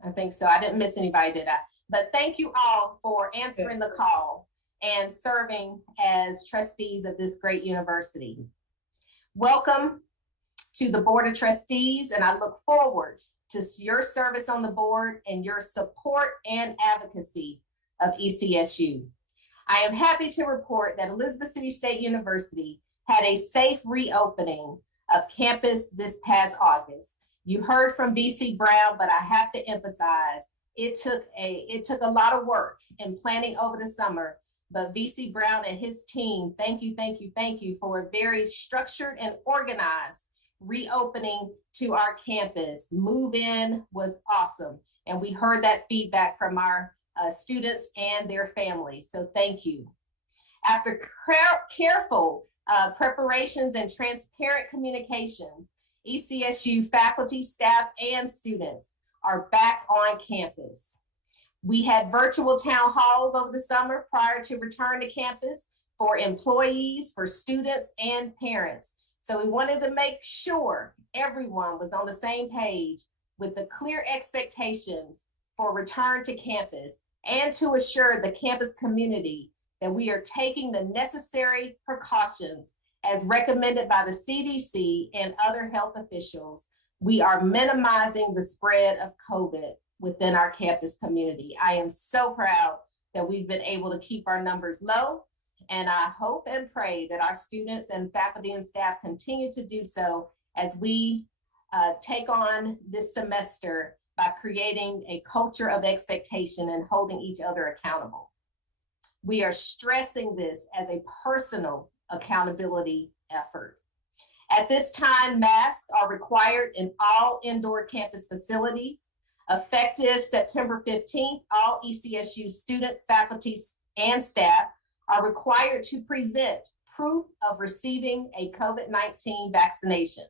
I think so. I didn't miss anybody, did I? But thank you all for answering the call and serving as trustees of this great university. Welcome to the Board of Trustees, and I look forward to your service on the board and your support and advocacy of ECSU. I am happy to report that Elizabeth City State University had a safe reopening of campus this past August. You heard from VC Brown, but I have to emphasize, it took a lot of work in planning over the summer, but VC Brown and his team, thank you for a very structured and organized reopening to our campus. Move-in was awesome, and we heard that feedback from our students and their families, so thank you. After careful preparations and transparent communications, ECSU faculty, staff, and students are back on campus. We had virtual town halls over the summer prior to return to campus for employees, for students, and parents. So we wanted to make sure everyone was on the same page with the clear expectations for return to campus and to assure the campus community that we are taking the necessary precautions as recommended by the CDC and other health officials. We are minimizing the spread of COVID within our campus community. I am so proud that we've been able to keep our numbers low, and I hope and pray that our students and faculty and staff continue to do so as we take on this semester by creating a culture of expectation and holding each other accountable. We are stressing this as a personal accountability effort. At this time, masks are required in all indoor campus facilities. Effective September 15th, all ECSU students, faculty, and staff are required to present proof of receiving a COVID-19 vaccination,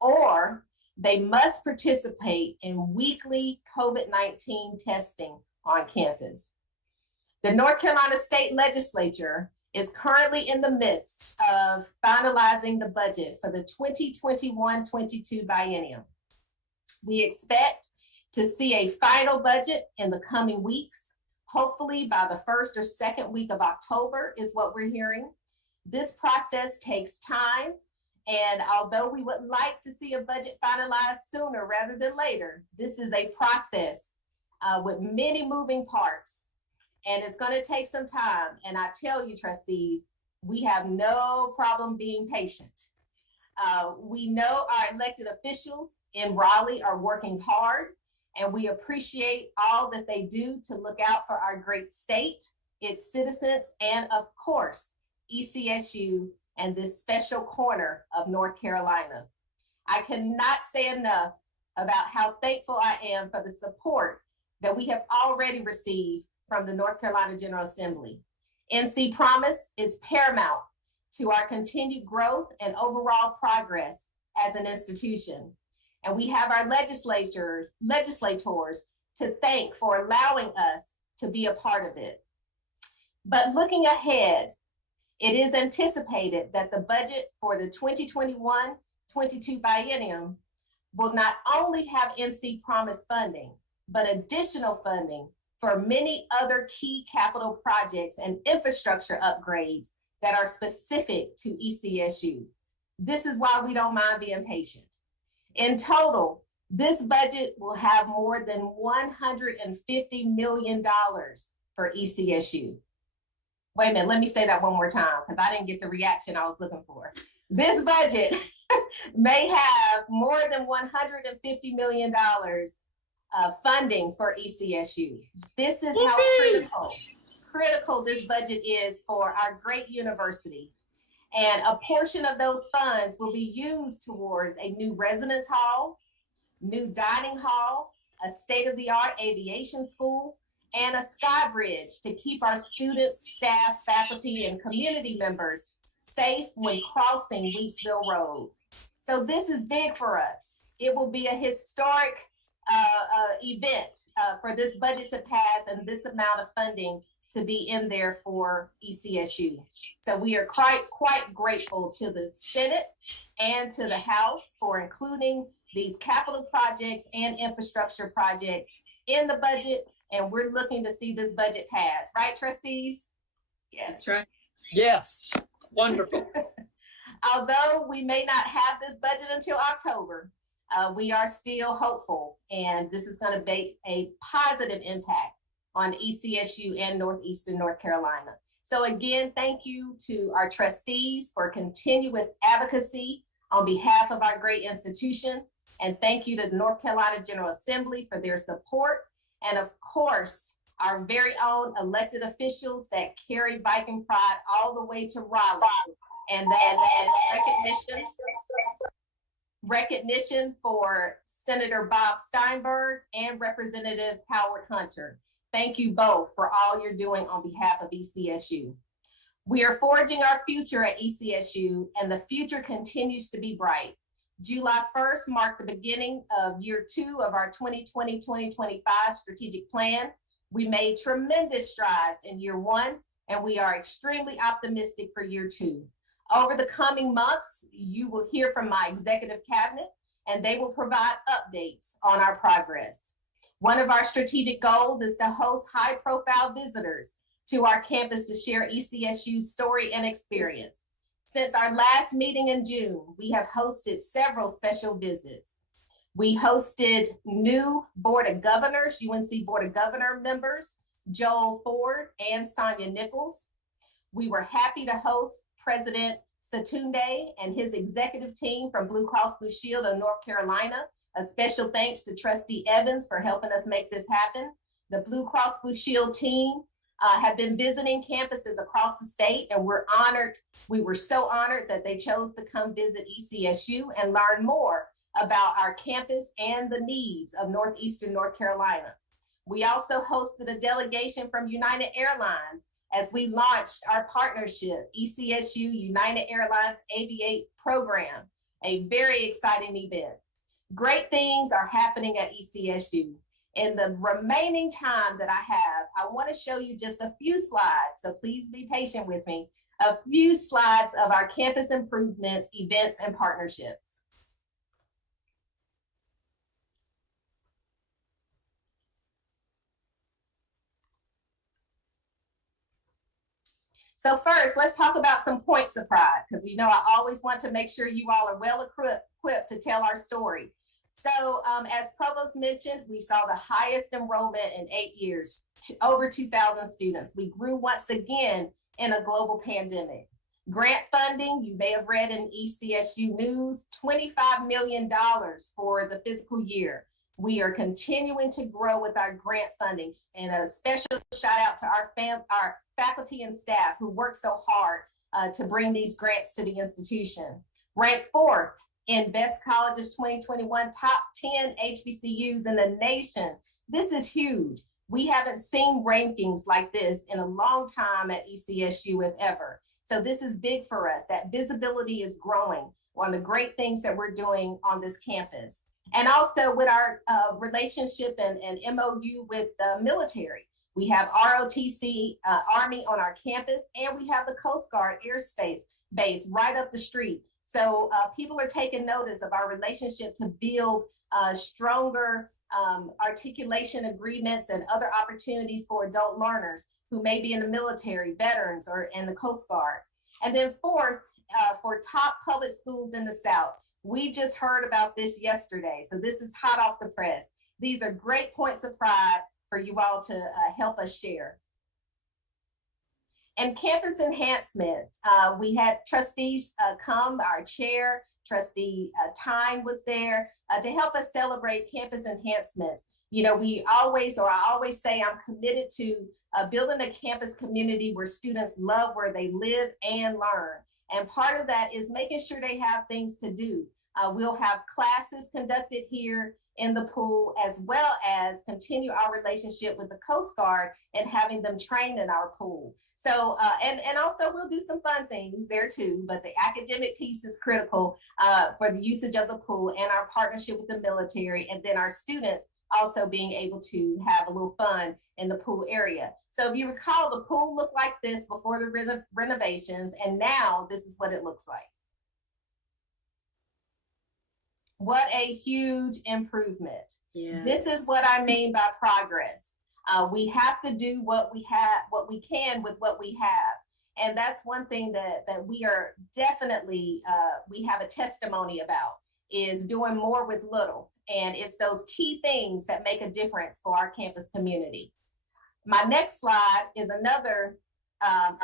or they must participate in weekly COVID-19 testing on campus. The North Carolina State Legislature is currently in the midst of finalizing the budget for the 2021-22 biennium. We expect to see a final budget in the coming weeks, hopefully by the first or second week of October is what we're hearing. This process takes time, and although we would like to see a budget finalized sooner rather than later, this is a process with many moving parts. And it's going to take some time. And I tell you, trustees, we have no problem being patient. We know our elected officials in Raleigh are working hard, and we appreciate all that they do to look out for our great state, its citizens, and of course, ECSU and this special corner of North Carolina. I cannot say enough about how thankful I am for the support that we have already received from the North Carolina General Assembly. NC Promise is paramount to our continued growth and overall progress as an institution. And we have our legislators to thank for allowing us to be a part of it. But looking ahead, it is anticipated that the budget for the 2021-22 biennium will not only have NC Promise funding, but additional funding for many other key capital projects and infrastructure upgrades that are specific to ECSU. This is why we don't mind being patient. In total, this budget will have more than $150 million for ECSU. Wait a minute, let me say that one more time because I didn't get the reaction I was looking for. This budget may have more than $150 million funding for ECSU. This is how critical this budget is for our great university. And a portion of those funds will be used towards a new residence hall, new dining hall, a state-of-the-art aviation school, and a sky bridge to keep our students, staff, faculty, and community members safe when crossing Weeksville Road. So this is big for us. It will be a historic event for this budget to pass and this amount of funding to be in there for ECSU. So we are quite grateful to the Senate and to the House for including these capital projects and infrastructure projects in the budget. And we're looking to see this budget pass, right, trustees? Yes. That's right. Yes, wonderful. Although we may not have this budget until October, we are still hopeful, and this is going to make a positive impact on ECSU and Northeastern North Carolina. So again, thank you to our trustees for continuous advocacy on behalf of our great institution, and thank you to the North Carolina General Assembly for their support, and of course, our very own elected officials that carry Viking pride all the way to Raleigh, and that recognition for Senator Bob Steinberg and Representative Howard Hunter. Thank you both for all you're doing on behalf of ECSU. We are forging our future at ECSU, and the future continues to be bright. July 1st marked the beginning of year 2 of our 2020-2025 strategic plan. We made tremendous strides in year 1, and we are extremely optimistic for year 2. Over the coming months, you will hear from my executive cabinet, and they will provide updates on our progress. One of our strategic goals is to host high-profile visitors to our campus to share ECSU's story and experience. Since our last meeting in June, we have hosted several special visits. We hosted new Board of Governors, UNC Board of Governor members, Joel Ford and Sonia Nichols. We were happy to host President Satunde and his executive team from Blue Cross Blue Shield of North Carolina. A special thanks to Trustee Evans for helping us make this happen. The Blue Cross Blue Shield team have been visiting campuses across the state, and we're honored. We were so honored that they chose to come visit ECSU and learn more about our campus and the needs of Northeastern North Carolina. We also hosted a delegation from United Airlines as we launched our partnership, ECSU United Airlines Aviate program, a very exciting event. Great things are happening at ECSU. In the remaining time that I have, I want to show you just a few slides, so please be patient with me, a few slides of our campus improvements, events, and partnerships. So first, let's talk about some points of pride, because you know I always want to make sure you all are well equipped to tell our story. So as Provost mentioned, we saw the highest enrollment in 8 years, over 2,000 students. We grew once again in a global pandemic. Grant funding, you may have read in ECSU News, $25 million for the fiscal year. We are continuing to grow with our grant funding, and a special shout out to our faculty and staff who work so hard to bring these grants to the institution. Ranked 4th in Best Colleges 2021, top 10 HBCUs in the nation. This is huge. We haven't seen rankings like this in a long time at ECSU, if ever. So this is big for us. That visibility is growing. One of the great things that we're doing on this campus. And also with our relationship and MOU with the military. We have ROTC Army on our campus, and we have the Coast Guard Airspace Base right up the street. So people are taking notice of our relationship to build stronger articulation agreements and other opportunities for adult learners who may be in the military, veterans, or in the Coast Guard. And then 4th, for top public schools in the South. We just heard about this yesterday, so this is hot off the press. These are great points of pride for you all to help us share. And campus enhancements, we had trustees come, our chair, Trustee Tyne was there to help us celebrate campus enhancements. You know, I always say I'm committed to building a campus community where students love where they live and learn. And part of that is making sure they have things to do. We'll have classes conducted here in the pool, as well as continue our relationship with the Coast Guard and having them trained in our pool. So, and also we'll do some fun things there too, but the academic piece is critical for the usage of the pool and our partnership with the military, and then our students also being able to have a little fun in the pool area. So if you recall, the pool looked like this before the renovations, and now this is what it looks like. What a huge improvement. Yes. This is what I mean by progress. We have to do what we can with what we have. And that's one thing that we are definitely, we have a testimony about, is doing more with little. And it's those key things that make a difference for our campus community. My next slide is another,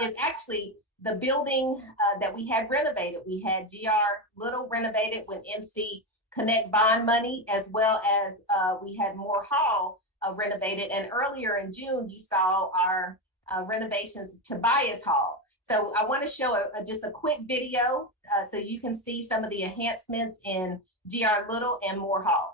is actually the building that we had renovated. We had GR Little renovated with MC Connect bond money, as well as we had Moore Hall renovated. And earlier in June, you saw our renovations to Tobias Hall. So I want to show just a quick video so you can see some of the enhancements in GR Little and Moore Hall.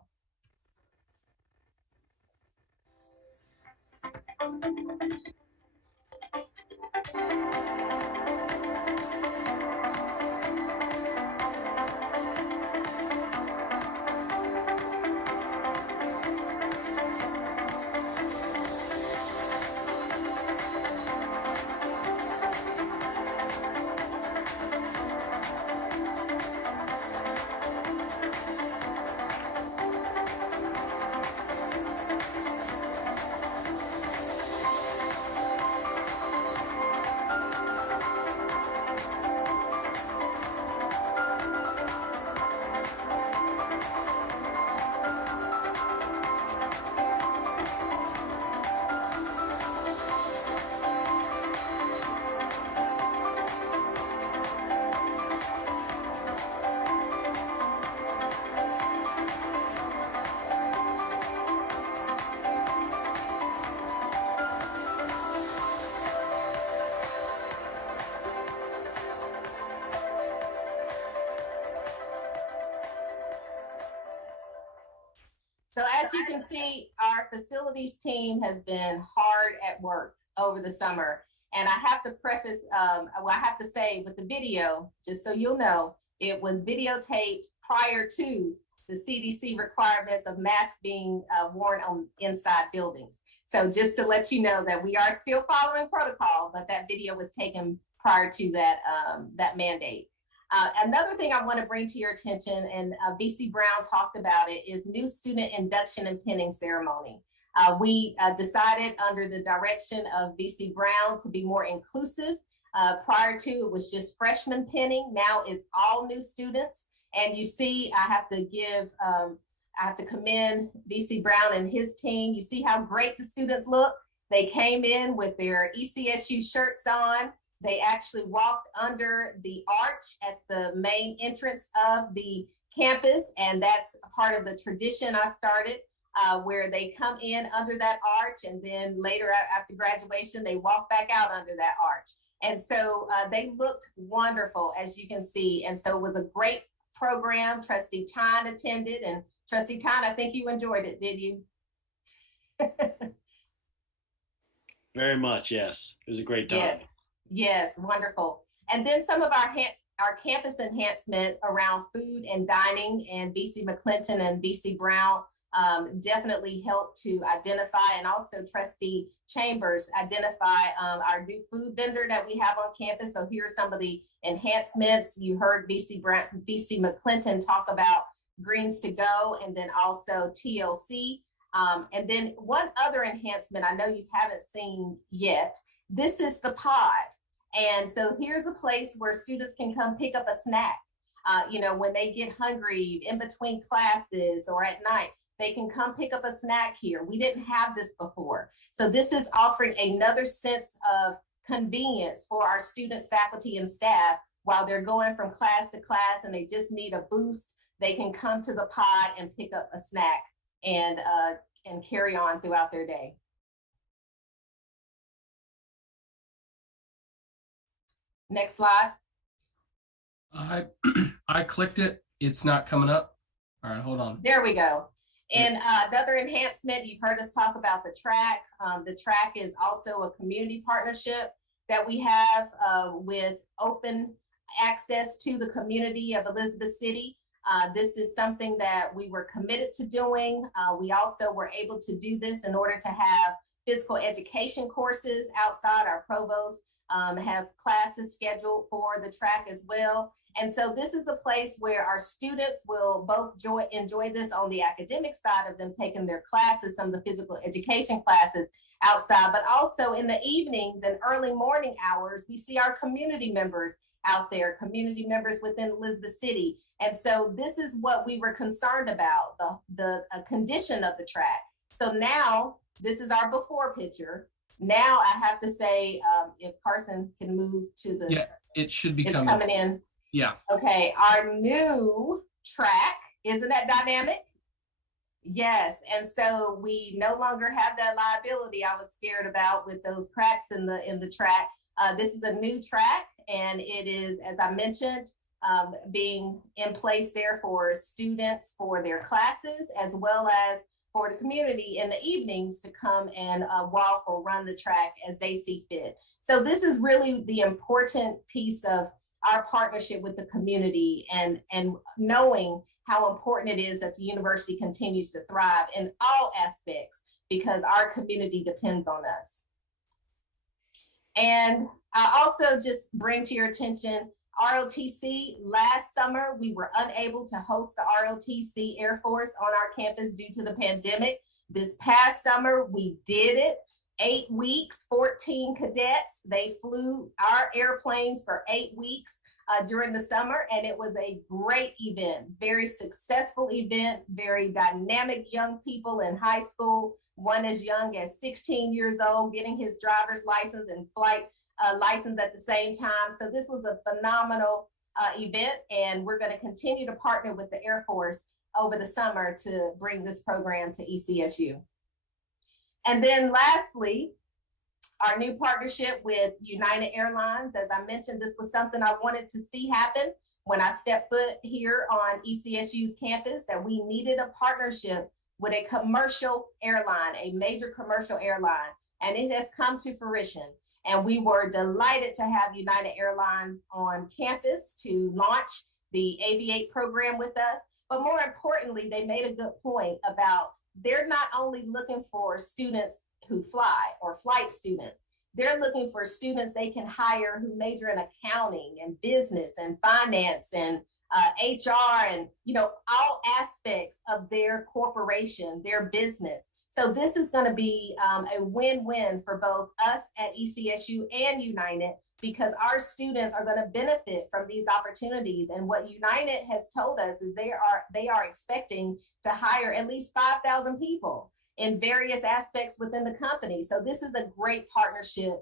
So as you can see, our facilities team has been hard at work over the summer. And I have to preface, well, I have to say with the video, just so you'll know, it was videotaped prior to the CDC requirements of masks being worn on inside buildings. So just to let you know that we are still following protocol, but that video was taken prior to that, that mandate. Another thing I want to bring to your attention, and VC Brown talked about it, is new student induction and pinning ceremony. We decided under the direction of VC Brown to be more inclusive. Prior to, it was just freshman pinning. Now it's all new students. And you see, I have to commend VC Brown and his team. You see how great the students look? They came in with their ECSU shirts on. They actually walked under the arch at the main entrance of the campus, and that's a part of the tradition I started, where they come in under that arch, and then later after graduation, they walk back out under that arch. And so they looked wonderful, as you can see. And so it was a great program. Trustee Tyne attended, and Trustee Tyne, I think you enjoyed it, did you? Very much, yes. It was a great time. Yes, yes, wonderful. And then some of our campus enhancement around food and dining, and BC McClinton and BC Brown definitely helped to identify, and also Trustee Chambers identify our new food vendor that we have on campus. So here are some of the enhancements. You heard BC McClinton talk about Greens to Go, and then also TLC. And then one other enhancement I know you haven't seen yet, this is the pod. And so here's a place where students can come pick up a snack. You know, when they get hungry in between classes or at night, they can come pick up a snack here. We didn't have this before. So this is offering another sense of convenience for our students, faculty, and staff while they're going from class to class and they just need a boost. They can come to the pod and pick up a snack and carry on throughout their day. Next slide. I clicked it. It's not coming up. All right, hold on. There we go. And another enhancement, you've heard us talk about the track. The track is also a community partnership that we have with open access to the community of Elizabeth City. This is something that we were committed to doing. We also were able to do this in order to have physical education courses outside. Our provost have classes scheduled for the track as well. And so this is a place where our students will both enjoy this on the academic side of them taking their classes, some of the physical education classes outside, but also in the evenings and early morning hours, we see our community members out there, community members within Elizabeth City. And so this is what we were concerned about, the condition of the track. So now this is our before picture. Now I have to say, if Carson can move to the, yeah, it should be coming in. Yeah. Okay, our new track, isn't that dynamic? Yes, and so we no longer have that liability I was scared about with those cracks in the track. This is a new track, and it is, as I mentioned, being in place there for students for their classes, as well as for the community in the evenings to come and walk or run the track as they see fit. So this is really the important piece of our partnership with the community, and knowing how important it is that the university continues to thrive in all aspects, because our community depends on us. And I also just bring to your attention ROTC. Last summer, we were unable to host the ROTC Air Force on our campus due to the pandemic. This past summer, we did it. 8 weeks, 14 cadets. They flew our airplanes for 8 weeks during the summer, and it was a great event, very successful event, very dynamic young people in high school, one as young as 16 years old, getting his driver's license and flight license at the same time. So this was a phenomenal event, and we're going to continue to partner with the Air Force over the summer to bring this program to ECSU. And then lastly, our new partnership with United Airlines. As I mentioned, this was something I wanted to see happen when I stepped foot here on ECSU's campus, that we needed a partnership with a commercial airline, a major commercial airline, and it has come to fruition. And we were delighted to have United Airlines on campus to launch the Aviate program with us. But more importantly, they made a good point about they're not only looking for students who fly or flight students, they're looking for students they can hire who major in accounting and business and finance and HR and, you know, all aspects of their corporation, their business. So this is going to be a win-win for both us at ECSU and United, because our students are going to benefit from these opportunities. And what United has told us is they are expecting to hire at least 5,000 people in various aspects within the company. So this is a great partnership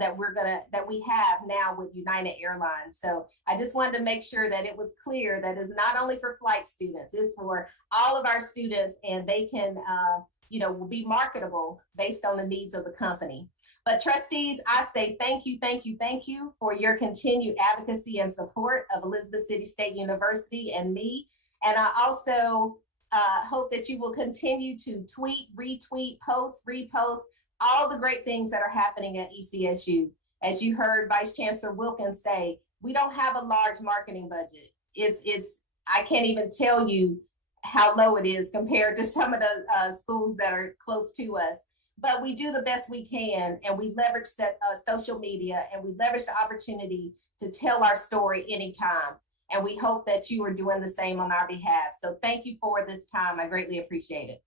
that we have now with United Airlines. So I just wanted to make sure that it was clear that it's not only for flight students, it's for all of our students, and they can will be marketable based on the needs of the company. But trustees, I say thank you, thank you, thank you for your continued advocacy and support of Elizabeth City State University and me. And I also hope that you will continue to tweet, retweet, post, repost, all the great things that are happening at ECSU. As you heard Vice Chancellor Wilkins say, we don't have a large marketing budget. I can't even tell you how low it is compared to some of the schools that are close to us. But we do the best we can, and we leverage that social media, and we leverage the opportunity to tell our story anytime. And we hope that you are doing the same on our behalf. So thank you for this time. I greatly appreciate it.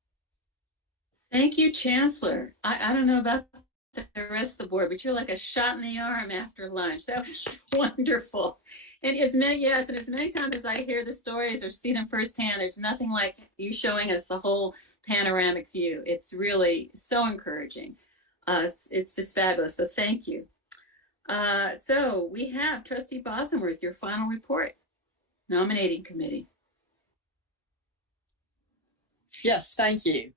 Thank you, Chancellor. I don't know about the rest of the board, but you're like a shot in the arm after lunch. That was wonderful. And as many times as I hear the stories or see them firsthand, there's nothing like you showing us the whole panoramic view. It's really so encouraging. It's just fabulous. So thank you. So we have Trustee Bosworth, your final report. Nominating committee. Yes, thank you.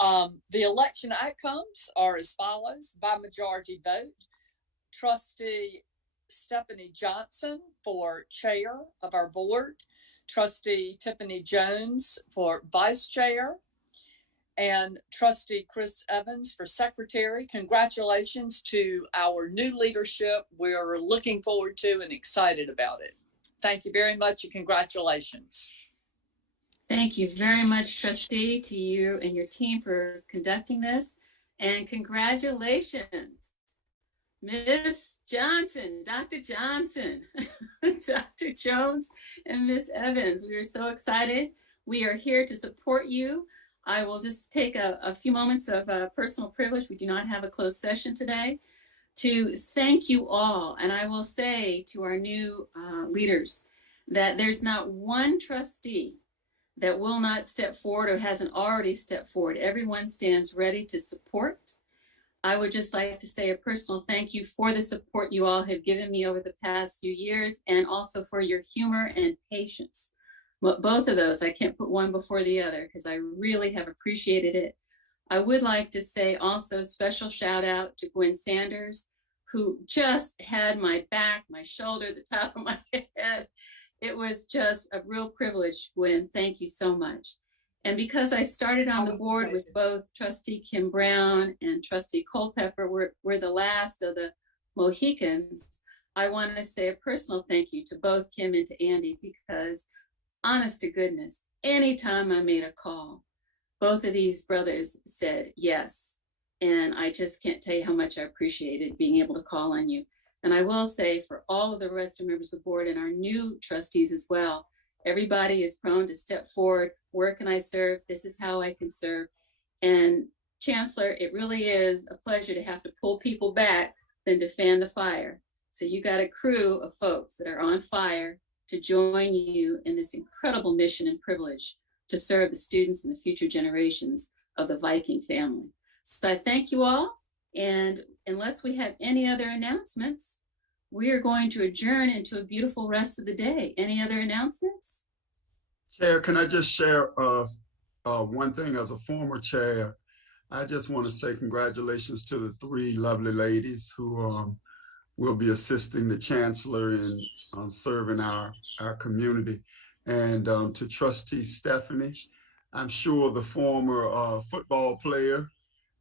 The election outcomes are as follows. By majority vote, Trustee Stephanie Johnson for chair of our board, Trustee Tiffany Jones for vice chair, and Trustee Chris Evans for secretary. Congratulations to our new leadership. We're looking forward to and excited about it. Thank you very much and congratulations. Thank you very much, Trustee, to you and your team for conducting this. And congratulations, Ms. Johnson, Dr. Johnson, Dr. Jones, and Ms. Evans. We are so excited. We are here to support you. I will just take a few moments of personal privilege. We do not have a closed session today. To thank you all. And I will say to our new leaders that there's not one trustee that will not step forward or hasn't already stepped forward. Everyone stands ready to support. I would just like to say a personal thank you for the support you all have given me over the past few years, and also for your humor and patience. Both of those, I can't put one before the other because I really have appreciated it. I would like to say also special shout out to Gwen Sanders, who just had my back, my shoulder, the top of my head. It was just a real privilege, Gwen. Thank you so much. And because I started on the board with both Trustee Kim Brown and Trustee Culpepper, we're the last of the Mohicans, I want to say a personal thank you to both Kim and to Andy, because honest to goodness, anytime I made a call, both of these brothers said yes. And I just can't tell you how much I appreciated being able to call on you. And I will say for all of the rest of members of the board and our new trustees as well, everybody is prone to step forward. Where can I serve? This is how I can serve. And Chancellor, it really is a pleasure to have to pull people back than to fan the fire. So you got a crew of folks that are on fire to join you in this incredible mission and privilege to serve the students and the future generations of the Viking family. So I thank you all. And unless we have any other announcements, we are going to adjourn into a beautiful rest of the day. Any other announcements? Chair, can I just share one thing as a former chair? I just want to say congratulations to the three lovely ladies who will be assisting the chancellor in serving our community. And to Trustee Stephanie, I'm sure the former football player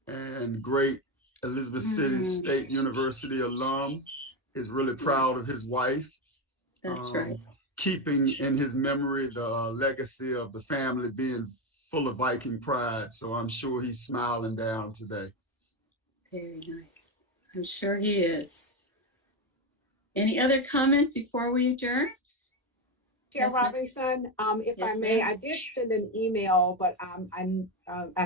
and great Elizabeth City State University alum is really proud of his wife. That's right. Keeping in his memory the legacy of the family being full of Viking pride. So I'm sure he's smiling down today. Very nice. I'm sure he is. Any other comments before we adjourn? Chair Robinson, if I may, I did send an email, but I'm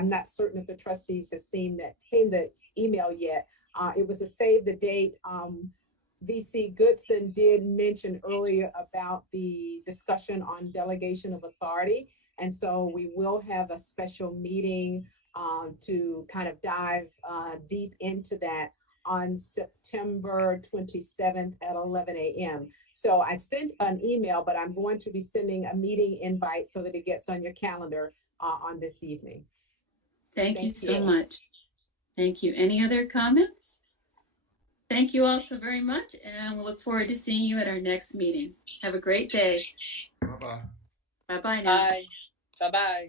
not certain if the trustees have seen the email yet. It was a save the date. VC Goodson did mention earlier about the discussion on delegation of authority. And so we will have a special meeting to kind of dive deep into that on September 27th at 11 a.m. So I sent an email, but I'm going to be sending a meeting invite so that it gets on your calendar on this evening. Thank you so much. Thank you. Any other comments? Thank you all so very much, and we'll look forward to seeing you at our next meeting. Have a great day. Bye-bye. Bye-bye now. Bye. Bye-bye.